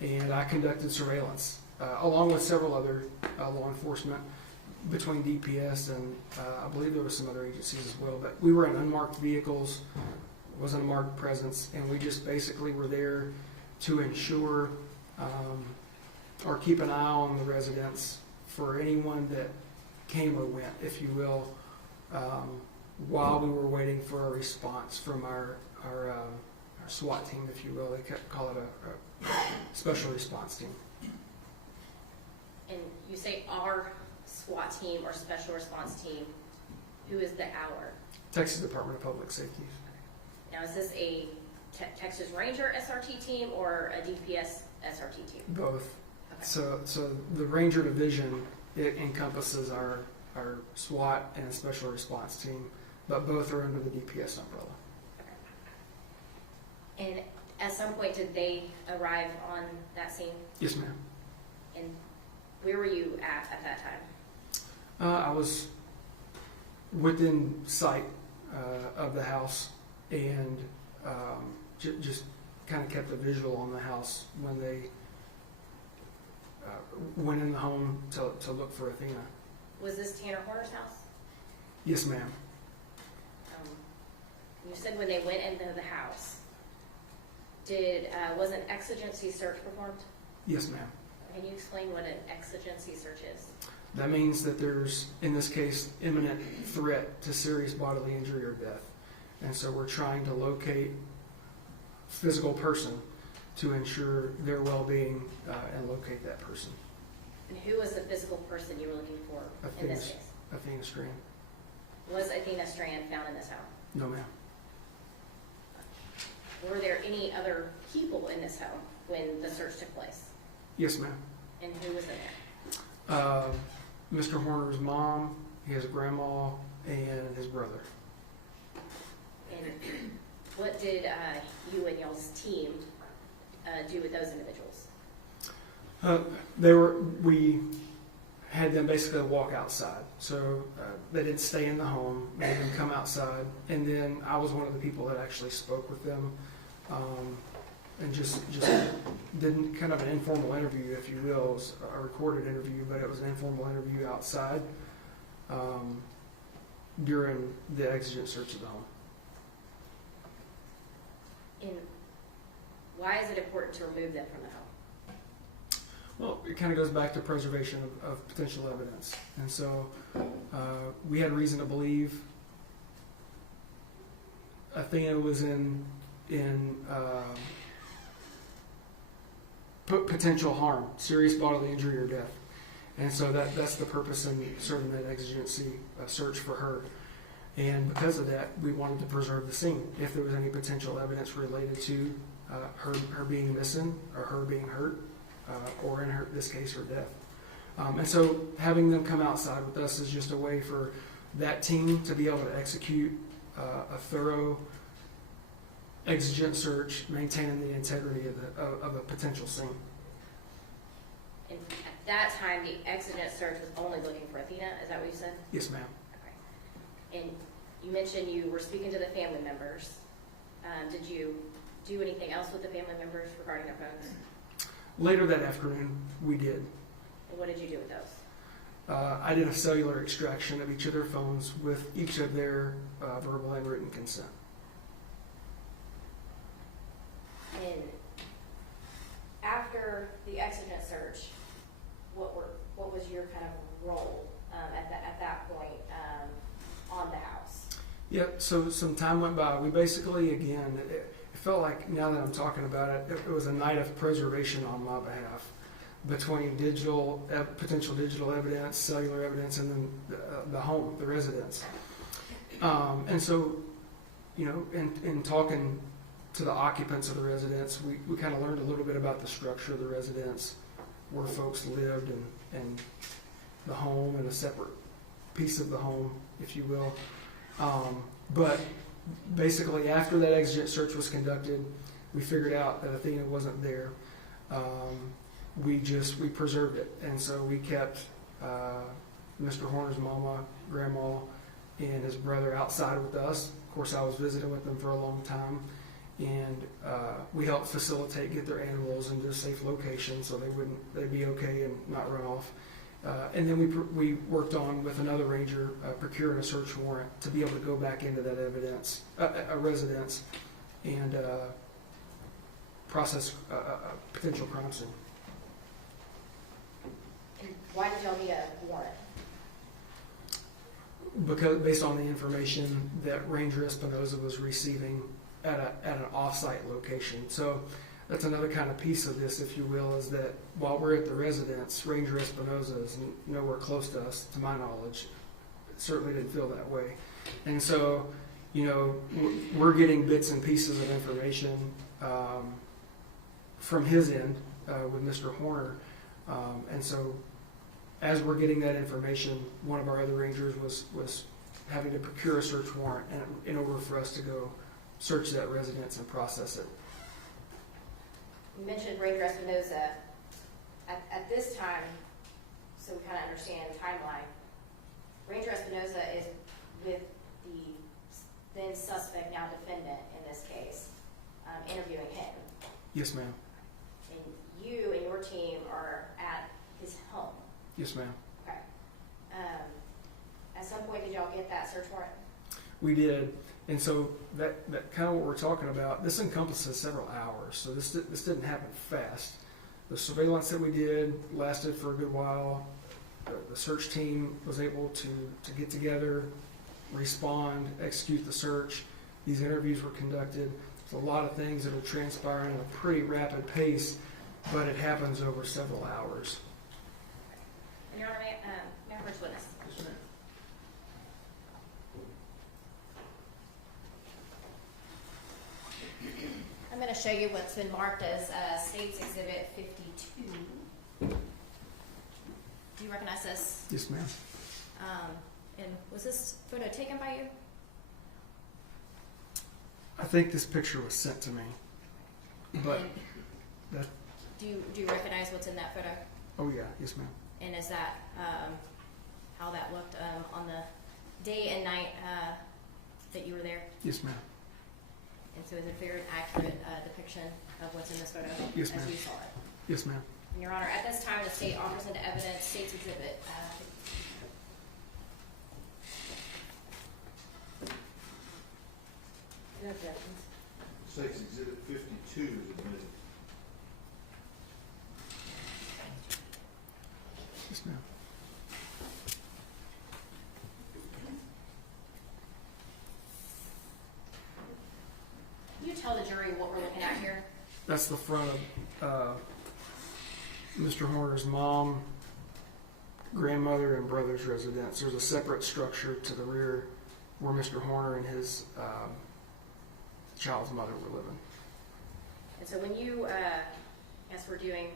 and I conducted surveillance, along with several other law enforcement, between DPS and I believe there were some other agencies as well. But we were in unmarked vehicles, wasn't a marked presence, and we just basically were there to ensure or keep an eye on the residents for anyone that came or went, if you will, while we were waiting for a response from our SWAT team, if you will. They call it a special response team. And you say our SWAT team or special response team. Who is the our? Texas Department of Public Safety. Now, is this a Texas Ranger SRT team or a DPS SRT team? Both. Okay. So the Ranger Division, it encompasses our SWAT and special response team, but both are under the DPS umbrella. Okay. And at some point, did they arrive on that scene? Yes, ma'am. And where were you at that time? I was within sight of the house, and just kind of kept a visual on the house when they went in the home to look for Athena. Was this Tanner Horner's house? Yes, ma'am. You said when they went into the house, was an exigency search performed? Yes, ma'am. Can you explain what an exigency search is? That means that there's, in this case, imminent threat to serious bodily injury or death. And so we're trying to locate a physical person to ensure their well-being and locate that person. And who was the physical person you were looking for in this case? Athena Strand. Was Athena Strand found in this house? No, ma'am. Were there any other people in this home when the search took place? Yes, ma'am. And who was in there? Mr. Horner's mom, his grandma, and his brother. And what did you and y'all's team do with those individuals? We had them basically walk outside. So they didn't stay in the home, they didn't come outside. And then I was one of the people that actually spoke with them and just did kind of an informal interview, if you will. It was a recorded interview, but it was an informal interview outside during the exigent search of the home. And why is it important to remove them from the home? Well, it kind of goes back to preservation of potential evidence. And so we had reason to believe Athena was in potential harm, serious bodily injury or death. And so that's the purpose in serving that exigency search for her. And because of that, we wanted to preserve the scene. If there was any potential evidence related to her being missing or her being hurt, or in this case, her death. And so having them come outside with us is just a way for that team to be able to execute a thorough exigent search, maintaining the integrity of a potential scene. And at that time, the exigent search was only looking for Athena. Is that what you said? Yes, ma'am. Okay. And you mentioned you were speaking to the family members. Did you do anything else with the family members regarding their phones? Later that afternoon, we did. And what did you do with those? I did a cellular extraction of each of their phones with each of their verbal and written consent. And after the exigent search, what was your kind of role at that point on the house? Yeah, so some time went by. We basically, again, it felt like, now that I'm talking about it, it was a night of preservation on my behalf, between potential digital evidence, cellular evidence, and then the home, the residence. And so, in talking to the occupants of the residence, we kind of learned a little bit about the structure of the residence, where folks lived, and the home, and a separate piece of the home, if you will. But basically, after that exigent search was conducted, we figured out that Athena wasn't there. We preserved it, and so we kept Mr. Horner's mama, grandma, and his brother outside with us. Of course, I was visiting with them for a long time, and we helped facilitate get their animals into a safe location so they'd be okay and not run off. And then we worked on with another ranger procuring a search warrant to be able to go back into that evidence, a residence, and process a potential crime scene. And why did y'all need a warrant? Because based on the information that Ranger Espinoza was receiving at an off-site location. So that's another kind of piece of this, if you will, is that while we're at the residence, Ranger Espinoza is nowhere close to us, to my knowledge. It certainly didn't feel that way. And so, we're getting bits and pieces of information from his end with Mr. Horner. And so as we're getting that information, one of our other rangers was having to procure a search warrant in order for us to go search that residence and process it. You mentioned Ranger Espinoza. At this time, so we kind of understand the timeline, Ranger Espinoza is with the then suspect, now defendant in this case, interviewing him. Yes, ma'am. And you and your team are at his home. Yes, ma'am. Okay. At some point, did y'all get that search warrant? We did. And so that kind of what we're talking about, this encompasses several hours. So this didn't happen fast. The surveillance that we did lasted for a good while. The search team was able to get together, respond, execute the search. These interviews were conducted. There's a lot of things that are transpiring at a pretty rapid pace, but it happens over several hours. And Your Honor, may I first witness? Yes, ma'am. I'm going to show you what's been marked as State's Exhibit 52. Do you recognize this? Yes, ma'am. And was this photo taken by you? I think this picture was sent to me, but that. Do you recognize what's in that photo? Oh yeah, yes, ma'am. And is that how that looked on the day and night that you were there? Yes, ma'am. And so is it a very accurate depiction of what's in this photo Yes, as ma'am. you saw it? Yes, ma'am. And Your Honor, at this time, the state offers into evidence State's Exhibit. No objections. State's Exhibit 52 is admitted. Yes, ma'am. Can you tell the jury what we're looking at here? That's the front of Mr. Horner's mom, grandmother, and brother's residence. There's a separate structure to the rear where Mr. Horner and his child's mother were living. And so when you, as we're doing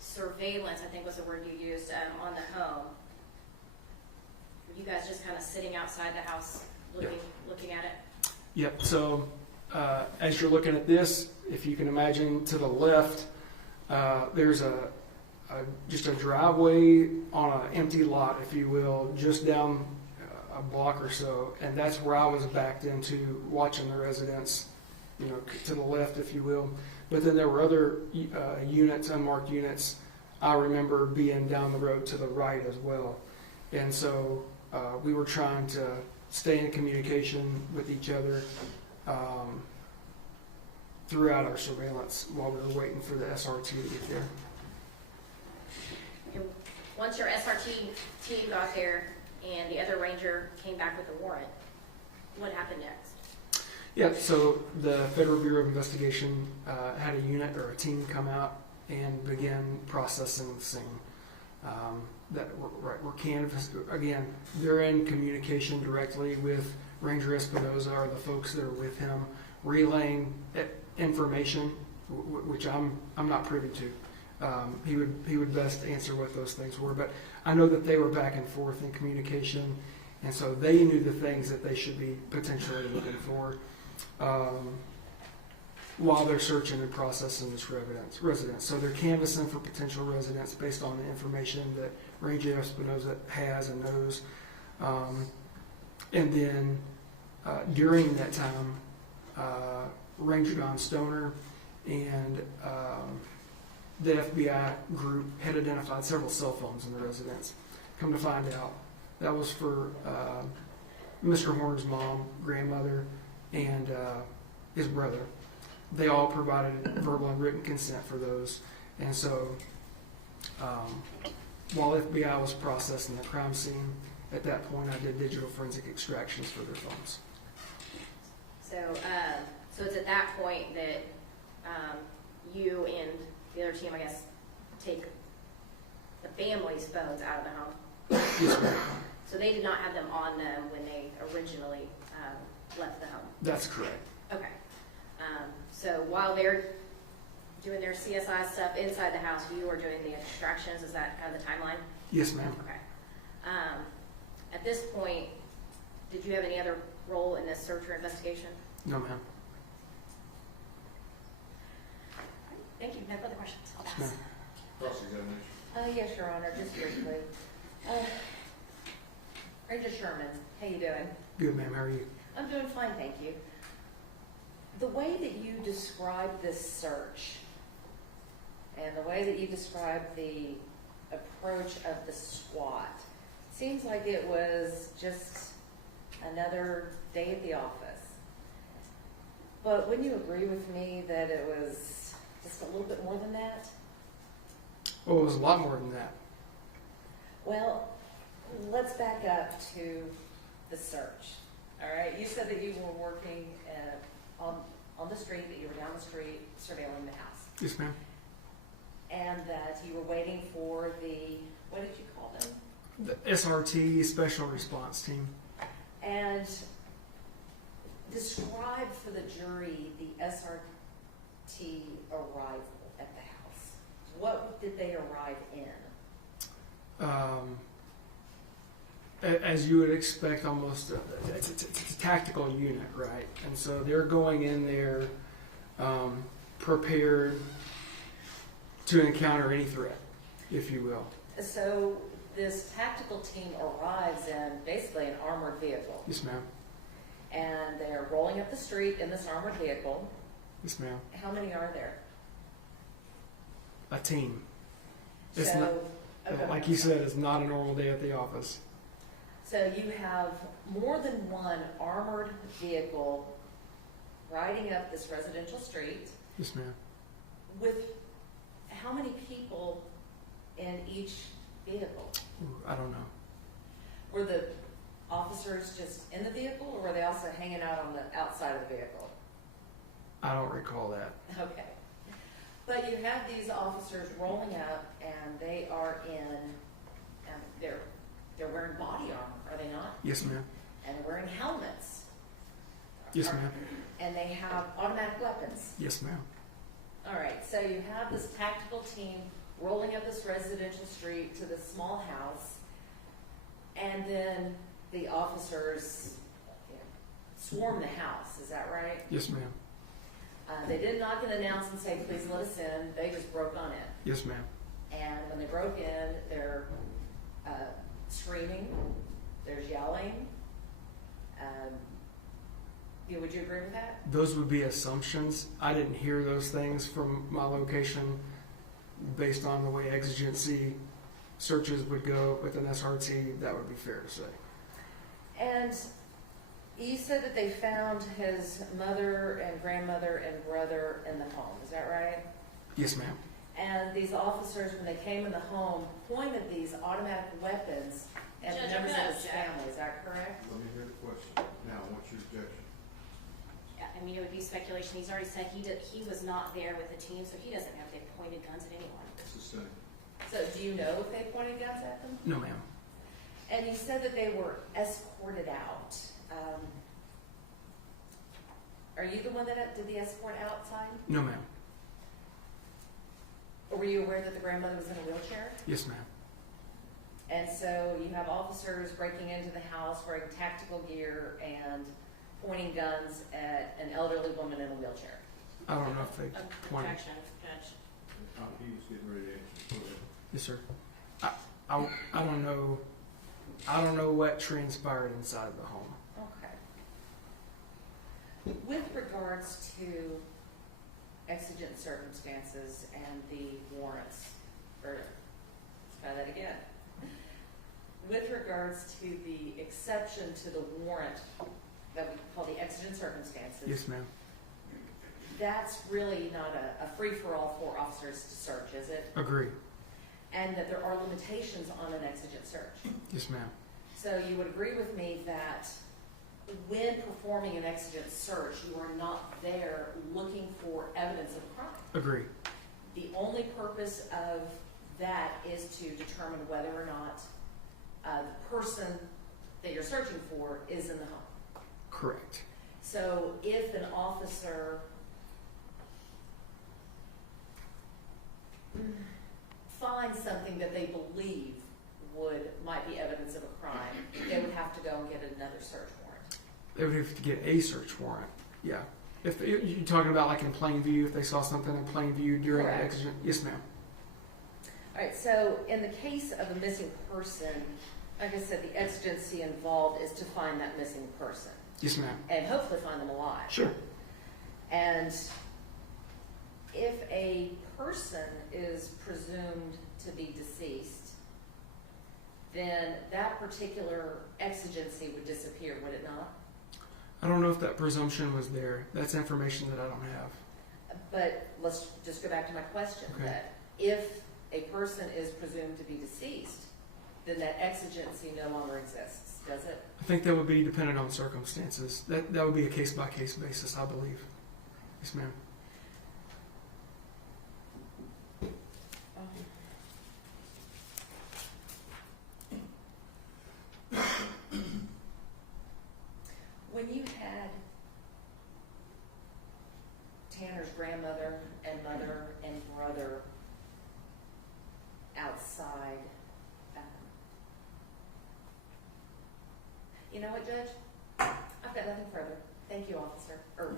surveillance, I think was the word you used, on the home, were you guys just kind of sitting outside the house looking at it? Yep, so as you're looking at this, if you can imagine to the left, there's just a driveway on an empty lot, if you will, just down a block or so, and that's where I was backed into watching the residents, to the left, if you will. But then there were other units, unmarked units, I remember being down the road to the right as well. And so we were trying to stay in communication with each other throughout our surveillance while we were waiting for the SRT to get there. And once your SRT team got there and the other ranger came back with the warrant, what happened next? Yeah, so the Federal Bureau of Investigation had a unit or a team come out and begin processing the scene. We're canvassed. Again, they're in communication directly with Ranger Espinoza or the folks that are with him, relaying information, which I'm not privy to. He would best answer what those things were, but I know that they were back and forth in communication, and so they knew the things that they should be potentially looking for while they're searching and processing this residence. So they're canvassing for potential residents based on the information that Ranger Espinoza has and knows. And then during that time, Ranger Don Stoner and the FBI group had identified several cell phones in the residence. Come to find out, that was for Mr. Horner's mom, grandmother, and his brother. They all provided verbal and written consent for those. And so while FBI was processing the crime scene, at that point I did digital forensic extractions for their phones. So, so it's at that point that you and the other team, I guess, take the family's phones out of the home? Yes, ma'am. So they did not have them on them when they originally left the home? That's correct. Okay. So while they're doing their CSI stuff inside the house, you are doing the extractions. Is that kind of the timeline? Yes, ma'am. Okay. At this point, did you have any other role in this search or investigation? No, ma'am. Thank you. No further questions. I'll pass. Ma'am. Yes, Your Honor, just briefly. Ranger Sherman, how you doing? Good, ma'am. How are you? I'm doing fine, thank you. The way that you described this search and the way that you described the approach of the SWAT seems like it was just another day at the office. But wouldn't you agree with me that it was just a little bit more than that? Well, it was a lot more than that. Well, let's back up to the search. All right, you said that you were working on the street, that you were down the street surveilling the house. Yes, ma'am. And that you were waiting for the, what did you call them? The SRT, Special Response Team. And describe for the jury the SRT arrival at the house. What did they arrive in? As you would expect, almost it's a tactical unit, right? And so they're going in there prepared to encounter any threat, if you will. So this tactical team arrives in basically an armored vehicle. Yes, ma'am. And they're rolling up the street in this armored vehicle. Yes, ma'am. How many are there? A team. It's So, not, like you said, it's not a normal day at the office. So you have more than one armored vehicle riding up this residential street Yes, ma'am. with how many people in each vehicle? Ooh, I don't know. Were the officers just in the vehicle, or were they also hanging out on the outside of the vehicle? I don't recall that. Okay. But you have these officers rolling up, and they are in, and they're wearing body armor, are they not? Yes, ma'am. And they're wearing helmets. Yes, ma'am. And they have automatic weapons. Yes, ma'am. All right, so you have this tactical team rolling up this residential street to this small house, and then the officers swarm the house, is that right? Yes, ma'am. They didn't knock and announce and say, please let us in, they just broke on in. Yes, ma'am. And when they broke in, they're screaming, there's yelling. Would you agree with that? Those would be assumptions. I didn't hear those things from my location based on the way exigency searches would go with an SRT. That would be fair to say. And you said that they found his mother and grandmother and brother in the home, is that right? Yes, ma'am. And these officers, when they came in the home, pointed these automatic weapons at the members of his family, is that correct? Let me hear the question. Now, what's your objection? Yeah, I mean, it would be speculation. He's already said he was not there with the team, so he doesn't know if they pointed guns at anyone. It's the same. So do you know if they pointed guns at them? No, ma'am. And you said that they were escorted out. Are you the one that did the escort outside? No, ma'am. Or were you aware that the grandmother was in a wheelchair? Yes, ma'am. And so you have officers breaking into the house wearing tactical gear and pointing guns at an elderly woman in a wheelchair. I don't know if they pointed. Objection, Judge. He was getting ready to answer. Yes, sir. I don't know. I don't know what transpired inside of the home. With regards to exigent circumstances and the warrants, or let's try that again. With regards to the exception to the warrant that we call the exigent circumstances. Yes, ma'am. That's really not a free-for-all for officers to search, is it? Agree. And that there are limitations on an exigent search. Yes, ma'am. So you would agree with me that when performing an exigent search, you are not there looking for evidence of crime. Agree. The only purpose of that is to determine whether or not the person that you're searching for is in the home. Correct. So if an officer finds something that they believe might be evidence of a crime, they would have to go and get another search warrant. They would have to get a search warrant. Yeah. If you're talking about like in plain view, if they saw something in plain view during an Correct. exigent. Yes, ma'am. All right, so in the case of a missing person, like I said, the exigency involved is to find that missing person. Yes, ma'am. And hopefully find them alive. Sure. And if a person is presumed to be deceased, then that particular exigency would disappear, would it not? I don't know if that presumption was there. That's information that I don't have. But let's just go back to my question, Okay. that if a person is presumed to be deceased, then that exigency no longer exists, does it? I think that would be dependent on circumstances. That would be a case-by-case basis, I believe. Yes, ma'am. When you had Tanner's grandmother and mother and brother outside, you know what, Judge? I've got nothing further. Thank you, officer. Or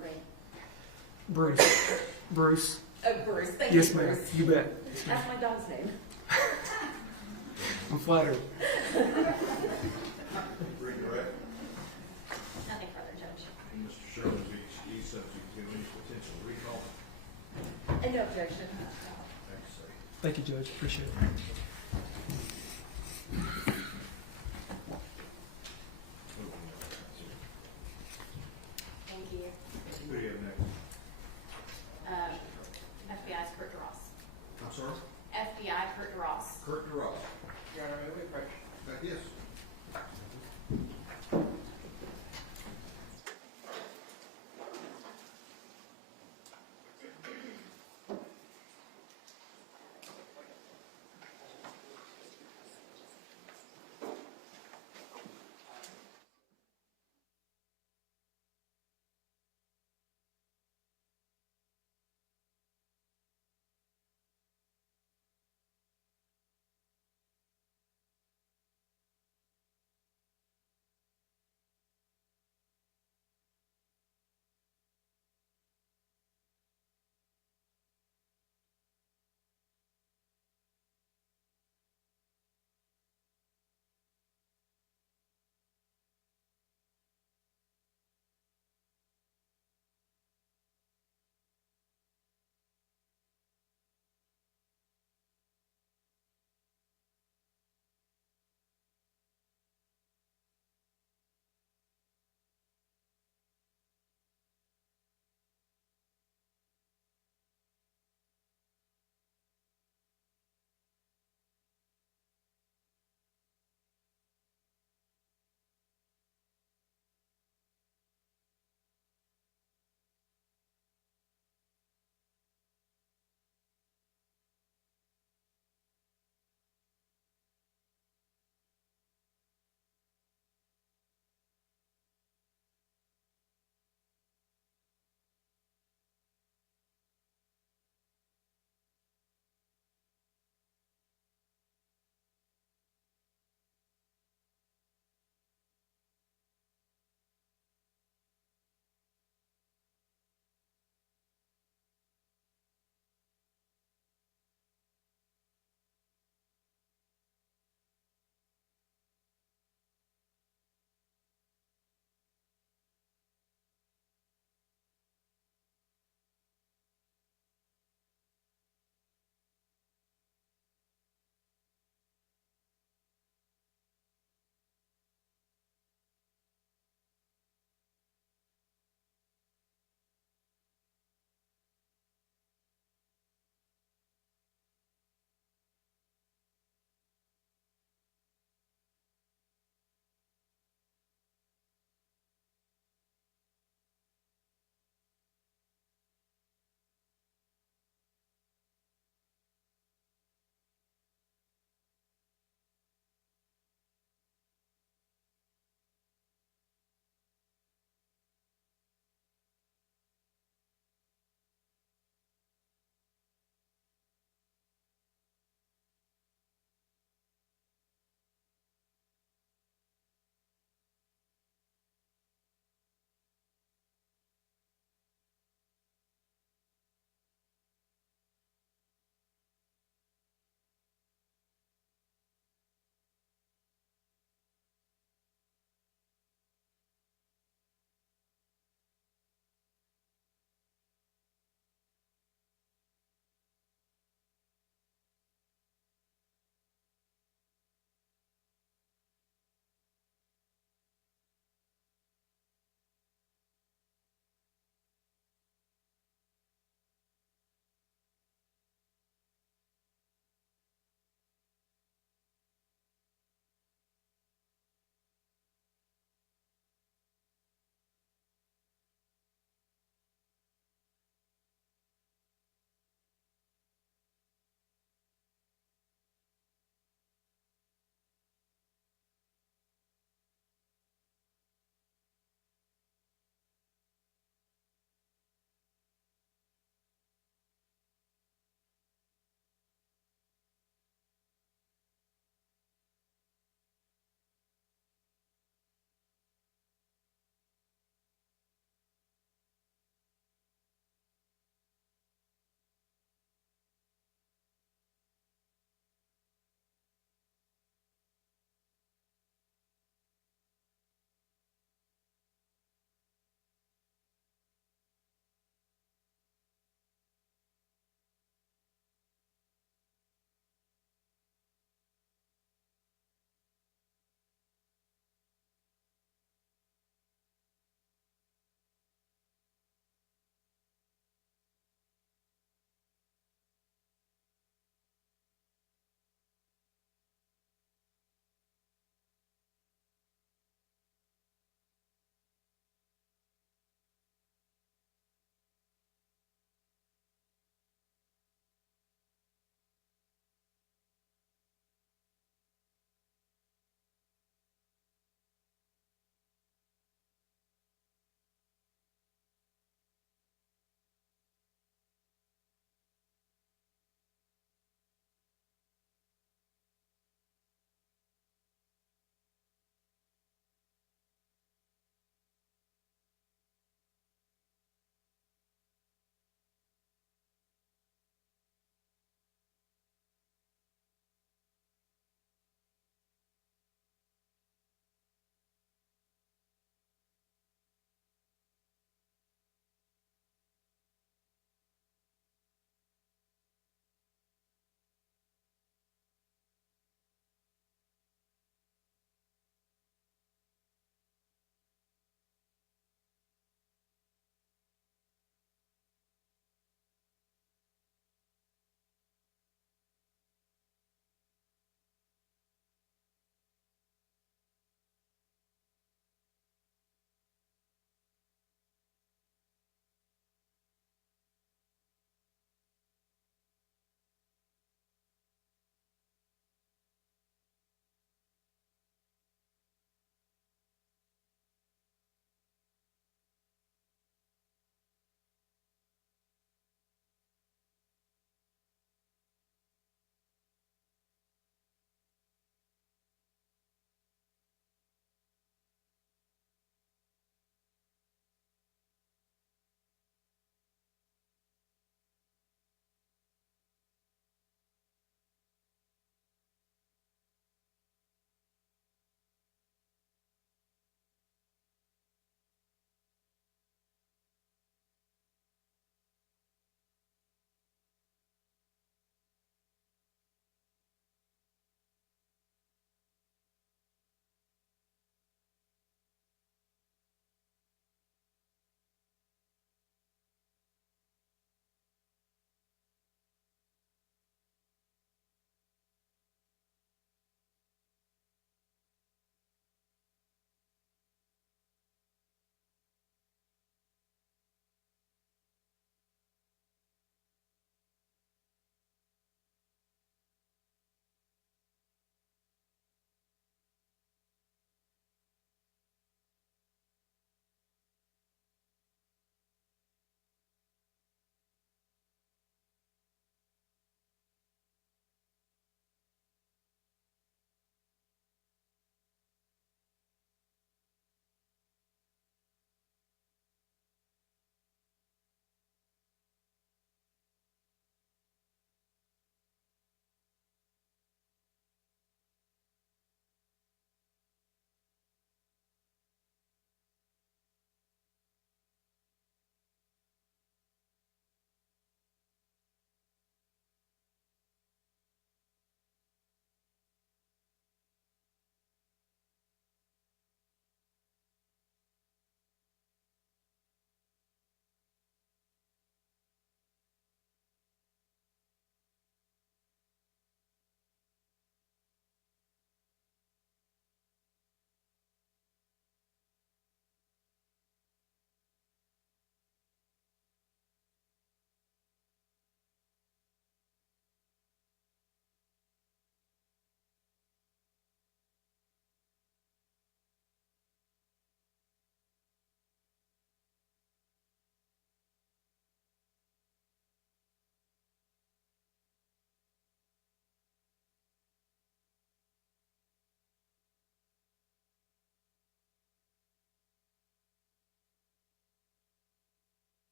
Bruce. Bruce. Oh, Bruce. Thank Yes, you, ma'am. Bruce. You bet. Yes, ma'am. That's my dog's name. I'm flattered. Redirect. Nothing further, Judge. Mr. Sherman be excused subject to any potential recall. And no objection. Thanks, sir. Thank you, Judge. Appreciate it. Thank you. Who do you have next? FBI's Kurt DeRoss. I'm sorry? FBI Kurt DeRoss. Kurt DeRoss. Yes.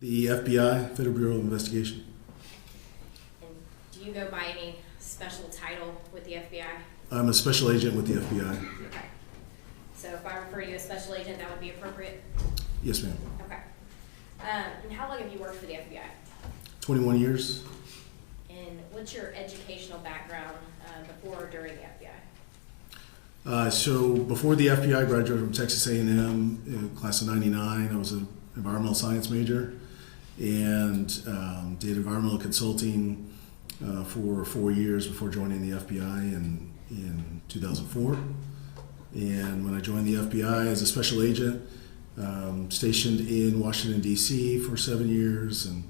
The FBI, Federal Bureau of Investigation. And do you go by any special title with the FBI? I'm a special agent with the FBI. Okay. So if I refer you as special agent, that would be appropriate? Yes, ma'am. Okay. And how long have you worked for the FBI? 21 years. And what's your educational background before or during the FBI? So before the FBI, I graduated from Texas A&M, class of '99. I was an environmental science major and did environmental consulting for 4 years before joining the FBI in 2004. And when I joined the FBI as a special agent, stationed in Washington, D.C. for 7 years and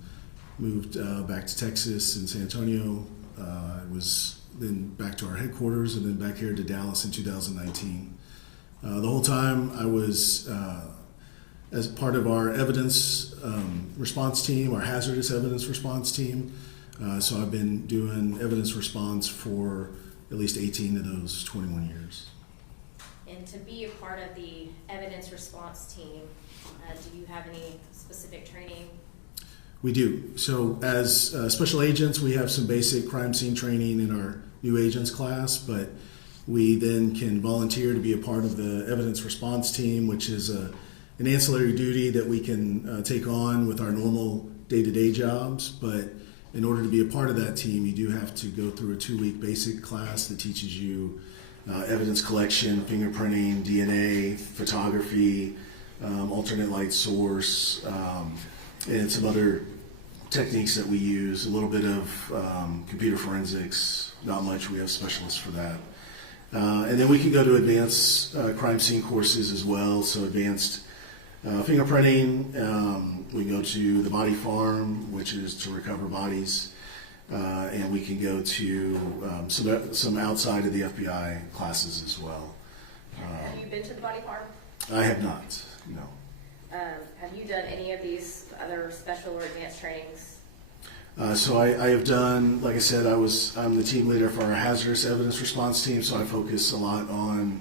moved back to Texas in San Antonio. I was then back to our headquarters and then back here to Dallas in 2019. The whole time I was as part of our evidence response team, our hazardous evidence response team. So I've been doing evidence response for at least 18 of those 21 years. And to be a part of the evidence response team, do you have any specific training? We do. So as special agents, we have some basic crime scene training in our new agents class, but we then can volunteer to be a part of the evidence response team, which is an ancillary duty that we can take on with our normal day-to-day jobs. But in order to be a part of that team, you do have to go through a 2-week basic class that teaches you evidence collection, fingerprinting, DNA, photography, alternate light source, and some other techniques that we use, a little bit of computer forensics, not much, we have specialists for that. And then we can go to advanced crime scene courses as well, so advanced fingerprinting, we go to the body farm, which is to recover bodies, and we can go to some outside of the FBI classes as well. Have you been to the body farm? I have not, no. Have you done any of these other special or advanced trainings? So I have done, like I said, I'm the team leader for our hazardous evidence response team, so I focus a lot on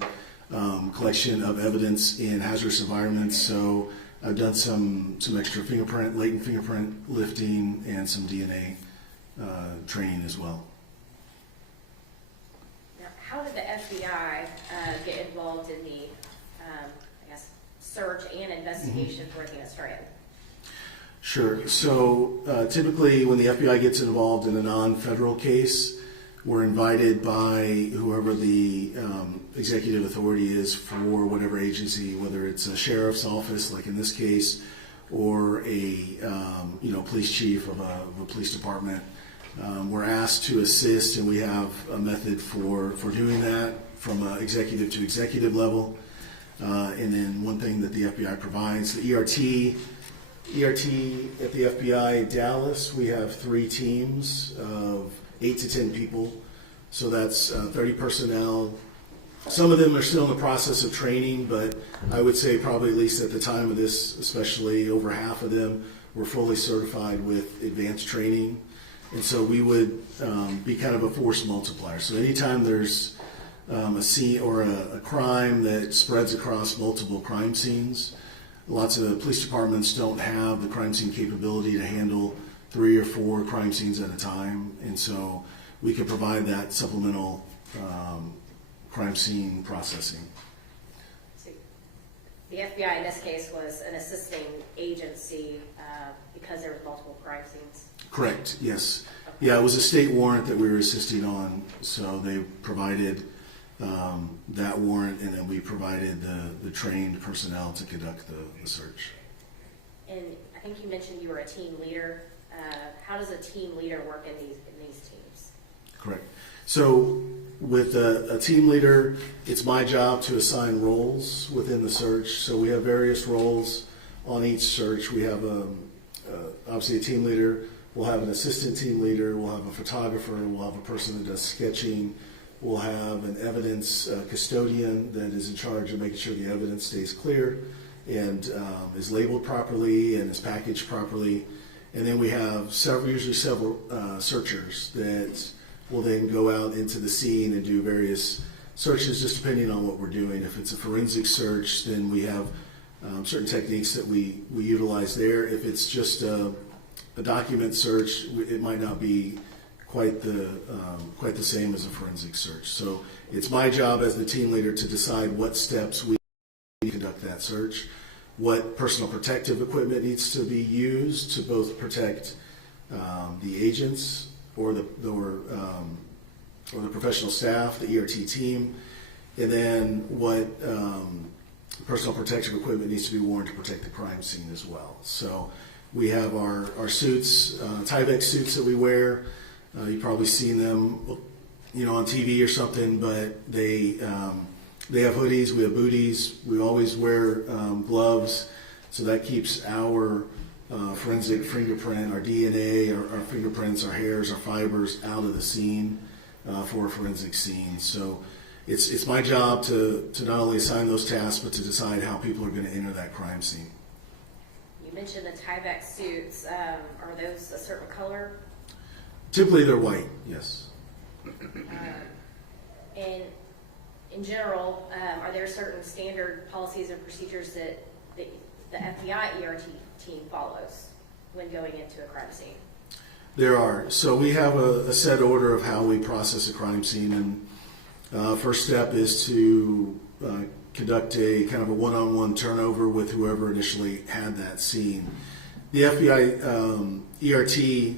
collection of evidence in hazardous environments. So I've done some extra latent fingerprint lifting, and some DNA training as well. Now, how did the FBI get involved in the, search and investigation for Athena Strand? Sure. So typically when the FBI gets involved in a non-federal case, we're invited by whoever the executive authority is for whatever agency, whether it's a sheriff's office, like in this case, or a police chief of a police department. We're asked to assist, and we have a method for doing that from executive to executive level. And then one thing that the FBI provides, the ERT at the FBI Dallas, we have 3 teams of 8 to 10 people. So that's 30 personnel. Some of them are still in the process of training, but I would say probably at least at the time of this, especially over half of them were fully certified with advanced training. And so we would be kind of a force multiplier. So anytime there's a scene or a crime that spreads across multiple crime scenes, lots of police departments don't have the crime scene capability to handle 3 or 4 crime scenes at a time, and so we can provide that supplemental crime scene processing. So the FBI in this case was an assisting agency because there were multiple crime scenes? Correct, yes. Yeah, it was a state warrant that we were assisting on, so they provided that warrant, and then we provided the trained personnel to conduct the search. And I think you mentioned you were a team leader. How does a team leader work in these teams? Correct. So with a team leader, it's my job to assign roles within the search. So we have various roles on each search. We have obviously a team leader. We'll have an assistant team leader. We'll have a photographer. We'll have a person that does sketching. We'll have an evidence custodian that is in charge of making sure the evidence stays clear and is labeled properly and is packaged properly. And then we have usually several searchers that will then go out into the scene and do various searches just depending on what we're doing. If it's a forensic search, then we have certain techniques that we utilize there. If it's just a document search, it might not be quite the same as a forensic search. So it's my job as the team leader to decide what steps we conduct that search, what personal protective equipment needs to be used to both protect the agents or the professional staff, the ERT team, and then what personal protective equipment needs to be worn to protect the crime scene as well. So we have our suits, Tyvek suits that we wear. You've probably seen them, on TV or something, but they have hoodies, we have booties, we always wear gloves, so that keeps our forensic fingerprint, our DNA, our fingerprints, our hairs, our fibers out of the scene for a forensic scene. So it's my job to not only assign those tasks, but to decide how people are going to enter that crime scene. You mentioned the Tyvek suits. Are those a certain color? Typically they're white, yes. And in general, are there certain standard policies and procedures that the FBI ERT team follows when going into a crime scene? There are. So we have a set order of how we process a crime scene, and first step is to conduct a kind of a one-on-one turnover with whoever initially had that scene. The FBI ERT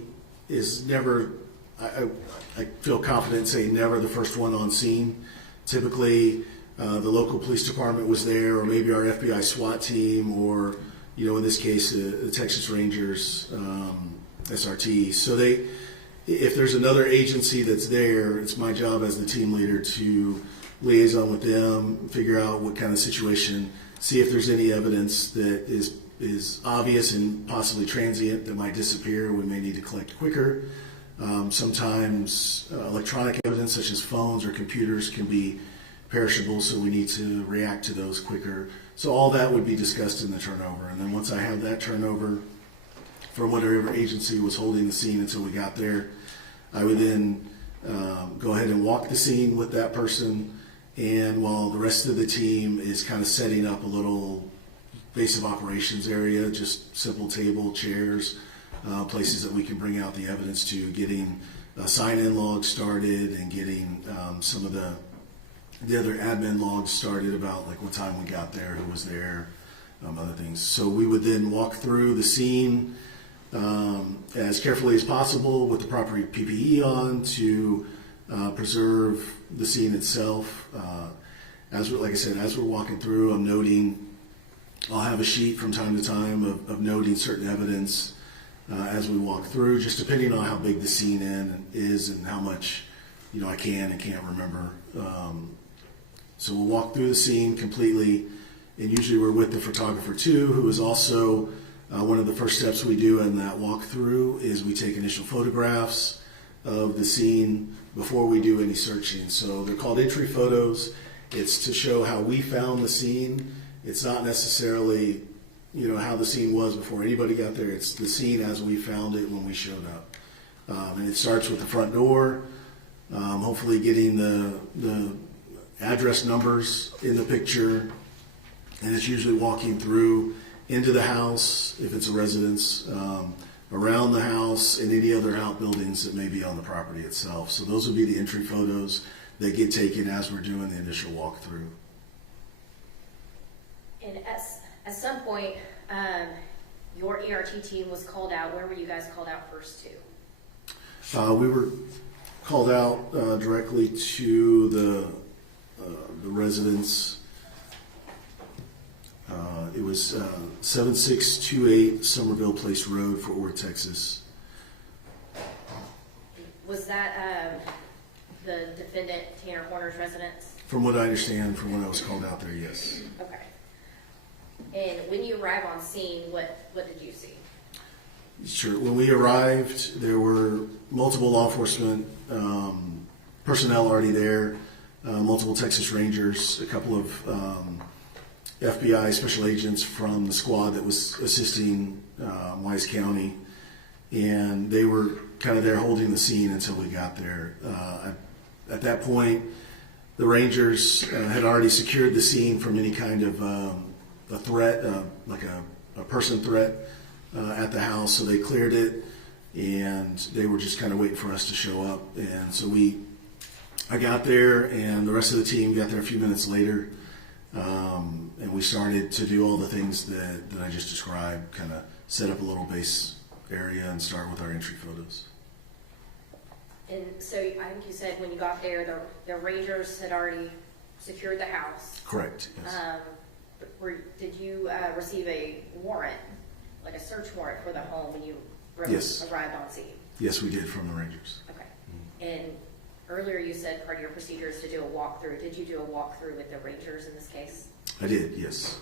is never, I feel confident saying never the first one on scene. Typically, the local police department was there, or maybe our FBI SWAT team, or in this case, the Texas Rangers, SRT. So if there's another agency that's there, it's my job as the team leader to liaison with them, figure out what kind of situation, see if there's any evidence that is obvious and possibly transient that might disappear. We may need to collect quicker. Sometimes electronic evidence such as phones or computers can be perishable, so we need to react to those quicker. So all that would be discussed in the turnover. And then once I have that turnover from whatever agency was holding the scene until we got there, I would then go ahead and walk the scene with that person. And while the rest of the team is kind of setting up a little base of operations area, just simple table, chairs, places that we can bring out the evidence to, getting sign-in logs started and getting some of the other admin logs started about like what time we got there, who was there, other things. So we would then walk through the scene as carefully as possible with the proper PPE on to preserve the scene itself. Like I said, as we're walking through, I'm noting, I'll have a sheet from time to time of noting certain evidence as we walk through, just depending on how big the scene is and how much I can and can't remember. So we'll walk through the scene completely, and usually we're with the photographer too, who is also one of the first steps we do in that walkthrough is we take initial photographs of the scene before we do any searching. So they're called entry photos. It's to show how we found the scene. It's not necessarily how the scene was before anybody got there. It's the scene as we found it when we showed up. And it starts with the front door, hopefully getting the address numbers in the picture, and it's usually walking through into the house, if it's a residence, around the house, and any other outbuildings that may be on the property itself. So those would be the entry photos that get taken as we're doing the initial walkthrough. And at some point, your ERT team was called out. Where were you guys called out first to? We were called out directly to the residence. It was 7628 Somerville Place Road, Fort Worth, Texas. Was that the defendant, Tanner Horner's residence? From what I understand, from when I was called out there, yes. Okay. And when you arrive on scene, what did you see? Sure. When we arrived, there were multiple law enforcement personnel already there, multiple Texas Rangers, a couple of FBI special agents from the squad that was assisting Wise County, and they were kind of there holding the scene until we got there. At that point, the Rangers had already secured the scene from any kind of threat, like a person threat at the house, so they cleared it, and they were just kind of waiting for us to show up. And so I got there, and the rest of the team got there a few minutes later, and we started to do all the things that I just described, kind of set up a little base area and start with our entry photos. And so I think you said when you got there, the rangers had already secured the house. Correct, yes. Did you receive a warrant, like a search warrant for the home when you Yes. arrived on scene? Yes, we did, from the Rangers. Okay. And earlier you said part of your procedure is to do a walkthrough. Did you do a walkthrough with the rangers in this case? I did, yes.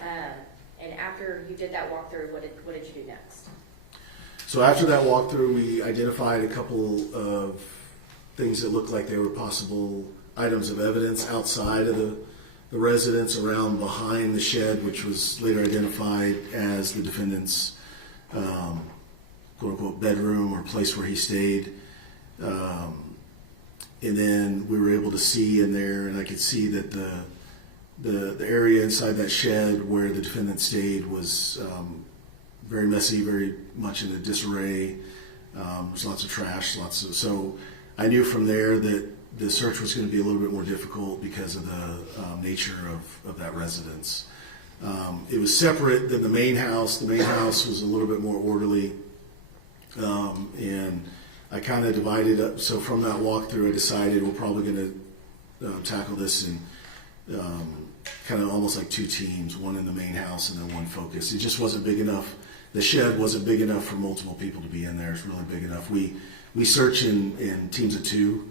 And after you did that walkthrough, what did you do next? So after that walkthrough, we identified a couple of things that looked like they were possible items of evidence outside of the residence, around behind the shed, which was later identified as the defendant's quote-unquote bedroom or place where he stayed. And then we were able to see in there, and I could see that the area inside that shed where the defendant stayed was very messy, very much in a disarray. There's lots of trash, so I knew from there that the search was going to be a little bit more difficult because of the nature of that residence. It was separate than the main house. The main house was a little bit more orderly, and I kind of divided up. So from that walkthrough, I decided we're probably going to tackle this in kind of almost like two teams, one in the main house and then one focus. It just wasn't big enough. The shed wasn't big enough for multiple people to be in there. It's really big enough. We search in teams of two,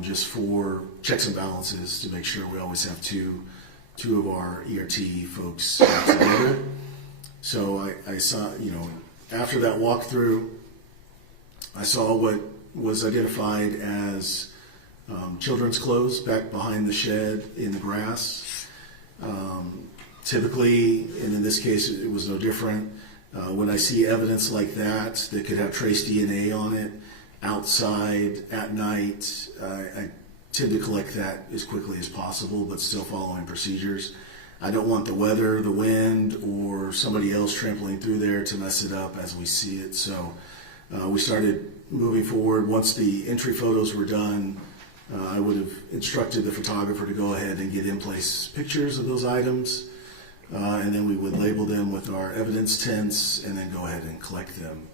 just for checks and balances to make sure we always have two of our ERT folks together. So I saw, after that walkthrough, I saw what was identified as children's clothes back behind the shed in the grass. Typically, and in this case it was no different, when I see evidence like that could have trace DNA on it outside at night, I tend to collect that as quickly as possible, but still following procedures. I don't want the weather, the wind, or somebody else trampling through there to mess it up as we see it. So we started moving forward. Once the entry photos were done, I would have instructed the photographer to go ahead and get in-place pictures of those items, and then we would label them with our evidence tents and then go ahead and collect them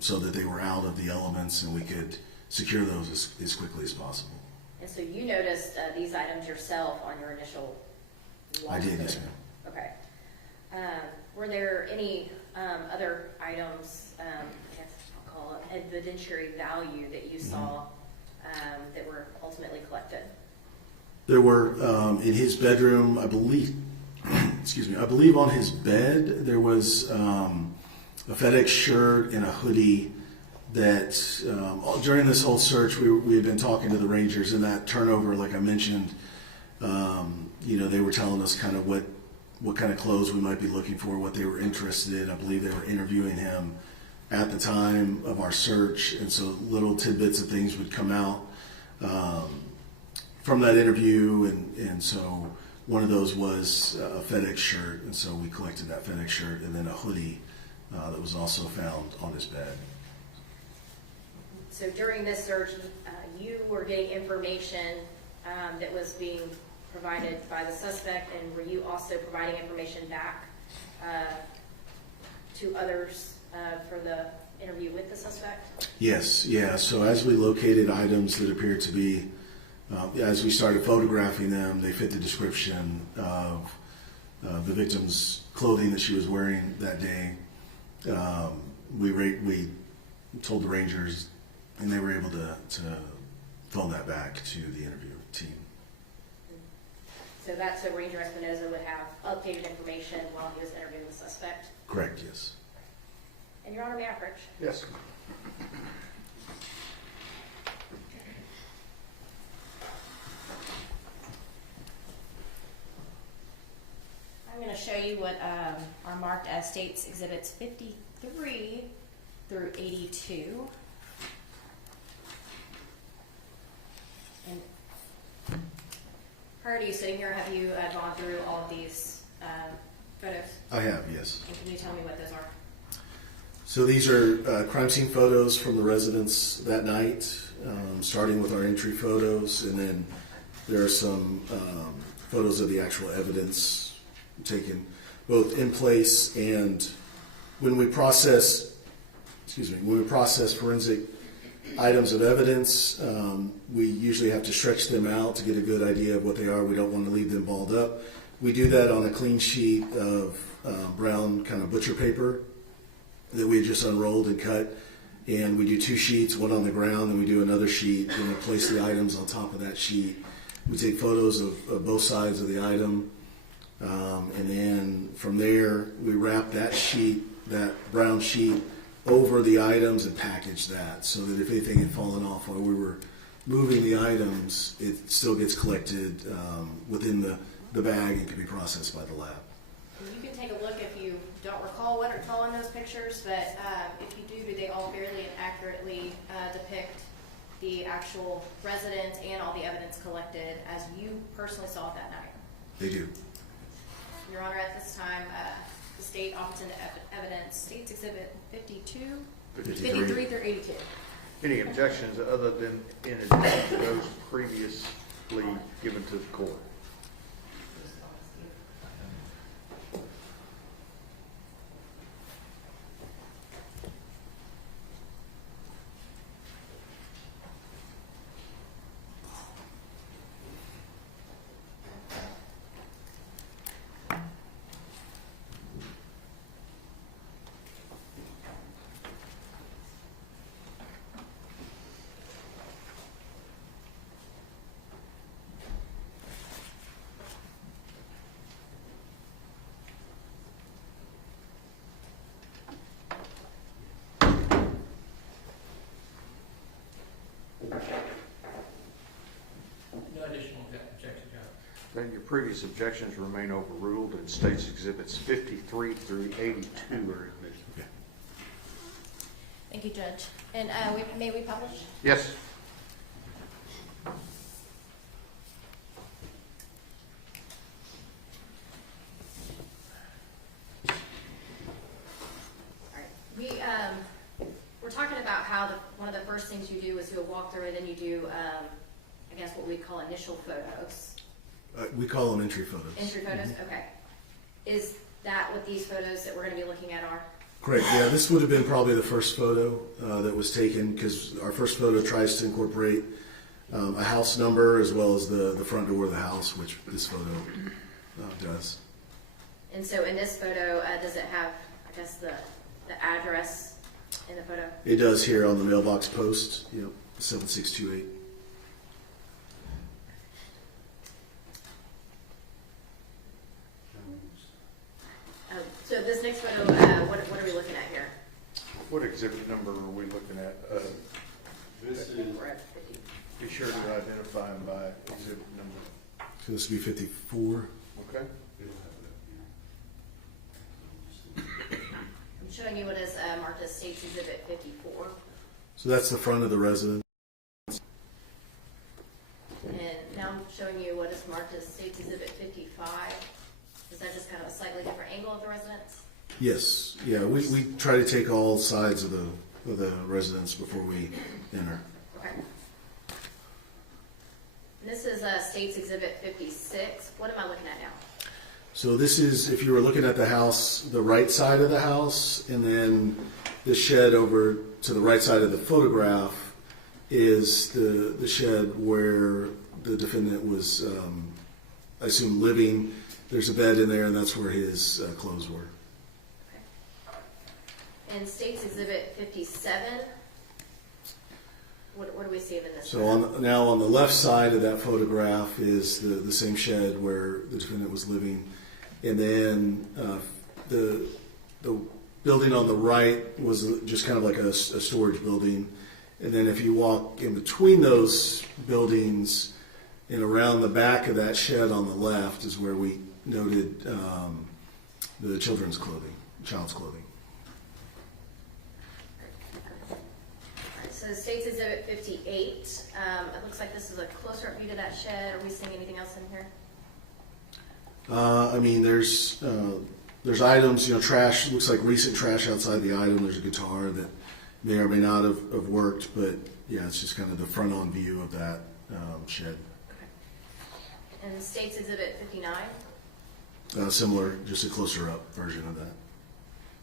so that they were out of the elements and we could secure those as quickly as possible. And so you noticed these items yourself on your initial walkthrough? I did, yes, ma'am. Okay. Were there any other items, I guess I'll call it evidentiary value that you saw that were ultimately collected? There were, in his bedroom, I believe on his bed, there was a FedEx shirt and a hoodie that during this whole search, we had been talking to the Rangers, and that turnover, like I mentioned, they were telling us kind of what kind of clothes we might be looking for, what they were interested in. I believe they were interviewing him at the time of our search, and so little tidbits of things would come out from that interview, and so one of those was a FedEx shirt, and so we collected that FedEx shirt, and then a hoodie that was also found on his bed. So during this search, you were getting information that was being provided by the suspect, and were you also providing information back to others for the interview with the suspect? Yes, yeah. So as we located items that appeared to be, as we started photographing them, they fit the description of the victim's clothing that she was wearing that day. We told the Rangers, and they were able to phone that back to the interview team. So that's so Ranger Espinoza would have updated information while he was interviewing the suspect? Correct, yes. And Your Honor, may I approach? Yes. I'm going to show you what are marked as States Exhibits 53 through 82. And Prior to you sitting here, have you gone through all of these photos? I have, yes. And can you tell me what those are? So these are crime scene photos from the residence that night, starting with our entry photos, and then there are some photos of the actual evidence taken both in place and when we process forensic items of evidence, we usually have to stretch them out to get a good idea of what they are. We don't want to leave them balled up. We do that on a clean sheet of brown kind of butcher paper that we just unrolled and cut. And we do 2 sheets, one on the ground, and we do another sheet, and we place the items on top of that sheet. We take photos of both sides of the item, and then from there, we wrap that sheet, that brown sheet, over the items and package that so that if anything had fallen off while we were moving the items, it still gets collected within the bag and can be processed by the lab. You can take a look if you don't recall what are in those pictures, but if you do they all fairly and accurately depict the actual resident and all the evidence collected as you personally saw it that night? They do. Your Honor, at this time, the state offers into evidence State's Exhibit 52, 53 through 82. Any objections other than in addition to those previously given to the court? No additional objections, Your Honor. Then your previous objections remain overruled and State's Exhibits 53 through 82 are admitted. Thank you, Judge. And may we publish? Yes. We're talking about how one of the first things you do is do a walkthrough, and then you do, I guess, what we call initial photos. We call them entry photos. Entry photos? Okay. Is that what these photos that we're going to be looking at are? Correct. Yeah, this would have been probably the first photo that was taken because our first photo tries to incorporate a house number as well as the front door of the house, which this photo does. And so in this photo, does it have, I guess, the address in the photo? It does here on the mailbox post, 7628. So this next photo, what are we looking at here? What exhibit number are we looking at? This is, be sure to identify them by exhibit number. So this would be 54. Okay. I'm showing you what is marked as State's Exhibit 54. So that's the front of the residence. And now I'm showing you what is marked as State's Exhibit 55. Is that just kind of a slightly different angle of the residence? Yes. Yeah, we try to take all sides of the residence before we enter. Okay. And this is State's Exhibit 56. What am I looking at now? So this is, if you were looking at the house, the right side of the house, and then the shed over to the right side of the photograph is the shed where the defendant was, I assume, living. There's a bed in there, and that's where his clothes were. Okay. And State's Exhibit 57, what do we see in this? So now on the left side of that photograph is the same shed where the defendant was living. And then the building on the right was just kind of like a storage building. And then if you walk in between those buildings and around the back of that shed on the left is where we noted the child's clothing. So is States Exhibit 58. It looks like this is a closer up view to that shed. Are we seeing anything else in here? I mean, there's items, trash, looks like recent trash outside the item. There's a guitar that may or may not have worked, but yeah, it's just kind of the front-on view of that shed. Okay. And States Exhibit 59? Similar, just a closer up version of that.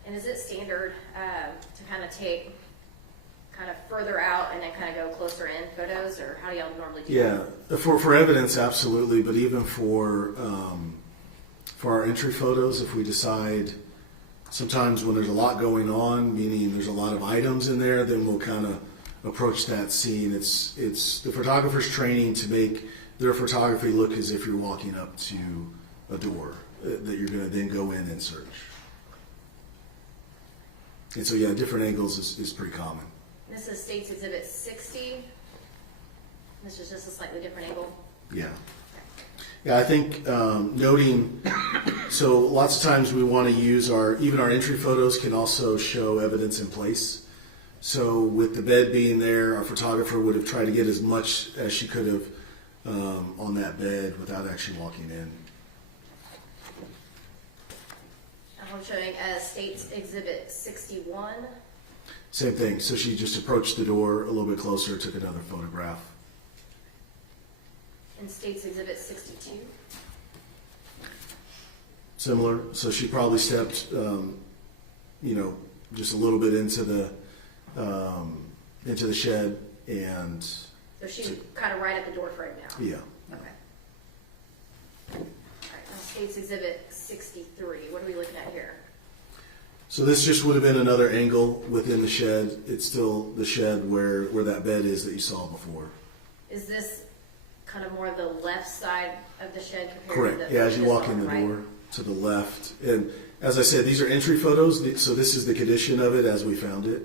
And is it standard to kind of take kind of further out and then kind of go closer in photos, or how do y'all normally do that? Yeah, for evidence, absolutely, but even for our entry photos, if we decide sometimes when there's a lot going on, meaning there's a lot of items in there, then we'll kind of approach that scene. It's the photographer's training to make their photography look as if you're walking up to a door that you're going to then go in and search. And so, yeah, different angles is pretty common. This is States Exhibit 60. This is just a slightly different angle. Yeah. Yeah, I think noting, so lots of times we want to use even our entry photos can also show evidence in place. So with the bed being there, our photographer would have tried to get as much as she could have on that bed without actually walking in. I'm showing States Exhibit 61. Same thing. So she just approached the door a little bit closer, took another photograph. And States Exhibit 62. Similar. So she probably stepped, just a little bit into the shed, and. So she's kind of right at the door frame now. Yeah. Okay. All right. Now States Exhibit 63. What are we looking at here? So this just would have been another angle within the shed. It's still the shed where that bed is that you saw before. Is this kind of more the left side of the shed compared Correct. to the Yeah, as you walk in the right? door to the left. And as I said, these are entry photos, so this is the condition of it as we found it.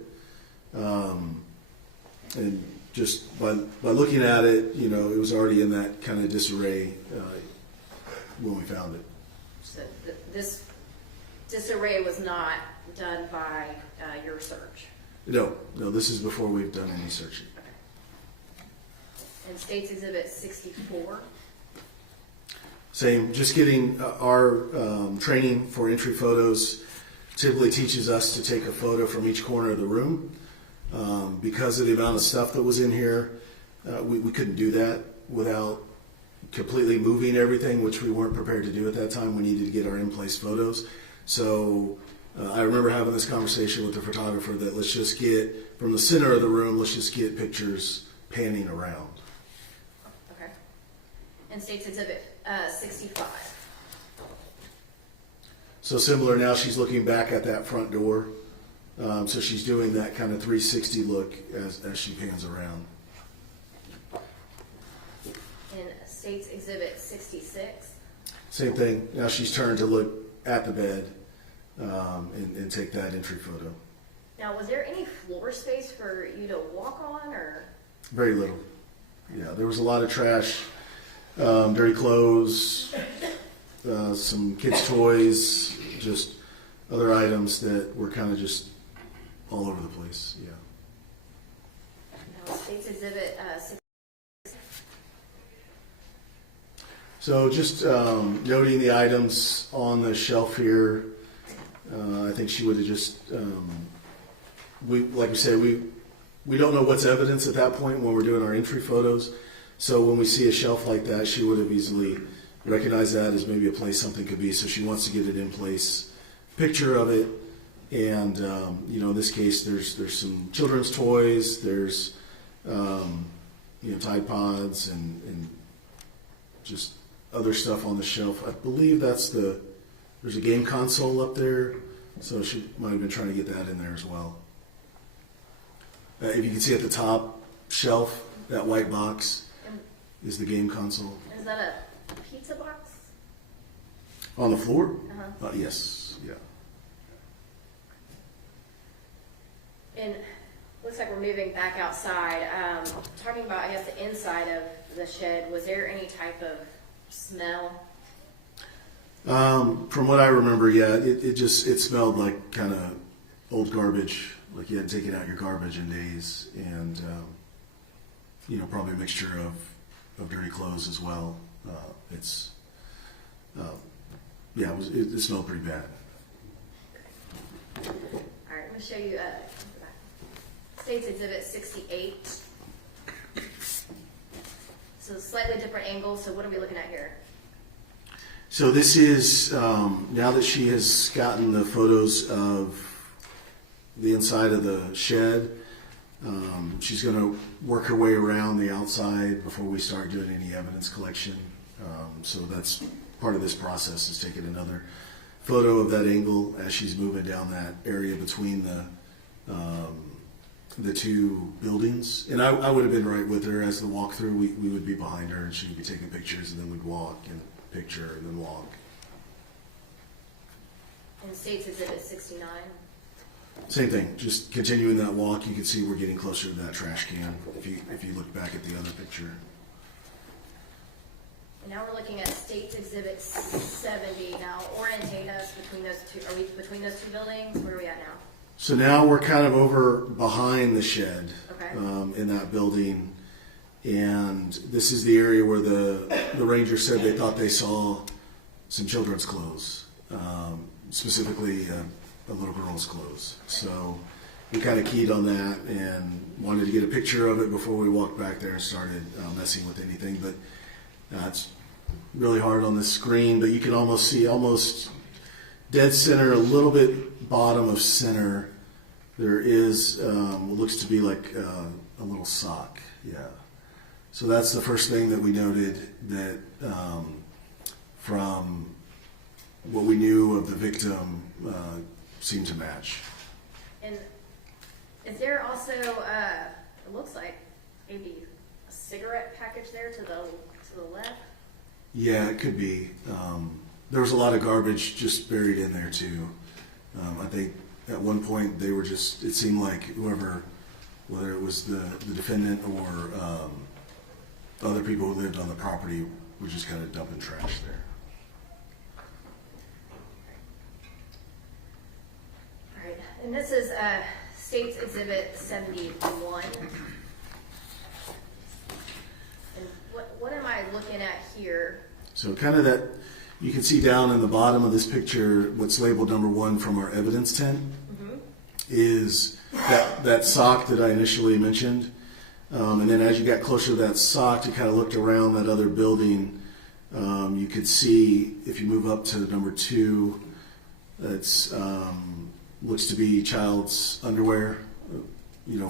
And just by looking at it, it was already in that kind of disarray when we found it. So this disarray was not done by your search? No, this is before we've done any searching. Okay. And States Exhibit 64? Same, just getting our training for entry photos typically teaches us to take a photo from each corner of the room. Because of the amount of stuff that was in here, we couldn't do that without completely moving everything, which we weren't prepared to do at that time. We needed to get our in-place photos. So I remember having this conversation with the photographer that let's just get, from the center of the room, let's just get pictures panning around. Okay. And States Exhibit 65? So similar, now she's looking back at that front door. So she's doing that kind of 360 look as she pans around. In States Exhibit 66? Same thing. Now she's turned to look at the bed and take that entry photo. Now, was there any floor space for you to walk on, or? Very little. Yeah, there was a lot of trash, dirty clothes, some kids' toys, just other items that were kind of just all over the place. Yeah. Now, States Exhibit 66. So just noting the items on the shelf here, I think she would have just, like we said, we don't know what's evidence at that point when we're doing our entry photos. So when we see a shelf like that, she would have easily recognized that as maybe a place something could be. So she wants to get it in place, picture of it, and in this case, there's some children's toys, there's Tide Pods and just other stuff on the shelf. I believe there's a game console up there, so she might have been trying to get that in there as well. If you can see at the top shelf, that white box is the game console. Is that a pizza box? On the floor? Uh-huh. Yes, yeah. And looks like we're moving back outside. Talking about, I guess, the inside of the shed, was there any type of smell? From what I remember, yeah, it smelled like kind of old garbage. like you hadn't taken out your garbage in days, and probably a mixture of dirty clothes as well. It smelled pretty bad. All right, I'm going to show you State's Exhibit 68. So slightly different angle. So what are we looking at here? So this is, now that she has gotten the photos of the inside of the shed, she's going to work her way around the outside before we start doing any evidence collection. So that's part of this process, is taking another photo of that angle as she's moving down that area between the two buildings. And I would have been right with her as the walkthrough. We would be behind her and she would be taking pictures, and then we'd walk and picture and then walk. And State's Exhibit 69. Same thing, just continuing that walk. You can see we're getting closer to that trash can if you look back at the other picture. And now we're looking at State's Exhibit 70. Now orientate us between those two. Are we between those two buildings? Where are we at now? So now we're kind of over behind the shed, Okay. in that building. And this is the area where the ranger said they thought they saw some children's clothes, specifically a little girl's clothes. So we kind of keyed on that and wanted to get a picture of it before we walked back there and started messing with anything. But it's really hard on the screen, but you can almost see dead center, a little bit bottom of center. There is what looks to be like a little sock. Yeah. So that's the first thing that we noted, that from what we knew of the victim seemed to match. And is there also, it looks like maybe a cigarette package there to the left? Yeah, it could be. There was a lot of garbage just buried in there too. I think at one point they were just, it seemed like whoever, whether it was the defendant or other people who lived on the property, were just kind of dumping trash there. All right, and this is State's Exhibit 71. And what am I looking at here? So kind of that, you can see down in the bottom of this picture, what's labeled number 1 from our evidence tent, is that sock that I initially mentioned. And then as you got closer to that sock, you kind of looked around that other building. You could see, if you move up to number 2, that's looks to be child's underwear,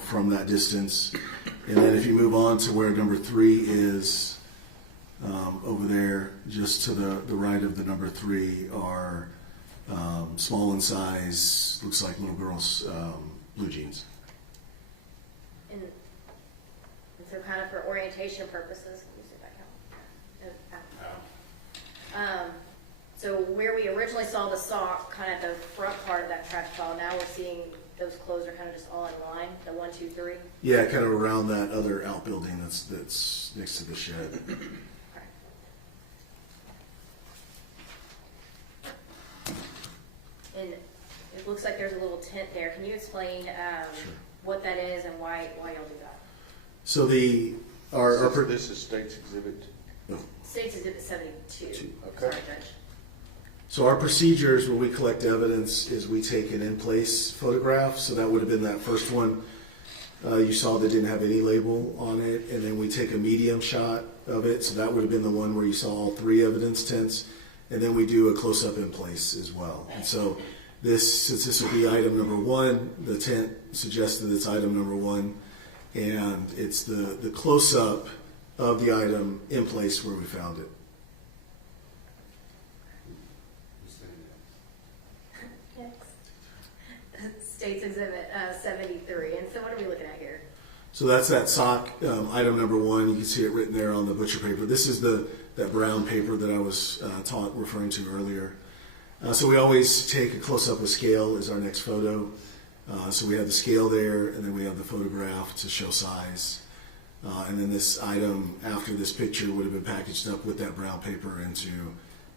from that distance. And then if you move on to where number 3 is, over there, just to the right of the number 3, are small in size, looks like little girls' blue jeans. And so kind of for orientation purposes, let me see if I can. So where we originally saw the sock, kind of the front part of that trash pile, now we're seeing those clothes are kind of just all in line, the 1, 2, 3. Yeah, kind of around that other outbuilding that's next to the shed. And it looks like there's a little tent there. Can you explain what that is and why y'all do that? So this is State's Exhibit. State's Exhibit 72. Okay. Sorry, Judge. So our procedures when we collect evidence is we take an in-place photograph. So that would have been that first one you saw that didn't have any label on it. And then we take a medium shot of it. So that would have been the one where you saw all 3 evidence tents. And then we do a close-up in place as well. And so since this will be item number 1, the tent suggested it's item number 1. And it's the close-up of the item in place where we found it. State's Exhibit 73. And so what are we looking at here? So that's that sock, item number 1. You can see it written there on the butcher paper. This is that brown paper that I was referring to earlier. So we always take a close-up with scale as our next photo. So we have the scale there, and then we have the photograph to show size. And then this item after this picture would have been packaged up with that brown paper into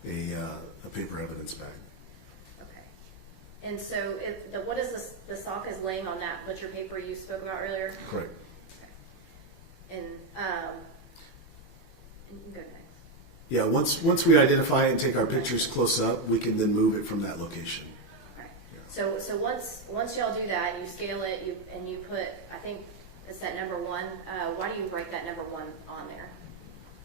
a paper evidence bag. Okay. And so what is the sock is laying on that butcher paper you spoke about earlier? Correct. And go next. Yeah, once we identify it and take our pictures close up, we can then move it from that location. Right. So once y'all do that, you scale it, you put, I think it's that number 1. Why do you write that number 1 on there?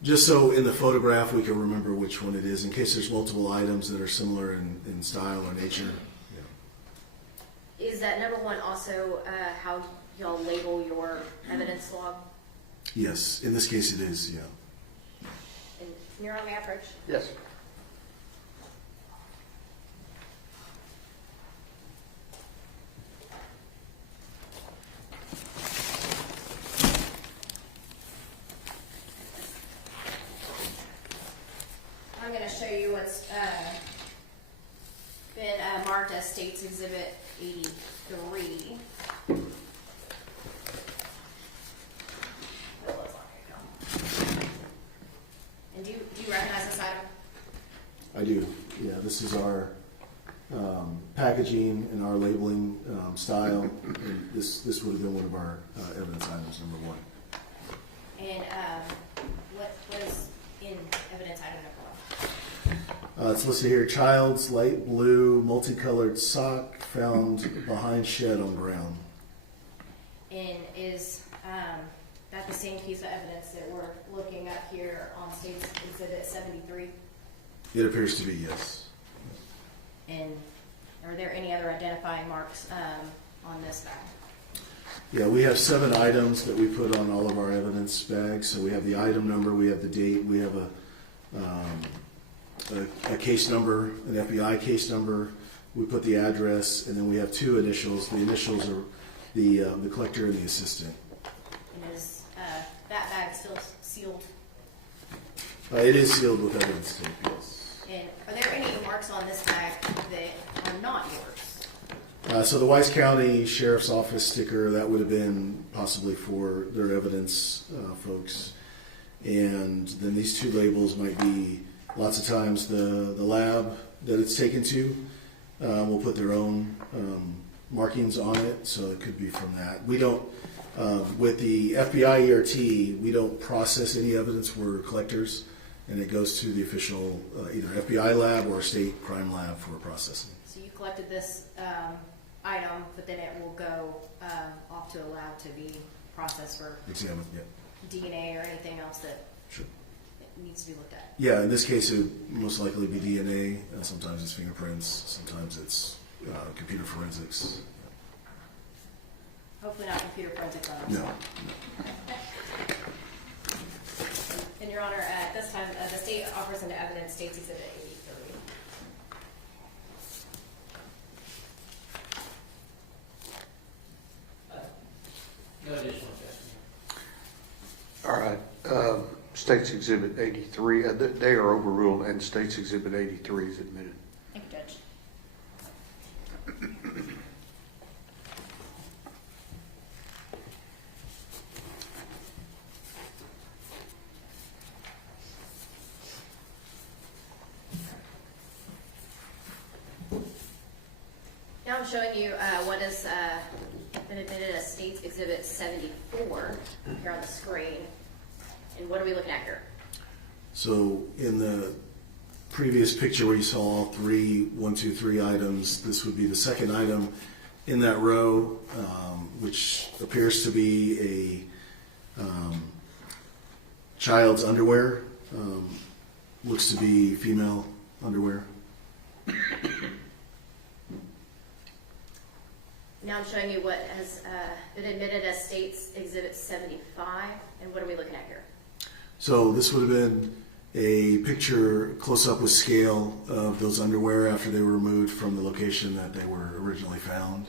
Just so in the photograph we can remember which one it is, in case there's multiple items that are similar in style or nature. Yeah. Is that number 1 also how y'all label your evidence log? Yes, in this case it is, yeah. And you're on the approach? Yes. I'm going to show you what's been marked as State's Exhibit 83. And do you recognize this item? I do. Yeah, this is our packaging and our labeling style. And this would have been one of our evidence items, number 1. And what was in evidence item number 1? It's listed here, child's light blue multicolored sock found behind shed on ground. And is that the same piece of evidence that we're looking at here on State's Exhibit 73? It appears to be, yes. And are there any other identifying marks on this bag? Yeah, we have 7 items that we put on all of our evidence bags. So we have the item number, we have the date, we have a case number, an FBI case number. We put the address, and then we have 2 initials. The initials are the collector and the assistant. And is that bag still sealed? It is sealed with evidence tape, yes. And are there any marks on this bag that are not yours? So the Wise County Sheriff's Office sticker, that would have been possibly for their evidence folks. And then these 2 labels might be, lots of times, the lab that it's taken to will put their own markings on it, so it could be from that. We don't, with the FBI ERT, we don't process any evidence. We're collectors, and it goes to the official either FBI lab or state crime lab for processing. So you collected this item, but then it will go off to a lab to be processed for examined, yeah. DNA or anything else that sure. needs to be looked at. Yeah, in this case, it would most likely be DNA. Sometimes it's fingerprints. Sometimes it's computer forensics. Hopefully not computer forensics on us. No. And Your Honor, at this time, the state offers into evidence State's Exhibit 83. No additional objection. All right. State's Exhibit 83, they are overruled, and State's Exhibit 83 is admitted. Thank you, Judge. Now I'm showing you what has been admitted as State's Exhibit 74 here on the screen. And what are we looking at here? So in the previous picture where you saw all 3, 1, 2, 3 items, this would be the second item in that row, which appears to be a child's underwear. Looks to be female underwear. Now I'm showing you what has been admitted as State's Exhibit 75. And what are we looking at here? So this would have been a picture close up with scale of those underwear after they were removed from the location that they were originally found,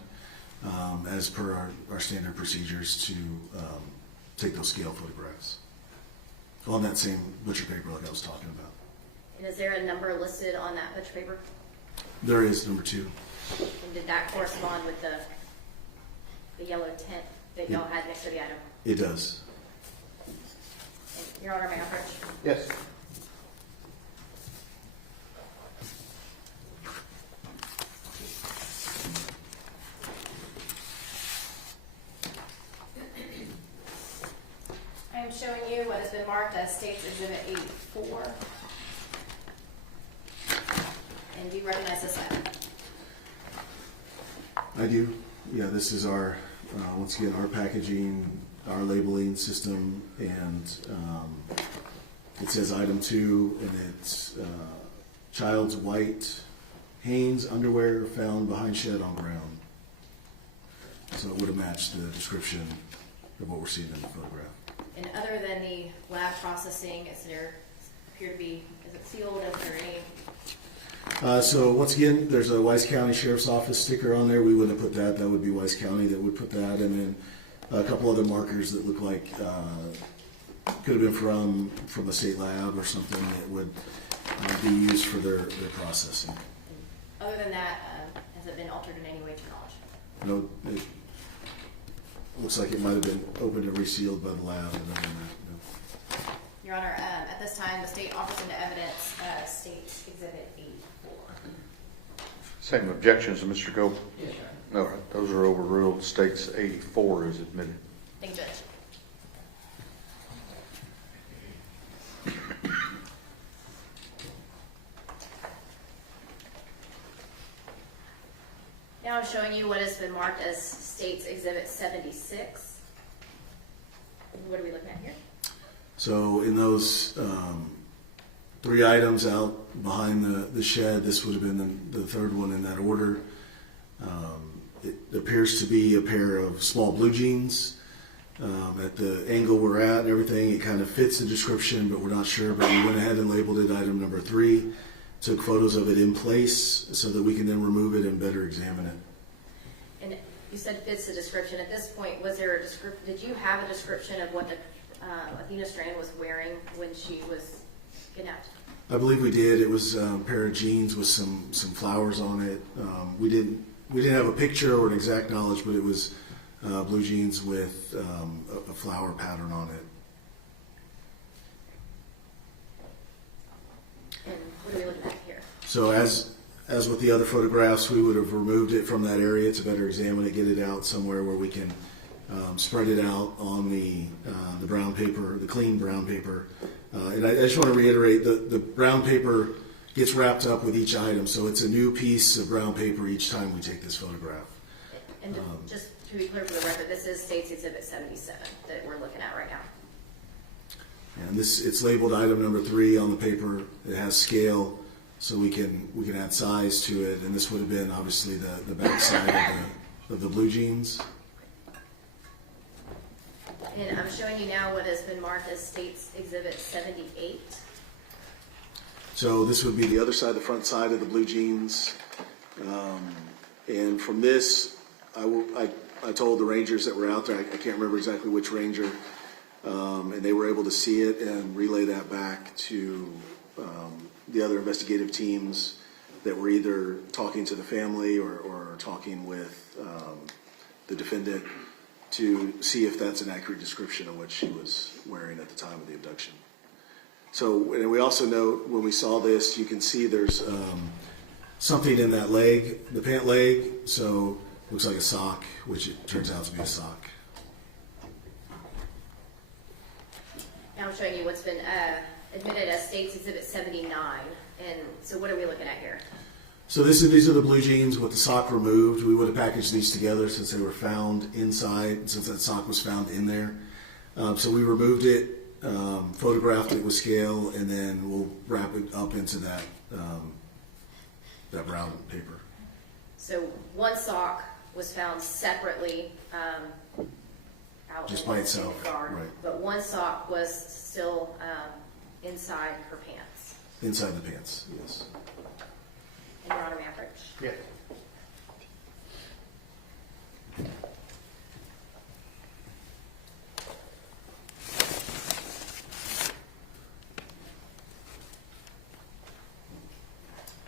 as per our standard procedures to take those scale photographs on that same butcher paper like I was talking about. And is there a number listed on that butcher paper? There is number 2. And did that correspond with the yellow tint that y'all had next to the item? It does. And Your Honor, may I approach? Yes. as State's Exhibit 84. And do you recognize this item? I do. Yeah, this is our, once again, our packaging, our labeling system, and it says item 2, and it's child's white Hanes underwear found behind shed on ground. So it would have matched the description of what we're seeing in the photograph. And other than the lab processing, is it sealed? Is there any? So once again, there's a Wise County Sheriff's Office sticker on there. We wouldn't have put that. That would be Wise County that would put that. And then a couple other markers that look like could have been from the state lab or something that would be used for their processing. Other than that, has it been altered in any way to your knowledge? No, it looks like it might have been opened and resealed by the lab. And other than that, no. Your Honor, at this time, the state offers into evidence State's Exhibit 84. Same objections to Mr. Gold? Yes, Your Honor. No, those are overruled. States 84 is admitted. Thank you, Judge. Now I'm showing you what has been marked as State's Exhibit 76. What are we looking at here? So in those 3 items out behind the shed, this would have been the third one in that order. It appears to be a pair of small blue jeans. At the angle we're at and everything, it kind of fits the description, but we're not sure. But we went ahead and labeled it item number 3, took photos of it in place so that we can then remove it and better examine it. And you said fits the description. At this point, was there a did you have a description of what the Athena Strand was wearing when she was kidnapped? I believe we did. It was a pair of jeans with some flowers on it. We didn't have a picture or an exact knowledge, but it was blue jeans with a flower pattern on it. And what are we looking at here? So as with the other photographs, we would have removed it from that area to better examine it, get it out somewhere where we can spread it out on the brown paper, the clean brown paper. And I just want to reiterate, the brown paper gets wrapped up with each item, so it's a new piece of brown paper each time we take this photograph. And just to be clear for the record, this is State's Exhibit 77 that we're looking at right now. And it's labeled item number 3 on the paper. It has scale, so we can add size to it. And this would have been obviously the back side of the blue jeans. And I'm showing you now what has been marked as State's Exhibit 78. So this would be the other side, the front side of the blue jeans. And from this, I told the rangers that were out there, I can't remember exactly which ranger, and they were able to see it and relay that back to the other investigative teams that were either talking to the family or talking with the defendant to see if that's an accurate description of what she was wearing at the time of the abduction. So, and we also note when we saw this, you can see there's something in that leg, the pant leg, so looks like a sock, which it turns out to be a sock. Now I'm showing you what's been admitted as State's Exhibit 79. And so what are we looking at here? So these are the blue jeans with the sock removed. We would have packaged these together since they were found inside, since that sock was found in there. So we removed it, photographed it with scale, and then we'll wrap it up into that brown paper. So one sock was found separately out Just in by the itself, yard, right. but one sock was still inside her pants. Inside the pants, yes. And Your Honor, may I approach? Yeah.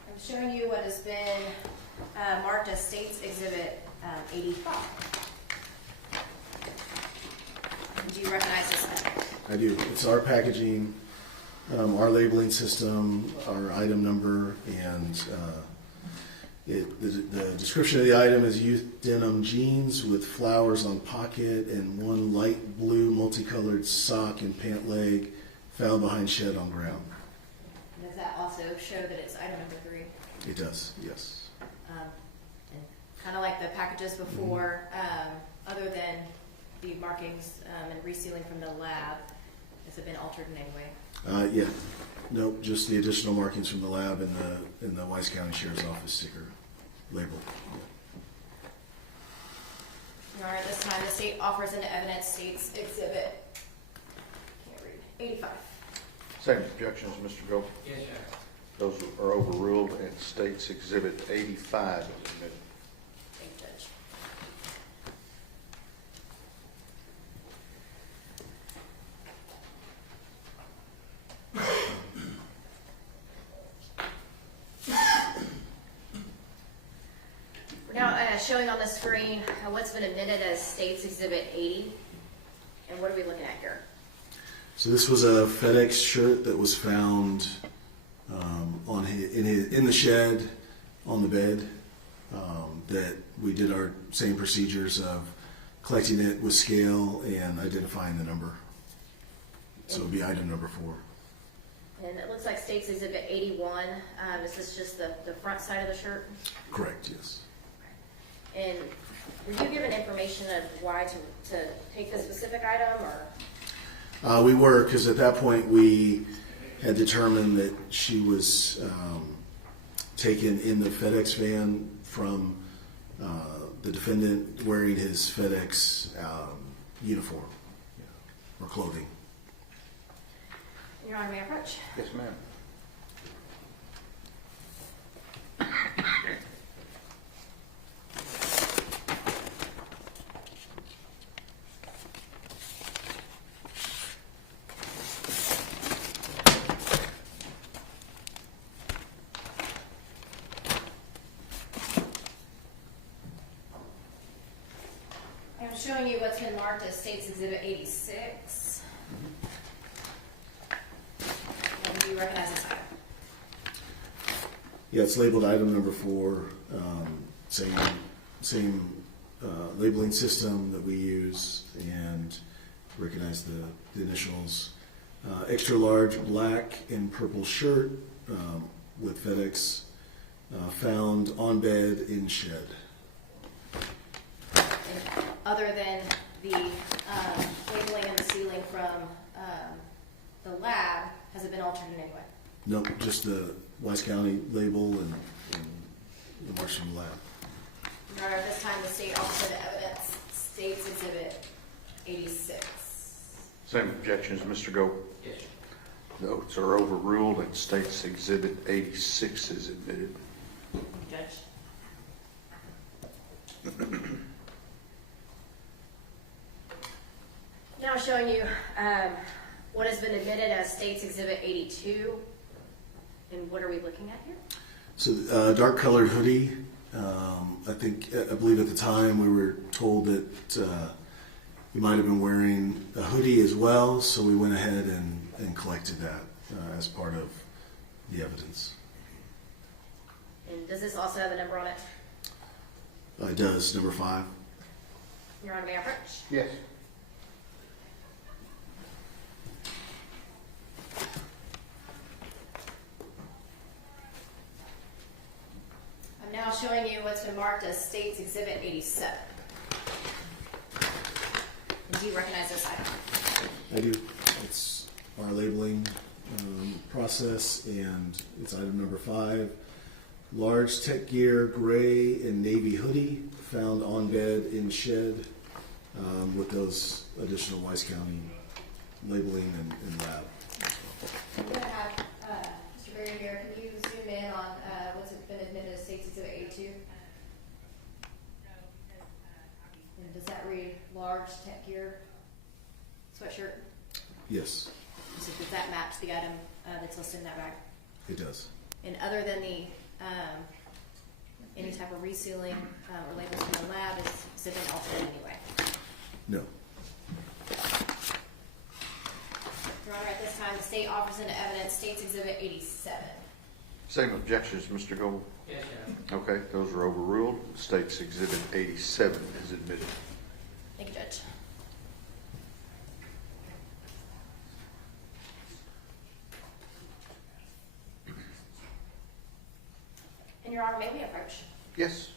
I'm showing you what has been marked as State's Exhibit 85. Do you recognize this item? I do. It's our packaging, our labeling system, our item number, and the description of the item is youth denim jeans with flowers on pocket and one light blue multicolored sock and pant leg found behind shed on ground. Does that also show that it's item number 3? It does, yes. And kind of like the packages before, other than the markings and resealing from the lab, has it been altered in any way? Yeah. Nope, just the additional markings from the lab and the Wise County Sheriff's Office sticker label. All right, this time the state offers into evidence states exhibit, can't read, 85. Same objections, Mr. Gold? Yes, sir. Those are overruled and states exhibit 85 is admitted. Thank you, Judge. We're now showing on the screen what's been admitted as states exhibit 80. And what are we looking at here? So this was a FedEx shirt that was found in the shed on the bed. That we did our same procedures of collecting it with scale and identifying the number. So it would be item number 4. And it looks like states exhibit 81. Is this just the front side of the shirt? Correct, yes. And were you given information of why to take this specific item, or? We were, because at that point we had determined that she was taken in the FedEx van from the defendant wearing his FedEx uniform or clothing. Your Honor, may I approach? Yes, ma'am. I'm showing you what's been marked as states exhibit 86. And do you recognize this item? Yeah, it's labeled item number 4. Same labeling system that we use, and recognize the initials. Extra large black and purple shirt with FedEx, found on bed in shed. And other than the labeling and the sealing from the lab, has it been altered in any way? Nope, just the Wise County label and the marks from the lab. Your Honor, this time the state offers the evidence states exhibit 86. Same objections, Mr. Gold? Yes, sir. Notes are overruled and states exhibit 86 is admitted. Judge. Now showing you what has been admitted as states exhibit 82. And what are we looking at here? So dark colored hoodie. I believe at the time we were told that you might have been wearing a hoodie as well, so we went ahead and collected that as part of the evidence. And does this also have a number on it? It does, number 5. Your Honor, may I approach? Yes. I'm now showing you what's been marked as states exhibit 87. And do you recognize this item? I do. It's our labeling process, and it's item number 5. Large tech gear, gray and navy hoodie, found on bed in shed with those additional Wise County labeling and lab. I'm going to have Mr. Berry here. Can you zoom in on what's been admitted as states exhibit 82? And does that read large tech gear sweatshirt? Yes, So does that match the item that's listed in that bag? it does. And other than the any type of resealing or labels from the lab, has it been altered in any way? No. Your Honor, at this time, the state offers into evidence states exhibit 87. Same objections, Mr. Gold? Yes, sir. Okay, those are overruled. States exhibit 87 is admitted. Thank you, Judge. And Your Honor, may we approach? Yes.